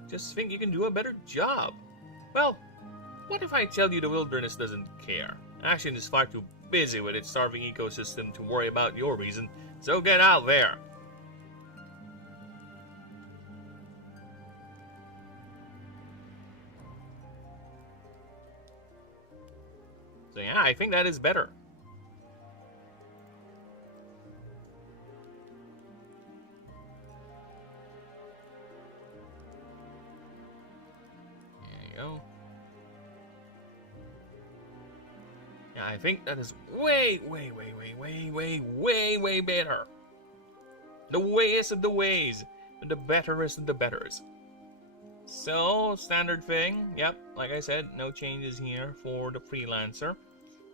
just think you can do a better job? Well, what if I tell you the wilderness doesn't care? Ashen is far too busy with its starving ecosystem to worry about your reason, so get out there. I think that is better. There you go. Yeah, I think that is way better. The wayest of the ways, and the betterest of the betters. So, standard thing, yep, like I said, no changes here for the freelancer.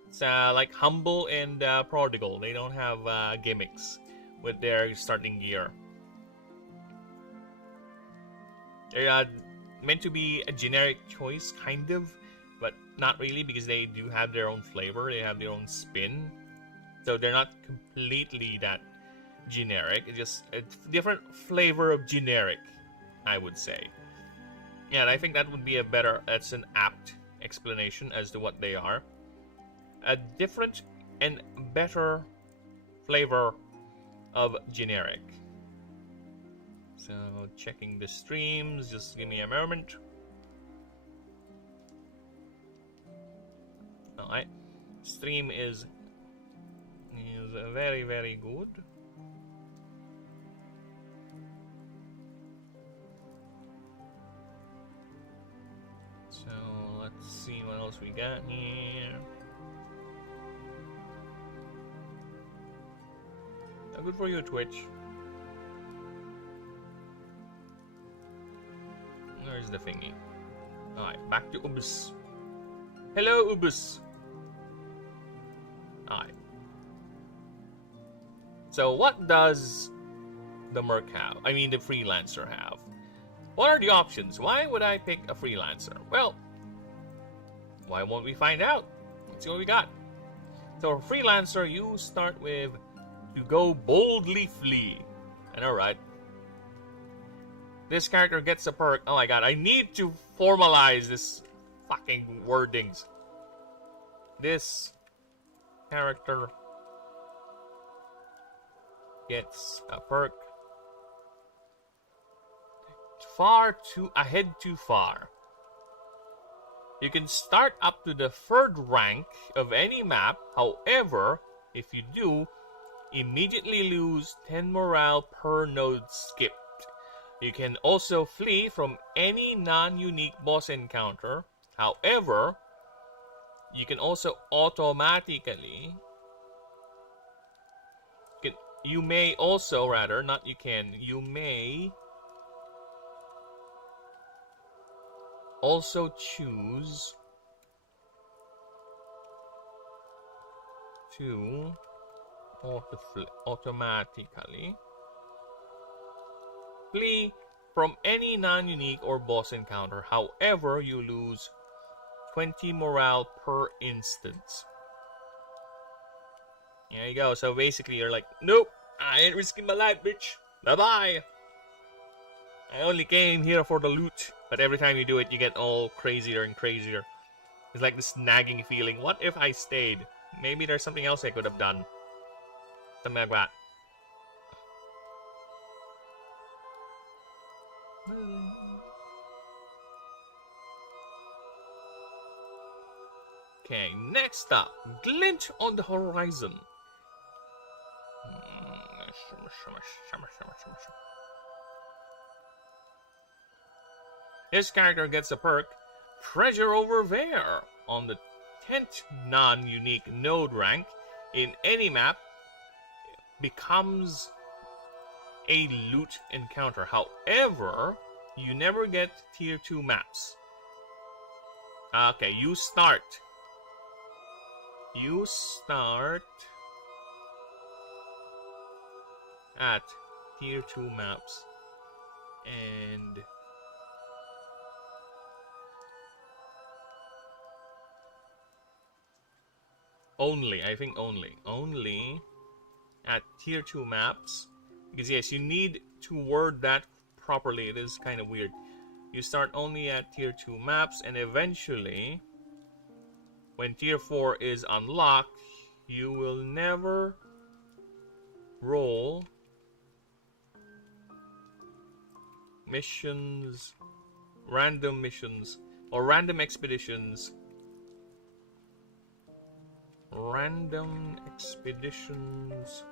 It's like humble and prodigal. They don't have gimmicks with their starting gear. They're meant to be a generic choice, kind of, but not really, because they do have their own flavor, they have their own spin. So they're not completely that generic, it's just a different flavor of generic, I would say. Yeah, and I think that would be that's an apt explanation as to what they are. A different and better flavor of generic. So, checking the streams, just give me a moment. Alright, stream is very good. So, let's see what else we got here. Oh, good for you, Twitch. Where's the thingy? Alright, back to Ubus. Hello, Ubus! Alright. So, what does the merc have? I mean, the freelancer have? What are the options? Why would I pick a freelancer? Well, why won't we find out? Let's see what we got. So, for freelancer, you start with to go boldly flee. And alright. This character gets a perk. Oh my god, I need to formalize this fucking wordings. This character gets a perk. Ahead too far. You can start up to the 3rd rank of any map. However, if you do, immediately lose 10 morale per node skipped. You can also flee from any non-unique boss encounter. However, you can also automatically... You may also, rather, not you can, you may also choose to automatically flee from any non-unique or boss encounter. However, you lose 20 morale per instance. There you go. So basically, you're like, nope, I ain't risking my life, bitch. Bye-bye. I only came here for the loot. But every time you do it, you get all crazier and crazier. It's like this nagging feeling. What if I stayed? Maybe there's something else I could have done. Something like that. Okay, next up. Glint on the horizon. This character gets a perk, Treasure Over There, on the 10th non-unique node rank in any map. Becomes a loot encounter. However, you never get tier 2 maps. Okay, you start at tier 2 maps, and only at tier 2 maps, because yes, you need to word that properly. It is kind of weird. You start only at tier 2 maps, and eventually when tier 4 is unlocked, you will never roll missions, random missions, or random expeditions random expeditions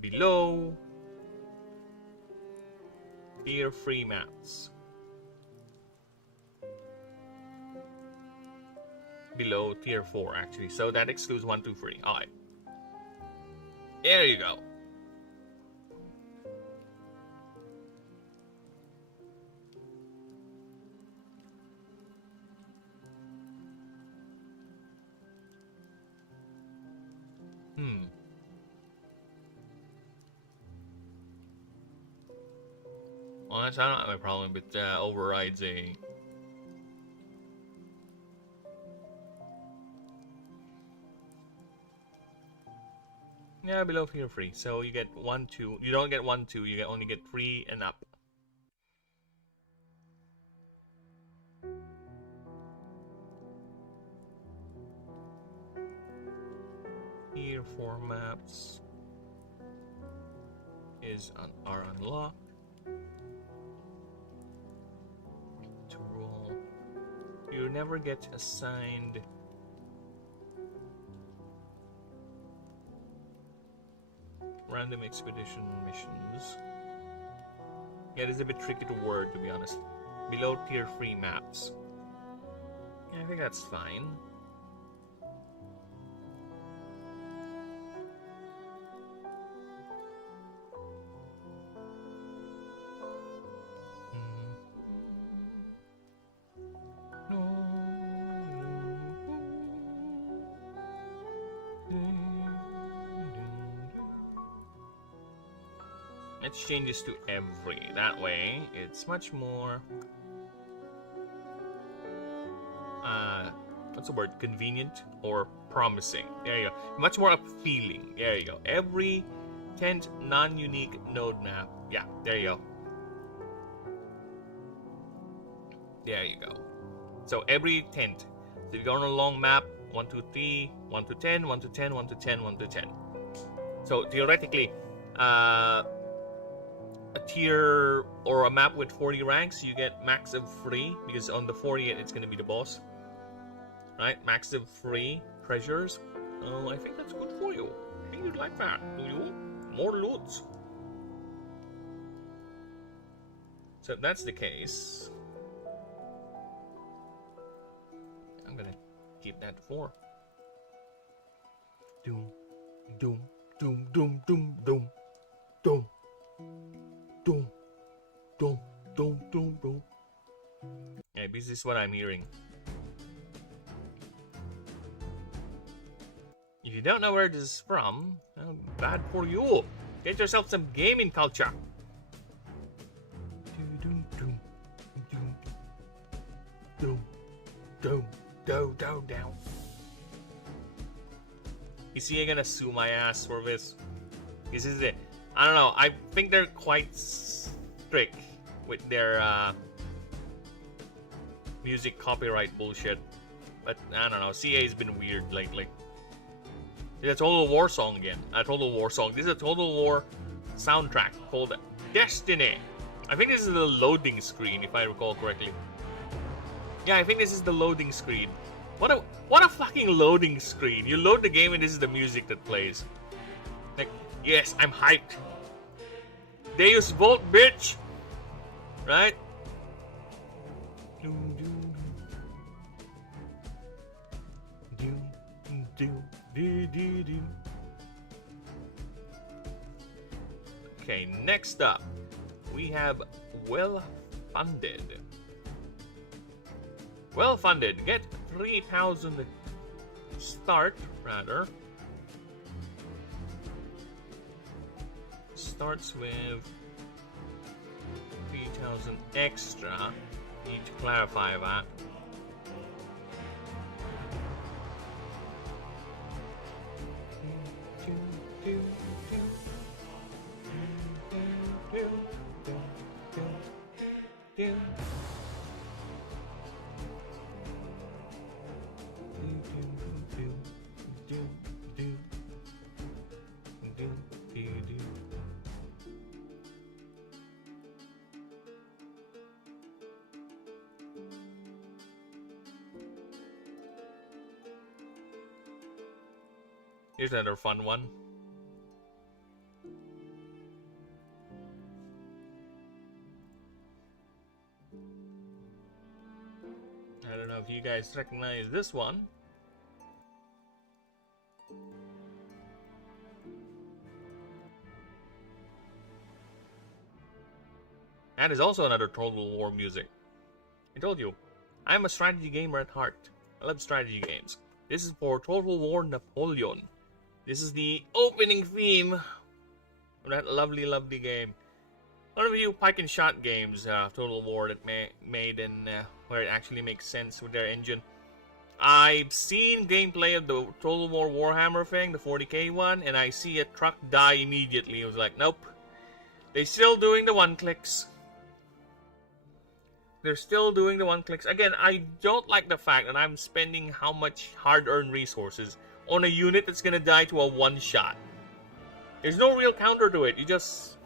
below tier 3 maps. Below tier 4 actually, so that excludes 1, 2, 3. Alright. There you go. Well, that's not my problem, but overrides a... Yeah, below tier 3. So you get 1, 2. You don't get 1, 2. You only get 3 and up. Tier 4 maps are unlocked. To roll. You never get assigned random expedition missions. Yeah, it is a bit tricky to word, to be honest. Below tier 3 maps. Yeah, I think that's fine. It changes to every. That way, it's much more... what's the word? Convenient or promising. There you go. Much more appealing. There you go. Every 10th non-unique node map. Yeah, there you go. There you go. So every 10th. So if you go on a long map, 1, 2, 3, 1 to 10, 1 to 10, 1 to 10, 1 to 10. So theoretically, a tier or a map with 40 ranks, you get max of 3, because on the 40th it's going to be the boss. Right? Max of 3 treasures. Oh, I think that's good for you. I think you'd like that, do you? More loots. So if that's the case, I'm gonna keep that 4. Doom, doom, doom, doom, doom, doom, doom, doom, doom, doom, doom, doom. Yeah, this is what I'm hearing. If you don't know where this is from, well, bad for you. Get yourself some gaming culture. Doom, doom, doom, doom, doom, doom, doom, down. You see, I'm gonna sue my ass for this. This is it. I don't know. I think they're quite strict with their music copyright bullshit. But I don't know. CA's been weird lately. It's a Total War song again. A Total War song. This is a Total War soundtrack called Destiny. I think this is the loading screen, if I recall correctly. Yeah, I think this is the loading screen. What a fucking loading screen. You load the game and this is the music that plays. Like, yes, I'm hyped. Deus Volt, bitch! Right? Doom, doom, doom, doom, doom, doom, doom. Okay, next up, we have well-funded. Well-funded. Get 3,000 start, rather. Starts with 3,000 extra. Need to clarify that. Here's another fun one. I don't know if you guys recognize this one. That is also another Total War music. I told you, I'm a strategy gamer at heart. I love strategy games. This is for Total War Napoleon. This is the opening theme of that lovely, lovely game. A lot of you pike and shot games, Total War, that made in where it actually makes sense with their engine. I've seen gameplay of the Total War Warhammer thing, the 40k one, and I see a truck die immediately. I was like, nope. They're still doing the one-clicks. They're still doing the one-clicks. Again, I don't like the fact that I'm spending how much hard-earned resources on a unit that's gonna die to a one-shot. There's no real counter to it. You just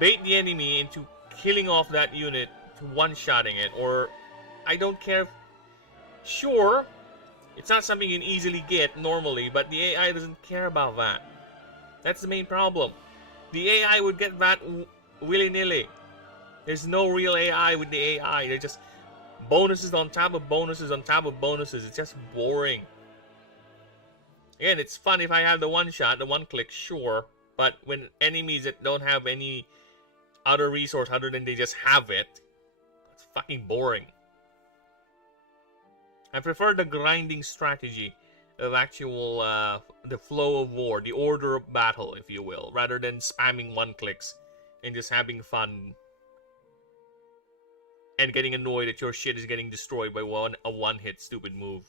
bait the enemy into killing off that unit to one-shotting it, or I don't care. Sure, it's not something you can easily get normally, but the AI doesn't care about that. That's the main problem. The AI would get that willy-nilly. There's no real AI with the AI. They're just bonuses on top of bonuses on top of bonuses. It's just boring. Again, it's fun if I have the one-shot, the one-click, sure. But when enemies that don't have any other resource other than they just have it, it's fucking boring. I prefer the grinding strategy of actual, the flow of war, the order of battle, if you will, rather than spamming one-clicks and just having fun and getting annoyed that your shit is getting destroyed by a one-hit stupid move.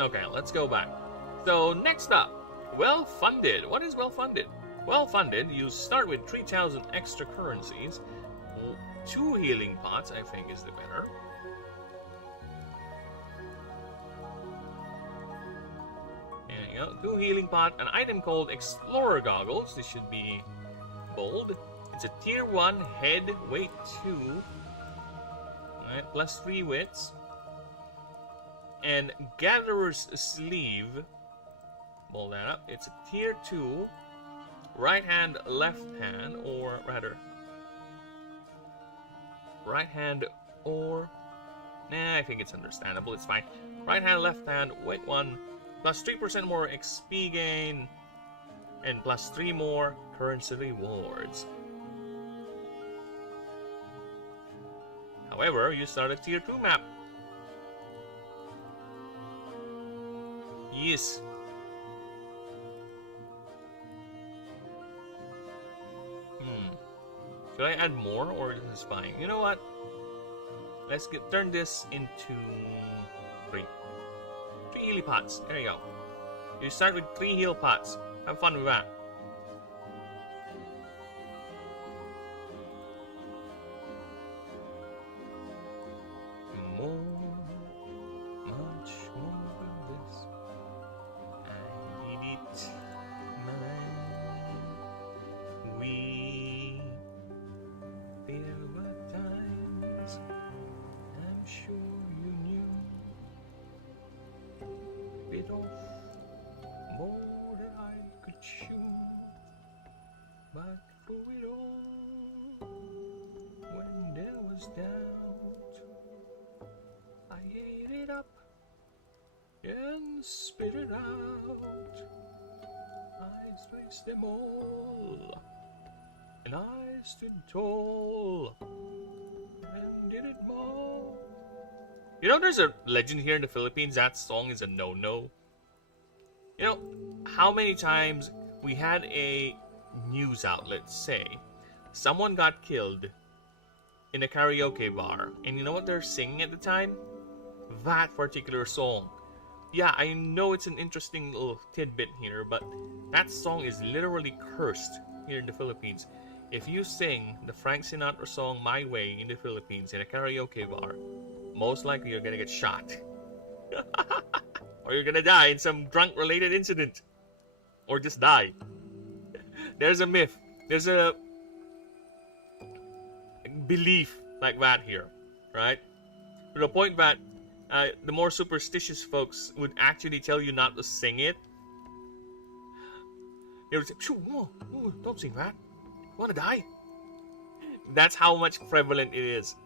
Okay, let's go back. So, next up, well-funded. What is well-funded? Well-funded, you start with 3,000 extra currencies, 2 healing pots, I think is the better. There you go, 2 healing pot, an item called Explorer Goggles. This should be bold. It's a tier 1 head, weight 2, right, plus 3 wits. And Gatherer's Sleeve, bold that up, it's a tier 2, right hand, left hand, or rather, right hand or, nah, I think it's understandable, it's fine. Right hand, left hand, weight 1, plus 3% more XP gain, and plus 3 more currency rewards. However, you start a tier 2 map. Yes. Should I add more, or is this fine? You know what? Let's turn this into 3. 3 healy pots. There you go. You start with 3 heal pots. Have fun with that. Spit it out. I sliced them all, and I stood tall and did it all. You know, there's a legend here in the Philippines that song is a no-no. You know, how many times we had a news outlet say someone got killed in a karaoke bar, and you know what they're singing at the time? That particular song. Yeah, I know it's an interesting little tidbit here, but that song is literally cursed here in the Philippines. If you sing the Frank Sinatra song My Way in the Philippines in a karaoke bar, most likely you're gonna get shot. Or you're gonna die in some drunk related incident. Or just die. There's a myth. There's a belief like that here, right? To the point that the more superstitious folks would actually tell you not to sing it. They would say, don't sing that. You wanna die? That's how much prevalent it is.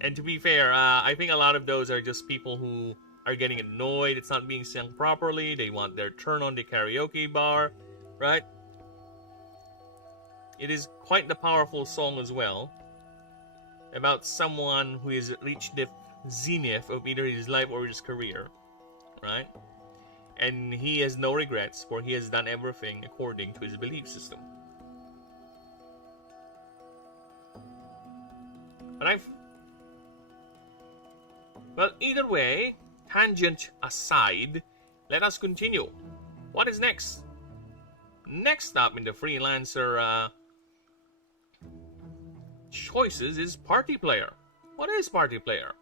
And to be fair, I think a lot of those are just people who are getting annoyed it's not being sung properly. They want their turn on the karaoke bar, right? It is quite the powerful song as well, about someone who has reached the zenith of either his life or his career, right? And he has no regrets, for he has done everything according to his belief system. But well, either way, tangent aside, let us continue. What is next? Next up in the freelancer choices is party player. What is party player?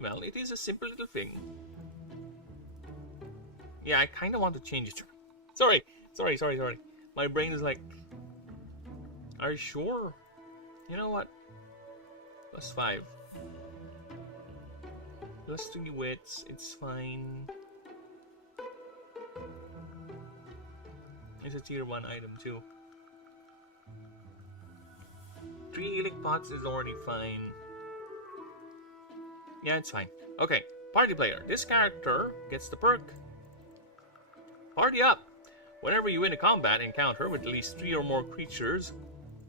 Well, it is a simple little thing. Yeah, I kind of want to change it. Sorry. My brain is like, are you sure? You know what? +5. +3 wits, it's fine. It's a tier 1 item too. 3 healing pots is already fine. Yeah, it's fine. Okay, party player. This character gets the perk Party Up. Whenever you win a combat encounter with at least 3 or more creatures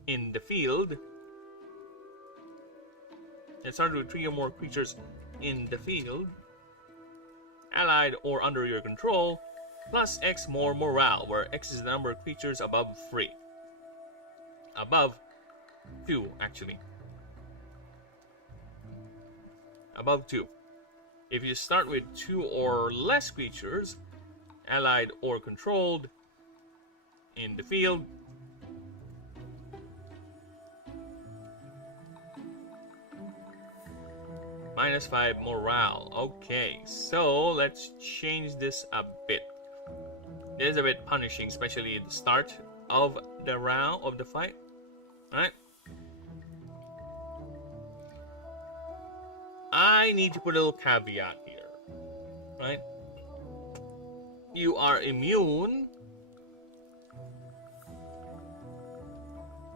in the field, it started with 3 or more creatures in the field, allied or under your control, plus X more morale, where X is the number of creatures above 3. Above 2, actually. Above 2. If you start with 2 or less creatures, allied or controlled, in the field, -5 morale. Okay, so let's change this a bit. It is a bit punishing, especially at the start of the round of the fight. Alright. I need to put a little caveat here. Right? You are immune.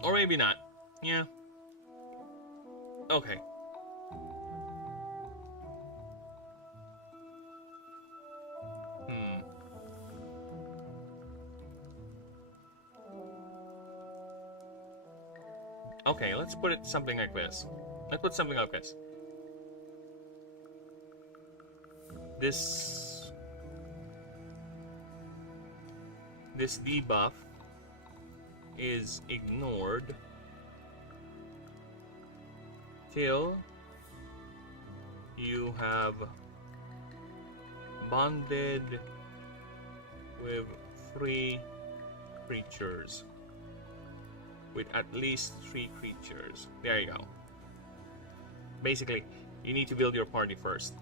Or maybe not. Yeah. Okay. Okay, let's put it something like this. Let's put something like this. This debuff is ignored till you have bonded with 3 creatures. With at least 3 creatures. There you go. Basically, you need to build your party first.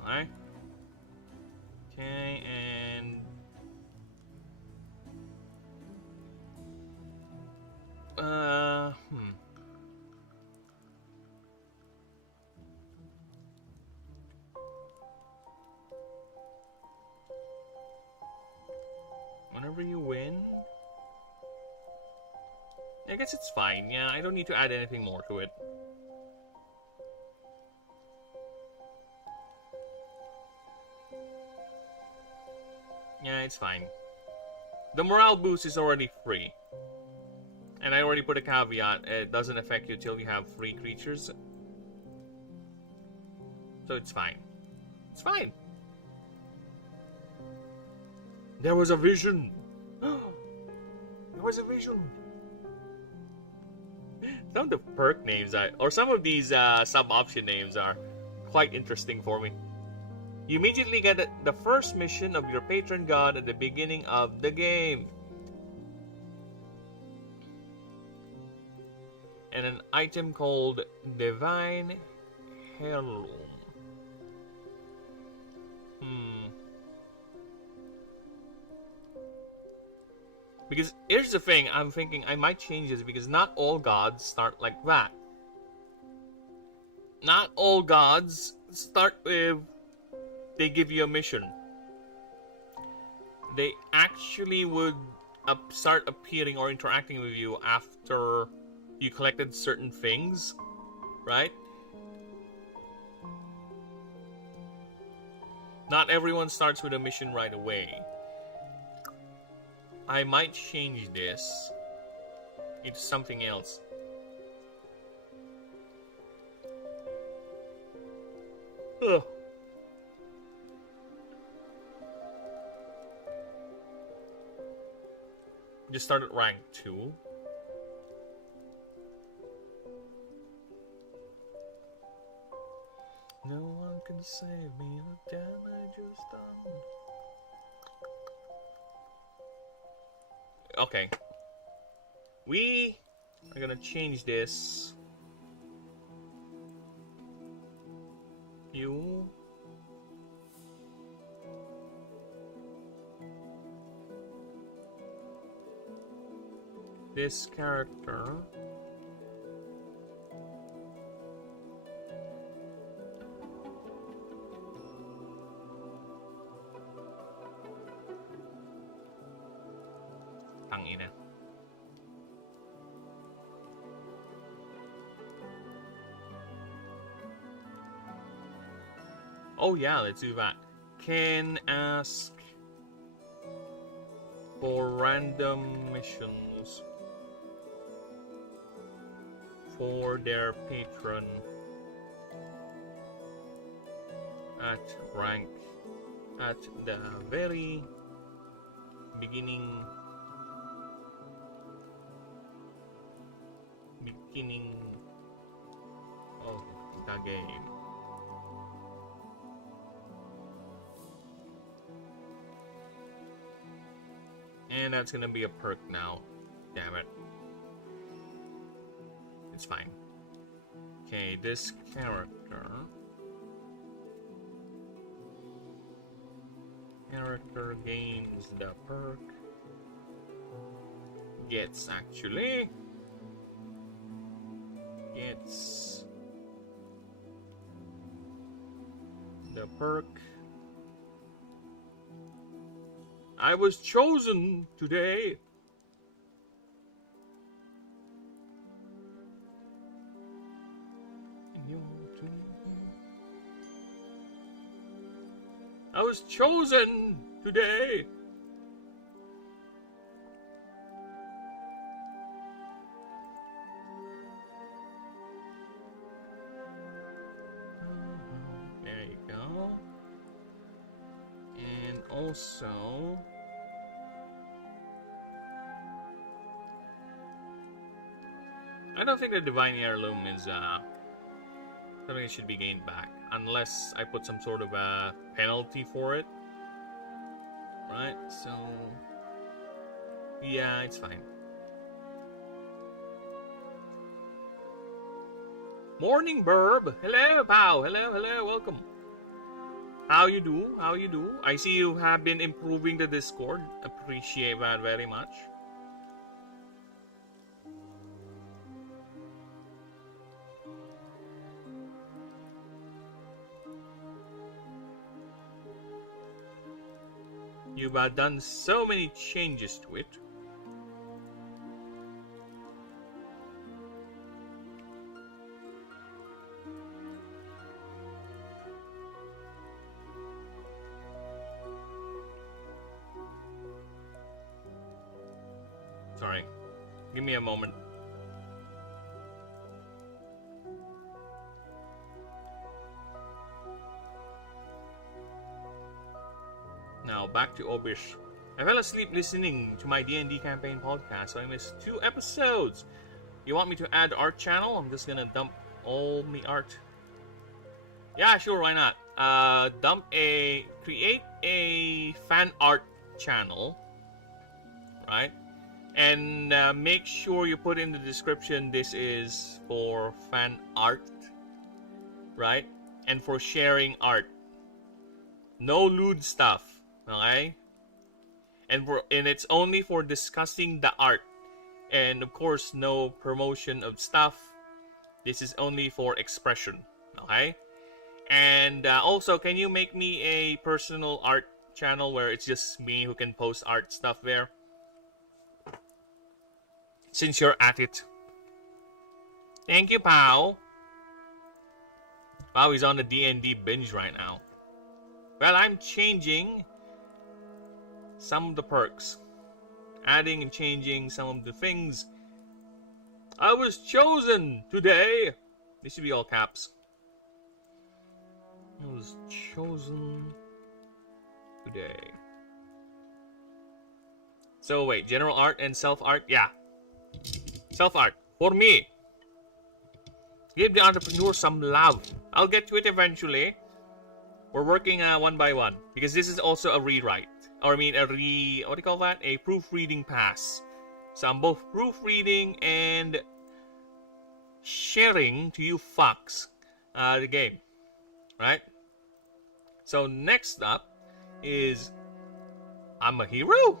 Alright? Okay, and... Whenever you win... I guess it's fine. Yeah, I don't need to add anything more to it. Yeah, it's fine. The morale boost is already free. And I already put a caveat. It doesn't affect you till you have 3 creatures. So it's fine. It's fine. There was a vision. There was a vision. Some of the perk names or some of these sub-option names are quite interesting for me. You immediately get the first mission of your patron god at the beginning of the game. and an item called Divine Heirloom. Because here's the thing, I'm thinking I might change this because not all gods start like that. Not all gods start with, they give you a mission. They actually would start appearing or interacting with you after you collected certain things, right? Not everyone starts with a mission right away. I might change this into something else. Ugh. Just start at rank 2. No one can save me the damage is done. Okay. We are gonna change this. You. This character. Tangina. Oh yeah, let's do that. Can ask for random missions for their patron at rank at the very beginning of the game. And that's gonna be a perk now. Damn it. It's fine. Okay, this character gains the perk. Gets the perk. I was chosen today. I was chosen today. There you go. And also, I don't think the Divine Heirloom is something that should be gained back, unless I put some sort of a penalty for it. Right, so yeah, it's fine. Morning, Burb. Hello, pal. Hello, welcome. How you do? I see you have been improving the Discord. Appreciate that very much. You've done so many changes to it. Sorry. Give me a moment. Now back to Obish. I fell asleep listening to my D&D campaign podcast, so I missed 2 episodes. You want me to add art channel? I'm just gonna dump all my art. Yeah, sure, why not? Create a fan art channel, right? And make sure you put in the description this is for fan art, right? And for sharing art. No lewd stuff, okay? And it's only for discussing the art. And of course, no promotion of stuff. This is only for expression, okay? And also, can you make me a personal art channel where it's just me who can post art stuff there? Since you're at it. Thank you, Pao. Pao is on the D&D binge right now. Well, I'm changing some of the perks. Adding and changing some of the things. I was chosen today. This should be all caps. I was chosen today. So wait, general art and self art? Yeah. Self art. For me. Give the entrepreneur some love. I'll get to it eventually. We're working one by one. Because this is also a rewrite. Or I mean what do you call that? A proofreading pass. So I'm both proofreading and sharing to you fucks the game. Right? So next up is I'm a hero.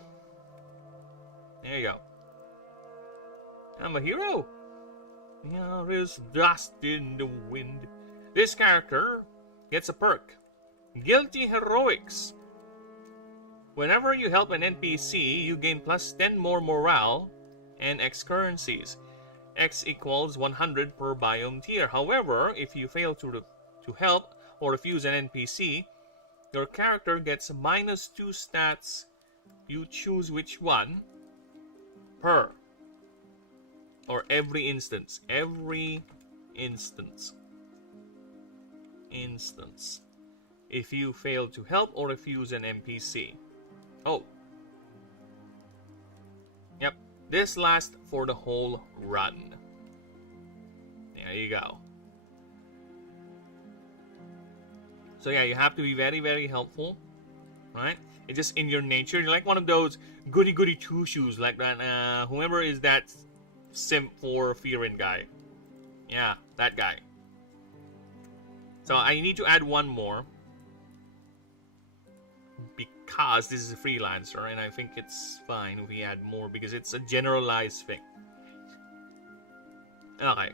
There you go. I'm a hero. There is dust in the wind. This character gets a perk. Guilty Heroics. Whenever you help an NPC, you gain plus 10 more morale and X currencies. X equals 100 per biome tier. However, if you fail to help or refuse an NPC, your character gets minus 2 stats. You choose which one per. Or every instance. Every instance. If you fail to help or refuse an NPC. Oh. Yep. This lasts for the whole run. There you go. So yeah, you have to be very, very helpful. Right? It's just in your nature. You're like one of those goody-goody two-shoes. Like that, whoever is that simp for Fearin guy. Yeah, that guy. So I need to add one more. Because this is a freelancer, and I think it's fine if we add more because it's a generalized thing. Okay.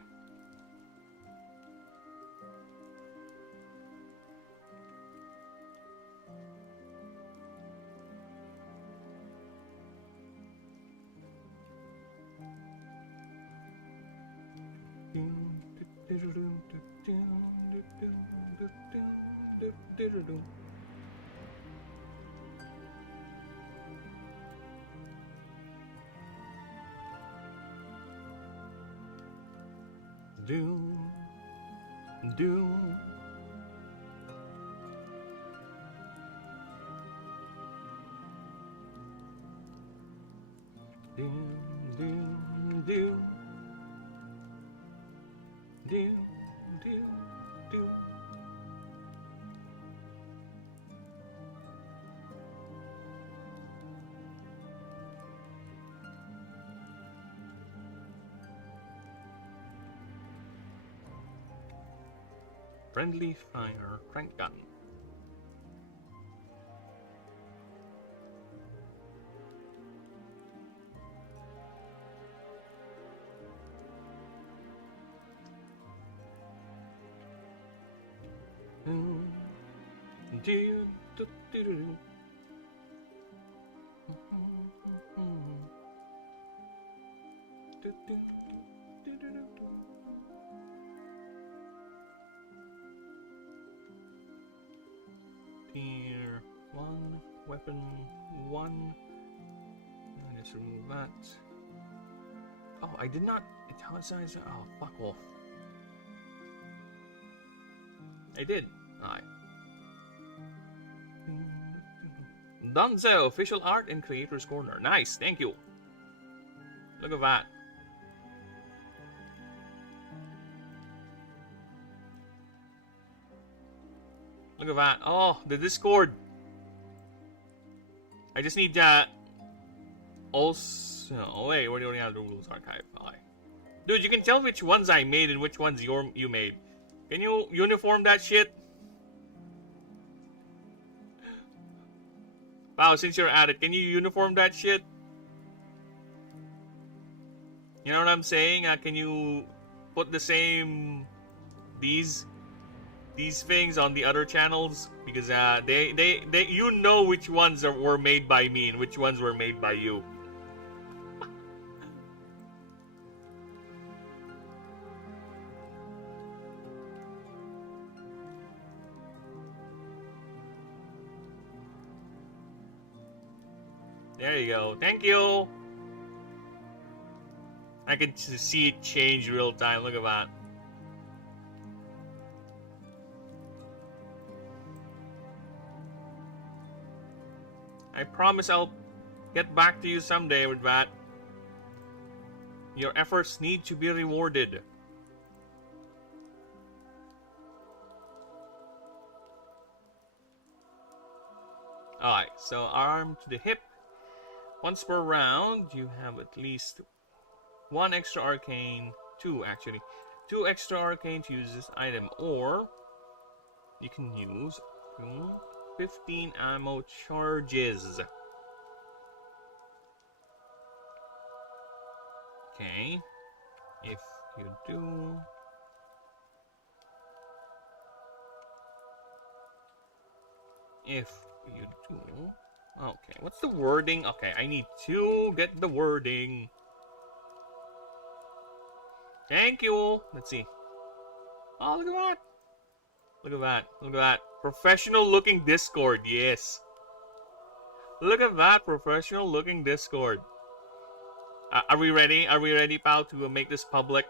Friendly fire crank gun. Tier 1, weapon 1. Let's remove that. Oh, I did not italicize. Oh, fuck off. I did. Alright. Dunzo, official art in Creator's Corner. Nice, thank you. Look at that. Look at that. Oh, the Discord. I just need also... Wait, what do you have the rules archive? Okay. Dude, you can tell which ones I made and which ones you made. Can you uniform that shit? Wow, since you're at it, can you uniform that shit? You know what I'm saying? Can you put the same these things on the other channels? Because they you know which ones were made by me and which ones were made by you. There you go. Thank you. I can see it change real time. Look at that. I promise I'll get back to you someday with that. Your efforts need to be rewarded. Alright, so arm to the hip. Once per round, you have at least one extra arcane, two extra arcane to use this item, or you can use 15 ammo charges. Okay, if you do... Okay, what's the wording? Okay, I need to get the wording. Thank you. Let's see. Oh, look at that. Look at that. Look at that. Professional looking Discord. Yes. Look at that professional looking Discord. Are we ready? Are we ready, pal, to make this public?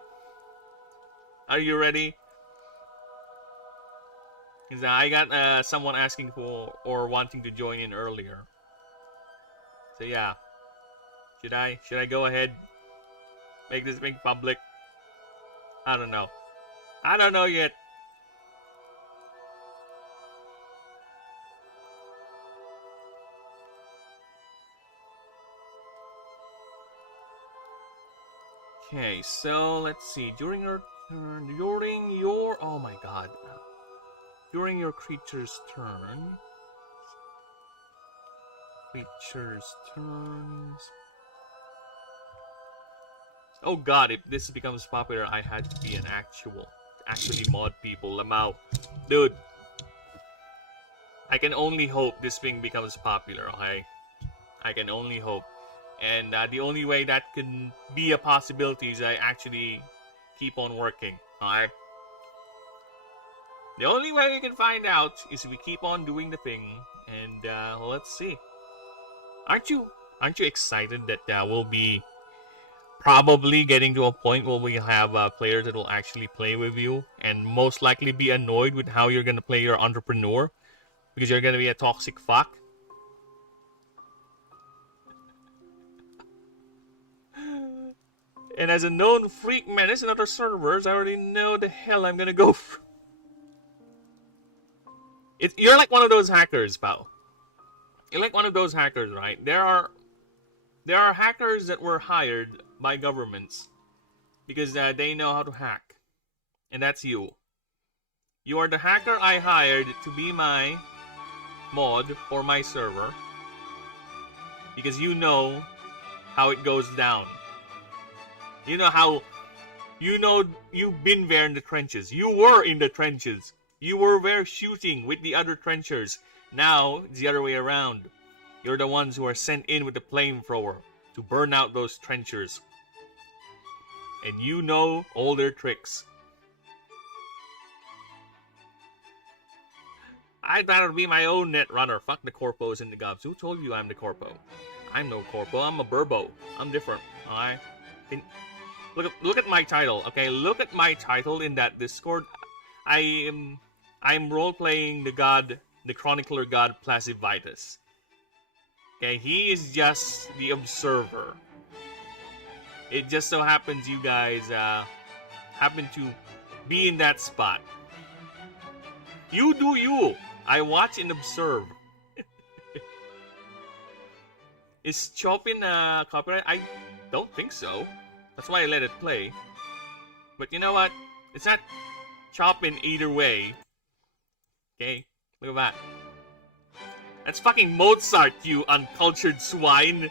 Are you ready? Because I got someone asking for or wanting to join in earlier. So yeah. Should I go ahead? Make this thing public? I don't know. I don't know yet. Okay, so let's see. During your turn, oh my god. During your creature's turn. Creature's turns. Oh god, if this becomes popular, I had to be an actually mod people. Lamau. Dude. I can only hope this thing becomes popular, okay? I can only hope. And the only way that can be a possibility is I actually keep on working, alright? The only way we can find out is if we keep on doing the thing. And let's see. Aren't you excited that we'll be probably getting to a point where we have players that will actually play with you and most likely be annoyed with how you're going to play your entrepreneur because you're going to be a toxic fuck? And as a known freak menace in other servers, I already know the hell I'm gonna go for. You're like one of those hackers, pal. You're like one of those hackers, right? There are hackers that were hired by governments because they know how to hack. And that's you. You are the hacker I hired to be my mod for my server because you know how it goes down. You know how, you've been there in the trenches. You were in the trenches. You were there shooting with the other trenchers. Now, it's the other way around. You're the ones who are sent in with the flamethrower to burn out those trenchers. And you know all their tricks. I'd rather be my own net runner. Fuck the corpos and the gobs. Who told you I'm the corpo? I'm no corpo. I'm a burbo. I'm different. Alright? Look at my title, okay? Look at my title in that Discord. I'm role-playing the chronicler god Placivitus. Okay, he is just the observer. It just so happens you guys happen to be in that spot. You do you. I watch and observe. Is Chopin copyright? I don't think so. That's why I let it play. But you know what? It's not Chopin either way. Okay? Look at that. That's fucking Mozart, you uncultured swine.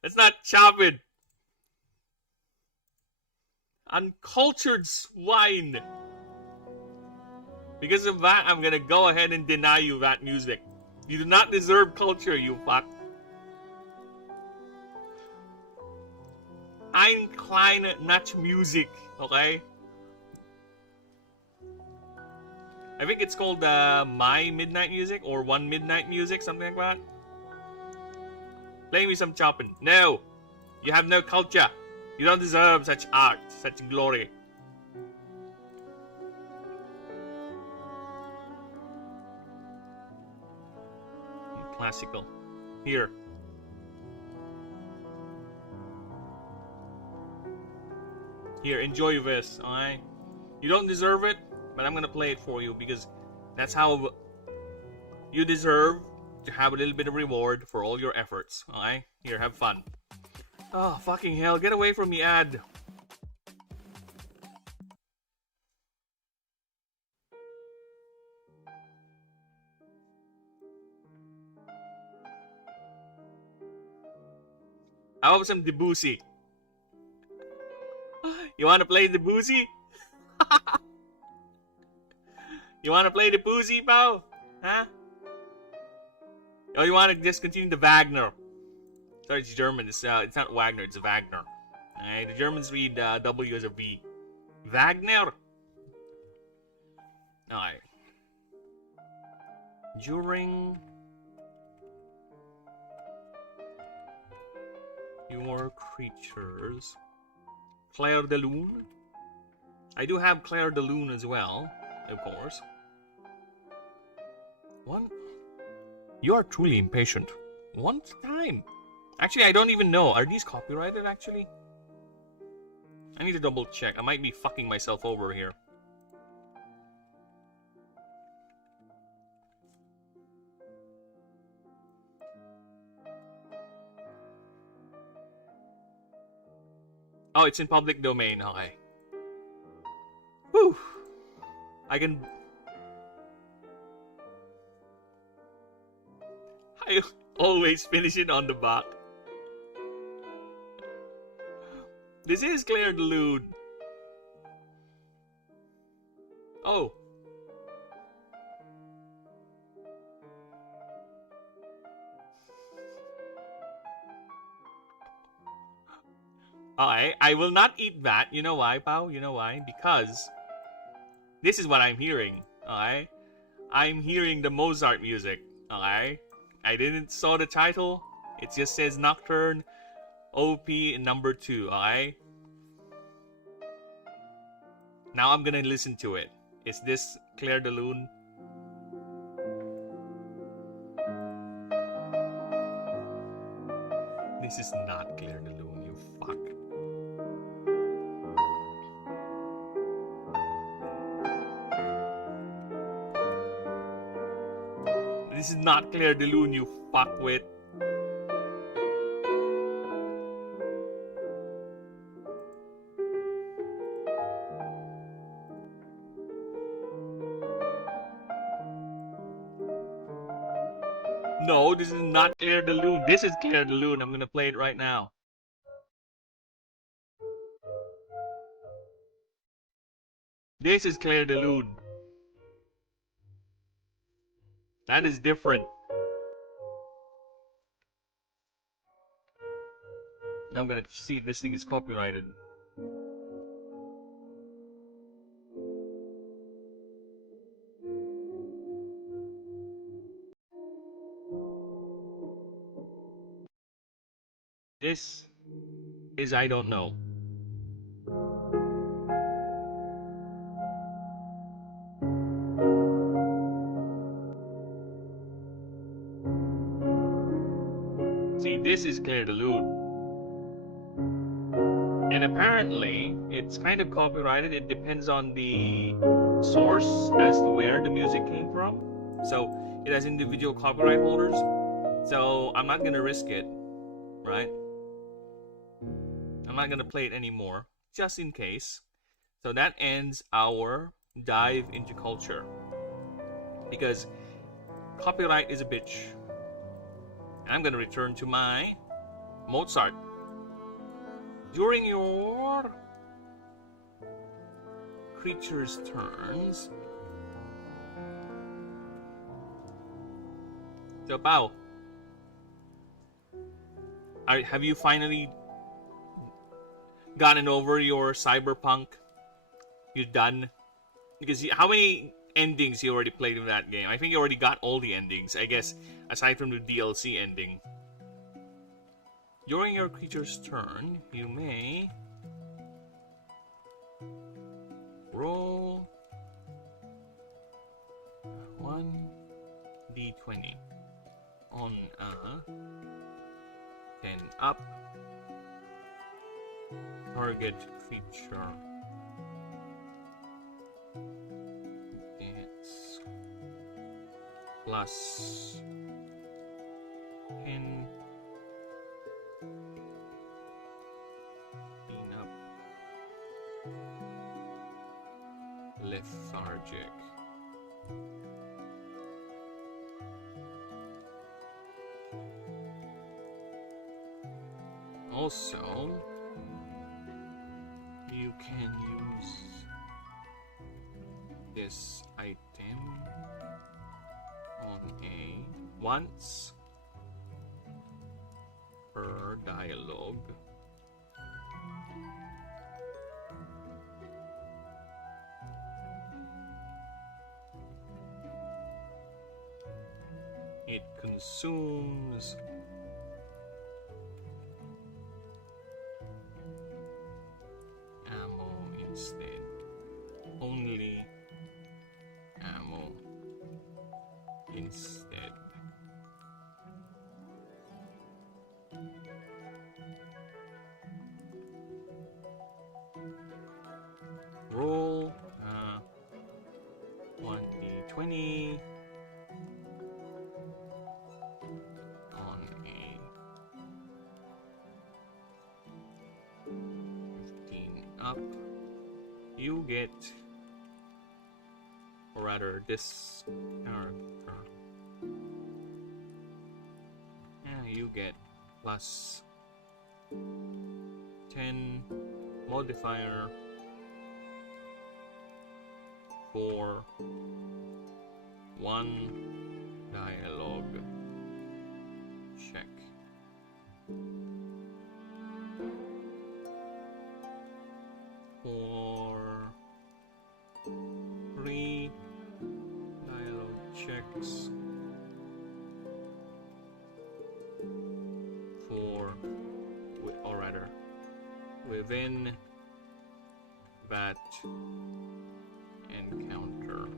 That's not Chopin. Uncultured swine. Because of that, I'm gonna go ahead and deny you that music. You do not deserve culture, you fuck. Ein kleine Natch music, okay? I think it's called My Midnight Music or One Midnight Music, something like that. Play me some Chopin. No! You have no culture. You don't deserve such art, such glory. Classical. Here. Here, enjoy this, alright? You don't deserve it, but I'm gonna play it for you because that's how you deserve to have a little bit of reward for all your efforts, alright? Here, have fun. Oh, fucking hell, get away from the ad. How about some Debussy? You wanna play Debussy? You wanna play Debussy, pal? Huh? Or you wanna just continue the Wagner? Sorry, it's German. It's not Wagner, it's Wagner. Alright, the Germans read W as a V. Wagner! Alright. During your creatures. Claire de Lune. I do have Claire de Lune as well, of course. One. You are truly impatient. One time. Actually, I don't even know. Are these copyrighted, actually? I need to double check. I might be fucking myself over here. Oh, it's in public domain. Okay. Whew. I always finish it on the back. This is Claire de Lune. Oh. I will not eat that. You know why, pal? You know why? Because this is what I'm hearing. Okay? I'm hearing the Mozart music. Okay? I didn't saw the title. It just says Nocturne OP number 2. Okay? Now I'm gonna listen to it. Is this Claire de Lune? This is not Claire de Lune, you fuck. This is not Claire de Lune, you fuckwit. No, this is not Claire de Lune. This is Claire de Lune. I'm gonna play it right now. This is Claire de Lune. That is different. Now I'm gonna see if this thing is copyrighted. This is I don't know. See, this is Claire de Lune. And apparently, it's kind of copyrighted. It depends on the source as to where the music came from. So, it has individual copyright holders. So I'm not gonna risk it, right? I'm not gonna play it anymore, just in case. So that ends our dive into culture. Because copyright is a bitch. And I'm gonna return to my Mozart. During your creature's turns. So, Bao, have you finally gotten over your cyberpunk? You done? Because how many endings you already played in that game? I think you already got all the endings, I guess, aside from the DLC ending. During your creature's turn, you may roll 1d20 on a 10 up target creature. It's plus 10 up lethargic. Also, you can use this item on a once per dialogue. It consumes ammo instead. Only ammo instead. Roll 1d20 on a 15 up. You get, or rather, this character. Yeah, you get plus 10 modifier for 1 dialogue check. For 3 dialogue checks. For, or rather, within that encounter.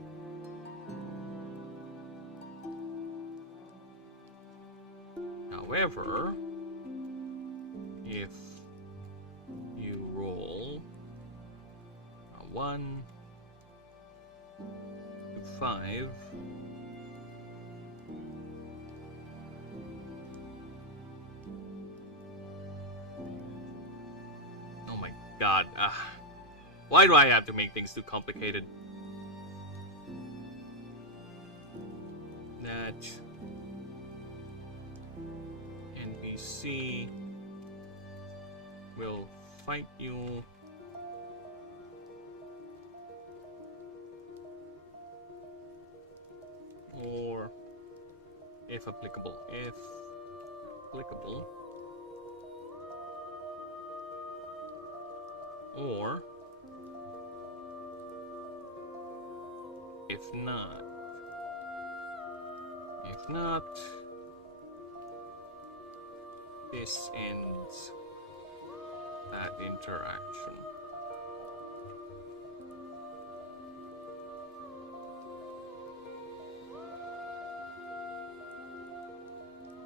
However, if you roll a 1 to 5, oh my god, why do I have to make things too complicated? That NPC will fight you or if applicable, or if not, this ends that interaction.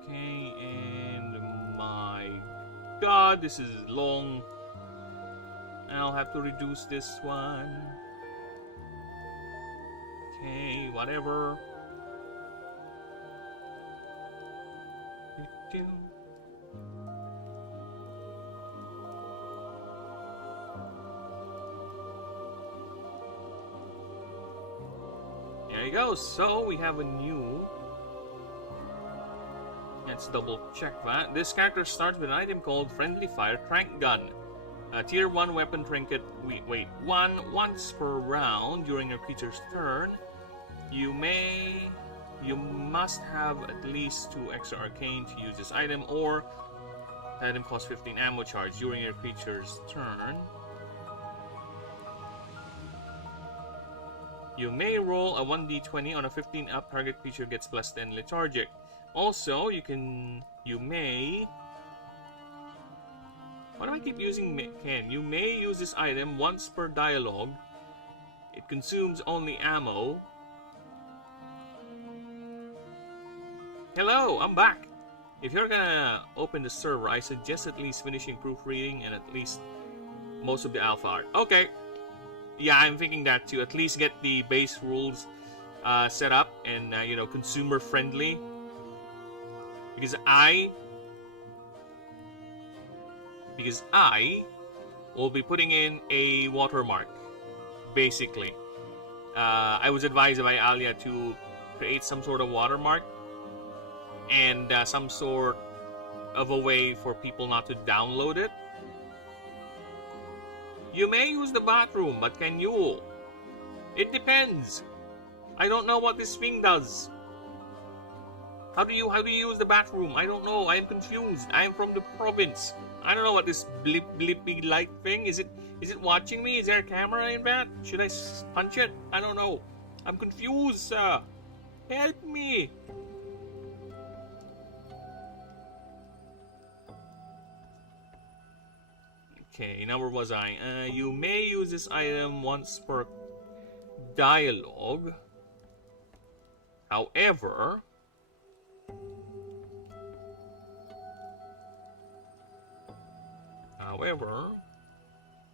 Okay, and my god, this is long. I'll have to reduce this one. Okay, whatever. do. There you go. So we have a new. Let's double check that. This character starts with an item called Friendly Fire Crank Gun. Tier 1 weapon trinket. Wait, once per round during your creature's turn. You must have at least 2 extra arcane to use this item, or the item costs 15 ammo charge during your creature's turn. You may roll a 1d20 on a 15 up target creature gets plus 10 lethargic. Also, you may. Why do I keep using can? You may use this item once per dialogue. It consumes only ammo. Hello, I'm back. If you're gonna open the server, I suggest at least finishing proofreading and at least most of the alpha art. Okay. Yeah, I'm thinking that too. At least get the base rules set up and consumer friendly. Because I will be putting in a watermark, basically. I was advised by Alia to create some sort of watermark and some sort of a way for people not to download it. You may use the bathroom, but can you? It depends. I don't know what this thing does. How do you use the bathroom? I don't know. I am confused. I am from the province. I don't know what this blippy light thing is. It watching me? Is there a camera in that? Should I punch it? I don't know. I'm confused, sir. Help me. Okay, now where was I? You may use this item once per dialogue. However,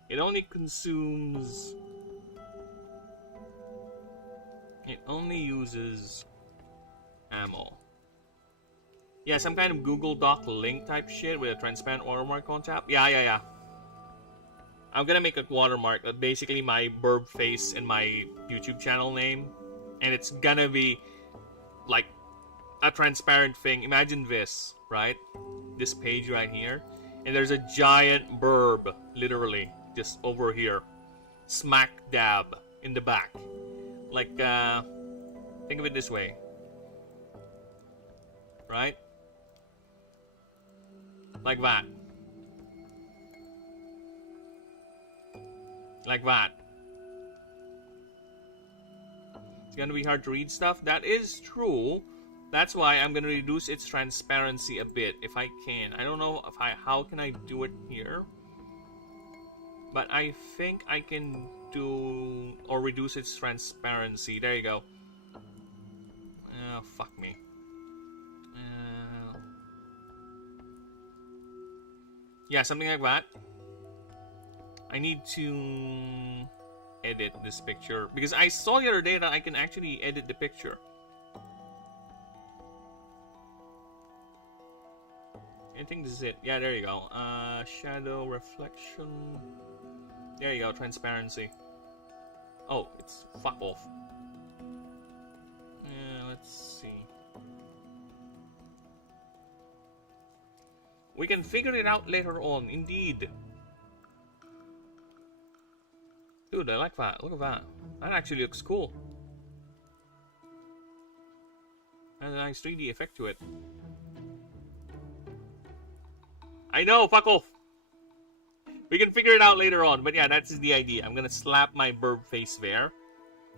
it only consumes. It only uses ammo. Yeah, some kind of Google Doc link type shit with a transparent watermark on top. Yeah. I'm gonna make a watermark, basically my burb face and my YouTube channel name, and it's gonna be like a transparent thing. Imagine this, right? This page right here, and there's a giant burb, literally, just over here, smack dab in the back. Like, think of it this way, right? Like that. Like that. It's gonna be hard to read stuff. That is true. That's why I'm gonna reduce its transparency a bit if I can. I don't know how can I do it here, but I think I can do or reduce its transparency. There you go. Fuck me. Yeah, something like that. I need to edit this picture because I saw the other day that I can actually edit the picture. I think this is it. Yeah, there you go. Shadow reflection. There you go. Transparency. Oh, it's fuck off. Let's see. We can figure it out later on. Indeed. Dude, I like that. Look at that. That actually looks cool. Has a nice 3D effect to it. I know, fuck off. We can figure it out later on, but yeah, that's the idea. I'm gonna slap my burb face there,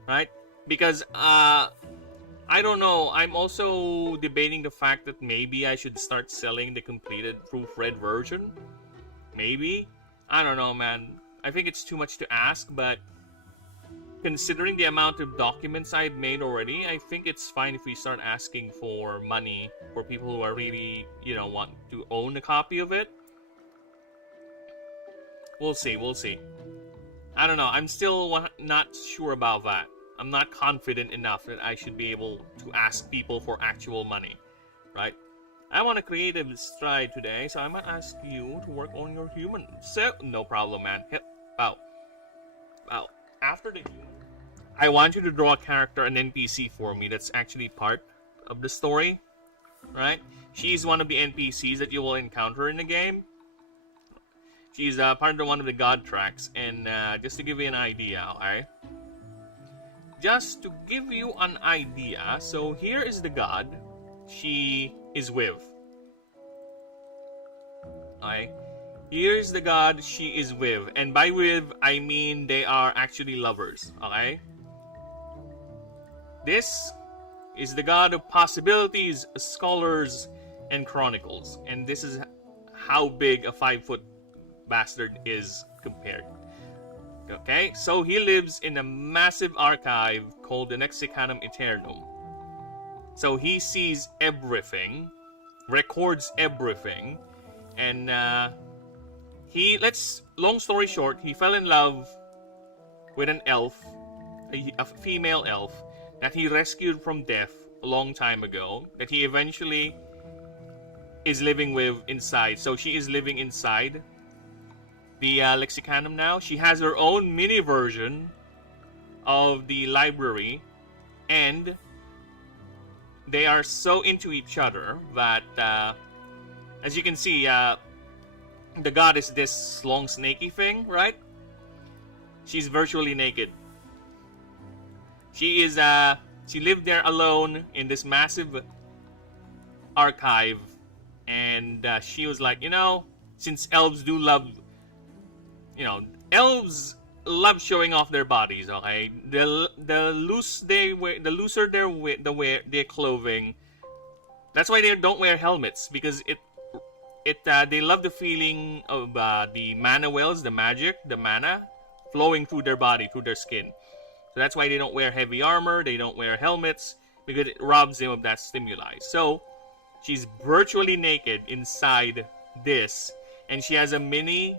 right? Because I don't know. I'm also debating the fact that maybe I should start selling the completed proofread version. Maybe. I don't know, man. I think it's too much to ask, but considering the amount of documents I've made already, I think it's fine if we start asking for money for people who are really, want to own a copy of it. We'll see. I don't know. I'm still not sure about that. I'm not confident enough that I should be able to ask people for actual money, right? I'm on a creative stride today, so I might ask you to work on your human. So, no problem, man. Wow. After the human, I want you to draw a character, an NPC for me that's actually part of the story, right? She's one of the NPCs that you will encounter in the game. She's part of one of the god tracks, and just to give you an idea, okay? Just to give you an idea, so here is the god she is with. Okay? Here's the god she is with, and by with, I mean they are actually lovers, okay? This is the god of possibilities, scholars, and chronicles, and this is how big a 5-foot bastard is compared. Okay, so he lives in a massive archive called the Lexicanum Aeternum. So he sees everything, records everything, and long story short, he fell in love with an elf, a female elf, that he rescued from death a long time ago, that he eventually is living with inside. So she is living inside the Lexicanum now. She has her own mini version of the library, and they are so into each other that, as you can see, the god is this long snaky thing, right? She's virtually naked. She lived there alone in this massive archive, and she was like, since elves do love, elves love showing off their bodies. Okay, the looser their clothing. That's why they don't wear helmets, because they love the feeling of the mana wells, the magic, the mana flowing through their body, through their skin. So that's why they don't wear heavy armor, they don't wear helmets, because it robs them of that stimuli. So she's virtually naked inside this, and she has a mini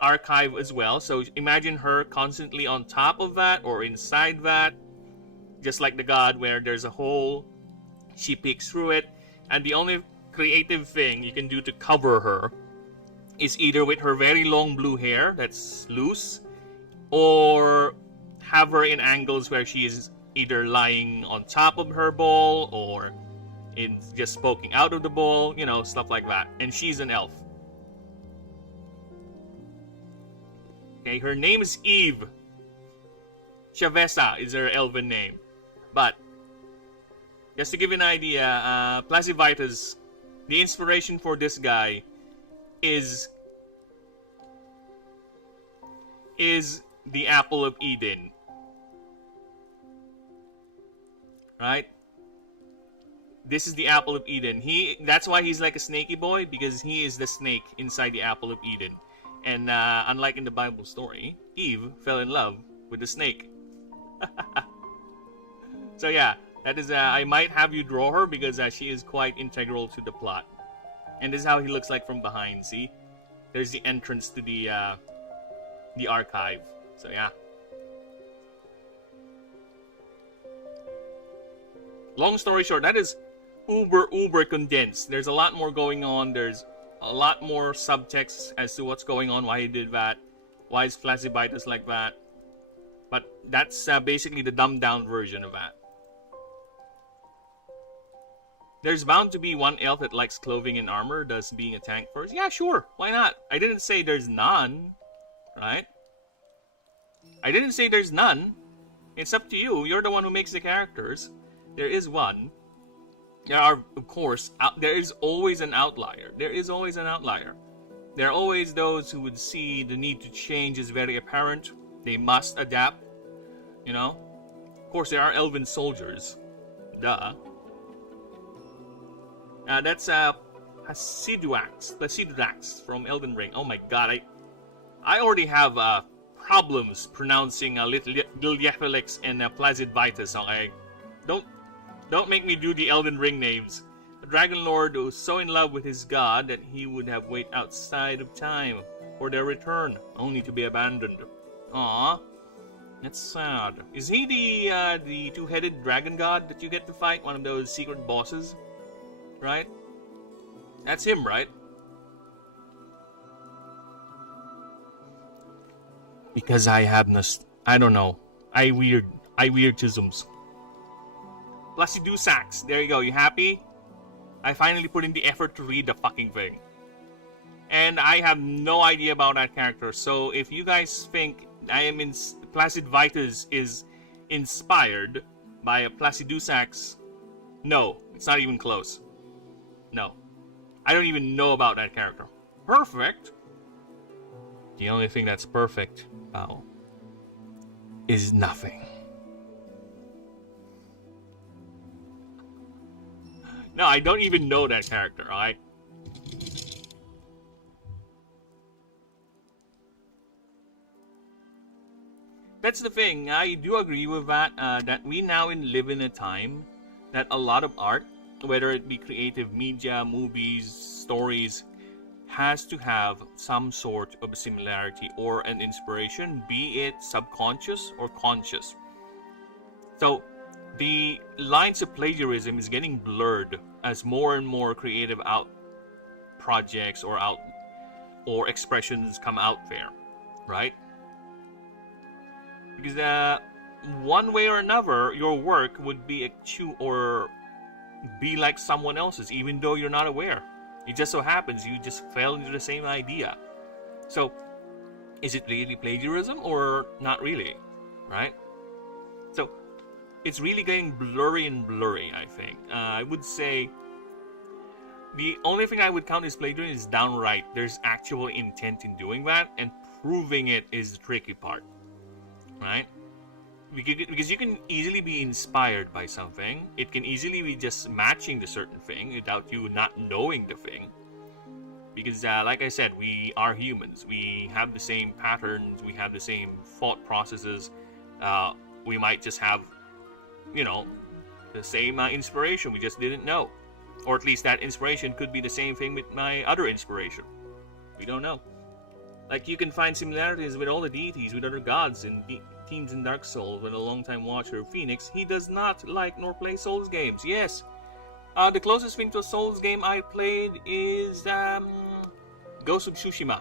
archive as well. So imagine her constantly on top of that or inside that, just like the god, where there's a hole, she peeks through it, and the only creative thing you can do to cover her is either with her very long blue hair that's loose, or have her in angles where she is either lying on top of her bowl or in just poking out of the bowl, stuff like that. And she's an elf. Okay, her name is Eve. Chavesa is her elven name. But just to give you an idea, PolyamoryFixes, the inspiration for this guy is the apple of Eden. Right? This is the apple of Eden. That's why he's like a snaky boy, because he is the snake inside the apple of Eden. And unlike in the Bible story, Eve fell in love with the snake. So yeah, that is. I might have you draw her, because she is quite integral to the plot. And this is how he looks like from behind. See, there's the entrance to the archive. So yeah. Long story short, that is uber condensed. There's a lot more going on. There's a lot more subtext as to what's going on, why he did that, why is PolyamoryFixes like that. But that's basically the dumbed down version of that. There's bound to be one elf that likes clothing and armor, does being a tank first. Yeah, sure, why not? I didn't say there's none, right? I didn't say there's none. It's up to you. You're the one who makes the characters. There is one. There are, of course, there is always an outlier. There is always an outlier. There are always those who would see the need to change is very apparent. They must adapt, Of course, there are elven soldiers. Duh. That's Hasiduax from Elden Ring. Oh my god, I already have problems pronouncing Liliathelix and PolyamoryFixes, okay? Don't make me do the Elden Ring names. The Dragon Lord was so in love with his god that he would have waited outside of time for their return, only to be abandoned. Aww, that's sad. Is he the two-headed dragon god that you get to fight? One of those secret bosses, right? That's him, right? Because I have I don't know. I weirdisms. Plus you do sacks. There you go. You happy? I finally put in the effort to read the fucking thing. And I have no idea about that character. So if you guys think I am in PlacidVytes is inspired by a Placidusax, no, it's not even close. No. I don't even know about that character. Perfect. The only thing that's perfect, Bao, is nothing. No, I don't even know that character, alright? That's the thing. I do agree with that. That we now live in a time that a lot of art, whether it be creative media, movies, stories, has to have some sort of a similarity or an inspiration, be it subconscious or conscious. So the lines of plagiarism is getting blurred as more and more creative projects or expressions come out there, right? Because one way or another, your work would be be like someone else's, even though you're not aware. It just so happens you just fell into the same idea. So, is it really plagiarism or not really, right? So, it's really getting blurry and blurry, I think. I would say the only thing I would count as plagiarism is downright. There's actual intent in doing that, and proving it is the tricky part. Right? Because you can easily be inspired by something. It can easily be just matching the certain thing without you not knowing the thing. Because like I said, we are humans. We have the same patterns. We have the same thought processes. We might just have, the same inspiration. We just didn't know. Or at least that inspiration could be the same thing with my other inspiration. We don't know. Like, you can find similarities with all the deities, with other gods and teams in Dark Souls. With a longtime watcher of Phoenix, he does not like nor play Souls games. Yes, the closest thing to a Souls game I played is Ghost of Tsushima.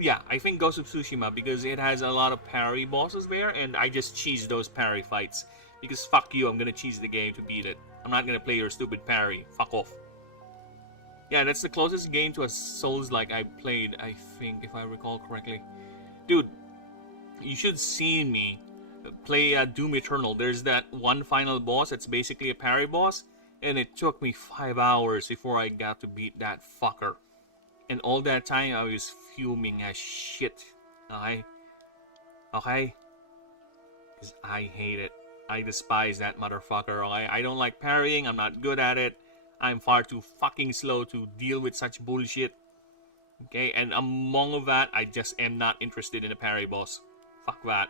Yeah, I think Ghost of Tsushima because it has a lot of parry bosses there, and I just cheese those parry fights. Because fuck you, I'm gonna cheese the game to beat it. I'm not gonna play your stupid parry. Fuck off. Yeah, that's the closest game to a Souls-like I played, I think, if I recall correctly. Dude, you should see me play Doom Eternal. There's that one final boss that's basically a parry boss, and it took me 5 hours before I got to beat that fucker. And all that time, I was fuming as shit. Okay? Okay? Because I hate it. I despise that motherfucker. Okay? I don't like parrying. I'm not good at it. I'm far too fucking slow to deal with such bullshit. Okay, and among that, I just am not interested in a parry boss. Fuck that.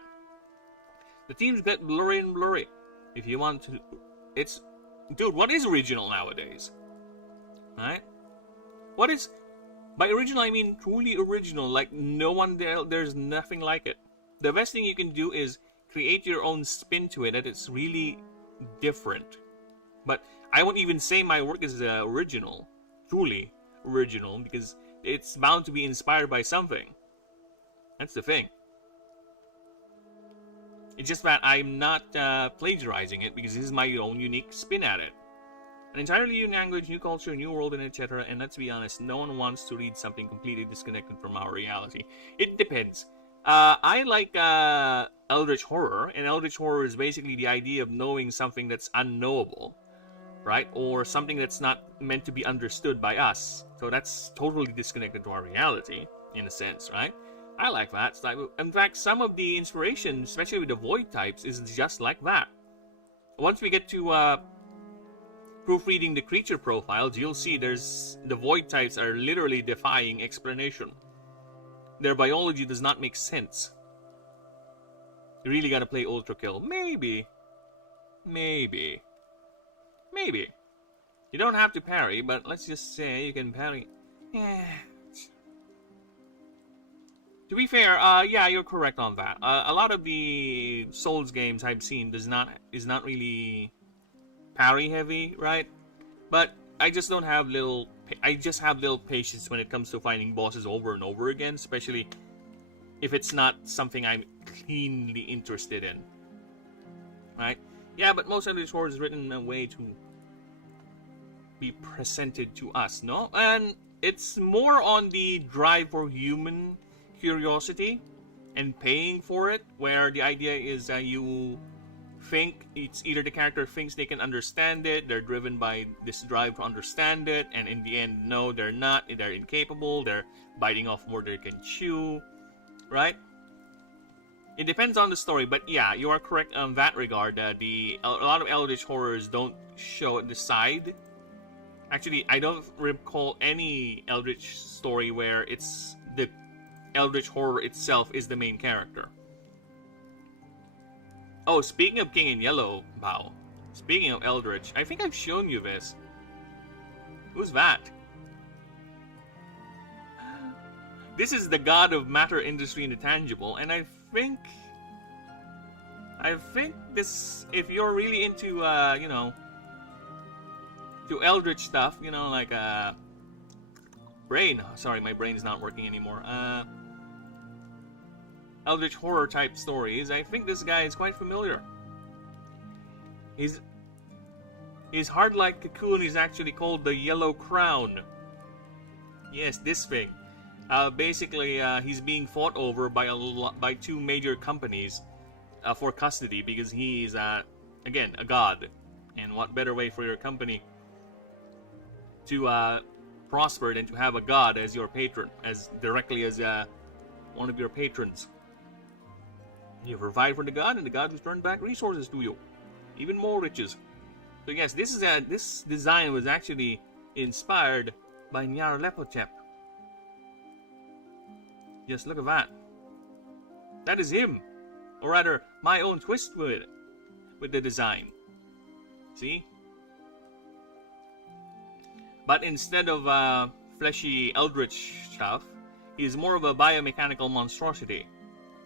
The teams get blurry and blurry. If you want to... Dude, what is original nowadays? Right? What is... By original, I mean truly original. Like, no one there... There's nothing like it. The best thing you can do is create your own spin to it that it's really different. But I won't even say my work is original, truly original, because it's bound to be inspired by something. That's the thing. It's just that I'm not plagiarizing it because this is my own unique spin at it. An entirely new language, new culture, new world, and etc. And let's be honest, no one wants to read something completely disconnected from our reality. It depends. I like Eldritch Horror, and Eldritch Horror is basically the idea of knowing something that's unknowable. Right? Or something that's not meant to be understood by us. So that's totally disconnected to our reality, in a sense, right? I like that. In fact, some of the inspiration, especially with the void types, is just like that. Once we get to proofreading the creature profiles, you'll see the void types are literally defying explanation. Their biology does not make sense. You really gotta play Ultra Kill. Maybe. You don't have to parry, but let's just say you can parry. To be fair, yeah, you're correct on that. A lot of the Souls games I've seen is not really parry heavy, right? But I just don't have I just have little patience when it comes to finding bosses over and over again, especially if it's not something I'm keenly interested in. Right? Yeah, but most of the horror is written in a way to be presented to us, no? And it's more on the drive for human curiosity and paying for it, where the idea is that you think it's either the character thinks they can understand it, they're driven by this drive to understand it, and in the end, no, they're not, they're incapable, they're biting off more than they can chew, right? It depends on the story, but yeah, you are correct on that regard. A lot of Eldritch horrors don't show the side. Actually, I don't recall any Eldritch story where it's the Eldritch horror itself is the main character. Oh, speaking of King in Yellow, Bao. Speaking of Eldritch, I think I've shown you this. Who's that? This is the god of matter, industry, and the tangible, and I think this, if you're really into, to Eldritch stuff, like, brain. Sorry, my brain is not working anymore. Eldritch horror type stories, I think this guy is quite familiar. His hard-like cocoon is actually called the Yellow Crown. Yes, this thing. Basically, he's being fought over by two major companies for custody because he's, again, a god. And what better way for your company to prosper than to have a god as your patron, as directly as one of your patrons. You provide for the god, and the god returns back resources to you, even more riches. So yes, this design was actually inspired by Nyarlathotep. Yes, look at that. That is him, or rather, my own twist with the design. See? But instead of fleshy eldritch stuff, he is more of a biomechanical monstrosity.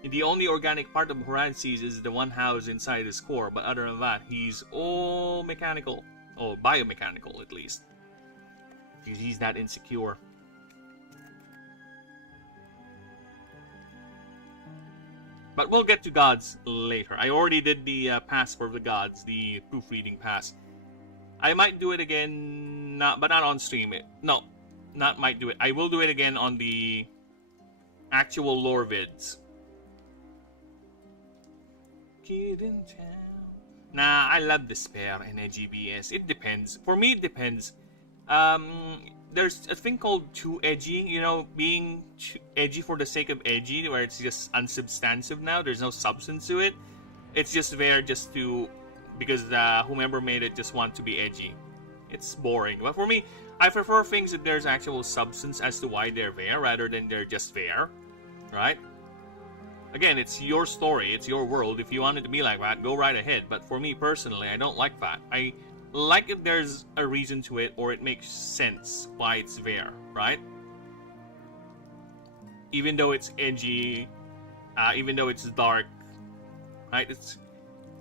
The only organic part of Horadses is the one housed inside his core, but other than that, he's all mechanical. Oh, biomechanical at least. Because he's that insecure. But we'll get to gods later. I already did the pass for the gods, the proofreading pass. I might do it again, but not on stream. Might do it. I will do it again on the actual lore vids. Kid in town. Nah, I love despair and GBS. It depends. For me, it depends. There's a thing called too edgy. Being edgy for the sake of edgy, where it's just unsubstantive now. There's no substance to it. It's just there just to, because whomever made it just want to be edgy. It's boring. But for me, I prefer things that there's actual substance as to why they're there, rather than they're just there, right? Again, it's your story, it's your world. If you want it to be like that, go right ahead. But for me personally, I don't like that. I like if there's a reason to it, or it makes sense why it's there, right? Even though it's edgy, even though it's dark, right? It's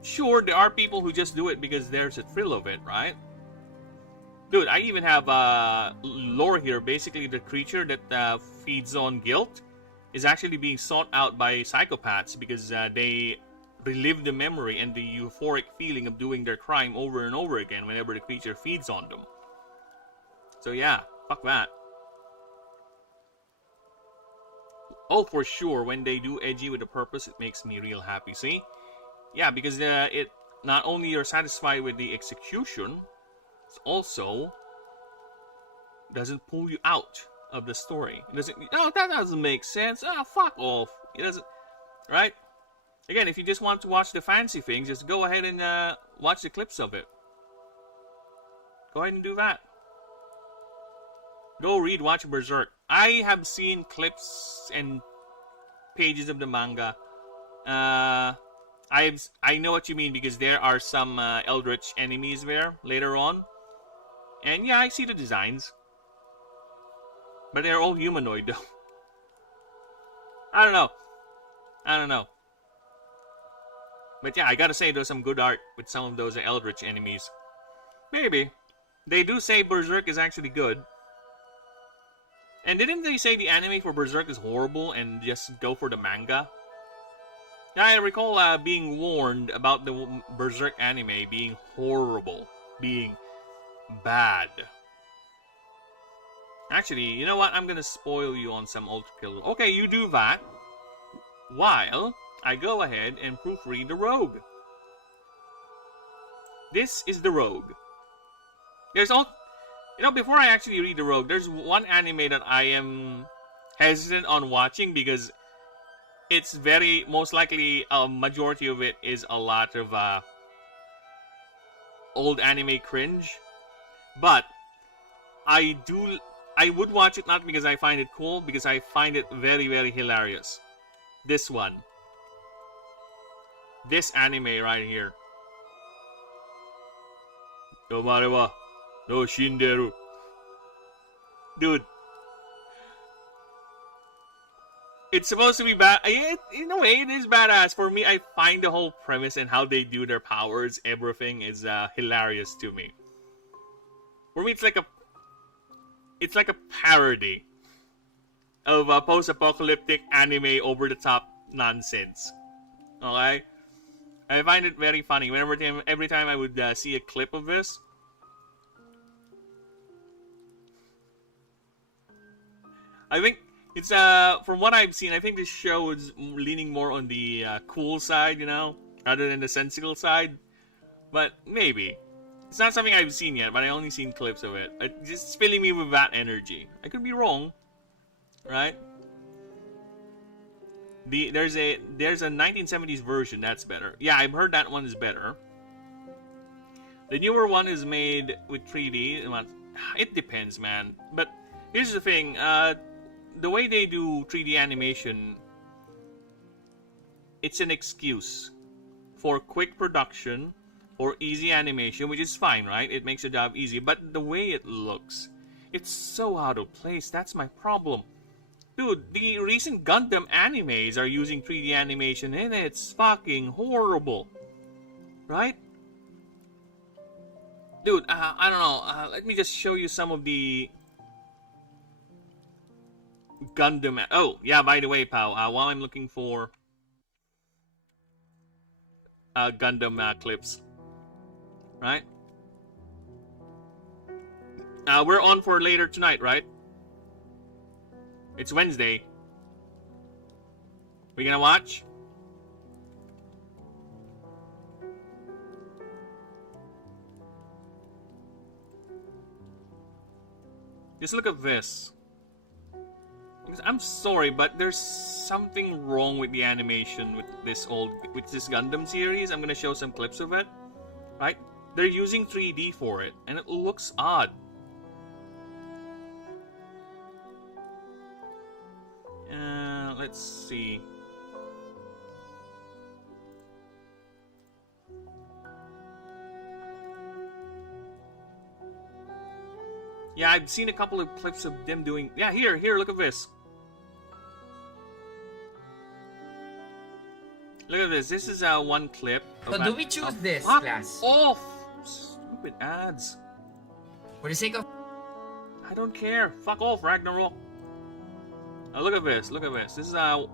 sure there are people who just do it because there's a thrill of it, right? Dude, I even have lore here. Basically, the creature that feeds on guilt is actually being sought out by psychopaths because they relive the memory and the euphoric feeling of doing their crime over and over again whenever the creature feeds on them. So yeah, fuck that. Oh, for sure, when they do edgy with a purpose, it makes me real happy, see? Yeah, because it not only you're satisfied with the execution, it also doesn't pull you out of the story. It doesn't, that doesn't make sense. Fuck off. It doesn't, right? Again, if you just want to watch the fancy things, just go ahead and watch the clips of it. Go ahead and do that. Go watch Berserk. I have seen clips and pages of the manga. I know what you mean because there are some Eldritch enemies there later on. And yeah, I see the designs. But they're all humanoid though. I don't know. But yeah, I gotta say there's some good art with some of those Eldritch enemies. Maybe. They do say Berserk is actually good. And didn't they say the anime for Berserk is horrible and just go for the manga? I recall being warned about the Berserk anime being horrible, being bad. Actually, you know what? I'm gonna spoil you on some Ultra Killer. Okay, you do that, while I go ahead and proofread the Rogue. This is the Rogue. There's all... You know, before I actually read the Rogue, there's one anime that I am hesitant on watching because it's very, most likely, a majority of it is a lot of old anime cringe. But I would watch it not because I find it cool, because I find it very, very hilarious. This one. This anime right here. Tomare wa no shinderu. Dude. It's supposed to be bad. In a way, it is badass. For me, I find the whole premise and how they do their powers, everything is hilarious to me. For me, it's like a parody of a post-apocalyptic anime over-the-top nonsense. Okay? I find it very funny. Every time I would see a clip of this, I think it's from what I've seen, I think this show is leaning more on the cool side, you know, rather than the sensical side. But maybe it's not something I've seen yet, but I only seen clips of it. It's just filling me with that energy. I could be wrong, right? There's a 1970s version that's better. Yeah, I've heard that one is better. The newer one is made with 3D. It depends, man. But here's the thing. The way they do 3D animation, it's an excuse for quick production or easy animation, which is fine, right? It makes the job easy. But the way it looks, it's so out of place. That's my problem. Dude, the recent Gundam animes are using 3D animation and it's fucking horrible. Right? Dude, I don't know. Let me just show you some of the Gundam... Oh, yeah, by the way, pal, while I'm looking for Gundam clips. Right? We're on for later tonight, right? It's Wednesday. We gonna watch? Just look at this. I'm sorry, but there's something wrong with the animation with this Gundam series. I'm gonna show some clips of it. Right? They're using 3D for it, and it looks odd. Let's see. Yeah, I've seen a couple of clips of them doing... Yeah, here, look at this. Look at this. This is one clip. So do we choose this class? Off! Stupid ads. For the sake of... I don't care. Fuck off, Ragnarok. Look at this. Look at this. This is a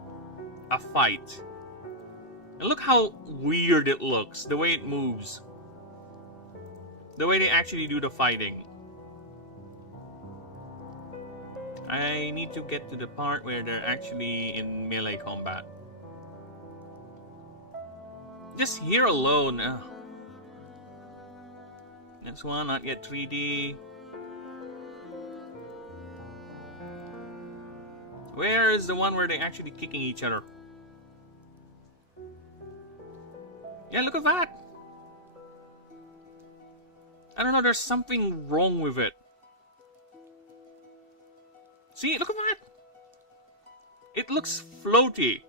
fight. And look how weird it looks. The way it moves. The way they actually do the fighting. I need to get to the part where they're actually in melee combat. Just here alone. Next one, not yet 3D. Where is the one where they're actually kicking each other? Yeah, look at that. I don't know, there's something wrong with it. See, look at that. It looks floaty.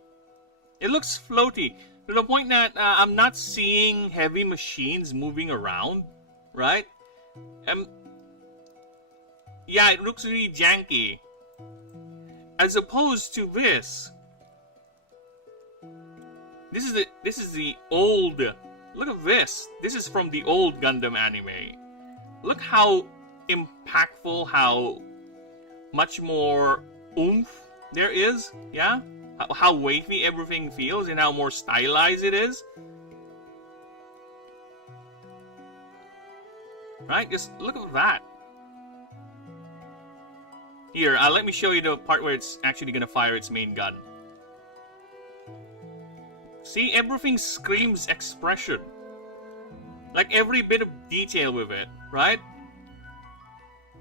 It looks floaty. To the point that I'm not seeing heavy machines moving around. Right? Yeah, it looks really janky. As opposed to this. This is the old... Look at this. This is from the old Gundam anime. Look how impactful, how much more oomph there is, yeah? How weighty everything feels and how more stylized it is. Right? Just look at that. Here, let me show you the part where it's actually gonna fire its main gun. See, everything screams expression. Like every bit of detail with it, right?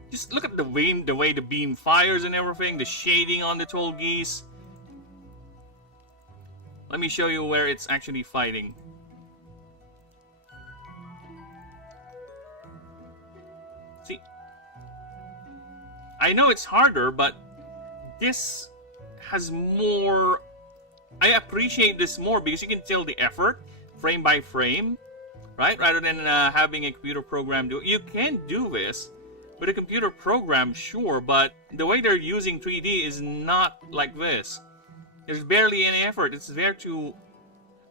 Just look at the way the beam fires and everything, the shading on the tall geese. Let me show you where it's actually fighting. See, I know it's harder, but this has more. I appreciate this more because you can tell the effort frame by frame, right? Rather than having a computer program do it. You can do this with a computer program, sure, but the way they're using 3D is not like this. There's barely any effort. It's there to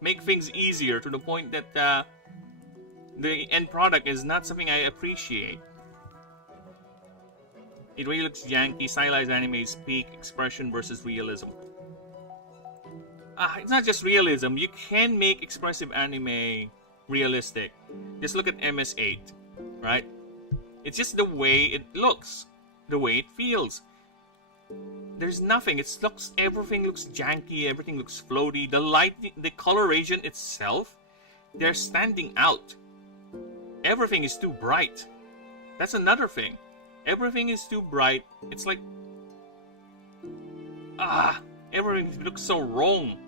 make things easier to the point that the end product is not something I appreciate. It really looks janky. Stylized anime's peak expression versus realism. It's not just realism. You can make expressive anime realistic. Just look at MS8, right? It's just the way it looks, the way it feels. There's nothing. Everything looks janky. Everything looks floaty. The light, the coloration itself, they're standing out. Everything is too bright. That's another thing. Everything is too bright. It's like, everything looks so wrong.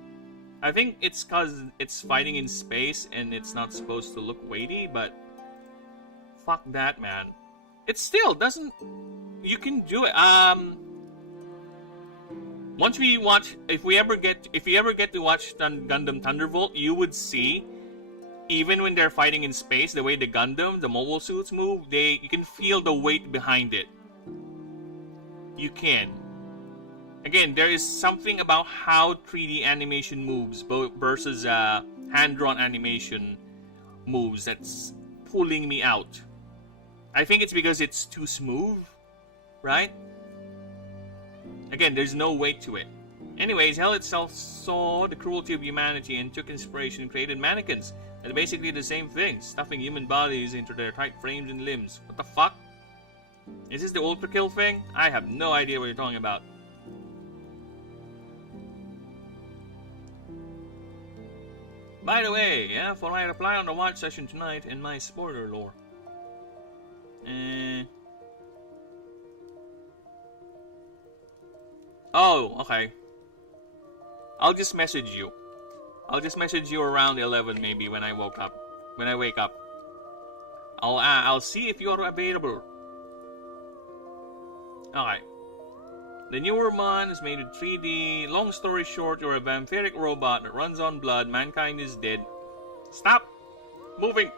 I think it's because it's fighting in space and it's not supposed to look weighty, but fuck that, man. It still doesn't. You can do it. Once we watch, if you ever get to watch Gundam Thunderbolt, you would see, even when they're fighting in space, the way the Gundam, the mobile suits move, you can feel the weight behind it. You can. Again, there is something about how 3D animation moves versus hand-drawn animation moves that's pulling me out. I think it's because it's too smooth, right? Again, there's no weight to it. Anyways, hell itself saw the cruelty of humanity and took inspiration and created mannequins. And basically the same thing, stuffing human bodies into their tight frames and limbs. What the fuck? Is this the Ultra Kill thing? I have no idea what you're talking about. By the way, yeah, for my reply on the watch session tonight and my spoiler lore. Oh, okay. I'll just message you. I'll just message you around 11 maybe when I wake up. I'll see if you're available. Okay. The newer one is made in 3D. Long story short, you're a vampiric robot that runs on blood. Mankind is dead. Stop moving.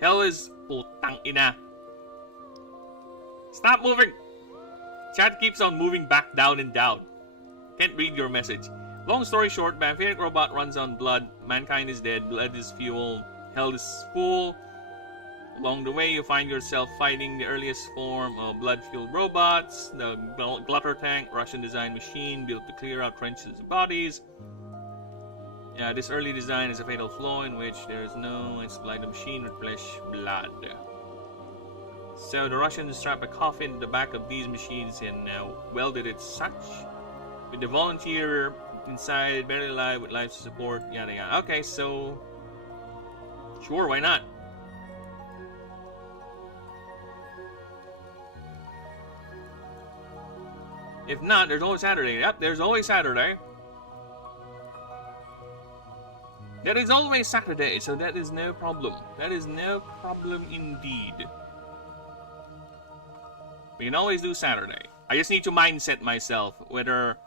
Hell is putang ina. Stop moving. Chat keeps on moving back down and down. Can't read your message. Long story short, vampiric robot runs on blood. Mankind is dead. Blood is fuel. Hell is full. Along the way, you find yourself fighting the earliest form of blood-fueled robots, the Glutter Tank, Russian-designed machine built to clear out trenches and bodies. This early design is a fatal flaw in which there is no supply the machine with flesh blood. So the Russians strap a coffin to the back of these machines and welded it such, with the volunteer inside, barely alive with life support, yada yada. Okay, so sure, why not? If not, there's always Saturday. Yep, there's always Saturday. There is always Saturday, so that is no problem. That is no problem indeed. We can always do Saturday. I just need to mindset myself whether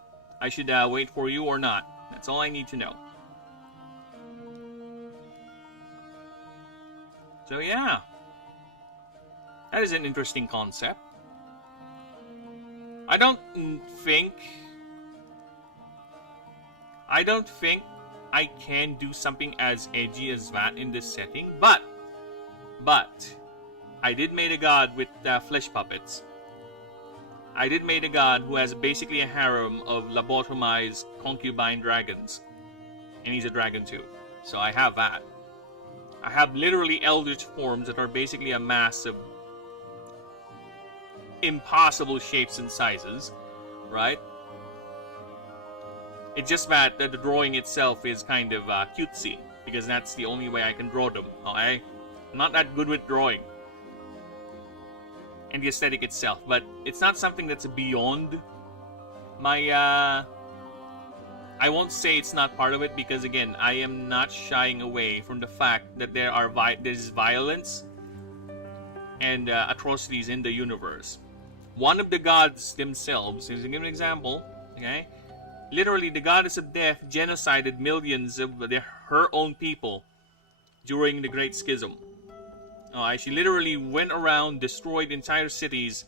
I should wait for you or not. That's all I need to know. So yeah. That is an interesting concept. I don't think I can do something as edgy as that in this setting, but I did made a god with flesh puppets. I did made a god who has basically a harem of lobotomized concubine dragons. And he's a dragon too. So I have that. I have literally eldritch forms that are basically a mass of impossible shapes and sizes, right? It's just that the drawing itself is kind of cutesy, because that's the only way I can draw them, okay? I'm not that good with drawing. And the aesthetic itself, but it's not something that's beyond my, I won't say it's not part of it, because again, I am not shying away from the fact that there's violence and atrocities in the universe. One of the gods themselves, to give an example, okay? Literally, the goddess of death genocided millions of her own people during the Great Schism. She literally went around, destroyed entire cities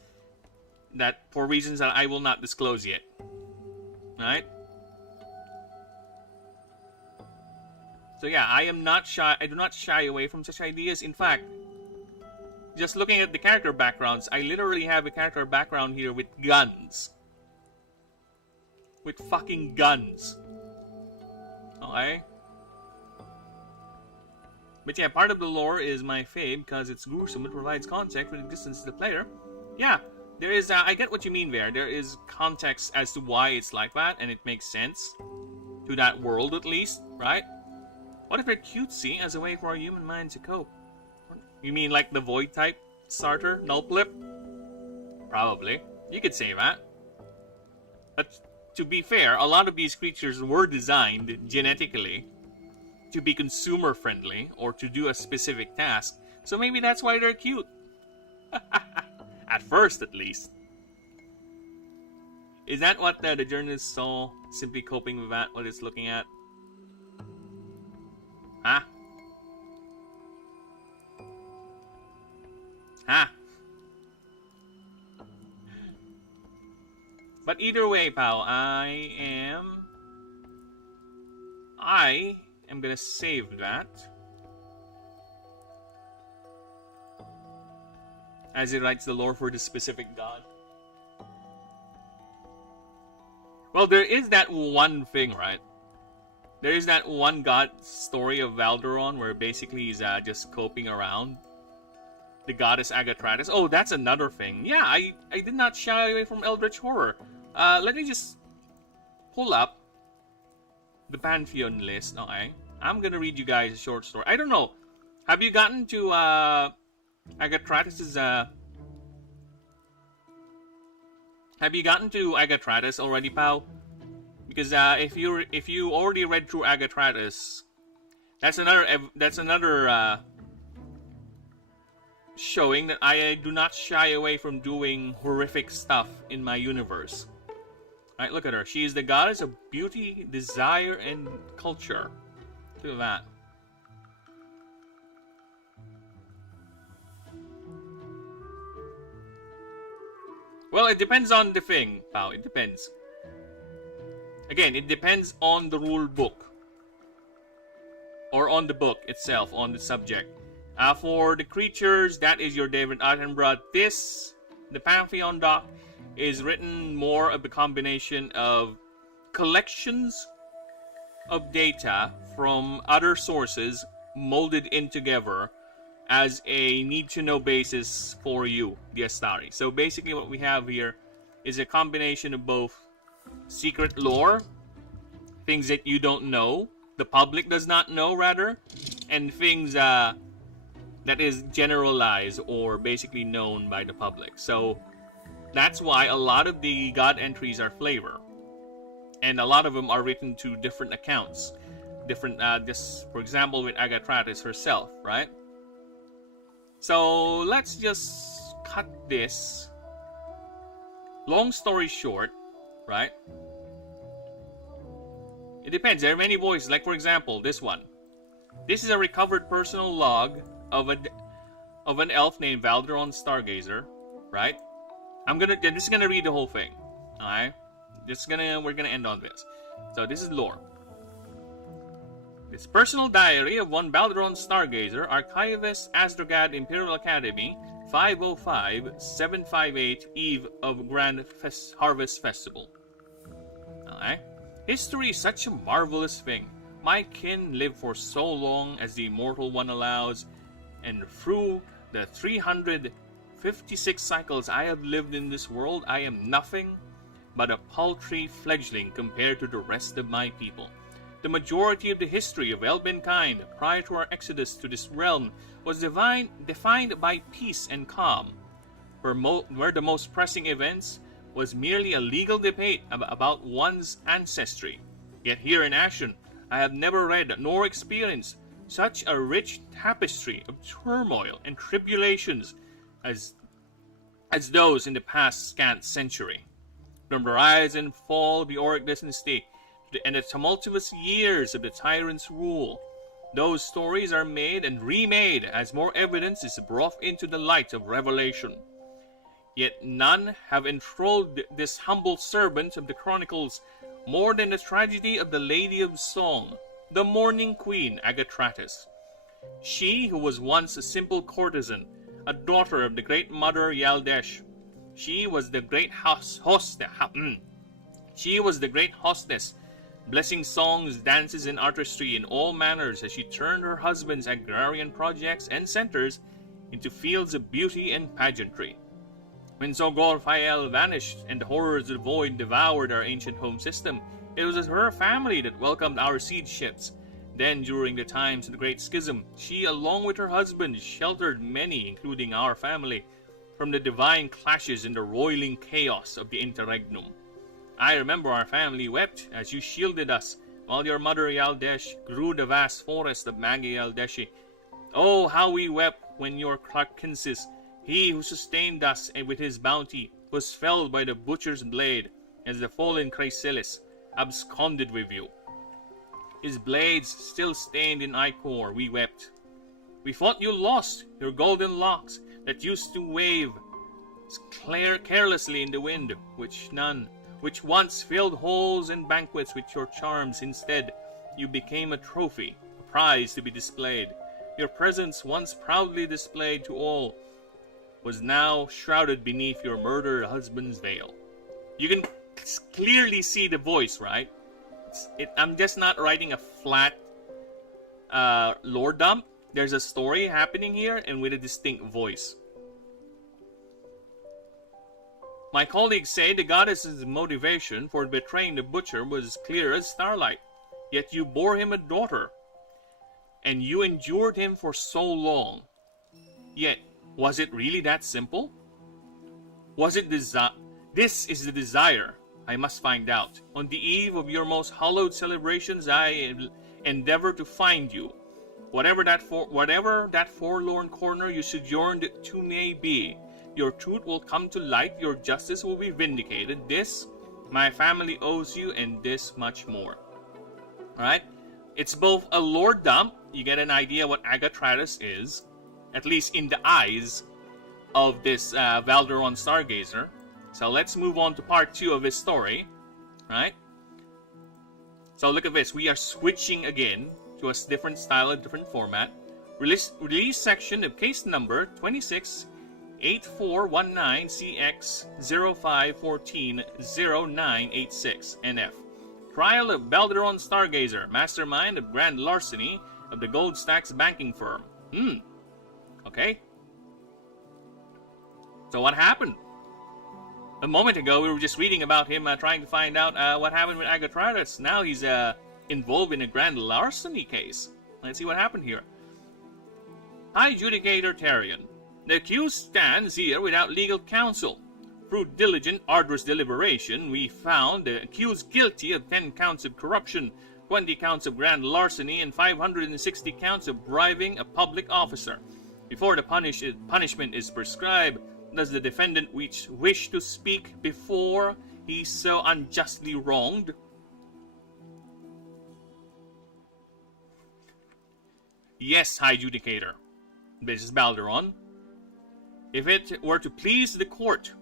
that for reasons that I will not disclose yet. Right? So yeah, I am not shy. I do not shy away from such ideas. In fact, just looking at the character backgrounds, I literally have a character background here with guns. With fucking guns. Okay? But yeah, part of the lore is my fave because it's gruesome. It provides context for the existence of the player. Yeah, there is, I get what you mean there. There is context as to why it's like that, and it makes sense. To that world, at least, right? What if they're cutesy as a way for our human mind to cope? You mean like the void type starter, Nullplip? Probably. You could say that. But to be fair, a lot of these creatures were designed genetically to be consumer friendly or to do a specific task. So maybe that's why they're cute. At first, at least. Is that what the journalist saw? Simply coping with that, what it's looking at? Huh? Huh? But either way, pal, I am gonna save that. As it writes the lore for the specific god. Well, there is that one thing, right? There is that one god story of Valderon where basically he's just coping around. The goddess Agatratis. Oh, that's another thing. Yeah, I did not shy away from Eldritch Horror. Let me just pull up the Pantheon list. Okay. I'm gonna read you guys a short story. I don't know. Have you gotten to Agatratis' Have you gotten to Agatratis already, pal? Because if you already read through Agatratis, that's another showing that I do not shy away from doing horrific stuff in my universe. Alright, look at her. She is the goddess of beauty, desire, and culture. Look at that. Well, it depends on the thing, pal. It depends. Again, it depends on the rule book. Or on the book itself, on the subject. For the creatures, that is your David Attenborough. The Pantheon doc, is written more of a combination of collections of data from other sources molded in together as a need-to-know basis for you, the Astari. So basically what we have here is a combination of both secret lore, things that you don't know, the public does not know rather, and things that is generalized or basically known by the public. So that's why a lot of the god entries are flavor. And a lot of them are written to different accounts. Different, just for example with Agatratis herself, right? So let's just cut this. Long story short, right? It depends. There are many voices. Like for example, this one. This is a recovered personal log of an elf named Valderon Stargazer, right? This is gonna read the whole thing. Alright? We're gonna end on this. So this is lore. This personal diary of one Valderon Stargazer, archivist, Asdragad Imperial Academy, 505-758 eve of Grand Harvest Festival. Okay. History is such a marvelous thing. My kin lived for so long as the immortal one allows, and through the 356 cycles I have lived in this world, I am nothing but a paltry fledgling compared to the rest of my people. The majority of the history of Elbenkind prior to our exodus to this realm was defined by peace and calm, where the most pressing events was merely a legal debate about one's ancestry. Yet here in Ashen, I have never read nor experienced such a rich tapestry of turmoil and tribulations as those in the past scant century. From the rise and fall of the Auric dynasty and the tumultuous years of the tyrant's rule, those stories are made and remade as more evidence is brought into the light of revelation. Yet none have enthralled this humble servant of the chronicles more than the tragedy of the Lady of Song, the mourning queen Agatratis. She who was once a simple courtesan, a daughter of the great mother Yaldesh. She was the great hostess, blessing songs, dances, and artistry in all manners as she turned her husband's agrarian projects and centers into fields of beauty and pageantry. When Zogor Fael vanished and the horrors of the void devoured our ancient home system, it was her family that welcomed our siege ships. Then, during the times of the Great Schism, she, along with her husband, sheltered many, including our family, from the divine clashes and the roiling chaos of the interregnum. I remember our family wept as you shielded us, while your mother Yaldesh grew the vast forest of Magi Yaldeshi. Oh, how we wept when your Clarkensis, he who sustained us with his bounty, was felled by the butcher's blade, as the fallen Chrysalis absconded with you. His blades still stained in ichor, we wept. We thought you lost your golden locks that used to wave carelessly in the wind, which once filled halls and banquets with your charms. Instead, you became a trophy, a prize to be displayed. Your presence, once proudly displayed to all, was now shrouded beneath your murdered husband's veil. You can clearly see the voice, right? I'm just not writing a flat lore dump. There's a story happening here and with a distinct voice. My colleagues say the goddess's motivation for betraying the butcher was clear as starlight. Yet you bore him a daughter, and you endured him for so long. Yet, was it really that simple? Was it this is the desire I must find out. On the eve of your most hallowed celebrations, I endeavor to find you. Whatever that forlorn corner you sojourned to may be, your truth will come to light, your justice will be vindicated. This, my family owes you, and this much more. Alright? It's both a lore dump, you get an idea what Agatratis is, at least in the eyes of this Valderon Stargazer. So let's move on to part 2 of his story. Right? So look at this. We are switching again to a different style, a different format. Release section of case number 268419CX05140986 NF. Trial of Valderon Stargazer, mastermind of grand larceny of the Gold Stacks banking firm. Okay. So what happened? A moment ago, we were just reading about him trying to find out what happened with Agatratis. Now he's involved in a grand larceny case. Let's see what happened here. High Judicator Tarion. The accused stands here without legal counsel. Through diligent, arduous deliberation, we found the accused guilty of 10 counts of corruption, 20 counts of grand larceny, and 560 counts of bribing a public officer. Before the punishment is prescribed, does the defendant wish to speak before he's so unjustly wronged? Yes, High Judicator. This is Balderon. If it were to please the court,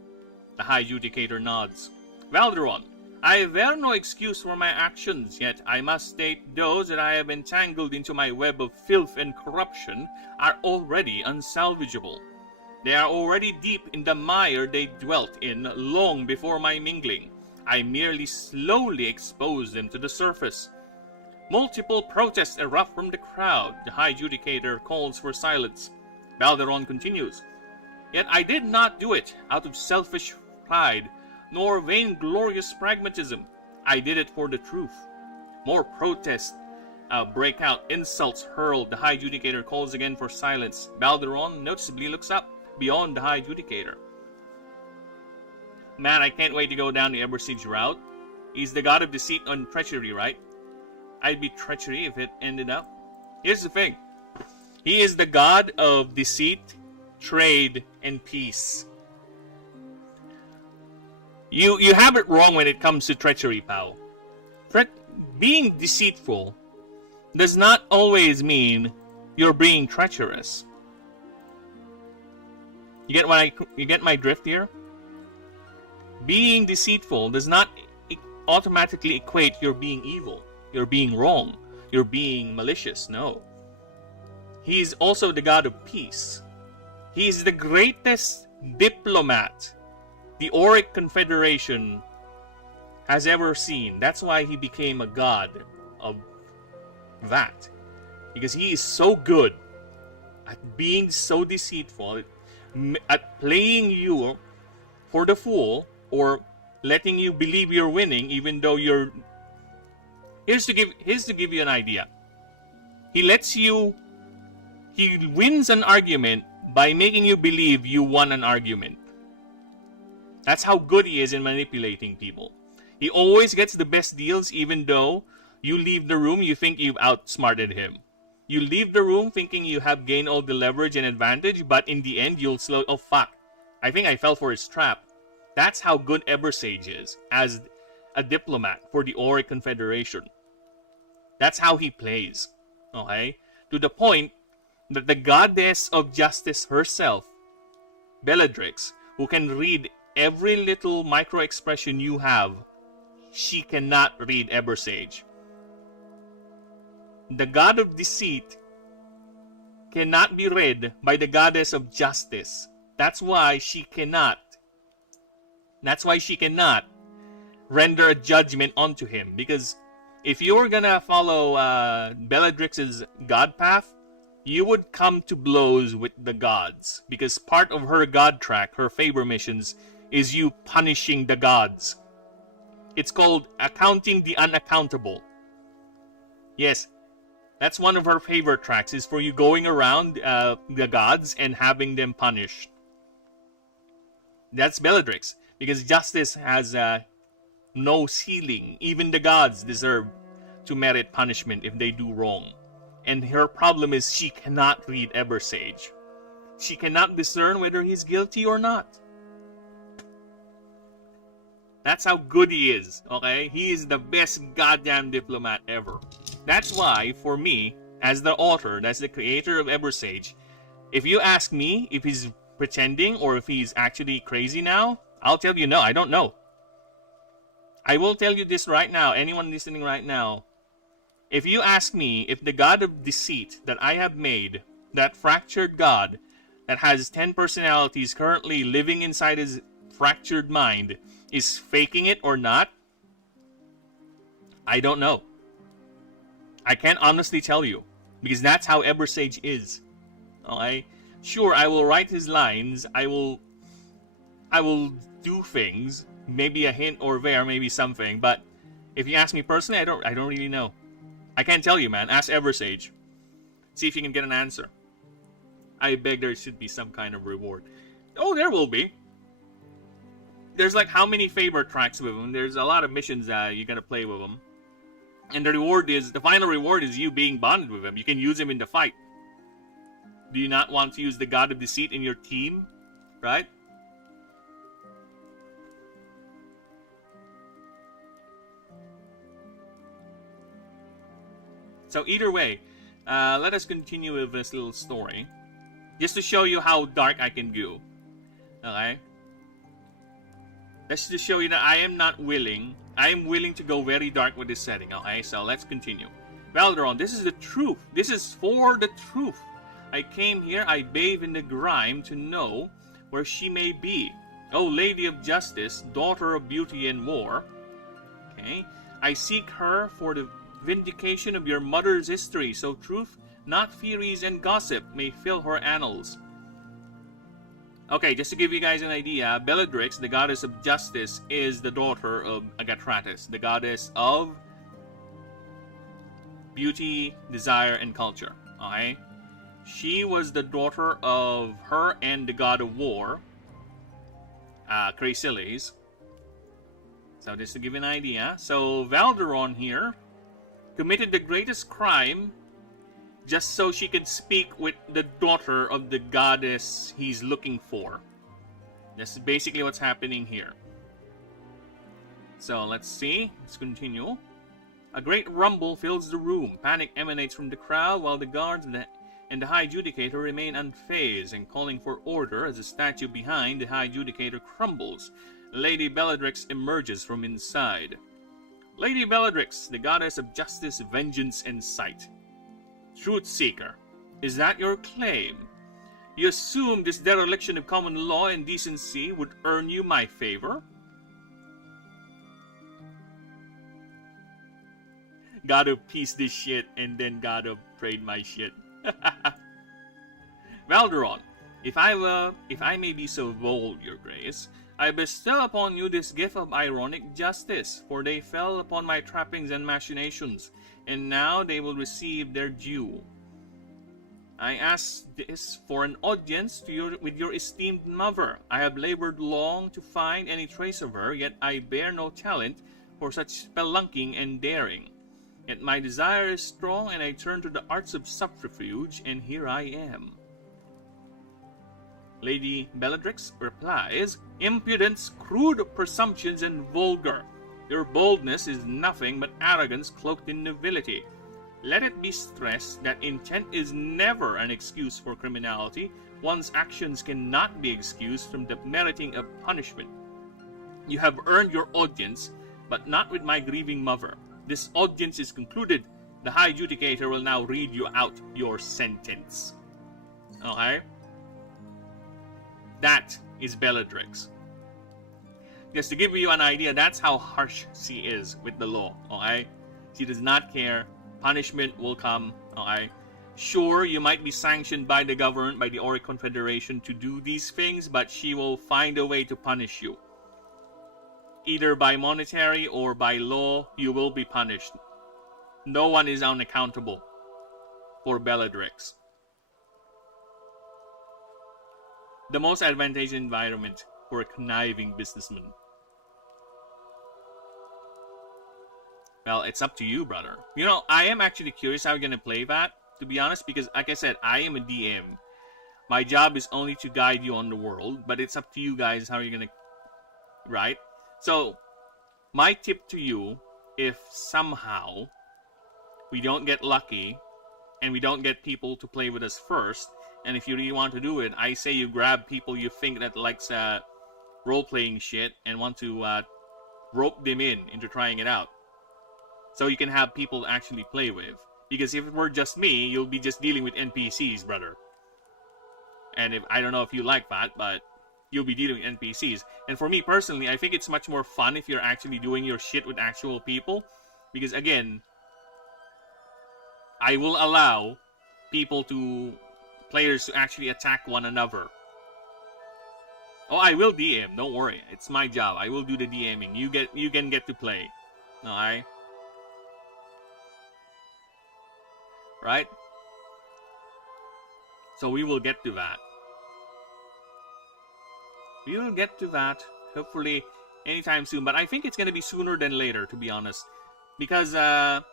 the High Judicator nods. Valderon, I bear no excuse for my actions, yet I must state those that I have entangled into my web of filth and corruption are already unsalvageable. They are already deep in the mire they dwelt in long before my mingling. I merely slowly exposed them to the surface. Multiple protests erupt from the crowd. The High Judicator calls for silence. Balderon continues. Yet I did not do it out of selfish pride, nor vainglorious pragmatism. I did it for the truth. More protests break out. Insults hurled. The High Judicator calls again for silence. Balderon noticeably looks up beyond the High Judicator. Man, I can't wait to go down the Ebersage route. He's the god of deceit and treachery, right? I'd be treachery if it ended up. Here's the thing. He is the god of deceit, trade, and peace. You have it wrong when it comes to treachery, pal. Being deceitful does not always mean you're being treacherous. You get my drift here? Being deceitful does not automatically equate you're being evil, you're being wrong, you're being malicious. No. He is also the god of peace. He is the greatest diplomat the Auric Confederation has ever seen. That's why he became a god of that. Because he is so good at being so deceitful, at playing you for the fool, or letting you believe you're winning even though you're... Here's to give you an idea. He wins an argument by making you believe you won an argument. That's how good he is in manipulating people. He always gets the best deals even though you leave the room, you think you've outsmarted him. You leave the room thinking you have gained all the leverage and advantage, but in the end you'll slow... Oh fuck, I think I fell for his trap. That's how good Ebersage is as a diplomat for the Auric Confederation. That's how he plays. Okay? To the point that the goddess of justice herself, Bellatrix, who can read every little micro-expression you have, she cannot read Ebersage. The god of deceit cannot be read by the goddess of justice. That's why she cannot render a judgment onto him. Because if you're gonna follow Bellatrix's god path, you would come to blows with the gods. Because part of her god track, her favor missions, is you punishing the gods. It's called accounting the unaccountable. Yes, that's one of her favor tracks, is for you going around the gods and having them punished. That's Bellatrix. Because justice has no ceiling. Even the gods deserve to merit punishment if they do wrong. And her problem is she cannot read Ebersage. She cannot discern whether he's guilty or not. That's how good he is, okay? He is the best goddamn diplomat ever. That's why, for me, as the author, as the creator of Ebersage, if you ask me if he's pretending or if he's actually crazy now, I'll tell you no, I don't know. I will tell you this right now, anyone listening right now. If you ask me if the god of deceit that I have made, that fractured god that has 10 personalities currently living inside his fractured mind, is faking it or not, I don't know. I can't honestly tell you. Because that's how Ebersage is. Okay? Sure, I will write his lines. I will do things. Maybe a hint or there, maybe something. But if you ask me personally, I don't really know. I can't tell you, man. Ask Ebersage. See if you can get an answer. I beg there should be some kind of reward. Oh, there will be. There's like how many favor tracks with him. There's a lot of missions you gotta play with him. And the final reward is you being bonded with him. You can use him in the fight. Do you not want to use the god of deceit in your team? Right? So either way, let us continue with this little story. Just to show you how dark I can go. Okay? Let's just show you that I am willing to go very dark with this setting. Okay, so let's continue. Valderon, this is the truth. This is for the truth. I came here, I bathe in the grime to know where she may be. O Lady of Justice, daughter of beauty and war. Okay. I seek her for the vindication of your mother's history, so truth, not theories and gossip, may fill her annals. Okay, just to give you guys an idea, Bellatrix, the goddess of justice, is the daughter of Agatratis, the goddess of beauty, desire, and culture. Okay? She was the daughter of her and the god of war, Chrysilis. So just to give you an idea. So Valderon here committed the greatest crime just so she could speak with the daughter of the goddess he's looking for. This is basically what's happening here. So let's see. Let's continue. A great rumble fills the room. Panic emanates from the crowd while the guards and the High Judicator remain unfazed and calling for order as the statue behind the High Judicator crumbles. Lady Bellatrix emerges from inside. Lady Bellatrix, the goddess of justice, vengeance, and sight. Truth Seeker, is that your claim? You assume this dereliction of common law and decency would earn you my favor? Gotta piece this shit and then gotta trade my shit. Valderon, if I may be so bold, your grace, I bestow upon you this gift of ironic justice, for they fell upon my trappings and machinations, and now they will receive their due. I ask this for an audience with your esteemed mother. I have labored long to find any trace of her, yet I bear no talent for such spelunking and daring. Yet my desire is strong, and I turn to the arts of subterfuge, and here I am. Lady Bellatrix replies, Impudence, crude presumptions, and vulgar. Your boldness is nothing but arrogance cloaked in nobility. Let it be stressed that intent is never an excuse for criminality. One's actions cannot be excused from the meriting of punishment. You have earned your audience, but not with my grieving mother. This audience is concluded. The High Judicator will now read you out your sentence. Okay? That is Bellatrix. Just to give you an idea, that's how harsh she is with the law. Okay? She does not care. Punishment will come. Okay? Sure, you might be sanctioned by the government, by the Auric Confederation to do these things, but she will find a way to punish you. Either by monetary or by law, you will be punished. No one is unaccountable for Bellatrix. The most advantageous environment for a conniving businessman. Well, it's up to you, brother. You know, I am actually curious how you're going to play that, to be honest, because like I said, I am a DM. My job is only to guide you on the world, but it's up to you guys how you're going to... Right? So, my tip to you, if somehow we don't get lucky and we don't get people to play with us first, and if you really want to do it, I say you grab people you think that likes role-playing shit and want to rope them into trying it out. So you can have people to actually play with. Because if it were just me, you'll be just dealing with NPCs, brother. And if I don't know if you like that, but you'll be dealing with NPCs. And for me personally, I think it's much more fun if you're actually doing your shit with actual people. Because again, I will allow players to actually attack one another. Oh, I will DM, don't worry. It's my job. I will do the DMing. You can get to play. Alright? Right? So we will get to that. We will get to that, hopefully, anytime soon. But I think it's going to be sooner than later, to be honest. Because I'm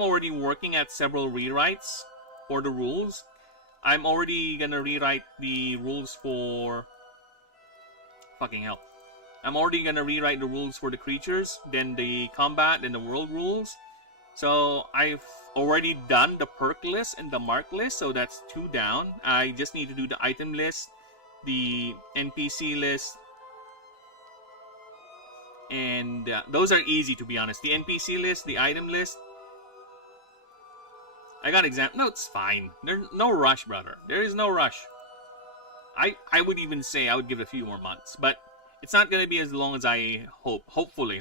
already working at several rewrites for the rules. I'm already going to rewrite the rules for... Fucking hell. I'm already going to rewrite the rules for the creatures, then the combat, then the world rules. So I've already done the perk list and the mark list, so that's 2 down. I just need to do the item list, the NPC list, and those are easy, to be honest. The NPC list, the item list, I got exam. No, it's fine. There's no rush, brother. There is no rush. I would even say I would give it a few more months, but it's not going to be as long as I hope. Hopefully.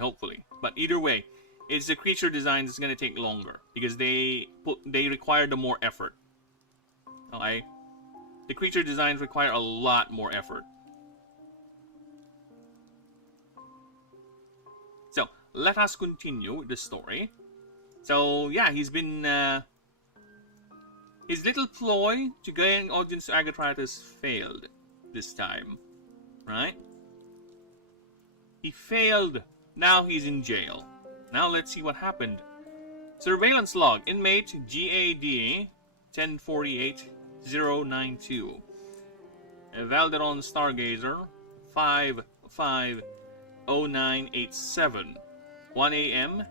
But either way, it's the creature designs that's going to take longer because they require the more effort. Okay, the creature designs require a lot more effort. So let us continue with the story. So yeah, he's been his little ploy to gain audience to Agatratus failed this time, right? He failed. Now he's in jail. Now let's see what happened. Surveillance log. Inmate GAD 1048092. Valderon Stargazer 550987. 1 a.m.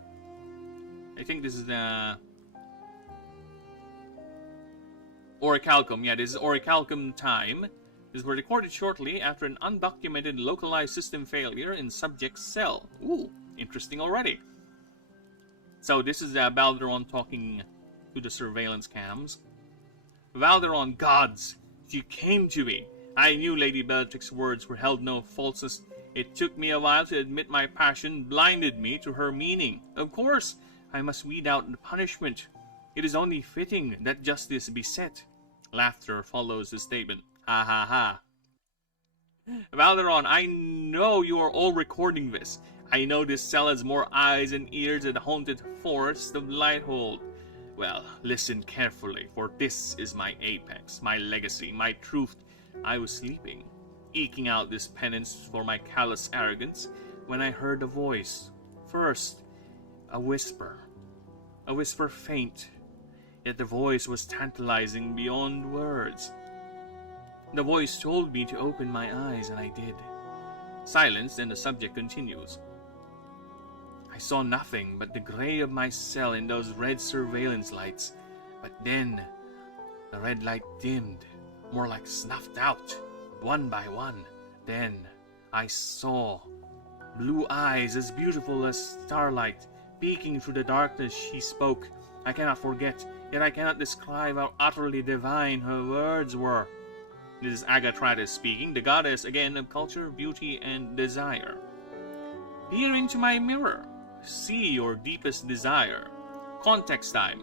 I think this is the Orichalcum. Yeah, this is Orichalcum time. This was recorded shortly after an undocumented localized system failure in subject cell. Ooh, interesting already. So this is Valderon talking to the surveillance cams. Valderon, gods, you came to me. I knew Lady Bellatrix's words were held no falseness. It took me a while to admit my passion blinded me to her meaning. Of course, I must weed out the punishment. It is only fitting that justice be set. Laughter follows the statement. Ha ha ha. Valderon, I know you are all recording this. I know this cell has more eyes and ears than the haunted forest of Lighthold. Well, listen carefully, for this is my apex, my legacy, my truth. I was sleeping, eking out this penance for my callous arrogance, when I heard a voice. First, a whisper faint, yet the voice was tantalizing beyond words. The voice told me to open my eyes, and I did. Silence, then the subject continues. I saw nothing but the gray of my cell in those red surveillance lights, but then the red light dimmed, more like snuffed out, one by one. Then I saw blue eyes as beautiful as starlight, peeking through the darkness. She spoke. I cannot forget, yet I cannot describe how utterly divine her words were. This is Agatratus speaking, the goddess again of culture, beauty, and desire. Peer into my mirror. See your deepest desire. Context time.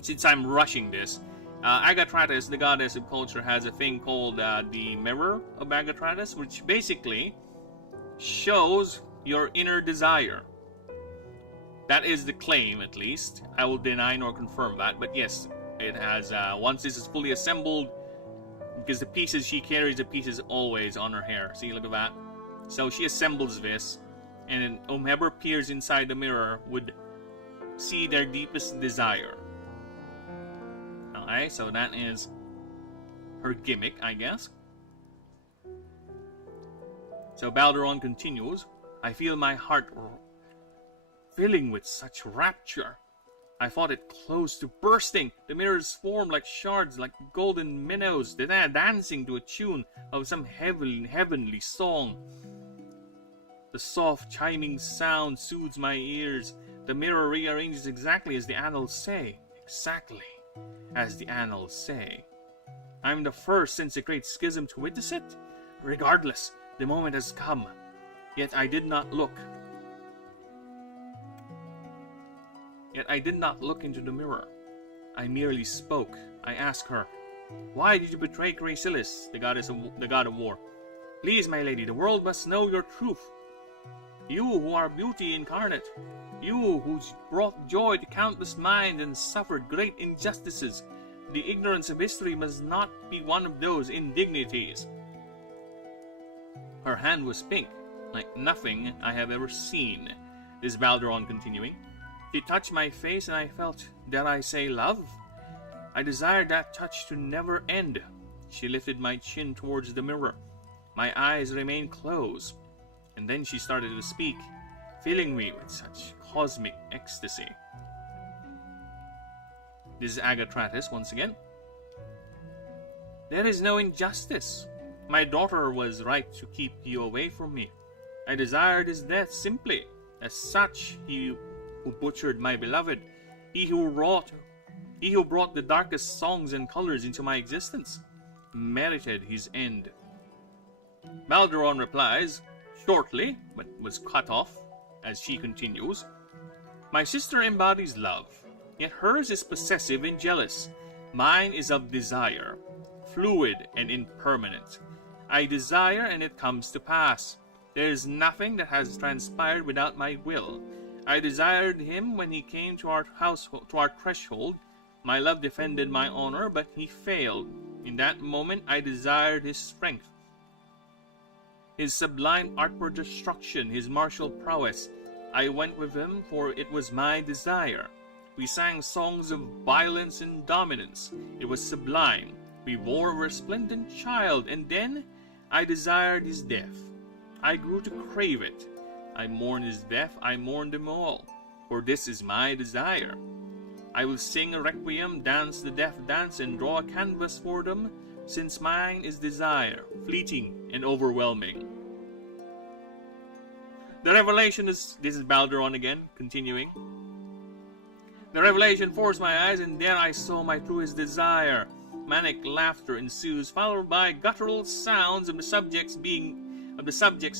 Since I'm rushing this, Agatratus, the goddess of culture, has a thing called the Mirror of Agatratus, which basically shows your inner desire. That is the claim, at least. I will deny nor confirm that, but yes, it has, once this is fully assembled, because the pieces she carries, the pieces always on her hair. See, look at that. So she assembles this, and whomever peers inside the mirror would see their deepest desire. Okay, so that is her gimmick, I guess. So Balderon continues. I feel my heart filling with such rapture. I thought it close to bursting. The mirrors formed like shards, like golden minnows, dancing to a tune of some heavenly song. The soft chiming sound soothes my ears. The mirror rearranges exactly as the annals say. Exactly as the annals say. I'm the first since the Great Schism to witness it. Regardless, the moment has come. Yet I did not look into the mirror. I merely spoke. I asked her, why did you betray Gracilis, the god of war? Please, my lady, the world must know your truth. You who are beauty incarnate, you who brought joy to countless minds and suffered great injustices, the ignorance of history must not be one of those indignities. Her hand was pink, like nothing I have ever seen. This Balderon continuing. She touched my face and I felt, dare I say, love? I desired that touch to never end. She lifted my chin towards the mirror. My eyes remained closed. And then she started to speak, filling me with such cosmic ecstasy. This is Agatratus once again. There is no injustice. My daughter was right to keep you away from me. I desired his death simply. As such, he who butchered my beloved, he who brought the darkest songs and colors into my existence. merited his end. Balderon replies shortly, but was cut off as she continues. My sister embodies love, yet hers is possessive and jealous. Mine is of desire, fluid and impermanent. I desire and it comes to pass. There is nothing that has transpired without my will. I desired him when he came to our household, to our threshold. My love defended my honor, but he failed. In that moment, I desired his strength, his sublime art for destruction, his martial prowess. I went with him, for it was my desire. We sang songs of violence and dominance. It was sublime. We bore a resplendent child, and then I desired his death. I grew to crave it. I mourn his death, I mourn them all, for this is my desire. I will sing a requiem, dance the death dance, and draw a canvas for them, since mine is desire, fleeting and overwhelming. The revelation is, this is Balderon again, continuing. The revelation forced my eyes, and there I saw my truest desire. Manic laughter ensues, followed by guttural sounds of the subject's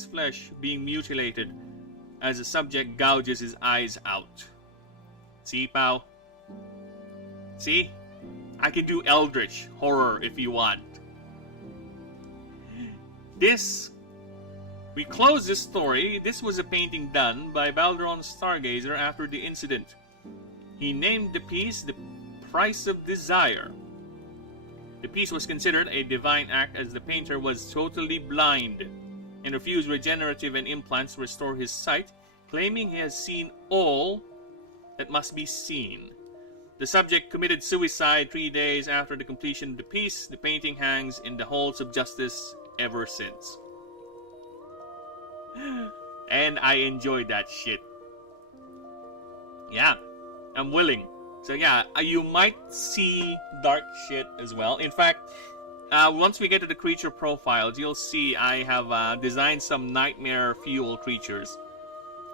flesh being mutilated as the subject gouges his eyes out. See, pal? See? I can do eldritch horror if you want. We close this story. This was a painting done by Balderon Stargazer after the incident. He named the piece The Price of Desire. The piece was considered a divine act as the painter was totally blind and refused regenerative and implants to restore his sight, claiming he has seen all that must be seen. The subject committed suicide 3 days after the completion of the piece. The painting hangs in the halls of justice ever since. And I enjoyed that shit. Yeah, I'm willing. So yeah, you might see dark shit as well. In fact, once we get to the creature profiles, you'll see I have designed some nightmare fuel creatures.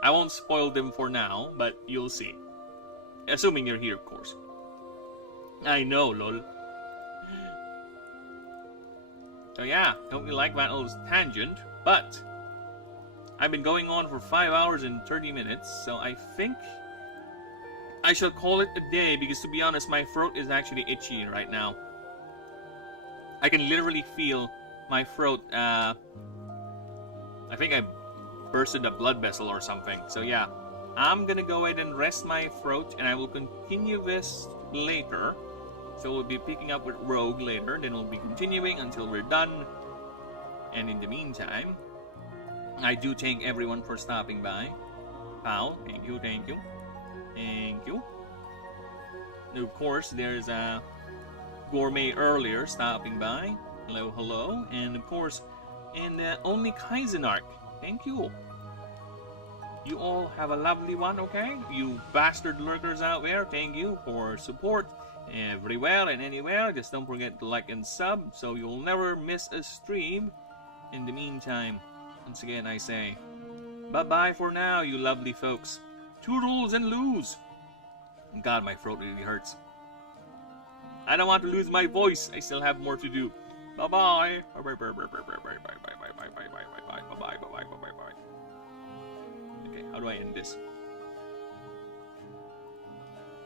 I won't spoil them for now, but you'll see. Assuming you're here, of course. I know, lol. So yeah, don't really like that little tangent, but I've been going on for 5 hours and 30 minutes, so I think I shall call it a day, because to be honest, my throat is actually itchy right now. I can literally feel my throat, I think I bursted a blood vessel or something. So yeah, I'm gonna go ahead and rest my throat, and I will continue this later. So we'll be picking up with Rogue later, then we'll be continuing until we're done. And in the meantime, I do thank everyone for stopping by. Pal, thank you, thank you. Thank you. And of course, there's a Gourmet earlier stopping by. Hello, hello. And of course, and only Kaizenark. Thank you. You all have a lovely one, okay? You bastard lurkers out there, thank you for support everywhere and anywhere. Just don't forget to like and sub so you'll never miss a stream. In the meantime, once again I say, bye-bye for now, you lovely folks. Toodles and loos. God, my throat really hurts. I don't want to lose my voice. I still have more to do. Bye-bye. Bye-bye. Okay, how do I end this?